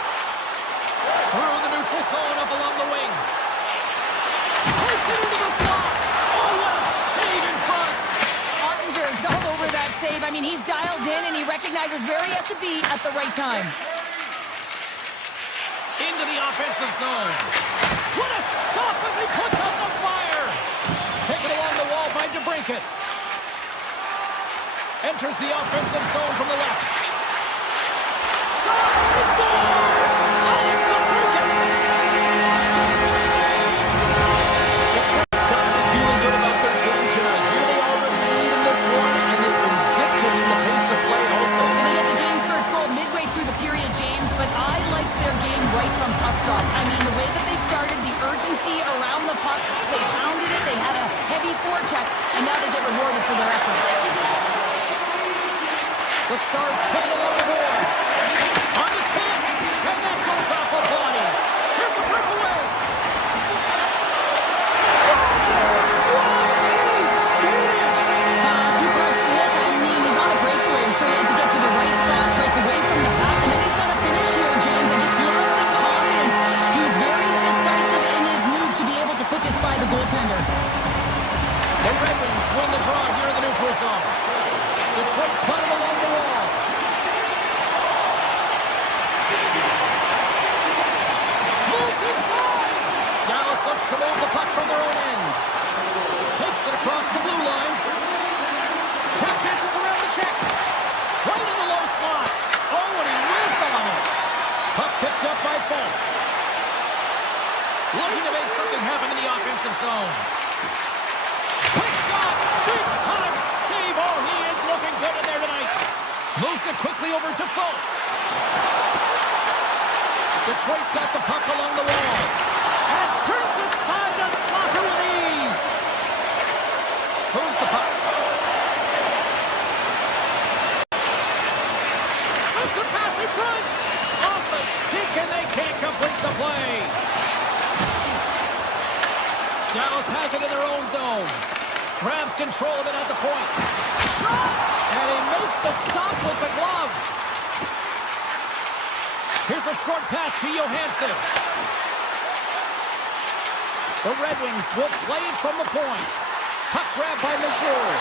Through the neutral zone up along the wing. Takes it into the slot. Oh, what a save in front. Often save. I mean, he's dialed in and he recognizes where he has to be at the right time. Into the offensive zone. What a stop as he puts out the fire. Taken along the wall by DeBrincat. Enters the offensive zone from the left. Shot! He scores! Alex DeBrincat! Detroit's got to be feeling good about their game tonight. Here they already lead in this one, and they've been dictating the pace of play also. And they get the game's first goal midway through the period, James, but I liked their game right from puck drop. I mean, the way that they started, the urgency around the puck, they pounded it, they had a heavy forecheck, and now they get rewarded for their efforts. The Stars playing along the boards. On the tip, and that goes off a body. Here's a breakaway. Scores! What a finish! Two parts to this. I mean, he's on a breakaway, so he had to get to the right spot, break away from the puck, and then he's got to finish here, James. I just love the confidence. He was very decisive in his move to be able to put this by the goaltender. The Red Wings win the draw here in the neutral zone. Detroit's got him along the wall. Moves inside. Dallas looks to move the puck from their own end. Takes it across the blue line. Tap dances around the check. Right in the low slot. Oh, and he whiffs on it. Puck picked up by Falk. Looking to make something happen in the offensive zone. Quick shot. Big time save. Oh, he is looking good in there tonight. Moves it quickly over to Falk. Detroit's got the puck along the wall. And turns aside to Slacker with ease. Moves the puck. Sends a pass in front. Off the stick, and they can't complete the play. Dallas has it in their own zone. Grabs control of it at the point. Shot! And he makes the stop with the glove. Here's a short pass to Johansson. The Red Wings will play it from the point. Puck grab by Missouri.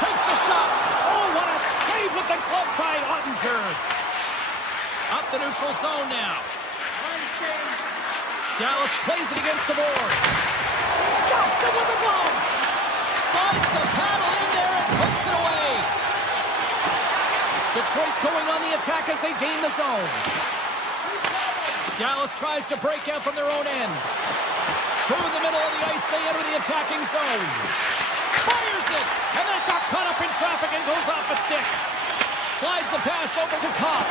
Takes a shot. Oh, what a save with the glove by Ottinger. Up the neutral zone now. Dallas plays it against the boards. Stops it with the glove. Slides the paddle in there and puts it away. Detroit's going on the attack as they gain the zone. Dallas tries to break out from their own end. Through the middle of the ice, they enter the attacking zone. Fires it, and that got caught up in traffic and goes off a stick. Slides the pass over to Kopp.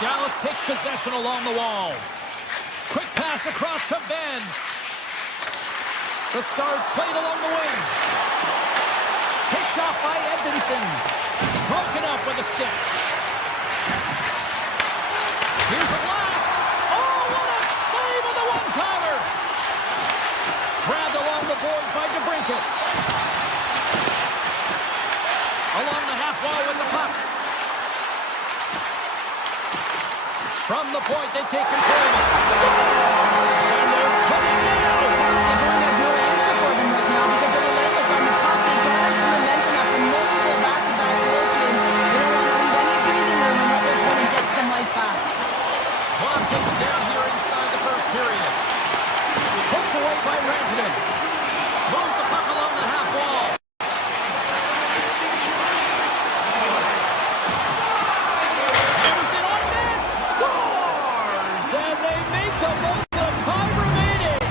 Dallas takes possession along the wall. Quick pass across to Ben. The Stars played along the wing. Picked off by Edmondson. Broken up with a stick. Here's a blast. Oh, what a save on the one-timer. Grabbed along the boards by DeBrincat. Along the half wall with the puck. From the point, they take control of it. Scores! And they're cutting now. LeBron has no answer for them right now because they're relentless on the puck. They garnered some momentum after multiple back-to-back goals, James. They don't want to leave any breathing room and let their opponent get some life back. Clock taken down here inside the first period. Poked away by Rantanen. Moves the puck along the half wall. Hammers it on net. Scores! And they make the most of time remaining.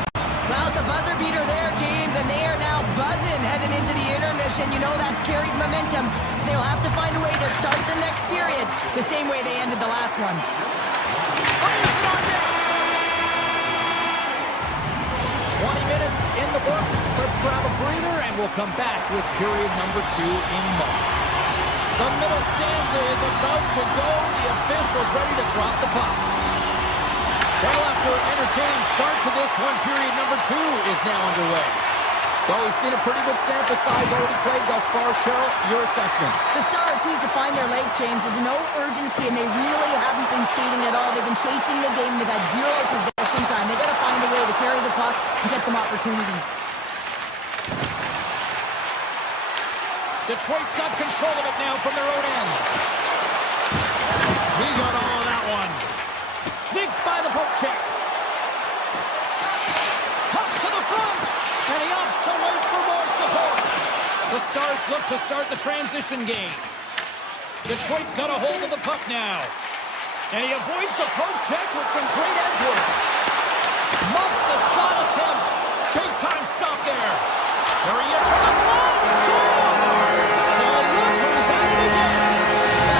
Well, it's a buzzer beater there, James, and they are now buzzing heading into the intermission. You know that's carried momentum. They'll have to find a way to start the next period the same way they ended the last one. Fires it on net. 20 minutes in the books. Let's grab a breather, and we'll come back with period number 2 in moments. The middle stanza is about to go. The officials ready to drop the puck. Well, after an entertaining start to this one, period number 2 is now underway. Well, we've seen a pretty good sample size already played thus far. Cheryl, your assessment. The Stars need to find their legs, James. There's no urgency, and they really haven't been skating at all. They've been chasing the game. They've had zero possession time. They've got to find a way to carry the puck and get some opportunities. Detroit's got control of it now from their own end. He got all of that one. Sneaks by the poke check. Cuts to the front. And he opts to wait for more support. The Stars look to start the transition game. Detroit's got a hold of the puck now. And he avoids the poke check with some great edge work. Muffs the shot attempt. Big time stop there. There he is from the slot. Scores! And look who's at it again.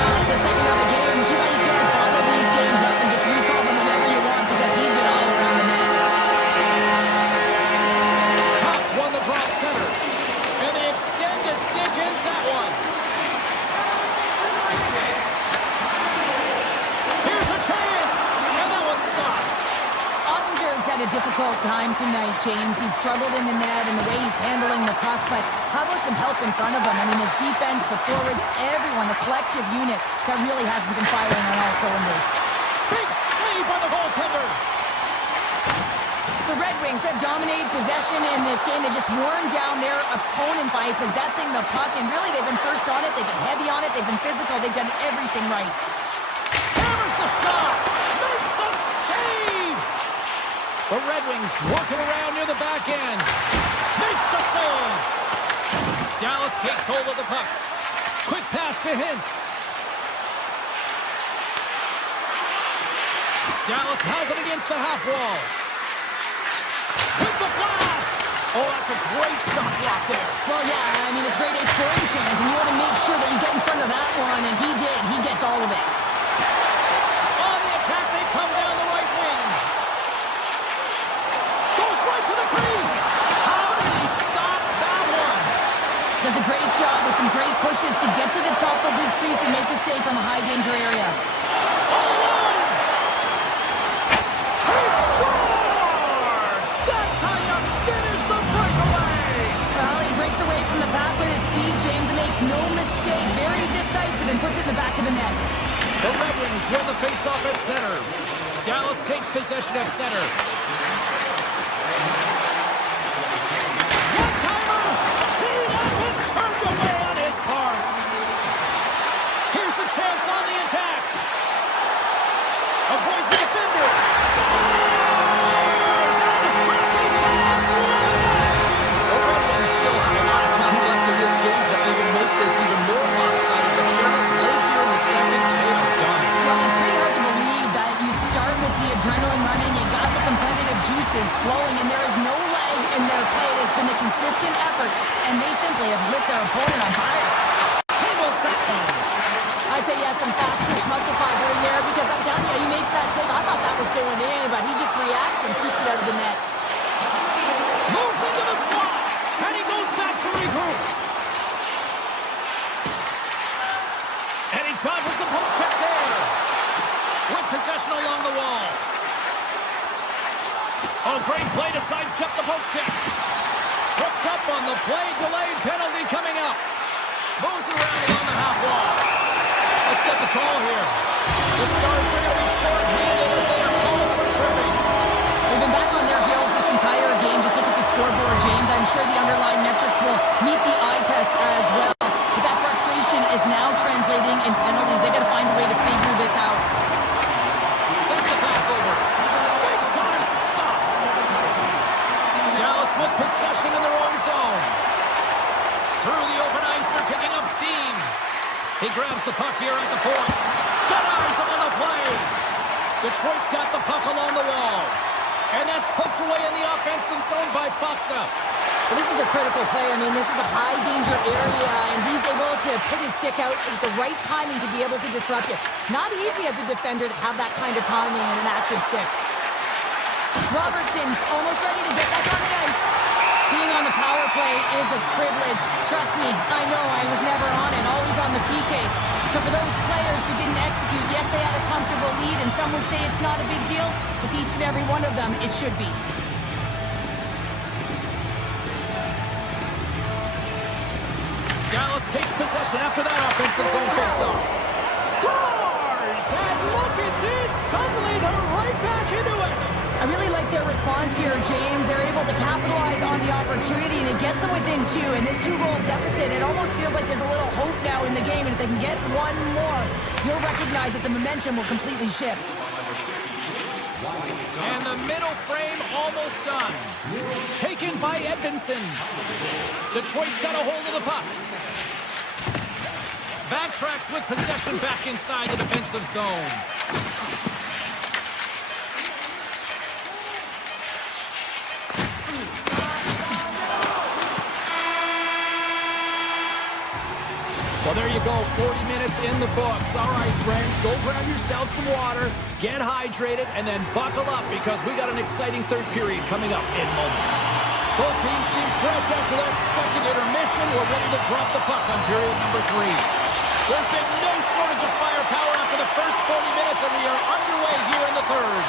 Well, it's the second of the game. Too bad you can't bottle these games up and just recall them whenever you want because he's been all around the net. Cops won the drop center. And the extended stick ends that one. Here's a chance. And that one's stopped. Ottinger's had a difficult time tonight, James. He's struggled in the net and the way he's handling the puck, but how about some help in front of him? I mean, his defense, the forwards, everyone, the collective unit that really hasn't been firing on all cylinders. Big save by the goaltender. The Red Wings have dominated possession in this game. They just worn down their opponent by possessing the puck, and really they've been first on it, they've been heavy on it, they've been physical, they've done everything right. Hammers the shot. Makes the save. The Red Wings working around near the back end. Makes the save. Dallas takes hold of the puck. Quick pass to Hintz. Dallas has it against the half wall. With the blast. Oh, that's a great shot block there. Well, yeah, I mean, it's grade A scoring chance, and you want to make sure that you get in front of that one, and he did. He gets all of it. On the attack, they come down the right wing. Goes right to the crease. How did he stop that one? Does a great job with some great pushes to get to the top of his crease and make the save from a high-danger area. All alone. He scores! That's how you finish the breakaway. Well, he breaks away from the pack with his speed, James, and makes no mistake. Very decisive and puts it in the back of the net. The Red Wings win the faceoff at center. Dallas takes possession at center. One-timer! Teed up and turned away on his part. Here's a chance on the attack. Avoids the defender. Scores! And hockey pass limited. The Red Wings still have a lot of time left in this game to even make this even more lopsided. But Sherman, late here in the second, they are done. Well, it's pretty hard to believe that you start with the adrenaline running, you got the competitive juices flowing, and there is no lag in their play. It has been a consistent effort, and they simply have lit their opponent on fire. Handles that one. I'd say he has some fast push muscle fiber in there because I'm telling you, he makes that save. I thought that was going in, but he just reacts and keeps it out of the net. Moves into the slot, and he goes back to regroup. And he dodges the poke check there. With possession along the wall. Oh, great play to sidestep the poke check. Tripped up on the play, delayed penalty coming up. Moves around along the half wall. Let's get the call here. The Stars are going to be short-handed as they are called for tripping. They've been back on their heels this entire game. Just look at the scoreboard, James. I'm sure the underlying metrics will meet the eye test as well. But that frustration is now translating in penalties. They got to find a way to figure this out. Sends the pass over. Big time stop. Dallas with possession in their own zone. Through the open ice, they're picking up steam. He grabs the puck here at the point. Denies him on the play. Detroit's got the puck along the wall. And that's poked away in the offensive zone by Faksa. Well, this is a critical play. I mean, this is a high-danger area, and he's able to put his stick out at the right timing to be able to disrupt it. Not easy as a defender to have that kind of timing and an active stick. Robertson's almost ready to get back on the ice. Being on the power play is a privilege. Trust me, I know I was never on it, always on the PK. So for those players who didn't execute, yes, they had a comfortable lead, and some would say it's not a big deal, but to each and every one of them, it should be. Dallas takes possession after that offensive zone faceoff. Scores! And look at this! Suddenly they're right back into it! I really like their response here, James. They're able to capitalize on the opportunity, and it gets them within two. And this two-goal deficit, it almost feels feels like there's a little hope now in the game, and if they can get one more, you'll recognize that the momentum will completely shift. And the middle frame almost done. Taken by Edmondson. Detroit's got a hold of the puck. Backtracks with possession back inside the defensive zone. Well, there you go, 40 minutes in the books. All right, friends, go grab yourself some water, get hydrated, and then buckle up because we got an exciting third period coming up in moments. Both teams seem fresh after that second intermission. We're ready to drop the puck on period number 3. There's been no shortage of firepower after the first 40 minutes, and we are underway here in the third.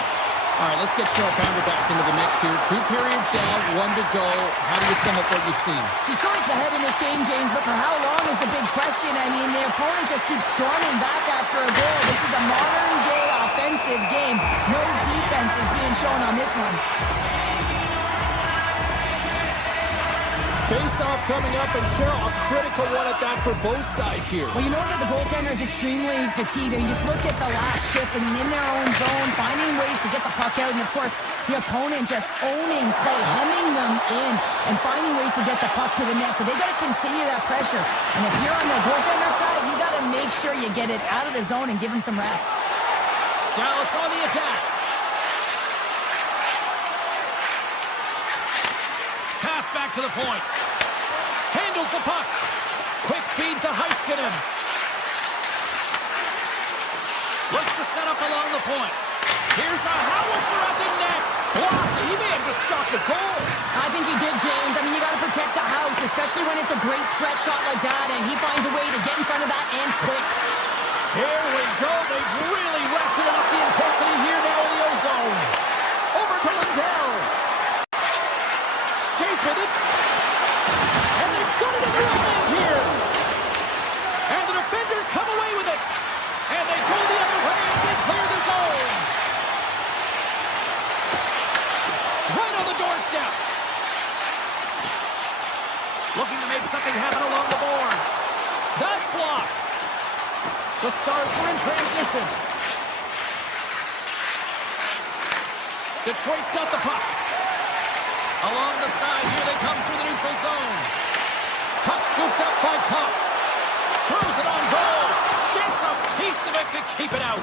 All right, let's get Cheryl Pounder back into the mix here. 2 periods down, 1 to go. How do you sum up what you've seen? Detroit's ahead in this game, James, but for how long is the big question? I mean, the opponent just keeps storming back after a goal. This is a modern-day offensive game. No defense is being shown on this one. Face-off coming up, and Cheryl, a critical one at that for both sides here. Well, you know that the goaltender is extremely fatigued, and you just look at the last shift, and in their own zone, finding ways to get the puck out, and of course, the opponent just owning play, hemming them in, and finding ways to get the puck to the net. So they got to continue that pressure. And if you're on the goaltender side, you got to make sure you get it out of the zone and give him some rest. Dallas on the attack. Pass back to the point. Handles the puck. Quick feed to Heiskanen. Looks to set up along the point. Here's a howitzer at the net. Blocked. He may have just stopped the goal. I think he did, James. I mean, you got to protect the house, especially when it's a great threat shot like that, and he finds a way to get in front of that and quick. Here we go. They've really ratcheted up the intensity here now in the O-zone. Over to Lindell. Skates with it. And they've got it in their own end here. And the defenders come away with it. And they go the other way as they clear the zone. Right on the doorstep. Looking to make something happen along the boards. That's blocked. The Stars are in transition. Detroit's got the puck. Along the side, here they come through the neutral zone. Puck scooped up by Cup. Throws it on goal. Gets a piece of it to keep it out.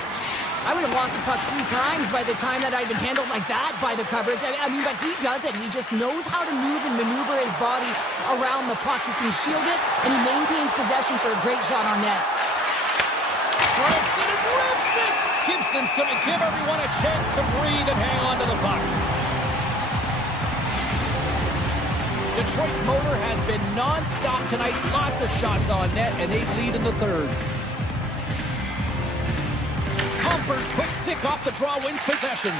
I would have lost the puck 3 times by the time that I'd been handled like that by the coverage. I mean, but he does it. He just knows how to move and maneuver his body around the puck. He can shield it, and he maintains possession for a great shot on net. Rips it and rips it. Gibson's going to give everyone a chance to breathe and hang on to the puck. Detroit's motor has been non-stop tonight. Lots of shots on net, and they lead in the third. Comfers, quick stick off the draw, wins possession.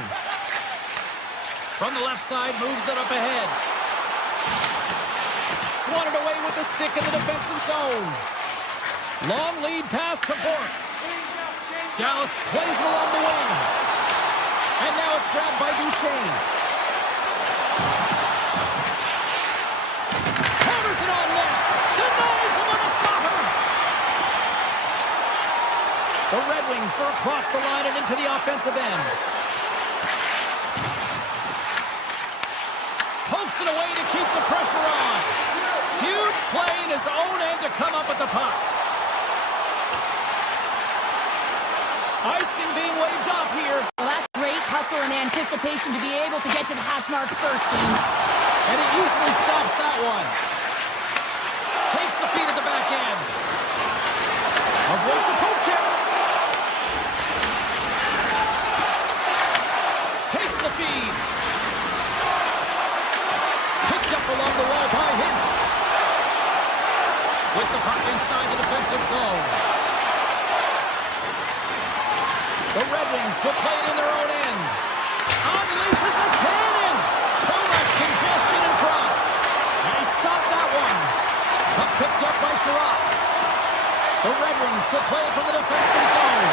From the left side, moves it up ahead. Swatted away with the stick in the defensive zone. Long lead pass to Bork. Dallas plays it along the wing. And now it's grabbed by Duchesne. Hammers it on net. Denies him on a stopper. The Red Wings are across the line and into the offensive end. Pokes it away to keep the pressure on. Huge play in his own end to come up with the puck. Icing being waved off here. Well, that's great hustle and anticipation to be able to get to the hash marks first, James. And he easily stops that one. Takes the feed at the back end. Avoids the poke check. Takes the feed. Picked up along the wall by Hintz. With the puck inside the defensive zone. The Red Wings will play it in their own end. Unleashes a cannon. Too much congestion in front. And he stopped that one. Puck picked up by Sherratt. The Red Wings will play it from the defensive zone.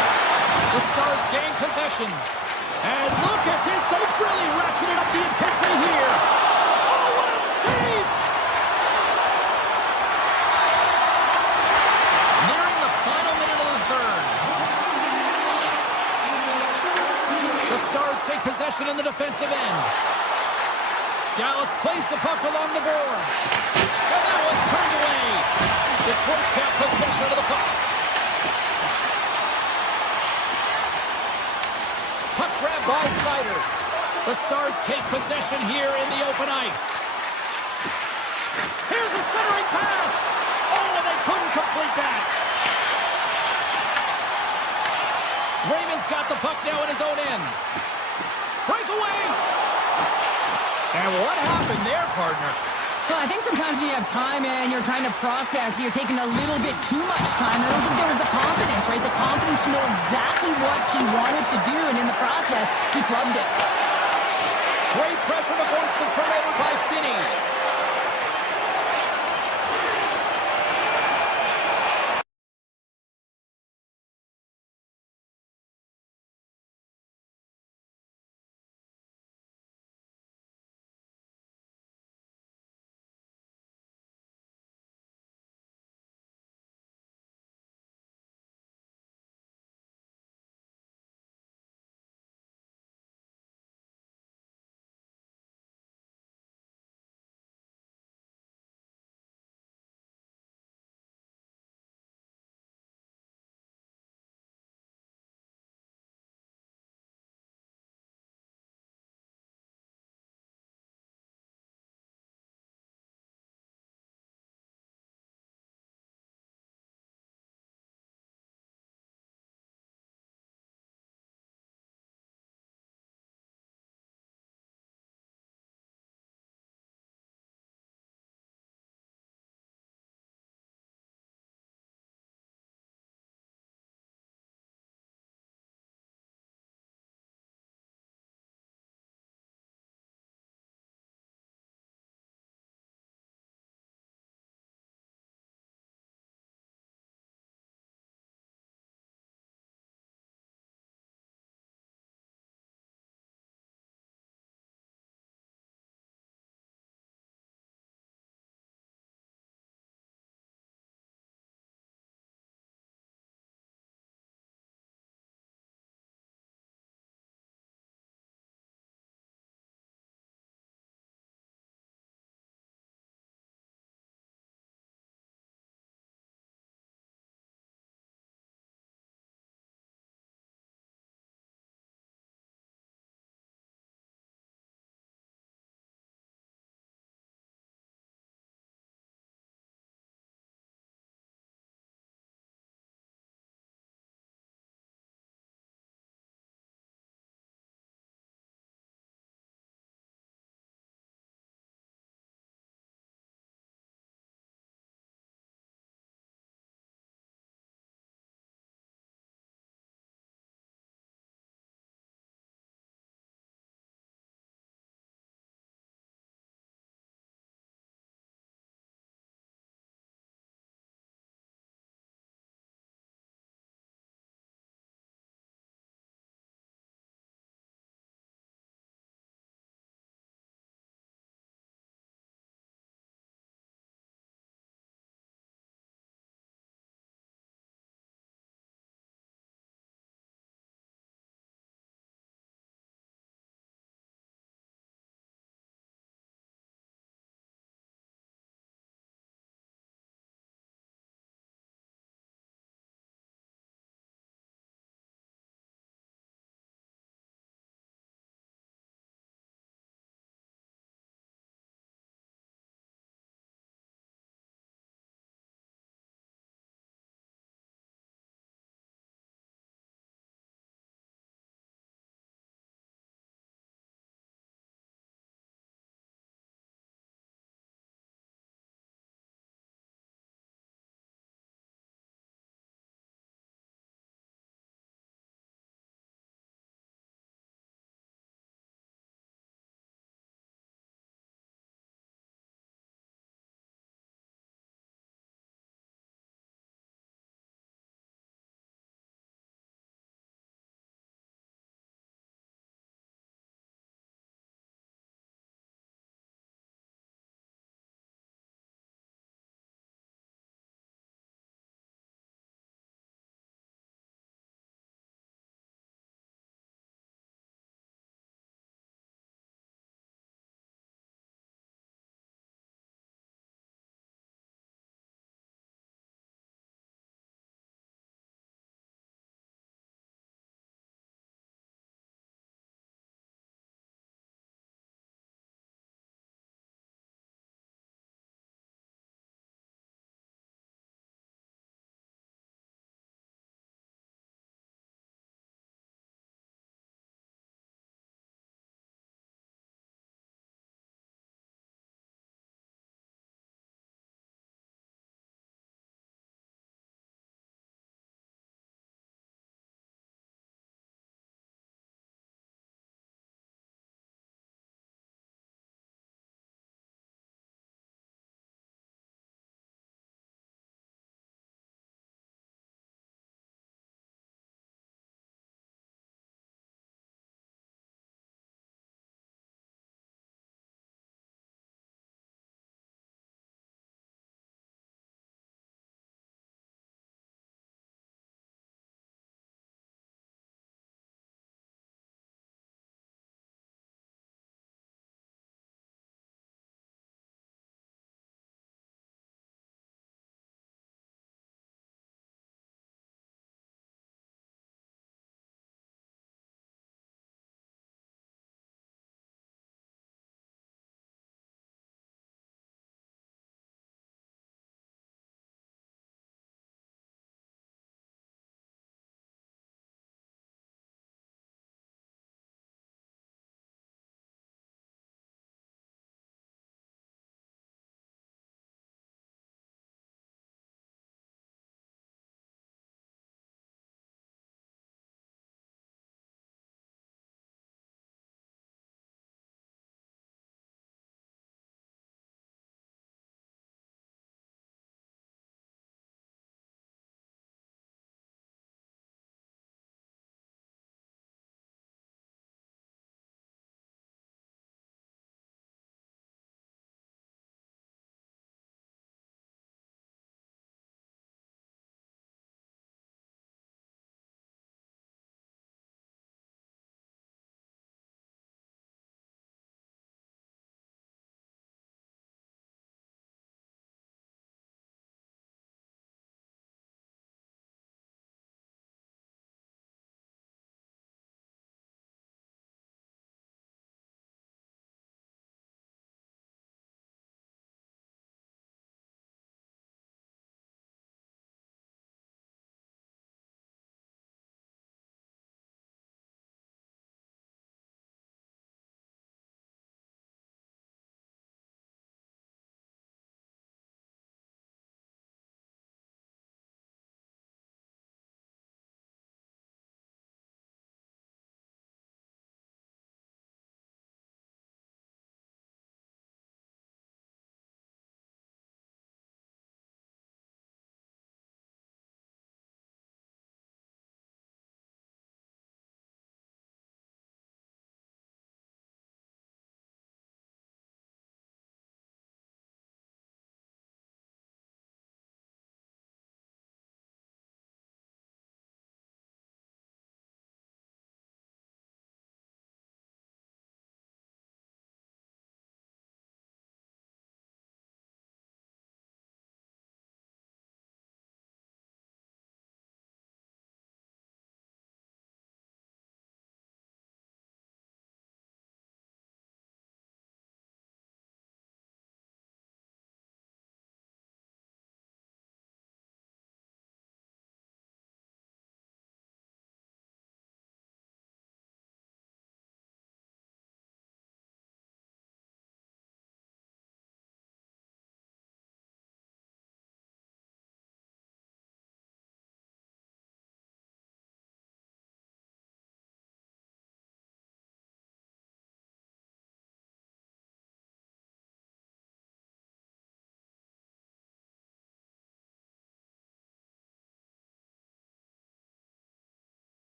The Stars gain possession. And look at this. They've really ratcheted up the intensity here. Oh, what a save! possession in the defensive end. Dallas plays the puck along the boards. And that one's turned away. Detroit's got possession of the puck. Puck grab by Sider. The Stars take possession here in the open ice. Here's a centering pass. Oh, and they couldn't complete that. Raymond's got the puck now in his own end. Breakaway. And what happened there, partner? Well, I think sometimes when you have time and you're trying to process, you're taking a little bit too much time. I don't think there was the confidence, right? The confidence to know exactly what he wanted to do, and in the process, he flubbed it. Great pressure to force the turnover by Finney.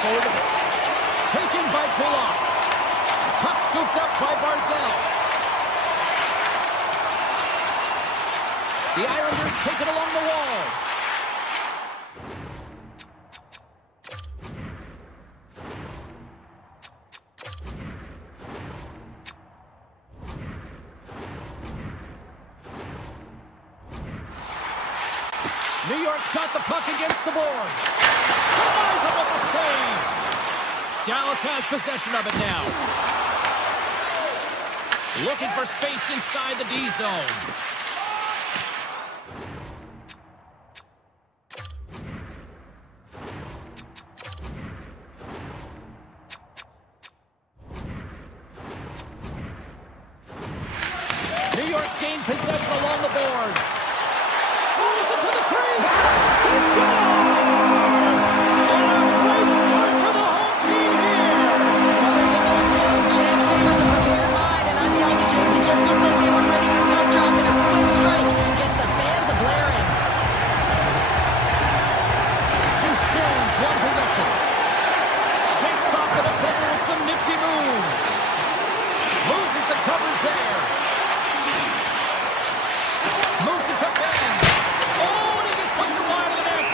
forward to this. Taken by Kulak. Puck scooped up by Barzell. The Islanders take it along the wall. New York's got the puck against the boards. Denies him with the save. Dallas has possession of it now. Looking for space inside the D zone. New York's gained possession along the boards. Throws it to the crease. He scores! And a great start for the home team here. Well, there's a goal now. James favors the prepared mind, and I'm telling you, James, it just looked like they were ready for a puck drop, and a quick strike gets the fans a-blaring. Duchenne's one possession. Shakes off the defender with some nifty moves. Loses the coverage there. Moves it to Ben. Oh, and he just puts it wide of the net.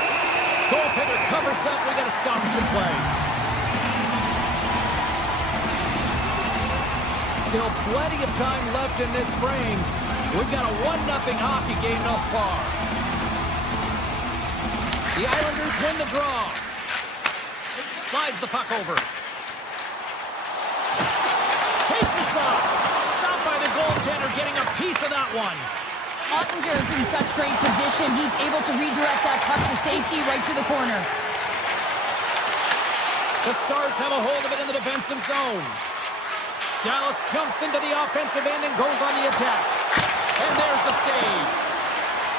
Goaltender covers up. We got a stoppage in play. Still plenty of time left in this frame. We've got a 1-0 hockey game thus far. The Islanders win the draw. Slides the puck over. Takes a shot. Stopped by the goaltender, getting a piece of that one. Ottinger's in such great position. He's able to redirect that puck to safety right to the corner. The Stars have a hold of it in the defensive zone. Dallas jumps into the offensive end and goes on the attack. And there's the save.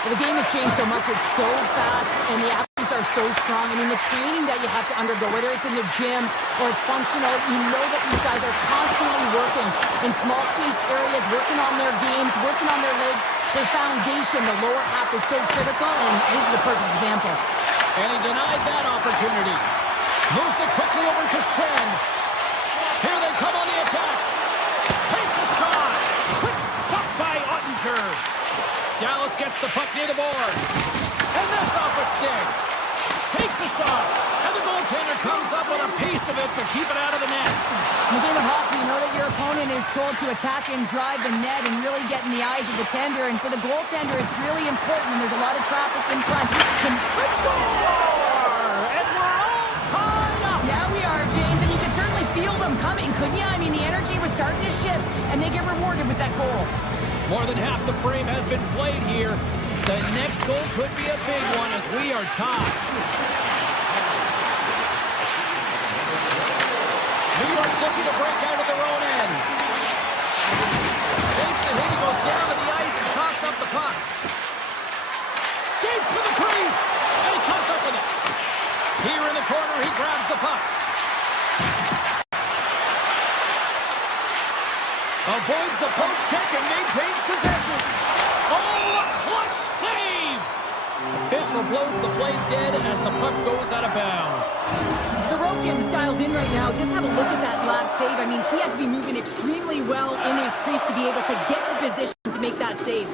Well, the game has changed so much. It's so fast, and the athletes are so strong. I mean, the training that you have to undergo, whether it's in the gym or it's functional, you know that these guys are constantly working in small space areas, working on their games, working on their legs. Their foundation, the lower half, is so critical, and this is a perfect example. And he denied that opportunity. Moves it quickly over to Shen. Here they come on the attack. Takes a shot. Quick stop by Ottinger. Dallas gets the puck near the boards. And that's off a stick. Takes a shot. And the goaltender comes up with a piece of it to keep it out of the net. In the game of hockey, you know that your opponent is told to attack and drive the net and really get in the eyes of the tender. And for the goaltender, it's really important when there's a lot of traffic in front to Score! And we're all tied up. Yeah, we are, James, and you can certainly feel them coming, couldn't you? I mean, the energy was starting to shift, and they get rewarded with that goal. More than half the frame has been played here. The next goal could be a big one as we are tied. New York's looking to break out of their own end. Takes a hit, he goes down to the ice and toss up the puck. Skates to the crease, and he comes up with it. Here in the corner, he grabs the puck. Avoids the poke check and maintains possession. Oh, a clutch save! Official blows the play dead as the puck goes out of bounds. Sorokin's dialed in right now. Just have a look at that last save. I mean, he had to be moving extremely well in his crease to be able to get to position to make that save.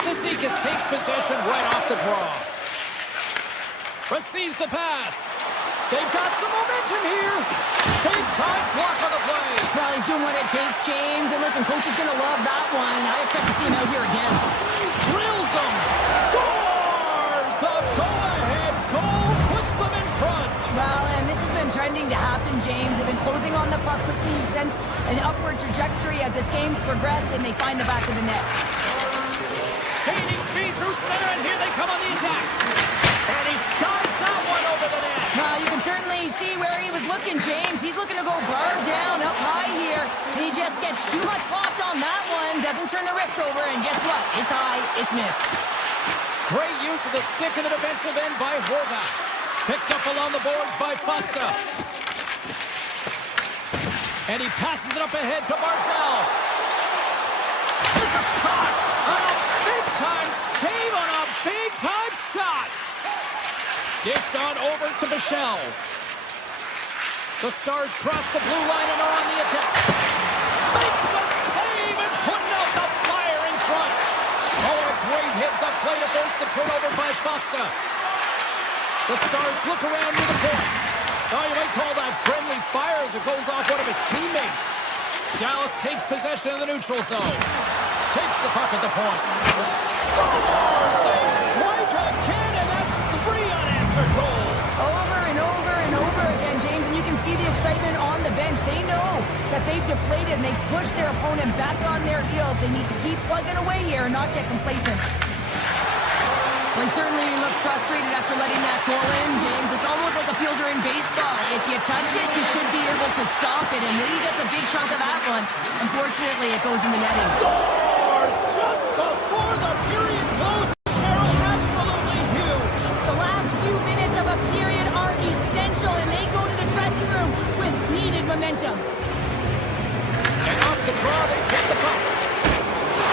Cizikas takes possession right off the draw. Receives the pass. They've got some momentum here. Big time block on the play. Well, he's doing what it takes, James. And listen, coach is going to love that one. I expect to see him out here again. Drills them. Scores! The go-ahead goal puts them in front. Well, and this has been trending to happen, James. They've been closing on the puck quickly. You sense an upward trajectory as this game's progressed, and they find the back of the net. Gaining speed through center, and here they come on the attack. And he skies that one over the net. Well, you can certainly see where he was looking, James. He's looking to go bar down, up high here. And he just gets too much loft on that one. Doesn't turn the wrist over, and guess what? It's high, it's missed. Great use of the stick in the defensive end by Horvath. Picked up along the boards by Fatsa. And he passes it up ahead to Barzell. There's a shot. A big-time save on a big-time shot. Dished on over to Michelle. The Stars cross the blue line and are on the attack. Makes the save and putting out the fire in front. Oh, a great heads-up play to force the turnover by Foxa. The Stars look around near the point. Oh, you might call that friendly fire as it goes off one of his teammates. Dallas takes possession of the neutral zone. Takes the puck at the point. Scores! They strike again, and that's 3 unanswered goals. Over and over and over again, James, and you can see the excitement on the bench. They know that they've deflated and they pushed their opponent back on their heels. They need to keep plugging away here and not get complacent. Well, he certainly looks frustrated after letting that goal in, James. It's almost like a fielder in baseball. If you touch it, you should be able to stop it, and then he gets a big chunk of that one. Unfortunately, it goes in the netting. Scores just before the period closes. Cheryl, absolutely huge. The last few minutes of a period are essential, and they go to the dressing room with needed momentum. And off the draw, they pick the puck.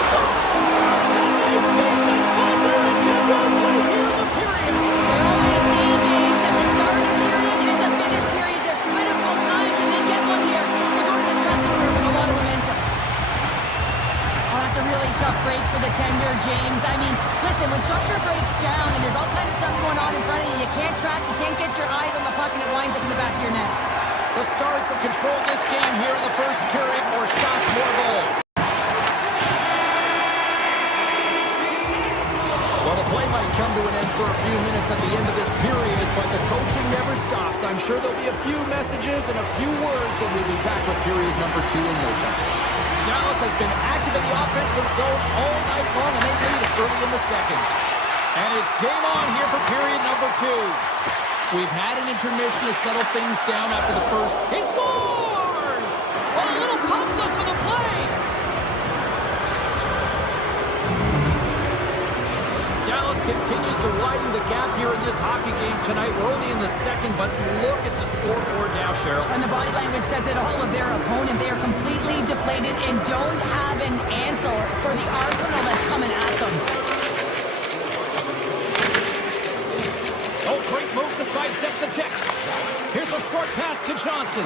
Scores! And they make the buzzer and get one right here in the period. They always say, James, that to start a period and to finish periods at critical times, and they get one here. They go to the dressing room with a lot of momentum. Oh, that's a really tough break for the tender, James. I mean, listen, when structure breaks down and there's all kinds of stuff going on in front of you, you can't track, you can't get your eyes on the puck, and it winds up in the back of your net. The Stars have controlled this game here in the first period. More shots, more goals. Well, the play might come to an end for a few minutes at the end of this period, but the coaching never stops. I'm sure there'll be a few messages and a few words, and we'll be back with period number 2 in no time. Dallas has been active in the offensive zone all night long, and they lead it early in the second. And it's game on here for period number 2. We've had an intermission to settle things down after the first. He scores! What a little pump look for the play! Dallas continues to widen the gap here in this hockey game tonight. We're only in the second, but look at the scoreboard now, Cheryl. And the body language says it all of their opponent. They are completely deflated and don't have an answer for the arsenal that's coming at them. Oh, great move to sidestep the check. Here's a short pass to Johnston.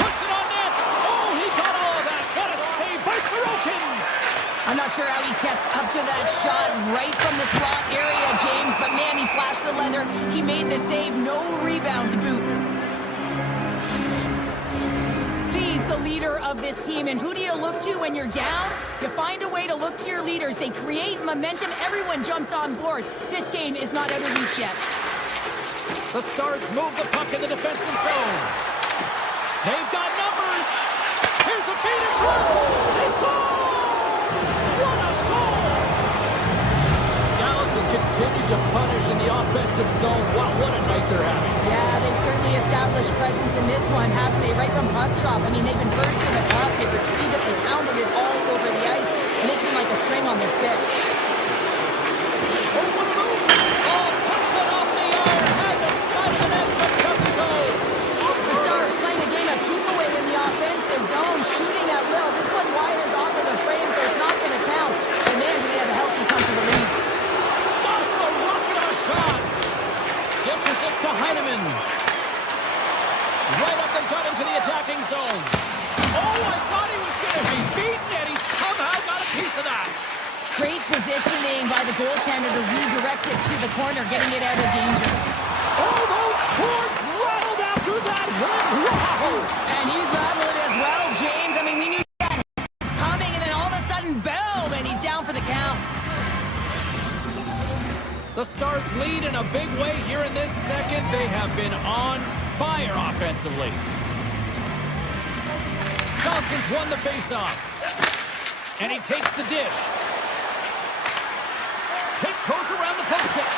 Puts it on net. Oh, he got all of that. What a save by Sorokin. I'm not sure how he kept up to that shot right from the slot area, James, but man, he flashed the leather. He made the save. No rebound to boot. Lee's the leader of this team, and who do you look to when you're down? You find a way to look to your leaders. They create momentum. Everyone jumps on board. This game is not out of reach yet. The Stars move the puck in the defensive zone. They've got numbers. Here's a feed in front. They score! What a goal! Dallas has continued to punish in the offensive zone. Wow, what a night they're having. Yeah, they've certainly established presence in this one, haven't they? Right from puck drop. I mean, they've been first to the puck, they've retrieved it, they've pounded it all over the ice, and it's been like a string on their stick. Oh, what a move! Oh, puts it off the iron. Had the side of the net, but doesn't go. The Stars playing a game of keep away in the offensive zone, shooting at will. This one wires off of the frame, so it's not going to count. And man, do they have a healthy comfortable lead. Stops the rocket of a shot. Dishes it to Heineman. Right up the gut into the attacking zone. Oh, I thought he was going to be beaten, and he somehow got a piece of that. Great positioning by the goaltender to redirect it to the corner, getting it out of danger. Oh, those boards rattled after that hit. Wow! And he's rattled as well, James. I mean, we knew that was coming, and then all of a sudden, boom, and he's down for the count. The Stars lead in a big way here in this second. They have been on fire offensively. Johnson's won the faceoff. And he takes the dish. Tiptoes around the poke check.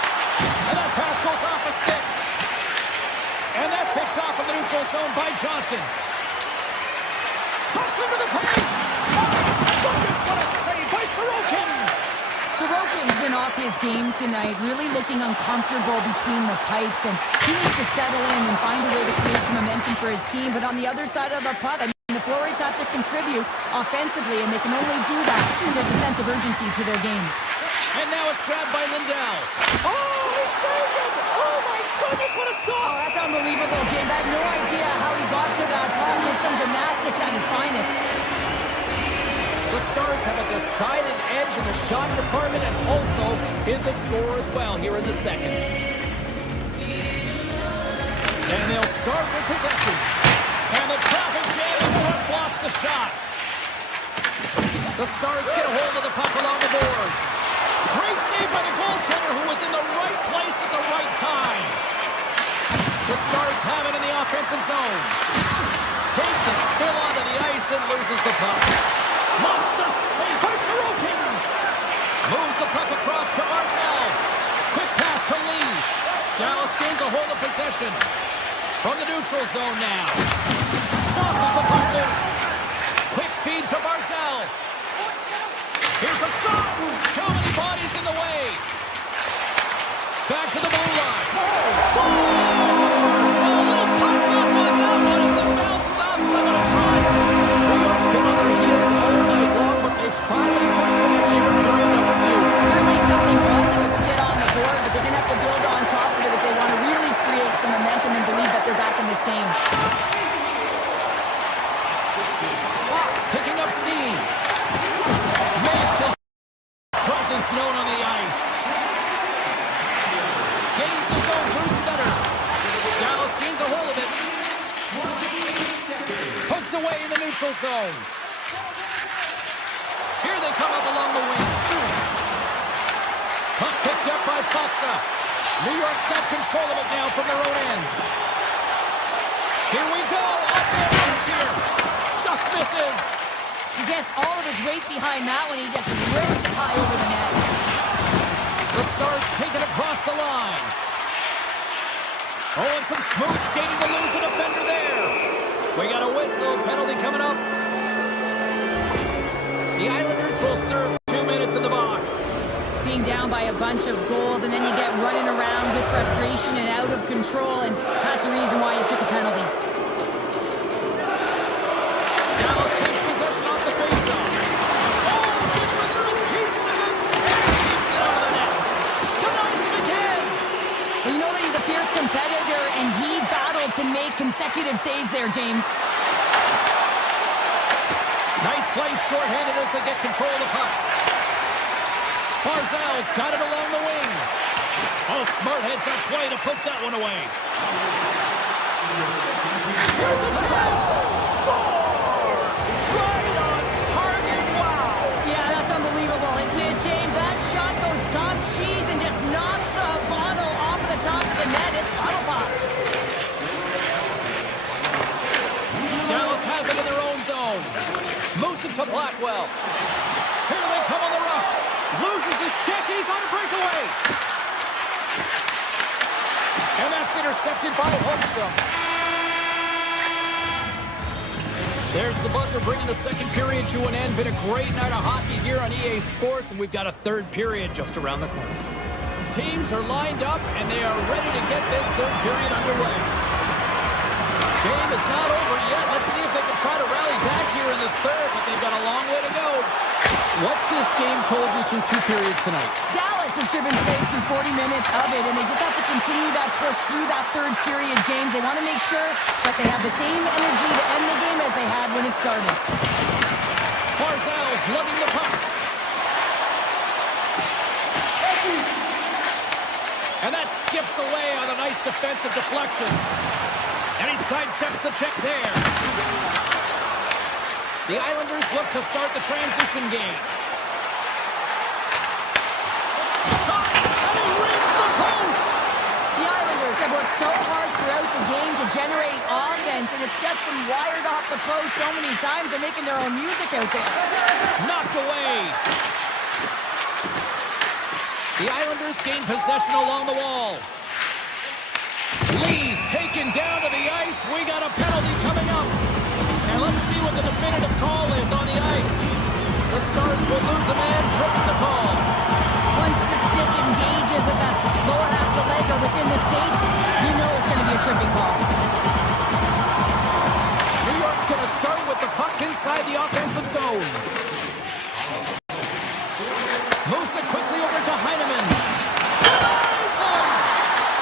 And that pass goes off a stick. And that's picked off in the neutral zone by Johnston. Cuts into the paint. Oh, goodness, what a save by Sorokin. Sorokin's been off his game tonight, really looking uncomfortable between the pipes, and he needs to settle in and find a way to create some momentum for his team. But on the other side of the puck, I mean, the forwards have to contribute offensively, and they can only do that when there's a sense of urgency to their game. And now it's grabbed by Lindell. Oh, he saved Stars have a decided edge in the shot department and also in the score as well here in the second. And they'll start with possession. And the traffic jam in front blocks the shot. The Stars get a hold of the puck along the boards. Great save by the goaltender who was in the right place at the right time. The Stars have it in the offensive zone. Takes a spill onto the ice and loses the puck. Monster save by Sorokin. Moves the puck across to Barzal. Quick pass to Lee. Dallas gains a hold of possession. From the neutral zone now. Tosses the puck loose. Quick feed to Barzal. Here's a shot. Too many bodies in the way. Back to the blue line. Scores! Well, a little puck luck on that one as it bounces off someone in front. New York's been on their heels all night long, but they finally pushed back here in period number 2. Certainly something positive to get on the board, but they're going to have to build on top of it if they want to really create some momentum and believe that they're back in this game. Fox picking up steam. Makes his presence known on the ice. Gains the zone through center. Dallas gains a hold of it. Poked away in the neutral zone. Here they come up along the wing. Puck picked up by Foxa. New York's got control of it now from their own end. Here we go. Up there, Shear. Just misses. He gets all of his weight behind that one. He just rips it high over the net. The Stars take it across the line. Oh, and some smooth skating to lose a defender there. We got a whistle. Penalty coming up. The Islanders will serve 2 minutes in the box. Being down by a bunch of goals, and then you get running around with frustration and out of control, and that's the reason why you took a penalty. Dallas takes possession off the faceoff. Oh, gets a little piece of it and keeps it out of the net. Denies him again. Well, you know that he's a fierce competitor, and he battled to make consecutive saves there, James. Nice play shorthanded as they get control of the puck. Barzal's got it along the wing. Oh, smart heads up play to poke that one away. Here's a chance. Scores! Right on target. Wow. Yeah, that's unbelievable, isn't it, James? That shot goes top cheese and just knocks the bottle off of the top of the net. It's bottle pops. Dallas has it in their own zone. Moves it to Blackwell. Here they come on the rush. Loses his check. He's on a breakaway. And that's intercepted by Holmstrom. There's the buzzer bringing the second period to an end. Been a great night of hockey here on EA Sports, and we've got a third period just around the corner. Teams are lined up, and they are ready to get this third period underway. Game is not over yet. Let's see if they can try to rally back here in the third, but they've got a long way to go. What's this game told you through 2 periods tonight? Dallas has driven play through 40 minutes of it, and they just have to continue that push through that third period, James. They want to make sure that they have the same energy to end the game as they had when it started. Barzal's lugging the puck. And that skips away on a nice defensive deflection. And he sidesteps the check there. The Islanders look to start the transition game. Shot! And he reads the post! The Islanders have worked so hard throughout the game to generate offense, and it's just been wired off the post so many times. They're making their own music out there. Knocked away. The Islanders gain possession along the wall. Lee's taken down to the ice. We got a penalty coming up. And let's see what the definitive call is on the ice. The Stars will lose a man, tripping the call. Once the stick engages at the lower half of the leg or within the skates, you know it's going to be a tripping call. New York's going to start with the puck inside the offensive zone. Moves it quickly over to Heineman. Denies him!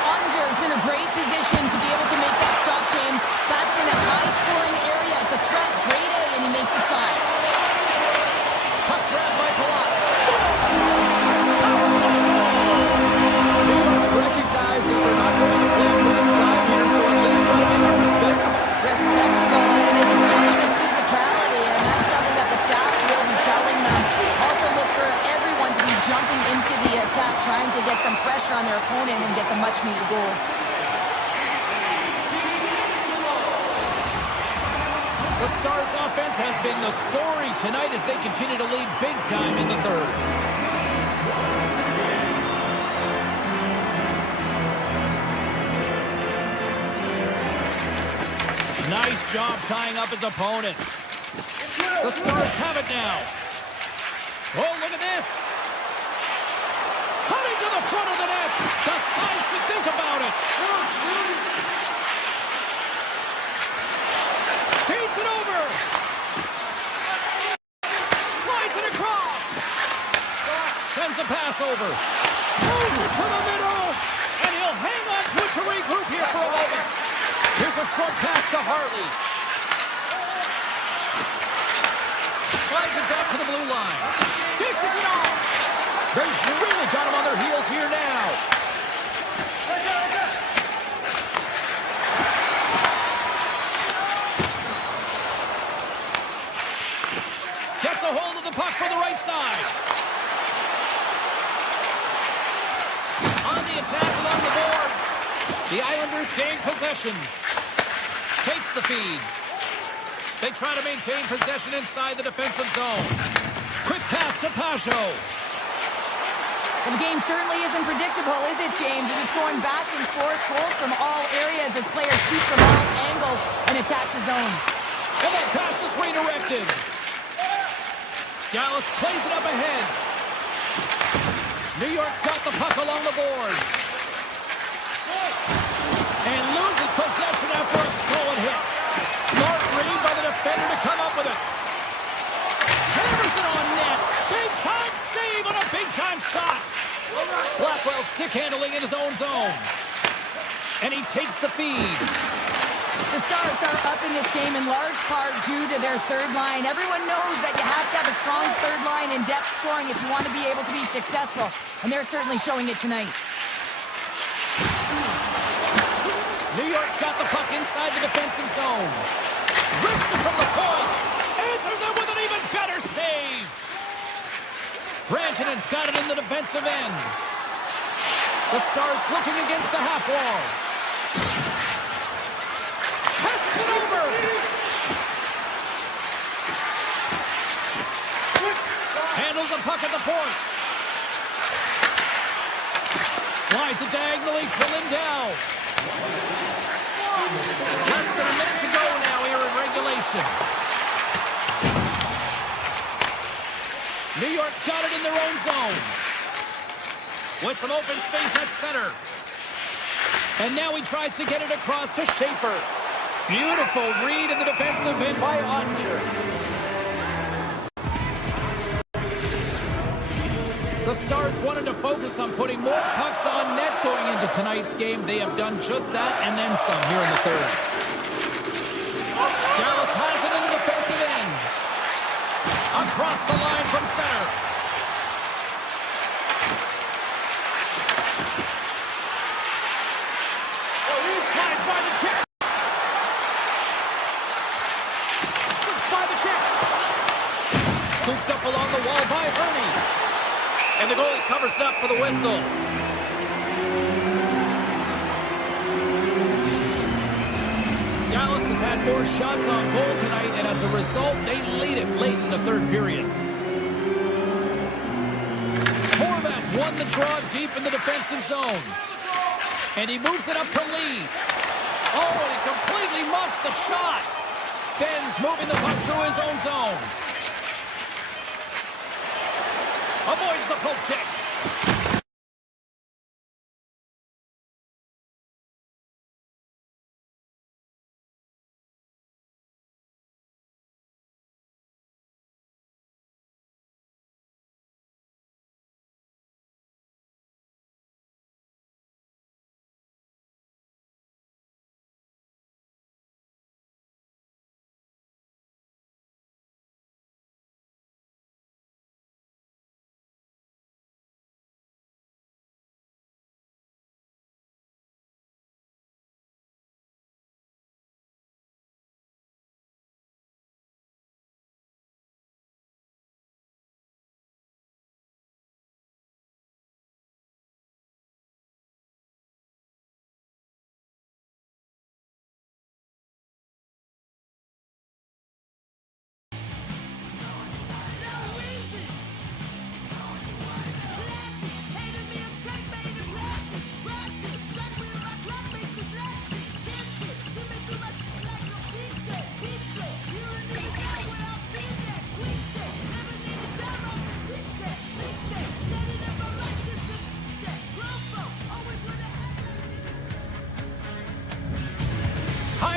Ottinger's in a great position to be able to make that stop, James. That's in a high-scoring area. It's a threat, grade A, and he makes the stop. pressure on their opponent and get some much-needed goals. The Stars offense has been the story tonight as they continue to lead big time in the third. Nice job tying up his opponent. The Stars have it now. Oh, look at this. Cutting to the front of the net. Decides to think about it. Feeds it over. Slides it across. Sends a pass over. Moves it to the middle. And he'll hang on to it to regroup here for a moment. Here's a short pass to Hartley. Slides it back to the blue line. Dishes it off. They've really got him on their heels here now. Gets a hold of the puck from the right side. On the attack along the boards. The Islanders gain possession. Takes the feed. They try to maintain possession inside the defensive zone. Quick pass to Pajot. Well, the game certainly isn't predictable, is it, James? As it's going back and forth, goals from all areas as players shoot from all angles and attack the zone. And that pass is redirected. Dallas plays it up ahead. New York's got the puck along the boards. And loses possession after a solid hit. Smart read by the defender to come up with it. Hammers it on net. Big-time save on a big-time shot. Blackwell stick handling in his own zone. And he takes the feed. The Stars are up in this game in large part due to their third line. Everyone knows that you have to have a strong third line in depth scoring if you want to be able to be successful. And they're certainly showing it tonight. New York's got the puck inside the defensive zone. Rips it from the point. Answers it with an even better save. Brantonen's got it in the defensive end. The Stars looking against the half wall. Passes it over. Handles the puck at the point. Slides it diagonally to Lindell. Less than a minute to go now here in regulation. New York's got it in their own zone. With some open space at center. And now he tries to get it across to Schaefer. Beautiful read in the defensive end by Ottinger. The Stars wanted to focus on putting more pucks on net going into tonight's game. They have done just that and then some here in the third. Dallas has it in the defensive end. Across the line from center. Slides by the check. Slips by the check. Scooped up along the wall by Ernie. And the goalie covers up for the whistle. Dallas has had more shots on goal tonight, and as a result, they lead it late in the third period. Horvat's won the draw deep in the defensive zone. And he moves it up to Lee. Oh, and he completely muffs the shot. Ben's moving the puck through his own zone. Avoids the poke check.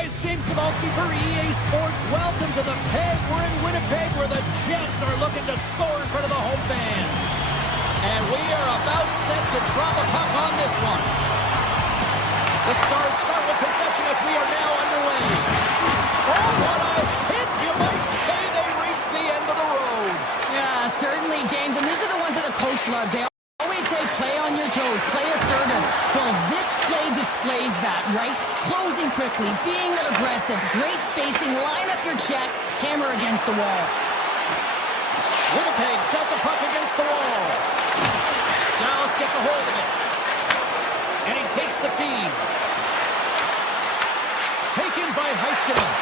Hi, it's James Cebulski for EA Sports. Welcome to the Peg. We're in Winnipeg where the Jets are looking to soar in front of the home fans. And we are about set to drop a puck on this one. The Stars start with possession as we are now underway. Oh, what a hit! You might say they reached the end of the road. Yeah, certainly, James. And these are the ones that the coach loves. They always say play on your toes, play assertive. Well, this play displays that, right? Closing quickly, being aggressive, great spacing, line up your check, hammer against the wall. Winnipeg's got the puck against the wall. Dallas gets a hold of it. And he takes the feed. Taken by Heiskanen.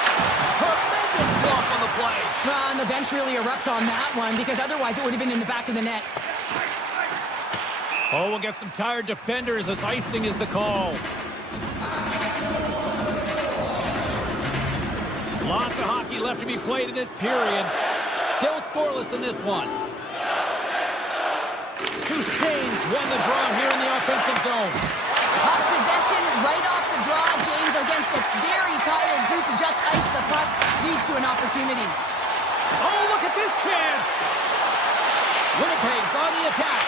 Tremendous block on the play. And the bench really erupts on that one because otherwise it would have been in the back of the net. Oh, we'll get some tired defenders as icing is the call. Lots of hockey left to be played in this period. Still scoreless in this one. Duchesne's won the draw here in the offensive zone. Puck possession right off the draw, James, against a very tired group who just iced the puck, leads to an opportunity. Oh, look at this chance! Winnipeg's on the attack.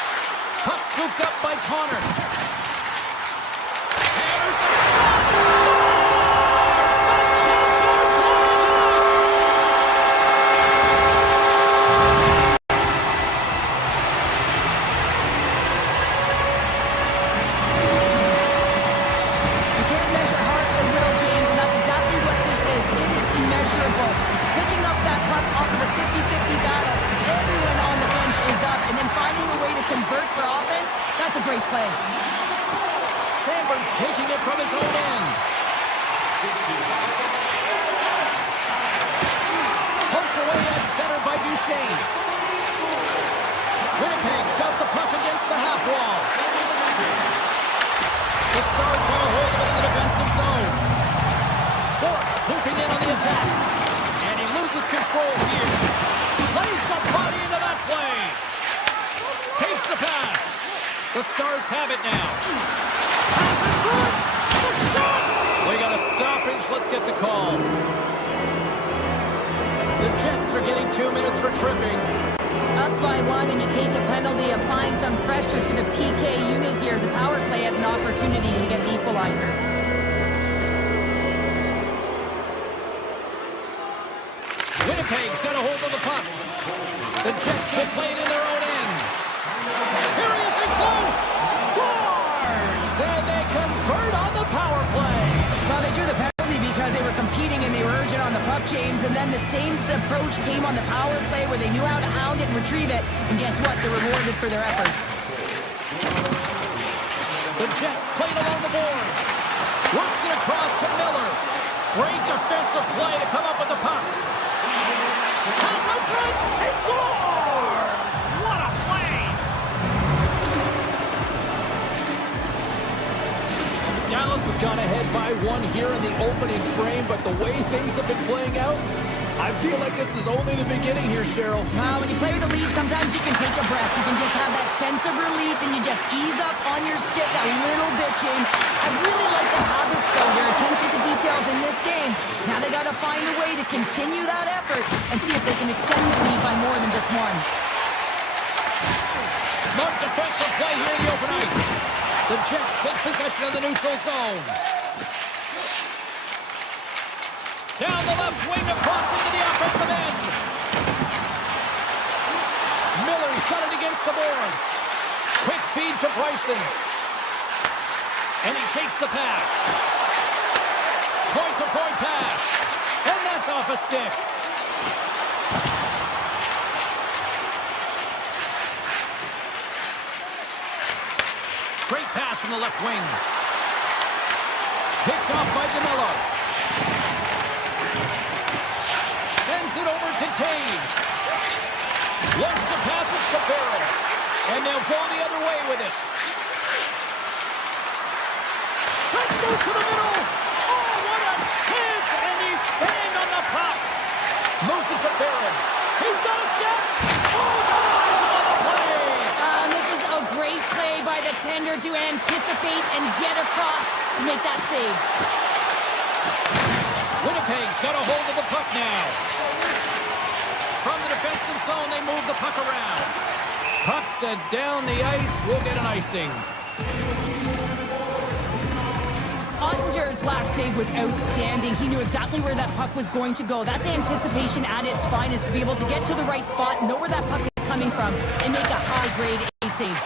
Puck scooped up by Connor. Hammers the shot! Scores! The Jets are flying You can't measure heart and will, James, and that's exactly what this is. It is immeasurable. Picking up that puck off of a 50-50 battle, everyone on the bench is up, and then finding a way to convert for offense, that's a great play. Sandberg's taking it from his own end. Poked away at center by Duchesne. Winnipeg's got the puck against the half wall. The Stars have a hold of it in the defensive zone. Bork swooping in on the attack. And he loses control here. Lays the body into that play. Takes the pass. The Stars have it now. Pass in front. The shot. We got a stoppage. Let's get the call. The Jets are getting 2 minutes for tripping. Up by one, and you take a penalty, applying some pressure to the PK unit here as the power play has an opportunity to get the equalizer. Winnipeg's got a hold of the puck. The Jets will play it in their own end. Here he is in close. Scores! And they convert on the power play. Well, they drew the penalty because they were competing and they were urgent on the puck, James, and then the same approach came on the power play where they knew how to hound it and retrieve it, and guess what? They're rewarded for their efforts. The Jets played along the boards. Works it across to Miller. Great defensive play to come up with the puck. Pass out front. He scores! What a play! Dallas has gone ahead by one here in the opening frame, but the way things have been playing out, I feel like this is only the beginning here, Cheryl. When you play with the lead, sometimes you can take a breath. You can just have that sense of relief, and you just ease up on your stick a little bit, James. I really like the habits, though, their attention to details in this game. Now they got to find a way to continue that effort and see if they can extend the lead by more than just one. Smart defensive play here in the open ice. The Jets take possession of the neutral zone. Down the left wing across into the offensive end. Miller's got it against the boards. Quick feed to Bryson. And he takes the pass. Point-to-point pass. And that's off a stick. Great pass from the left wing. Picked off by DeMello. Sends it over to Taves. Looks to pass it to Barrett. And they'll go the other way with it. Let's move to the middle. Oh, what a chance. And he banged on the puck. Moves it to Barrett. He's got a step. Oh, denies him on the play. This is a great play by the tender to anticipate and get across to make that save. Winnipeg's got a hold of the puck now. From the defensive zone, they move the puck around. Puck set down the ice. We'll get an icing. Ottinger's last save was outstanding. He knew exactly where that puck was going to go. That's anticipation at its finest, to be able to get to the right spot, know where that puck is coming from, and make a high-grade A save.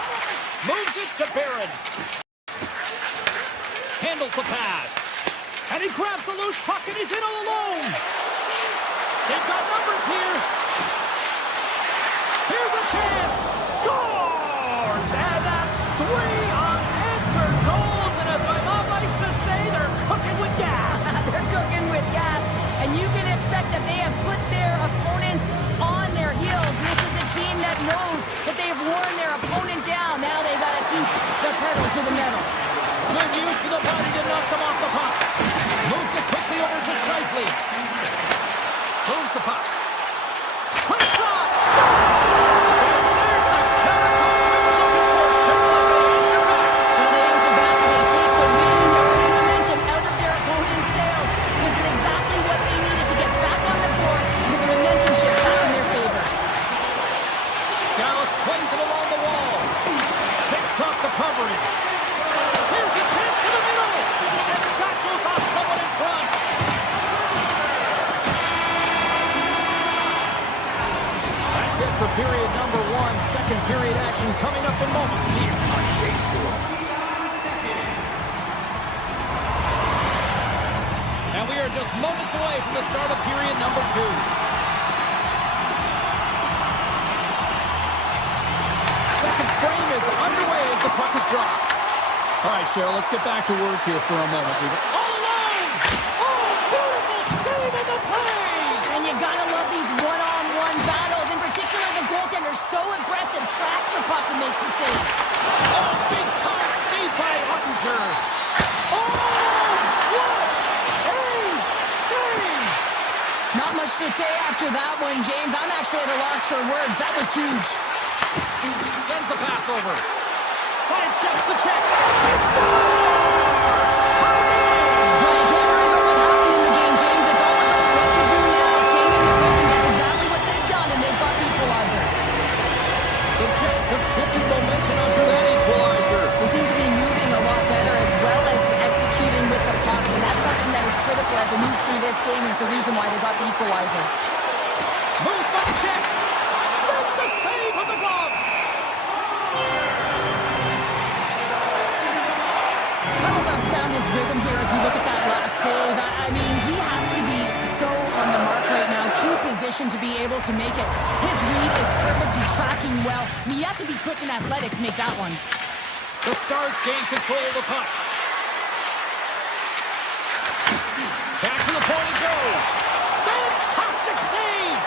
Moves it to Barron. Handles the pass. And he grabs the loose puck and he's in all alone. They've got numbers here. Here's a chance. Scores! And that's 3 unanswered goals. And as my mom likes to say, they're cooking with gas. They're cooking with gas. And you can expect that they have put their opponents on their heels. This is a team that knows that they have worn their opponent down. Now they got to keep the pedal to the metal. Good use of the body to knock them off the puck. Moves it quickly over to Scheifele. Moves the puck. Quick shot! Scores! And there's the counter punch we were looking for. Cheryl, as they answer back. Well, they answer back. They take the wind or the momentum out of their opponent's sails. This is exactly what they needed to get back on the board and get the momentum shift back in their favor. Dallas plays it along the wall. Checks off the coverage. Here's a chance to the middle. And that goes off someone in front. That's it for period number 1. Second period action coming up in moments here on EA Sports. And we are just moments away from the start of period number 2. Second frame is underway as the puck is dropped. All right, Cheryl, let's get back to work here for a moment. All alone! Oh, beautiful save in the play! And you gotta love these one-on-one battles. In particular, the goaltender so aggressive, tracks the puck and makes the save. Oh, big-time save by Ottinger. Oh, what a save! Not much to say after that one, James. I'm actually at a loss for words. That was huge. Sends the pass over. Sidesteps the check. It scores! Tie game! Well, you can't worry about what happened in the game, James. It's all about what you do now. Staying in your present. That's exactly what they've done, and they've got the equalizer. The Jets have shifted momentum onto that equalizer. They seem to be moving a lot better as well as executing with the puck, and that's something that is critical as they move through this game, and it's the reason why they got the equalizer. Moves by the check. Makes the save with the glove. Halifax found his rhythm here as we look at that last save. I mean, he has to be so on the mark right now, true position to be able to make it. His read is perfect. He's tracking well. I mean, you have to be quick and athletic to make that one. The Stars gain control of the puck. Back to the point it goes. Fantastic save!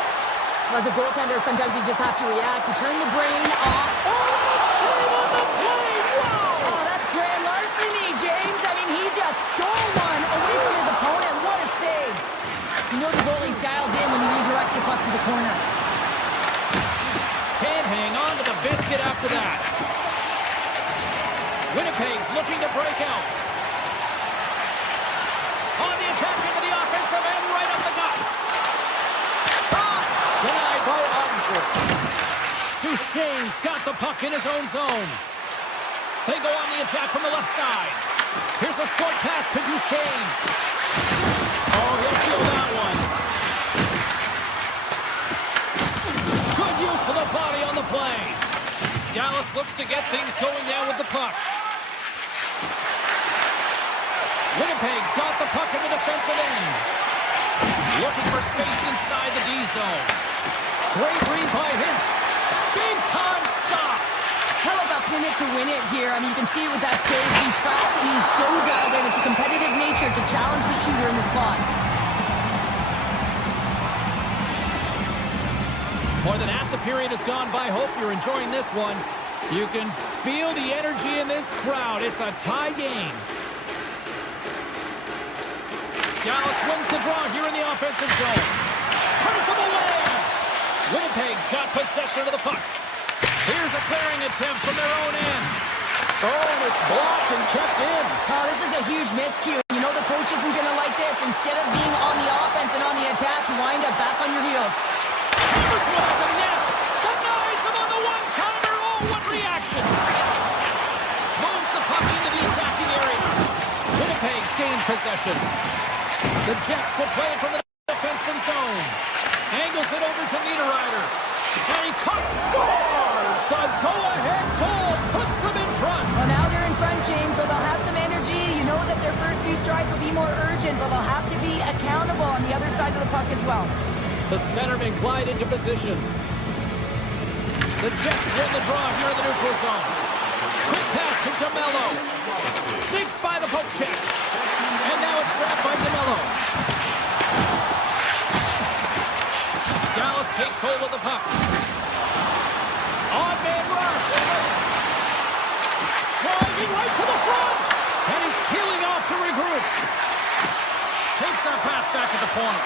As a goaltender, sometimes you just have to react. You turn the brain off. Oh, save on the play! Wow! Oh, that's grand larceny, James. I mean, he just stole one away from his opponent. What a save. You know the goalie's dialed in when he redirects the puck to the corner. Can't hang on to the biscuit after that. Winnipeg's looking to break out. On the attack into the offensive end, right up the gut. Shot! Denied by Ottinger. Duchesne's got the puck in his own zone. They go on the attack from the left side. Here's a short pass to Duchesne. Oh, he'll feel that one. Good use of the body on the play. Dallas looks to get things going down with the puck. Winnipeg's got the puck in the defensive end. Looking for space inside the D zone. Great read by Hintz. Big time stop. Halifax in it to win it here. I mean, you can see it with that save. He tracks and he's so dialed in. It's a competitive nature to challenge the shooter in the slot. More than half the period has gone by. Hope you're enjoying this one. You can feel the energy in this crowd. It's a tie game. Dallas wins the draw here in the offensive zone. Turns him away. Winnipeg's got possession of the puck. Here's a clearing attempt from their own end. Oh, and it's blocked and kept in. Oh, this is a huge miscue. You know the coach isn't going to like this. Instead of being on the went on the attack, you wind up back on your heels. Hammers one at the net. Denies him on the one-timer. Oh, what reaction. Moves the puck into the attacking area. Winnipeg's gained possession. The Jets will play it from the defensive zone. Angles it over to Niederreiter. And he scores! The go-ahead goal puts them in front. Well, now they're in front, James, so they'll have some energy. You know that their first few strides will be more urgent, but they'll have to be accountable on the other side of the puck as well. The centerman glide into position. The Jets win the draw here in the neutral zone. Quick pass to DeMello. Sneaks by the poke check. And now it's grabbed by DeMello. Dallas takes hold of the puck. On-man rush. Driving right to the front. And he's peeling off to regroup. Takes that pass back at the point.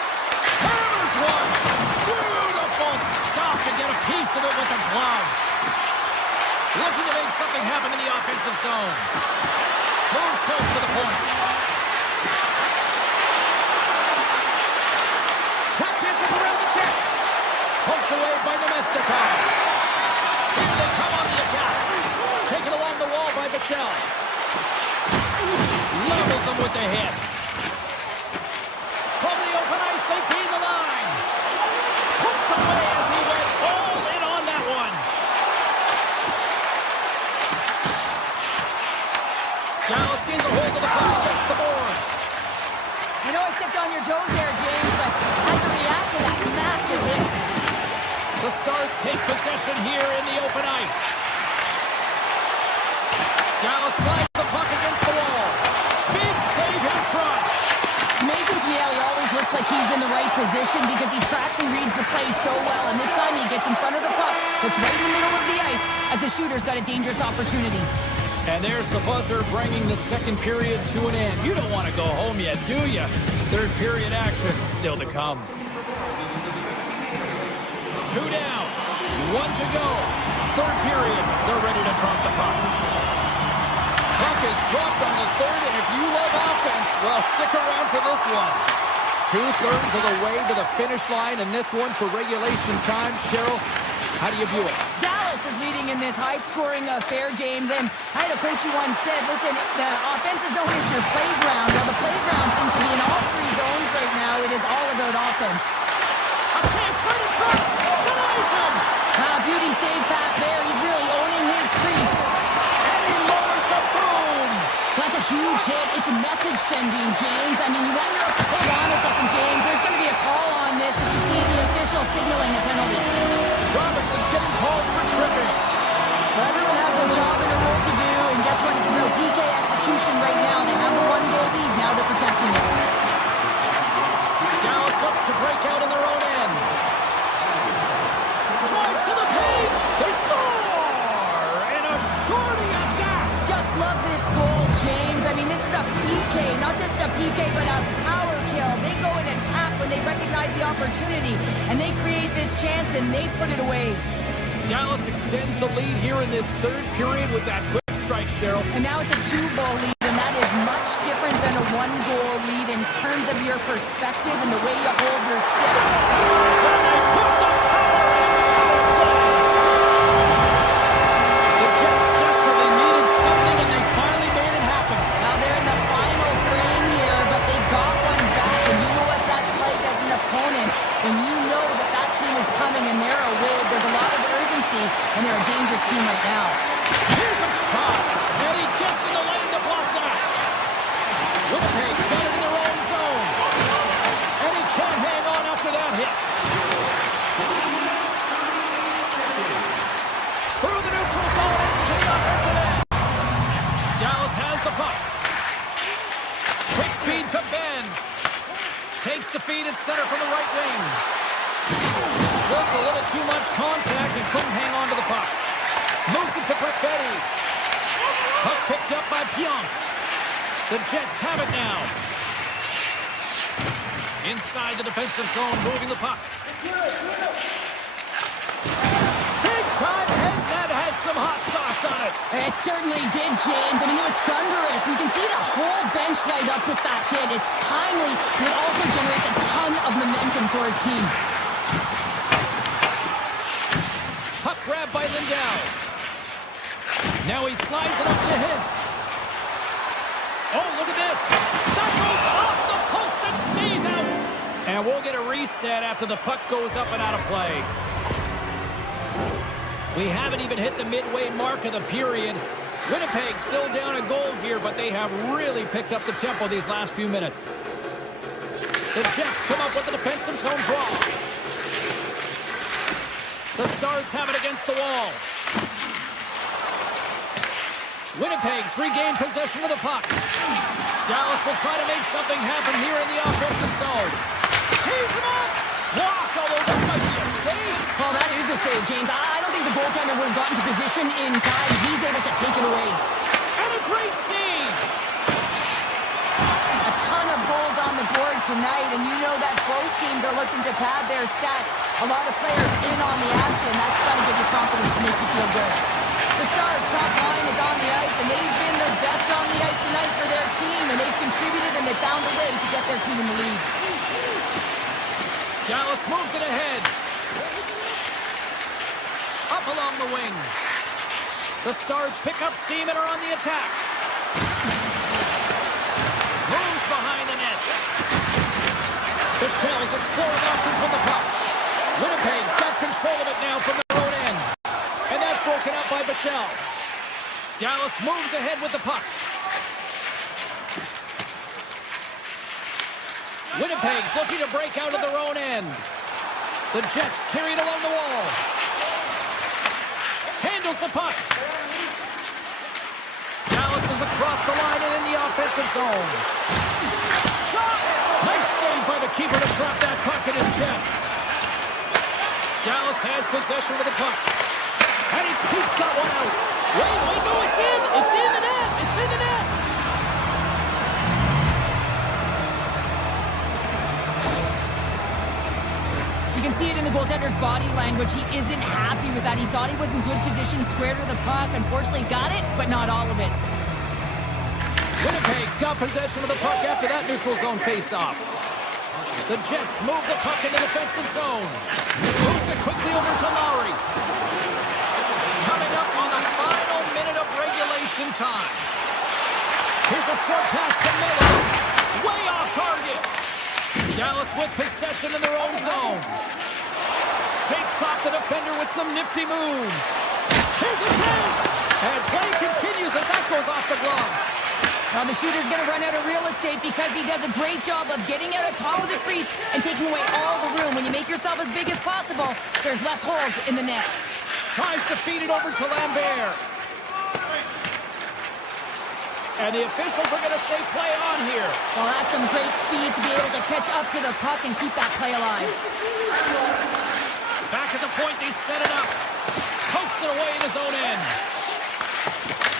Hammers one. Beautiful stop to get a piece of it with the glove. Looking to make something happen in the offensive zone. Moves close to the point. Tap dances around the check. Poked away by Nemesnikov. Here they come on the attack. Taken along the wall by Bichelle. Levels them with the hit. From the open ice, they gain the line. Poked away as he went all in on that one. Dallas gains a hold of the puck against the boards. I know I stepped on your toes there, James, but has to react to that massive hit. The Stars take possession here in the open ice. Dallas slides the puck against the wall. Big save in front. It's amazing to me how he always looks like he's in the right position because he tracks and reads the play so well. And this time he gets in front of the puck. It's right in the middle of the ice as the shooter's got a dangerous opportunity. And there's the buzzer bringing the second period to an end. You don't want to go home yet, do you? Third period action still to come. 2 down, 1 to go. Third period, they're ready to drop the puck. Puck is dropped on the third, and if you love offense, well, stick around for this one. 2/3 of the way to the finish line, and this one for regulation time. Cheryl, how do you view it? Dallas is leading in this high-scoring affair, James, and I had a coach who once said, listen, the offensive zone is your playground. Well, the playground seems to be in all three zones right now. It is all about offense. A chance right in front. Denies him. Beauty save back there. He's really owning his crease. And he lowers the boom. That's a huge hit. It's a message sending, James. I mean, you wonder, hold on a second, James. There's going to be a call on this as you see the official signaling a penalty. Robertson's getting called for tripping. Well, everyone has a job and a role to do, and guess what? It's about PK execution right now. They have the 1-goal lead. Now they're protecting it. Dallas looks to break out in their own end. Drives to the page. They score! And a shorty at that. Just love this goal, James. I mean, this is a PK, not just a PK, but a power kill. They go and attack when they recognize the opportunity, and they create this chance, and they put it away. Dallas extends the lead here in this third period with that quick strike, Cheryl. And now it's a 2-goal lead, and that is much different than a 1-goal lead in terms of your perspective and the way you hold your stick. And they put the power in power play. The Jets desperately needed something, and they finally made it happen. Now they're in the final frame here, but they got one back, and you know what that's like as an opponent. And you know that that team is coming, and they're away. There's a lot of urgency, and they're a dangerous team right now. Here's a shot, and he gets in the lane to block that. Winnipeg's got it in their own zone, and he can't hang on after that hit. Through the neutral zone and into the offensive end. Dallas has the puck. Quick feed to Ben. Takes the feed at center from the right wing. Just a little too much contact and couldn't hang on to the puck. Moves it to Perfetti. Puck picked up by Pionk. The Jets have it now. Inside the defensive zone, moving the puck. Big time head that has some hot sauce on it. It certainly did, James. I mean, it was thunderous. You can see the whole bench light up with that hit. It's timely, and it also generates a ton of momentum for his team. Puck grabbed by Lindell. Now he slides it up to Hintz. Oh, look at this. That goes off the post and stays out. And we'll get a reset after the puck goes up and out of play. We haven't even hit the midway mark of the period. Winnipeg still down a goal here, but they have really picked up the tempo these last few minutes. The Jets come up with a defensive zone draw. The Stars have it against the wall. Winnipeg's regained possession of the puck. Dallas will try to make something happen here in the offensive zone. Tees him up! Blocked, although that might be a save. Well, that is a save, James. I don't think the goaltender would have gotten to position in time. He's able to take it away. And a great save! A ton of goals on the board tonight, and you know that both teams are looking to pad their stats. A lot of players in on the action. That's got to give you confidence to make you feel good. The Stars' top line is on the ice, and they've been their best on the ice tonight for their team, and they've contributed and they found a way to get their team in the lead. Dallas moves it ahead. Up along the wing. The Stars pick up steam and are on the attack. Moves behind the net. The Shells exploring options with the puck. Winnipeg's got control of it now from their own end. And that's broken up by Bichelle. Dallas moves ahead with the puck. Winnipeg's looking to break out of their own end. The Jets carry it along the wall. Handles the puck. Dallas is across the line and in the offensive zone. Shot! Nice save by the keeper to trap that puck in his chest. Dallas has possession of the puck. And he keeps that one out. Wait, no, it's in! It's in the net! It's in the net! You can see it in the goaltender's body language. He isn't happy with that. He thought he was in good position, square to the puck. Unfortunately, got it, but not all of it. Winnipeg's got possession of the puck after that neutral zone face-off. The Jets move the puck in the defensive zone. Moves it quickly over to Lowry. Coming up on the final minute of regulation time. Here's a short pass to Miller. Way off target. Dallas with possession in their own zone. Shakes off the defender with some nifty moves. Here's a chance. And play continues as that goes off the glove. Now the shooter's going to run out of real estate because he does a great job of getting out of top of the crease and taking away all the room. When you make yourself as big as possible, there's less holes in the net. Tries to feed it over to Lambert. And the officials are going to say play on here. Well, that's some great speed to be able to catch up to the puck and keep that play alive. Back at the point, they set it up. Pokes it away in his own end.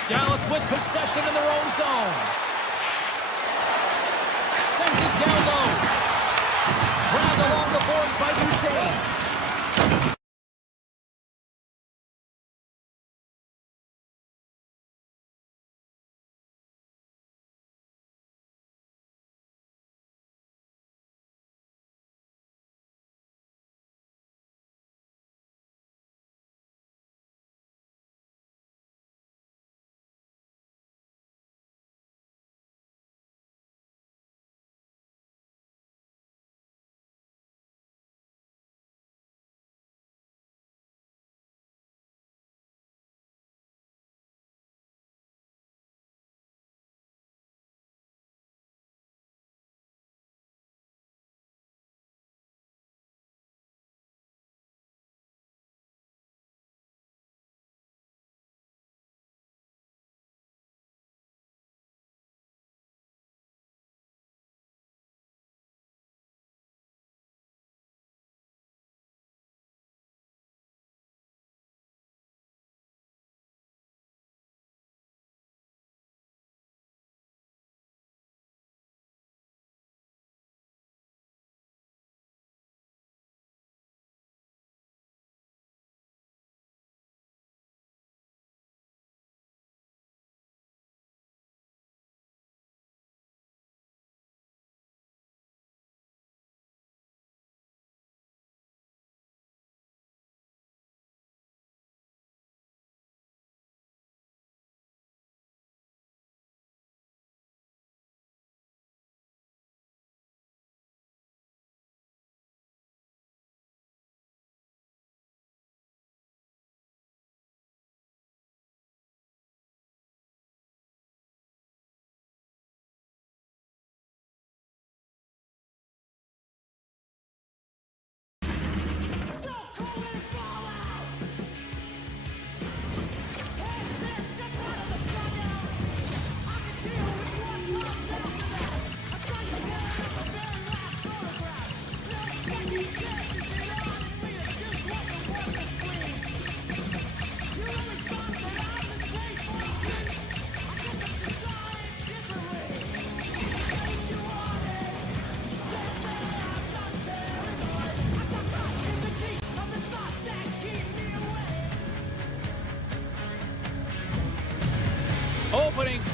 Dallas with possession in their own zone. Sends it down low. Grabbed along the boards by Duchesne.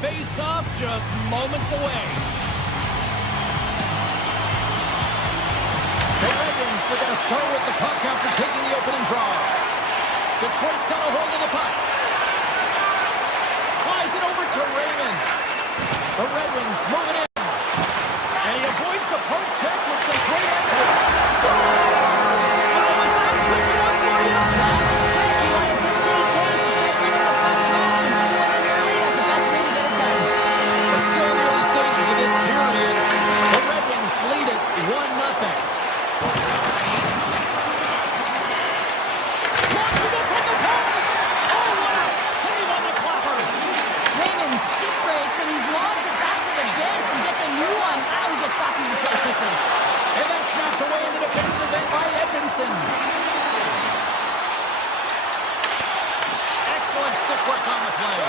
face-off just moments away. The Red Wings are going to start with the puck after taking the opening draw. Detroit's got a hold of the puck. Slides it over to Raymond. The Red Wings moving in. And he avoids the poke check with some great entry. Scores! Oh, is that quick enough for you? That was quick. You want to dictate pace, especially when the puck drops and put one in early. That's the best way to get it done. We're still in the early stages of this period. The Red Wings lead it 1-0. Launches it from the point! Oh, what a save on the clapper! Raymond stick breaks and he's lobbed it back to the bench and gets a new one. Now he gets back into the play quickly. And that's snapped away in the defensive end by Edmondson. Excellent stick work on the play.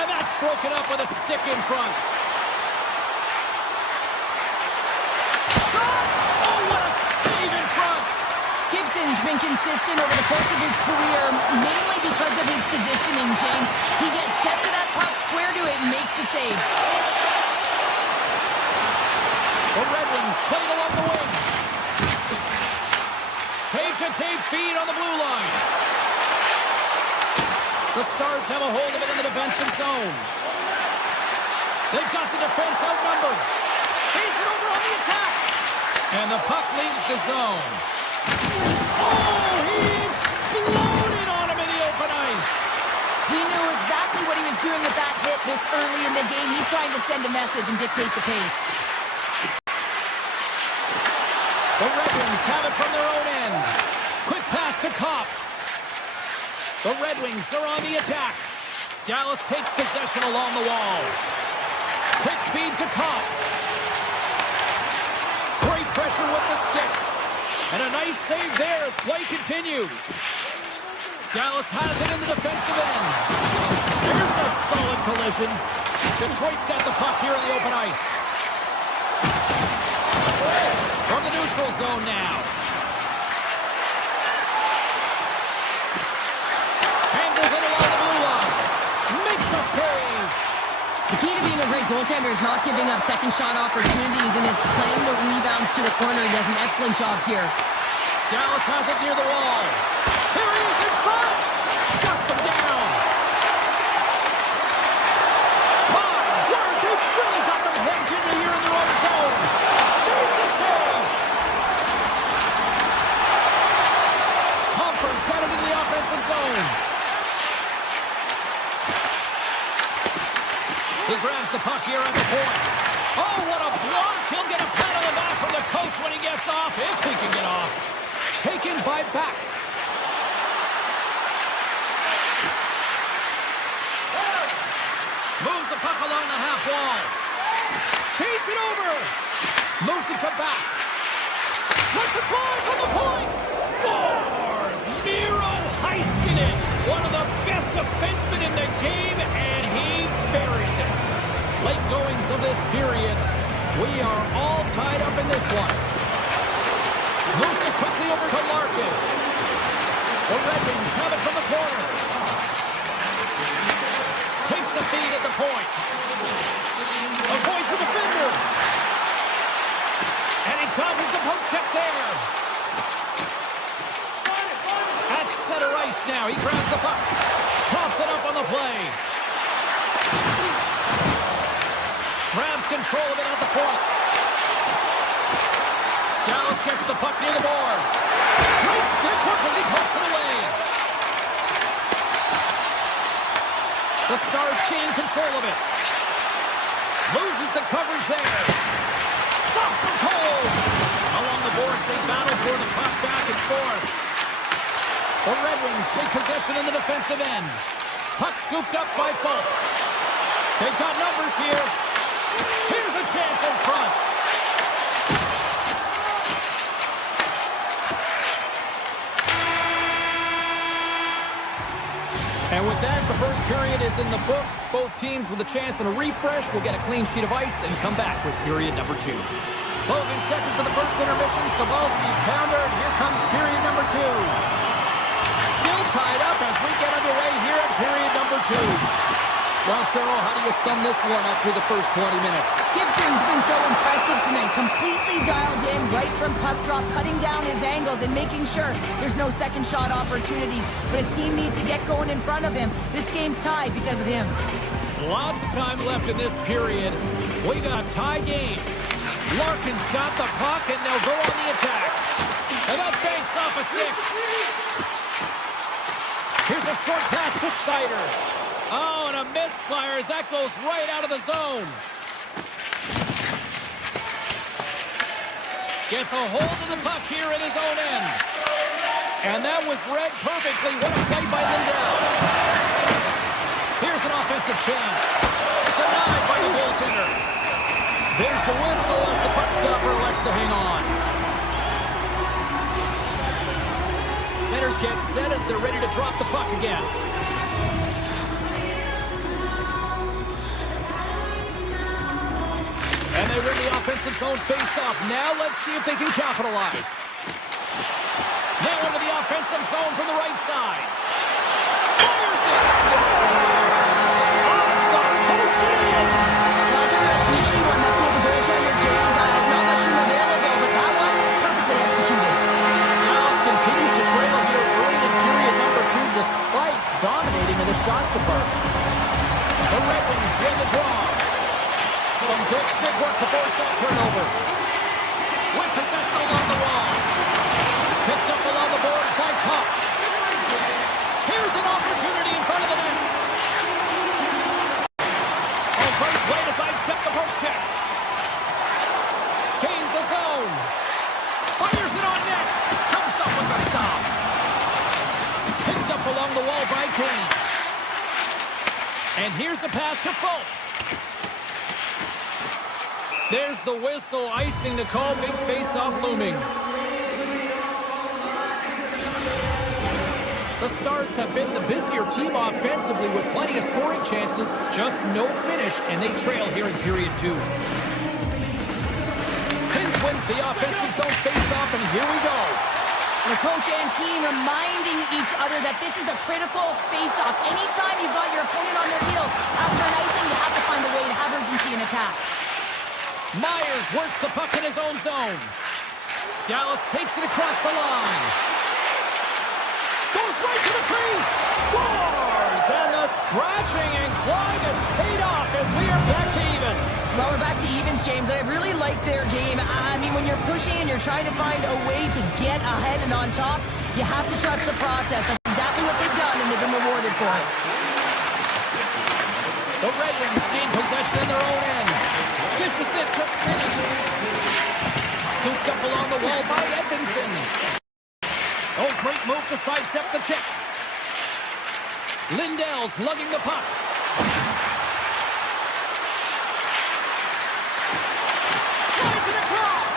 And that's broken up with a stick in front. Shot! Oh, what a save in front! Gibson's been consistent over the course of his career, mainly because of his positioning, James. He gets set to that puck, square to it, and makes the save. The Red Wings played along the wing. Tape-to-tape feed on the blue line. The Stars have a hold of it in the defensive zone. They've got the defense outnumbered. Feeds it over on the attack. And the puck leaves the zone. Oh, he exploded on him in the open ice. He knew exactly what he was doing with that hit this early in the game. He's trying to send a message and dictate the pace. The Red Wings have it from their own end. Quick pass to Kopp. The Red Wings are on the attack. Dallas takes possession along the wall. Quick feed to Kopp. Great pressure with the stick. And a nice save there as play continues. Dallas has it in the defensive end. There's a solid collision. Detroit's got the puck here in the open ice. From the neutral zone now. Handles it along the blue line. Makes a save. The key to being a great goaltender is not giving up second shot opportunities, and it's playing the rebounds to the corner. He does an excellent job here. Dallas has it near the wall. Here he is in front. Shuts him down. My word, they've really got them hemmed in here in their own zone. There's the save. Comfort's got it in the offensive zone. He grabs the puck here at the point. Oh, what a block. He'll get a pat on the back from the coach when he gets off, if he can get off. Taken by back. Moves the puck along the half wall. Feeds it over. Moves it to back. Lets it fly from the point. Scores! Miro Heiskanen, one of the best defensemen in the game, and he buries it. Late goings of this period. We are all tied up in this one. Moves it quickly over to Larkin. The Red Wings have it from the corner. Takes the feed at the point. Avoids the defender. And he dodges the poke check there. At center ice now. He grabs the puck. Toss it up on the play. Grabs control of it at the point. Dallas gets the puck near the boards. Great stick work as he pokes it away. The Stars gain control of it. Loses the coverage there. Stops him cold. Along the boards, they battle for the puck back and forth. The Red Wings take possession in the defensive end. Puck scooped up by Falk. They've got numbers here. Here's a chance in front. And with that, the first period is in the books. Both teams with a chance and a refresh will get a clean sheet of ice and come back with period number 2. Closing seconds of the first intermission, Sabalski, pounder, and here comes period number 2. Still tied up as we get underway here at period number 2. Well, Cheryl, how do you sum this one up through the first 20 minutes? Gibson's been so impressive tonight, completely dialed in right from puck drop, cutting down his angles and making sure there's no second shot opportunities. But his team needs to get going in front of him. This game's tied because of him. Lots of time left in this period. We got tie game. Larkin's got the puck, and they'll go on the attack. And that banks off a stick. Here's a short pass to Sider. Oh, and a misfire as that goes right out of the zone. Gets a hold of the puck here at his own end. And that was read perfectly. What a play by Lindell. Here's an offensive chance. Denied by the goaltender. There's the whistle as the puck stopper elects to hang on. Centers get set as they're ready to drop the puck again. And they win the offensive zone face-off. Now let's see if they can capitalize. Now into the offensive zone from the right side. Fires it! Scores! Off the post in! Well, it's a real sneaky one that pulled the goaltender, James. Not much room available, but that one perfectly executed. Dallas continues to trail here early in period number 2 despite dominating in the shots department. The Red Wings win the draw. Some good stick work to force that turnover. With possession along the wall. Picked up along the boards by Cup. Here's an opportunity in front of the net. Oh, great play to sidestep the poke check. Gains the zone. Fires it on net. Comes up with the stop. Picked up along the wall by Kane. And here's the pass to Folk. There's the whistle, icing to call, big face-off looming. The Stars have been the busier team offensively with plenty of scoring chances, just no finish, and they trail here in period 2. Pins wins the offensive zone face-off, and here we go. The coach and team reminding each other that this is a critical face-off. Anytime you've got your opponent on their heels, after an icing, you have to find a way to have urgency in attack. Myers works the puck in his own zone. Dallas takes it across the line. Goes right to the crease. Scores! And the scratching and clawing is paid off as we are back to even. Well, we're back to evens, James, and I really like their game. I mean, when you're pushing and you're trying to find a way to get ahead and on top, you have to trust the process. That's exactly what they've done, and they've been rewarded for it. The Red Wings gain possession in their own end. Dishes it to Finney. Scooped up along the wall by Edmondson. Oh, great move to sidestep the check. Lindell's lugging the puck. Slides it across.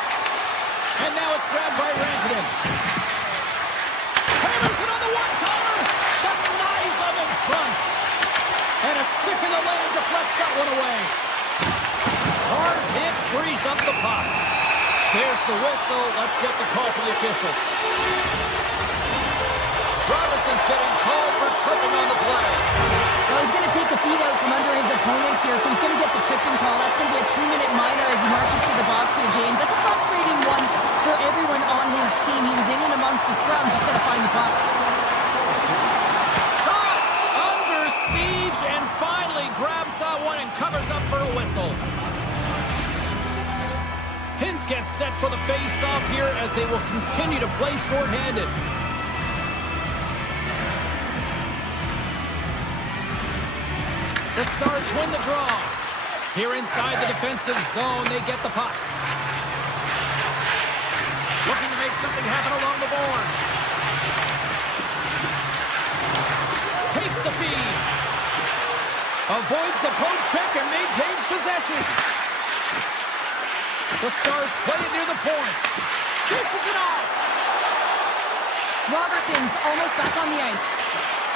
And now it's grabbed by Rantanen. Hammers it on the one-timer. Denies him in front. And a stick in the lane deflects that one away. Hard hit frees up the puck. There's the whistle. Let's get the call for the officials. Robertson's getting called for tripping on the play. Well, he's going to take the feet out from under his opponent here, so he's going to get the tripping call. That's going to be a 2-minute minor as he marches to the box here, James. That's a frustrating one for everyone on his team. He was in and amongst the scrum, just got to find the puck. Shot under siege and finally grabs that one and covers up for a whistle. Hintz gets set for the face-off here as they will continue to play shorthanded. The Stars win the draw. Here inside the defensive zone, they get the puck. Looking to make something happen along the boards. Takes the feed. Avoids the poke check and maintains possession. The Stars play it near the point. Dishes it off. Robertson's almost back on the ice.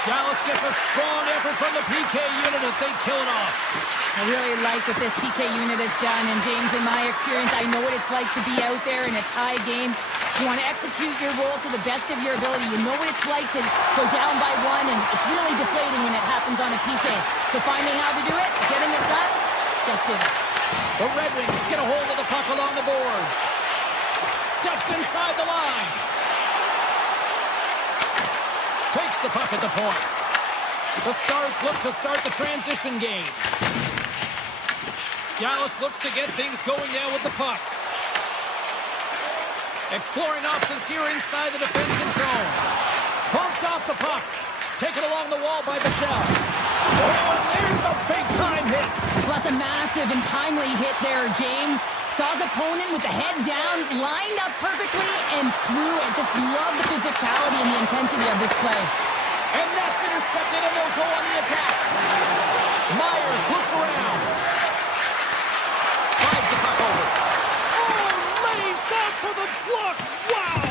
Dallas gets a strong effort from the PK unit as they kill it off. I really like what this PK unit has done. And James, in my experience, I know what it's like to be out there in a tie game. You want to execute your role to the best of your ability. You know what it's like to go down by one, and it's really deflating when it happens on a PK. So finding how to do it, getting it done, just did it. The Red Wings get a hold of the puck along the boards. Steps inside the line. Takes the puck at the point. The Stars look to start the transition game. Dallas looks to get things going now with the puck. Exploring options here inside the defensive zone. Bumped off the puck. Taken along the wall by Michel. Oh, and there's a big-time hit. Plus a massive and timely hit there, James. Saw his opponent with the head down, lined up perfectly, and threw it. Just love the physicality and the intensity of this play. And that's intercepted, and they'll go on the attack. Myers looks around. Slides the puck over. Oh, lays out for the block. Wow!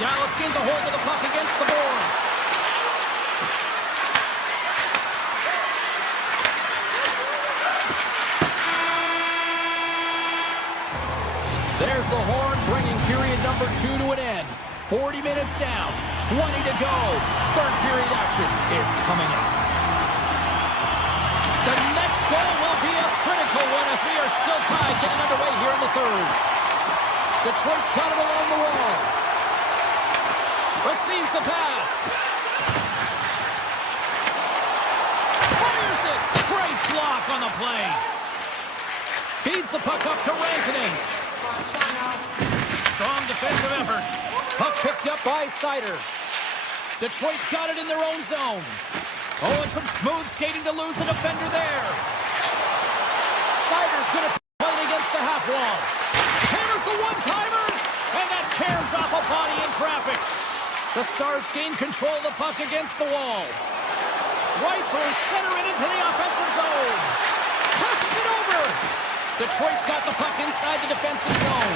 Dallas gains a hold of the puck against the boards. There's the horn, bringing period number 2 to an end. 40 minutes down, 20 to go. Third period action is coming up. The next goal will be a critical one as we are still tied, getting underway here in the third. Detroit's got it along the wall. Receives the pass. Fires it. Great block on the play. Feeds the puck up to Rantanen. Strong defensive effort. Puck picked up by Seider. Detroit's got it in their own zone. Oh, and some smooth skating to lose a defender there. Seider's going to play it against the half wall. Hammers the one-timer, and that caroms off a body in traffic. The Stars gain control of the puck against the wall. Right through center and into the offensive zone. Passes it over. Detroit's got the puck inside the defensive zone.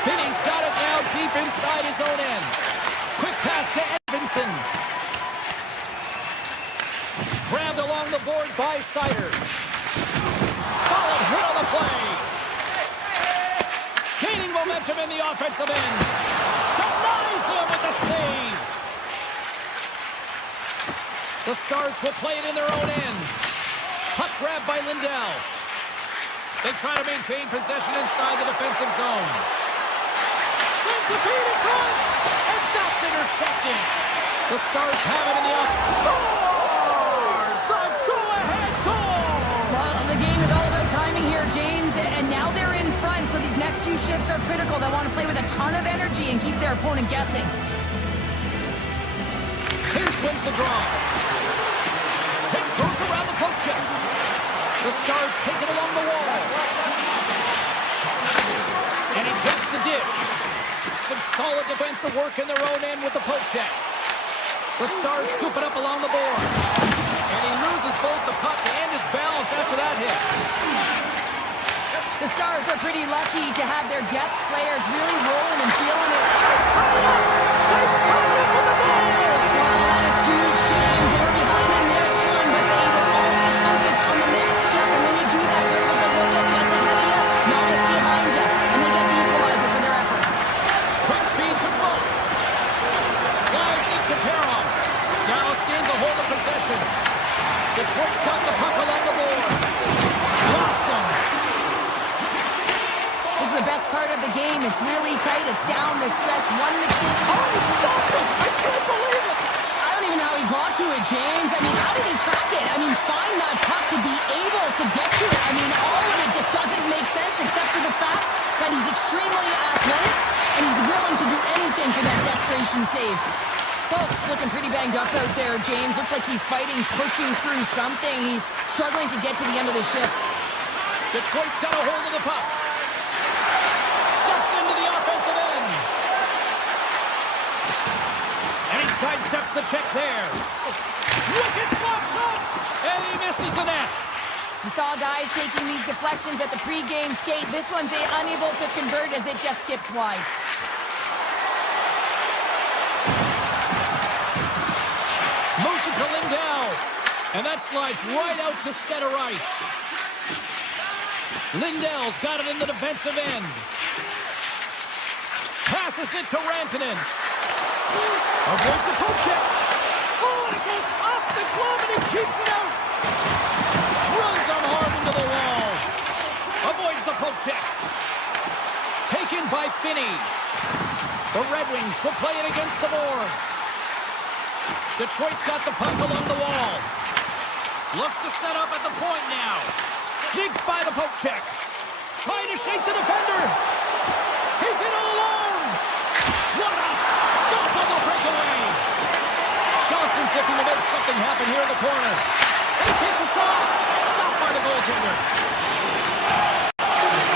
Finney's got it now deep inside his own end. Quick pass to Edvinson. Grabbed along the board by Seider. Solid hit on the play. Gaining momentum in the offensive end. Denies him with the save. The Stars will play it in their own end. Puck grabbed by Lindell. They try to maintain possession inside the defensive zone. Sends the feed in front, and that's intercepted. The Stars have it in the off. Scores! The go-ahead goal! Well, the game is all about timing here, James, and now they're in front, so these next few shifts are critical. They want to play with a ton of energy and keep their opponent guessing. Hintz wins the draw. Tim throws around the poke check. The Stars take it along the wall. And he takes the dish. Some solid defensive work in their own end with the poke check. The Stars scoop it up along the board. And he loses both the puck and his balance after that hit. The Stars are pretty lucky to have their depth players really rolling and feeling it. They tied it with the goal! Well, that is huge, James. They were behind in this one, but they were always focused on the next step. And when you do that, you're able to look at what's ahead of you, not what's behind you. And they get the equalizer for their efforts. Quick feed to Falk. Slides into Perron. Dallas gains a hold of possession. Detroit's got the puck along the boards. Blocks him. This is the best part of the game. It's really tight. It's down the stretch. One mistake. Oh, he stopped him! I can't believe it! I don't even know how he got to it, James. I mean, how did he track it? I mean, find that puck to be able to get to it. I mean, all of it just doesn't make sense except for the fact that he's extremely athletic and he's willing to do anything for that desperation save. Folks, looking pretty banged up out there, James. Looks like he's fighting, pushing through something. He's struggling to get to the end of the shift. Detroit's got a hold of the puck. Steps into the offensive end. And he sidesteps the check there. Wicked slap shot! And he misses the net. You saw guys taking these deflections at the pregame skate. This one's unable to convert as it just skips wide. Moves it to Lindell. And that slides right out to center ice. Lindell's got it in the defensive end. Passes it to Rantanen. Avoids the poke check. Oh, and it goes off the glove and he keeps it out. Runs him hard into the wall. Avoids the poke check. Taken by Finney. The Red Wings will play it against the boards. Detroit's got the puck along the wall. Looks to set up at the point now. Digs by the poke check. Trying to shake the defender. He's in all alone. What a stop on the breakaway. Johnson's looking to make something happen here in the corner. He takes a shot. Stopped by the goaltender.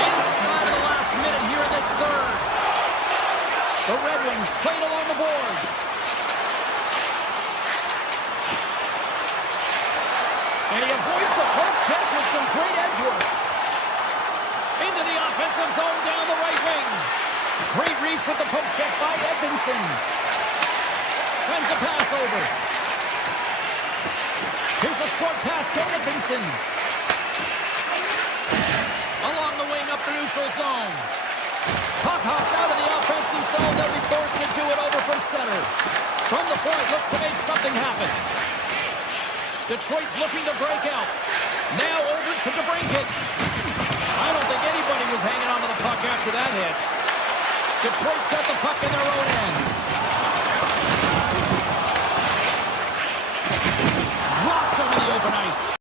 Inside of the last minute here in this third. The Red Wings played along the boards. And he avoids the poke check with some great edge work. Into the offensive zone down the right wing. Great reach with the poke check by Edvinsson. Sends a pass over. Here's a short pass to Edvinsson. Along the wing up the neutral zone. Puck hops out of the offensive zone. They'll be forced to do it over from center. From the point, looks to make something happen. Detroit's looking to break out. Now over to DeBrincat. I don't think anybody was hanging on to the puck after that hit. Detroit's got the puck in their own end. Dropped over the open ice.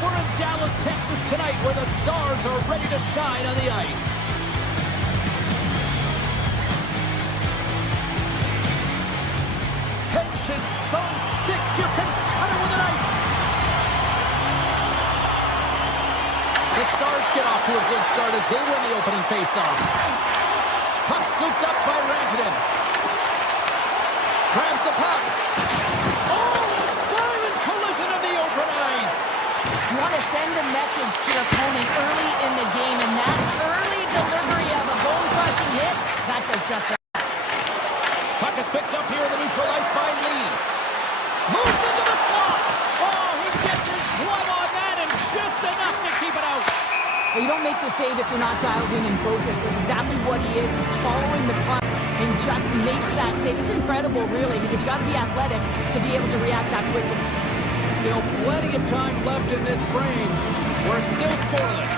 We're in Dallas, Texas tonight where the Stars are ready to shine on the ice. Tension so thick you can cut it with a knife. The Stars get off to a good start as they win the opening faceoff. Puck scooped up by Rantanen. Grabs the puck. Oh, a violent collision of the open ice. You want to send a message to your opponent early in the game, and that early delivery of a bone-crushing hit, that does just that. Puck is picked up here in the neutral ice by Lee. Moves into the slot. Oh, he gets his glove on that and just enough to keep it out. Well, you don't make the save if you're not dialed in and focused. That's exactly what he is. He's following the puck and just makes that save. It's incredible, really, because you got to be athletic to be able to react that quickly. Still plenty of time left in this frame. We're still scoreless.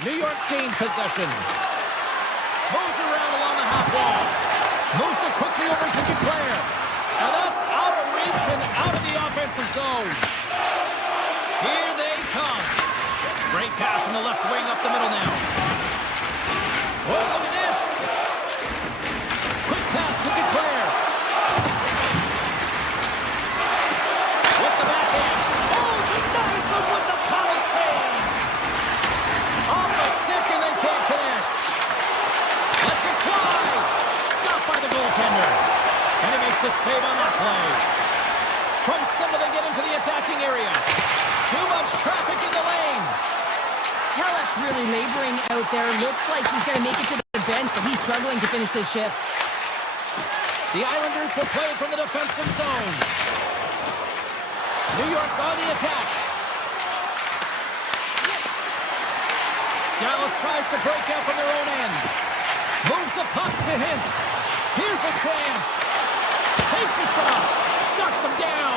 New York's gained possession. Moves around along the half wall. Moves it quickly over to Duclair. Now that's out of reach, and the left wing up the middle now. Oh, look at this. Quick pass to Declare. With the backhand. Oh, denies them with the paddle save. Off the stick and they can't connect. Lets it fly. Stopped by the goaltender. And he makes the save on that play. From center they get into the attacking area. Too much traffic in the lane. Kodiak's really laboring out there. Looks like he's going to make it to the bench, but he's struggling to finish this shift. The Islanders will play from the defensive zone. New York's on the attack. Dallas tries to break out from their own end. Moves the puck to Hintz. Here's a chance. Takes a shot. Shuts him down.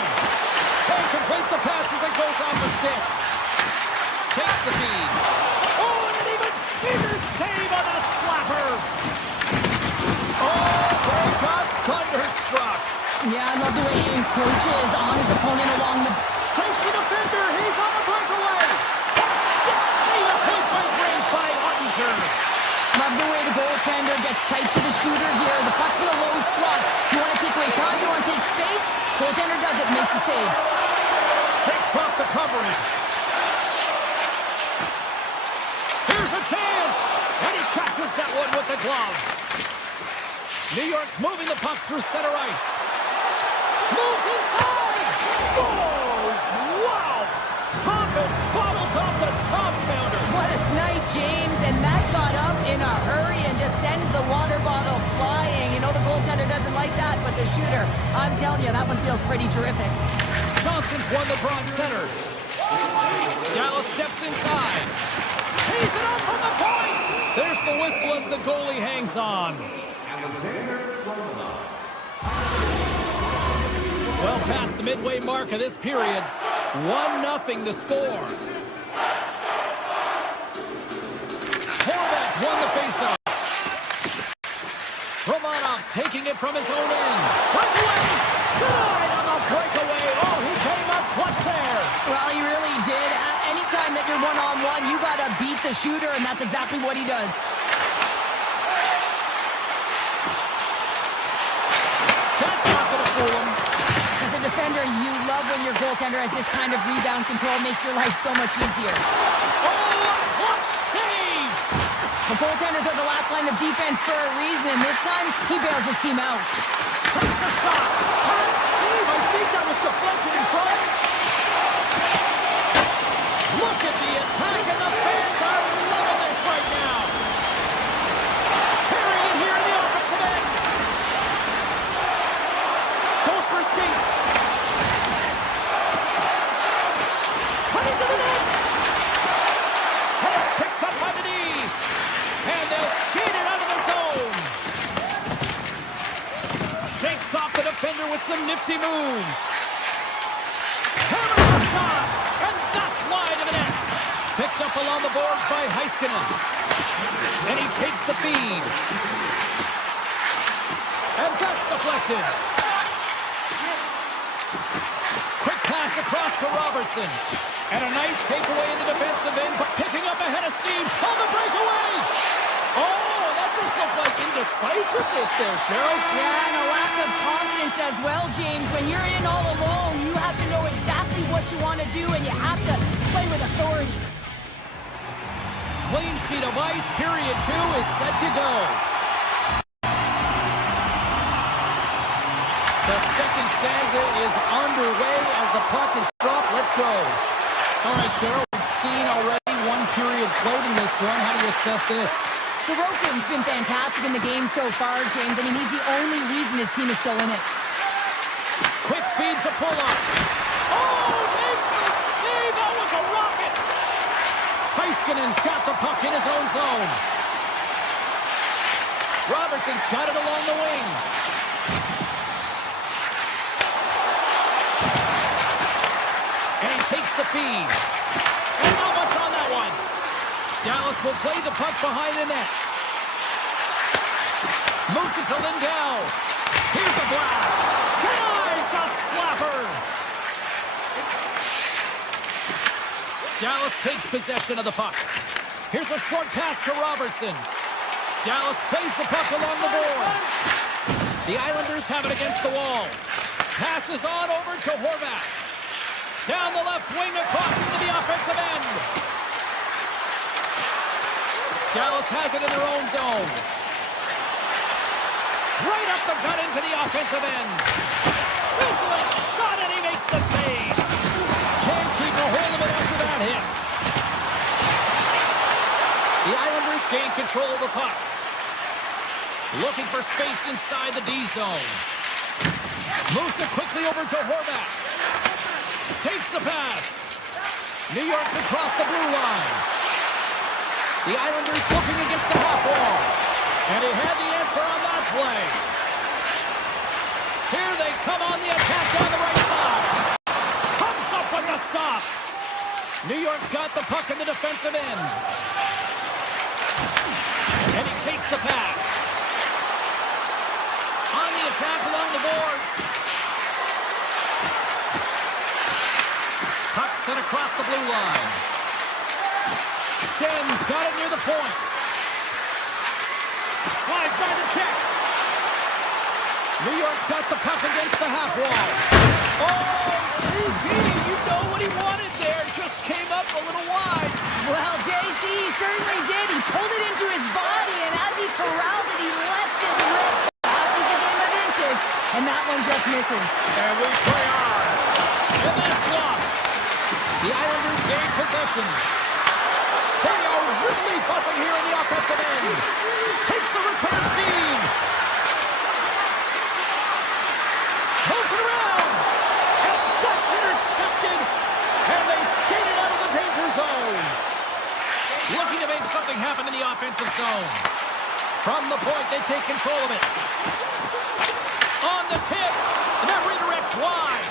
Can't complete the pass as it goes off the stick. Takes the feed. Oh, and an even bigger save on the slapper. Oh, they got thunderstruck. Yeah, I love the way he encroaches on his opponent along the... Takes the defender. He's on a breakaway. And a stick save at point-blank range by Ottinger. Love the way the goaltender gets tight to the shooter here. The puck's in a low slot. You want to take away time? You want to take space? Goaltender does it, makes the save. Shakes off the coverage. Here's a chance. And he catches that one with the glove. New York's moving the puck through center ice. Moves inside. Scores. Wow. Popping bottles off the top counter. What a snipe, James. And that got up in a hurry and just sends the water bottle flying. You know the goaltender doesn't like that, but the shooter, I'm telling you, that one feels pretty terrific. Johnson's won the draw in center. Dallas steps inside. He's it up from the point. There's the whistle as the goalie hangs on. Well past the midway mark of this period. 1-0 the score. Horvats won the faceoff. Romanov's taking it from his own end. Breakaway! Denied on the breakaway. Oh, he came up clutch there. Well, he really did. Anytime that you're one-on-one, you got to beat the shooter, and that's exactly what he does. That's not going to fool him. As a defender, you love when your goaltender has this kind of rebound control. Makes your life so much easier. Oh, a clutch save! The goaltenders are the last line of defense for a reason. This time, he bails his team out. Takes a shot. Hard save. I think that was deflected in front. Look at the attack, and the fans are loving this right now. Carrying it here in the offensive end. Goes for a skate. Cutting to the net. And it's picked up by the D. And they'll skate it out of the zone. Shakes off the defender with some nifty moves. Hammers a shot. And that's wide of the net. Picked up along the boards by Heiskanen. And he takes the feed. And that's deflected. Quick pass across to Robertson. And a nice takeaway in the defensive end, but picking up ahead of steam on the breakaway. Oh, that just looked like indecisiveness there, Cheryl. Yeah, and a lack of confidence as well, James. When you're in all alone, you have to know exactly what you want to do, and you have to play with authority. Clean sheet of ice, period 2 is set to go. The second stanza is underway as the puck is dropped. Let's go. All right, Cheryl, we've seen already one period played in this one. How do you assess this? Sorokin's been fantastic in the game so far, James. I mean, he's the only reason his team is still in it. Quick feed to pull up. Oh, makes the save. That was a rocket. Heiskanen's got the puck in his own zone. Robertson's got it along the wing. And he takes the feed. And not much on that one. Dallas will play the puck behind the net. Moves it to Lindell. Here's a blast. Denies the slapper. Dallas takes possession of the puck. Here's a short pass to Robertson. Dallas plays the puck along the boards. The Islanders have it against the wall. Passes on over to Horvat. Down the left wing across into the offensive end. Dallas has it in their own zone. Right up the gut into the offensive end. Sizzling shot, and he makes the save. Can't keep a hold of it after that hit. The Islanders gain control of the puck. Looking for space inside the D zone. Moves it quickly over to Horvat. Takes the pass. New York's across the blue line. The Islanders looking against the half wall. And he had the answer on that play. Here they come on the attack down the right side. Comes up with the stop. New York's got the puck in the defensive end. And he takes the pass. On the attack along the boards. Puck sent across the blue line. Schen's got it near the point. Slides by the check. New York's got the puck against the half wall. Oh, CB, you know what he wanted there. Just came up a little wide. Well, JC, he certainly did. He pulled it into his body, and as he corrals it, he lets it rip. That was a game of inches, and that one just misses. And we play on. And that's blocked. The Islanders gain possession. They are really buzzing here in the offensive end. Takes the return feed. Moves it around. And that's intercepted. And they skate it out of the danger zone. Looking to make something happen in the offensive zone. From the point, they take control of it. On the tip. And that redirects wide.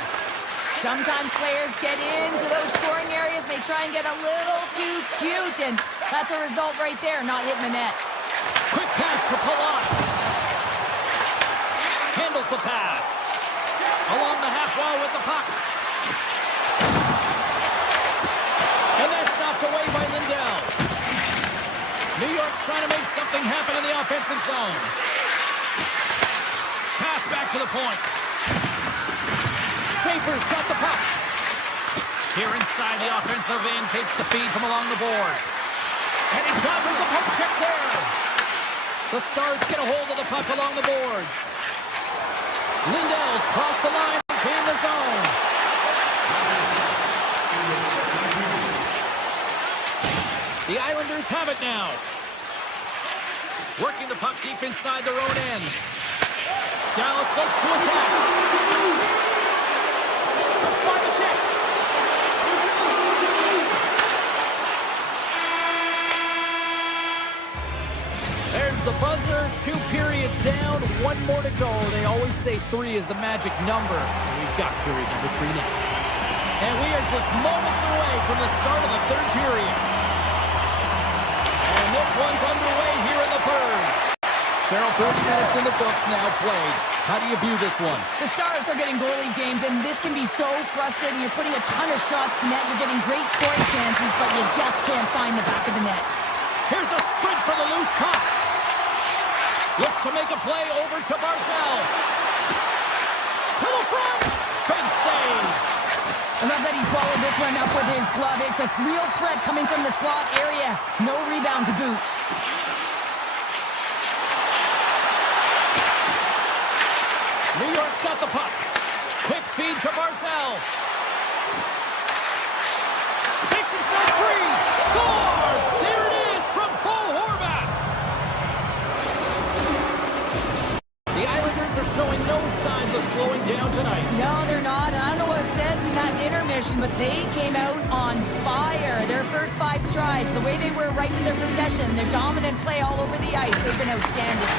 Sometimes players get into those scoring areas and they try and get a little too cute, and that's a result right there, not hitting the net. Quick pass to Palat. Handles the pass. Along the half wall with the puck. And that's knocked away by Lindell. New York's trying to make something happen in the offensive zone. Pass back to the point. Schaefer's got the puck. Here inside the offensive end, takes the feed from along the boards. And he dodges the poke check there. The Stars get a hold of the puck along the boards. Lindell's crossed the line and gain the zone. The Islanders have it now. Working the puck deep inside their own end. Dallas looks to attack. Slips by the check. There's the buzzer. 2 periods down. 1 more to go. They always say 3 is the magic number. We've got period number 3 next. And we are just moments away from the start of the 3rd period. And this one's underway here in the 3rd. Cheryl, 30 minutes in the books now played. How do you view this one? The Stars are getting goalie, James, and this can be so frustrating. You're putting a ton of shots to net. You're getting great scoring chances, but you just can't find the back of the net. Here's a sprint for the loose puck. Looks to make a play over to Barzal. To the front. Big save. I love that he swallowed this one up with his glove. It's a real threat coming from the slot area. No rebound to boot. New York's got the puck. Quick feed to Barzal. Takes himself free. Scores! There it is from Bo Horvat. The Islanders are showing no signs of slowing down tonight. No, they're not. And I don't know what was said in that intermission, but they came out on fire. Their first 5 strides, the way they were right in their possession, their dominant play all over the ice, they've been outstanding.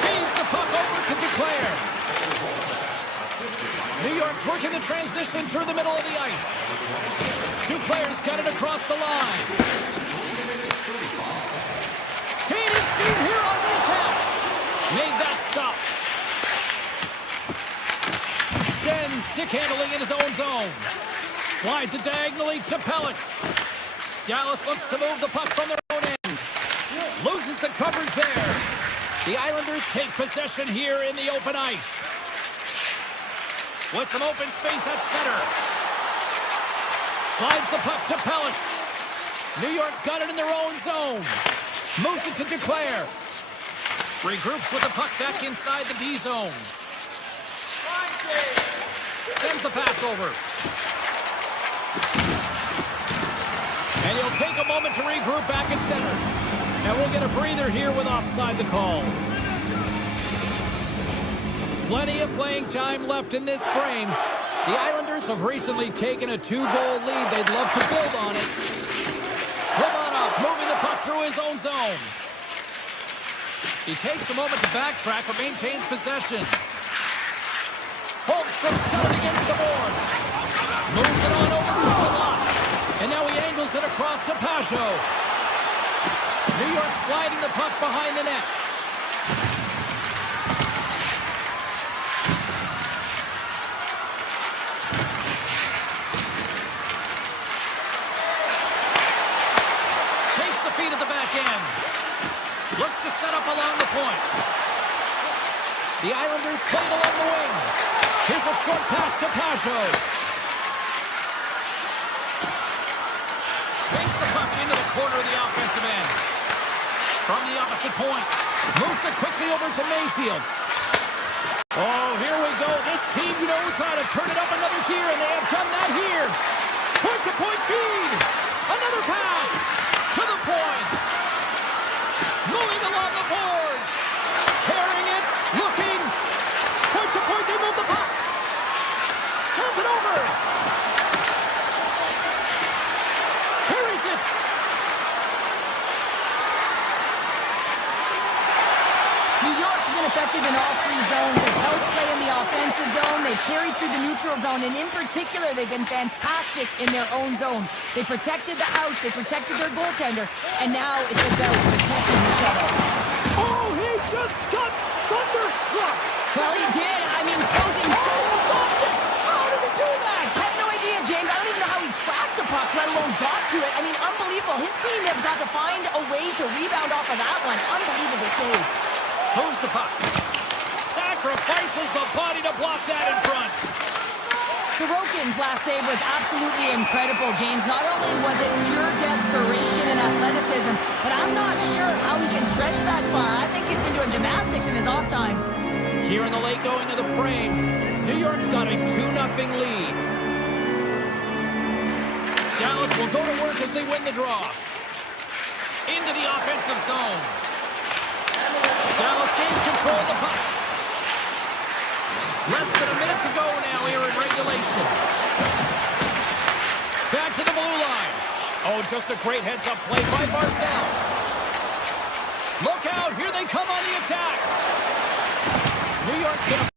Feeds the puck over to Duclair. New York's working the transition through the middle of the ice. Duclair's got it across the line. Canadian steam here on the attack. Made that stop. Shen stick handling in his own zone. Slides it diagonally to Pellet. Dallas looks to move the puck from their own end. Loses the coverage there. The Islanders take possession here in the open ice. With some open space at center. Slides the puck to Pellet. New York's got it in their own zone. Moves it to Declare. Regroups with the puck back inside the D zone. Sends the pass over. And he'll take a moment to regroup back at center. And we'll get a breather here with offside the call. Plenty of playing time left in this frame. The Islanders have recently taken a 2-goal lead. They'd love to build on it. Romanov's moving the puck through his own zone. He takes a moment to backtrack but maintains possession. Holmstrom's got it against the boards. Moves it on over to Palat. And now he angles it across to Pajot. New York sliding the puck behind the net. Takes the feed at the back end. Looks to set up along the point. The Islanders played along the wing. Here's a short pass to Pajot. Takes the puck into the corner of the offensive end. From the opposite point. Moves it quickly over to Mayfield. Oh, here we go. This team knows how to turn it up another gear, and they have done that here. Point-to-point feed. Another pass to the point. Moving along the boards. Carrying it. Looking. Point-to-point. They move the puck. Sends it over. Carries it. New York's been effective in all three zones. They've held play in the offensive zone. They've carried through the neutral zone. And in particular, they've been fantastic in their own zone. They protected the house. They protected their goaltender. And now it's about protecting the shutout. Oh, he just got thunderstruck. Well, he did. I mean, closing so Stopped it. How did he do that? I have no idea, James. I don't even know how he tracked the puck, let alone got to it. I mean, unbelievable. His team have got to find a way to rebound off of that one. Unbelievable save. Moves the puck. Sacrifices the body to block that in front. Sorokin's last save was absolutely incredible, James. Not only was it pure desperation and athleticism, but I'm not sure how he can stretch that far. I think he's been doing gymnastics in his off time. Here in the late going of the frame, New York's got a 2-0 lead. Dallas will go to work as they win the draw. Into the offensive zone. Dallas gains control of the puck. Less than a minute to go now here in regulation. Back to the blue line. Oh, just a great heads-up play by Barzal. Look out, here they come on the attack. New York's going to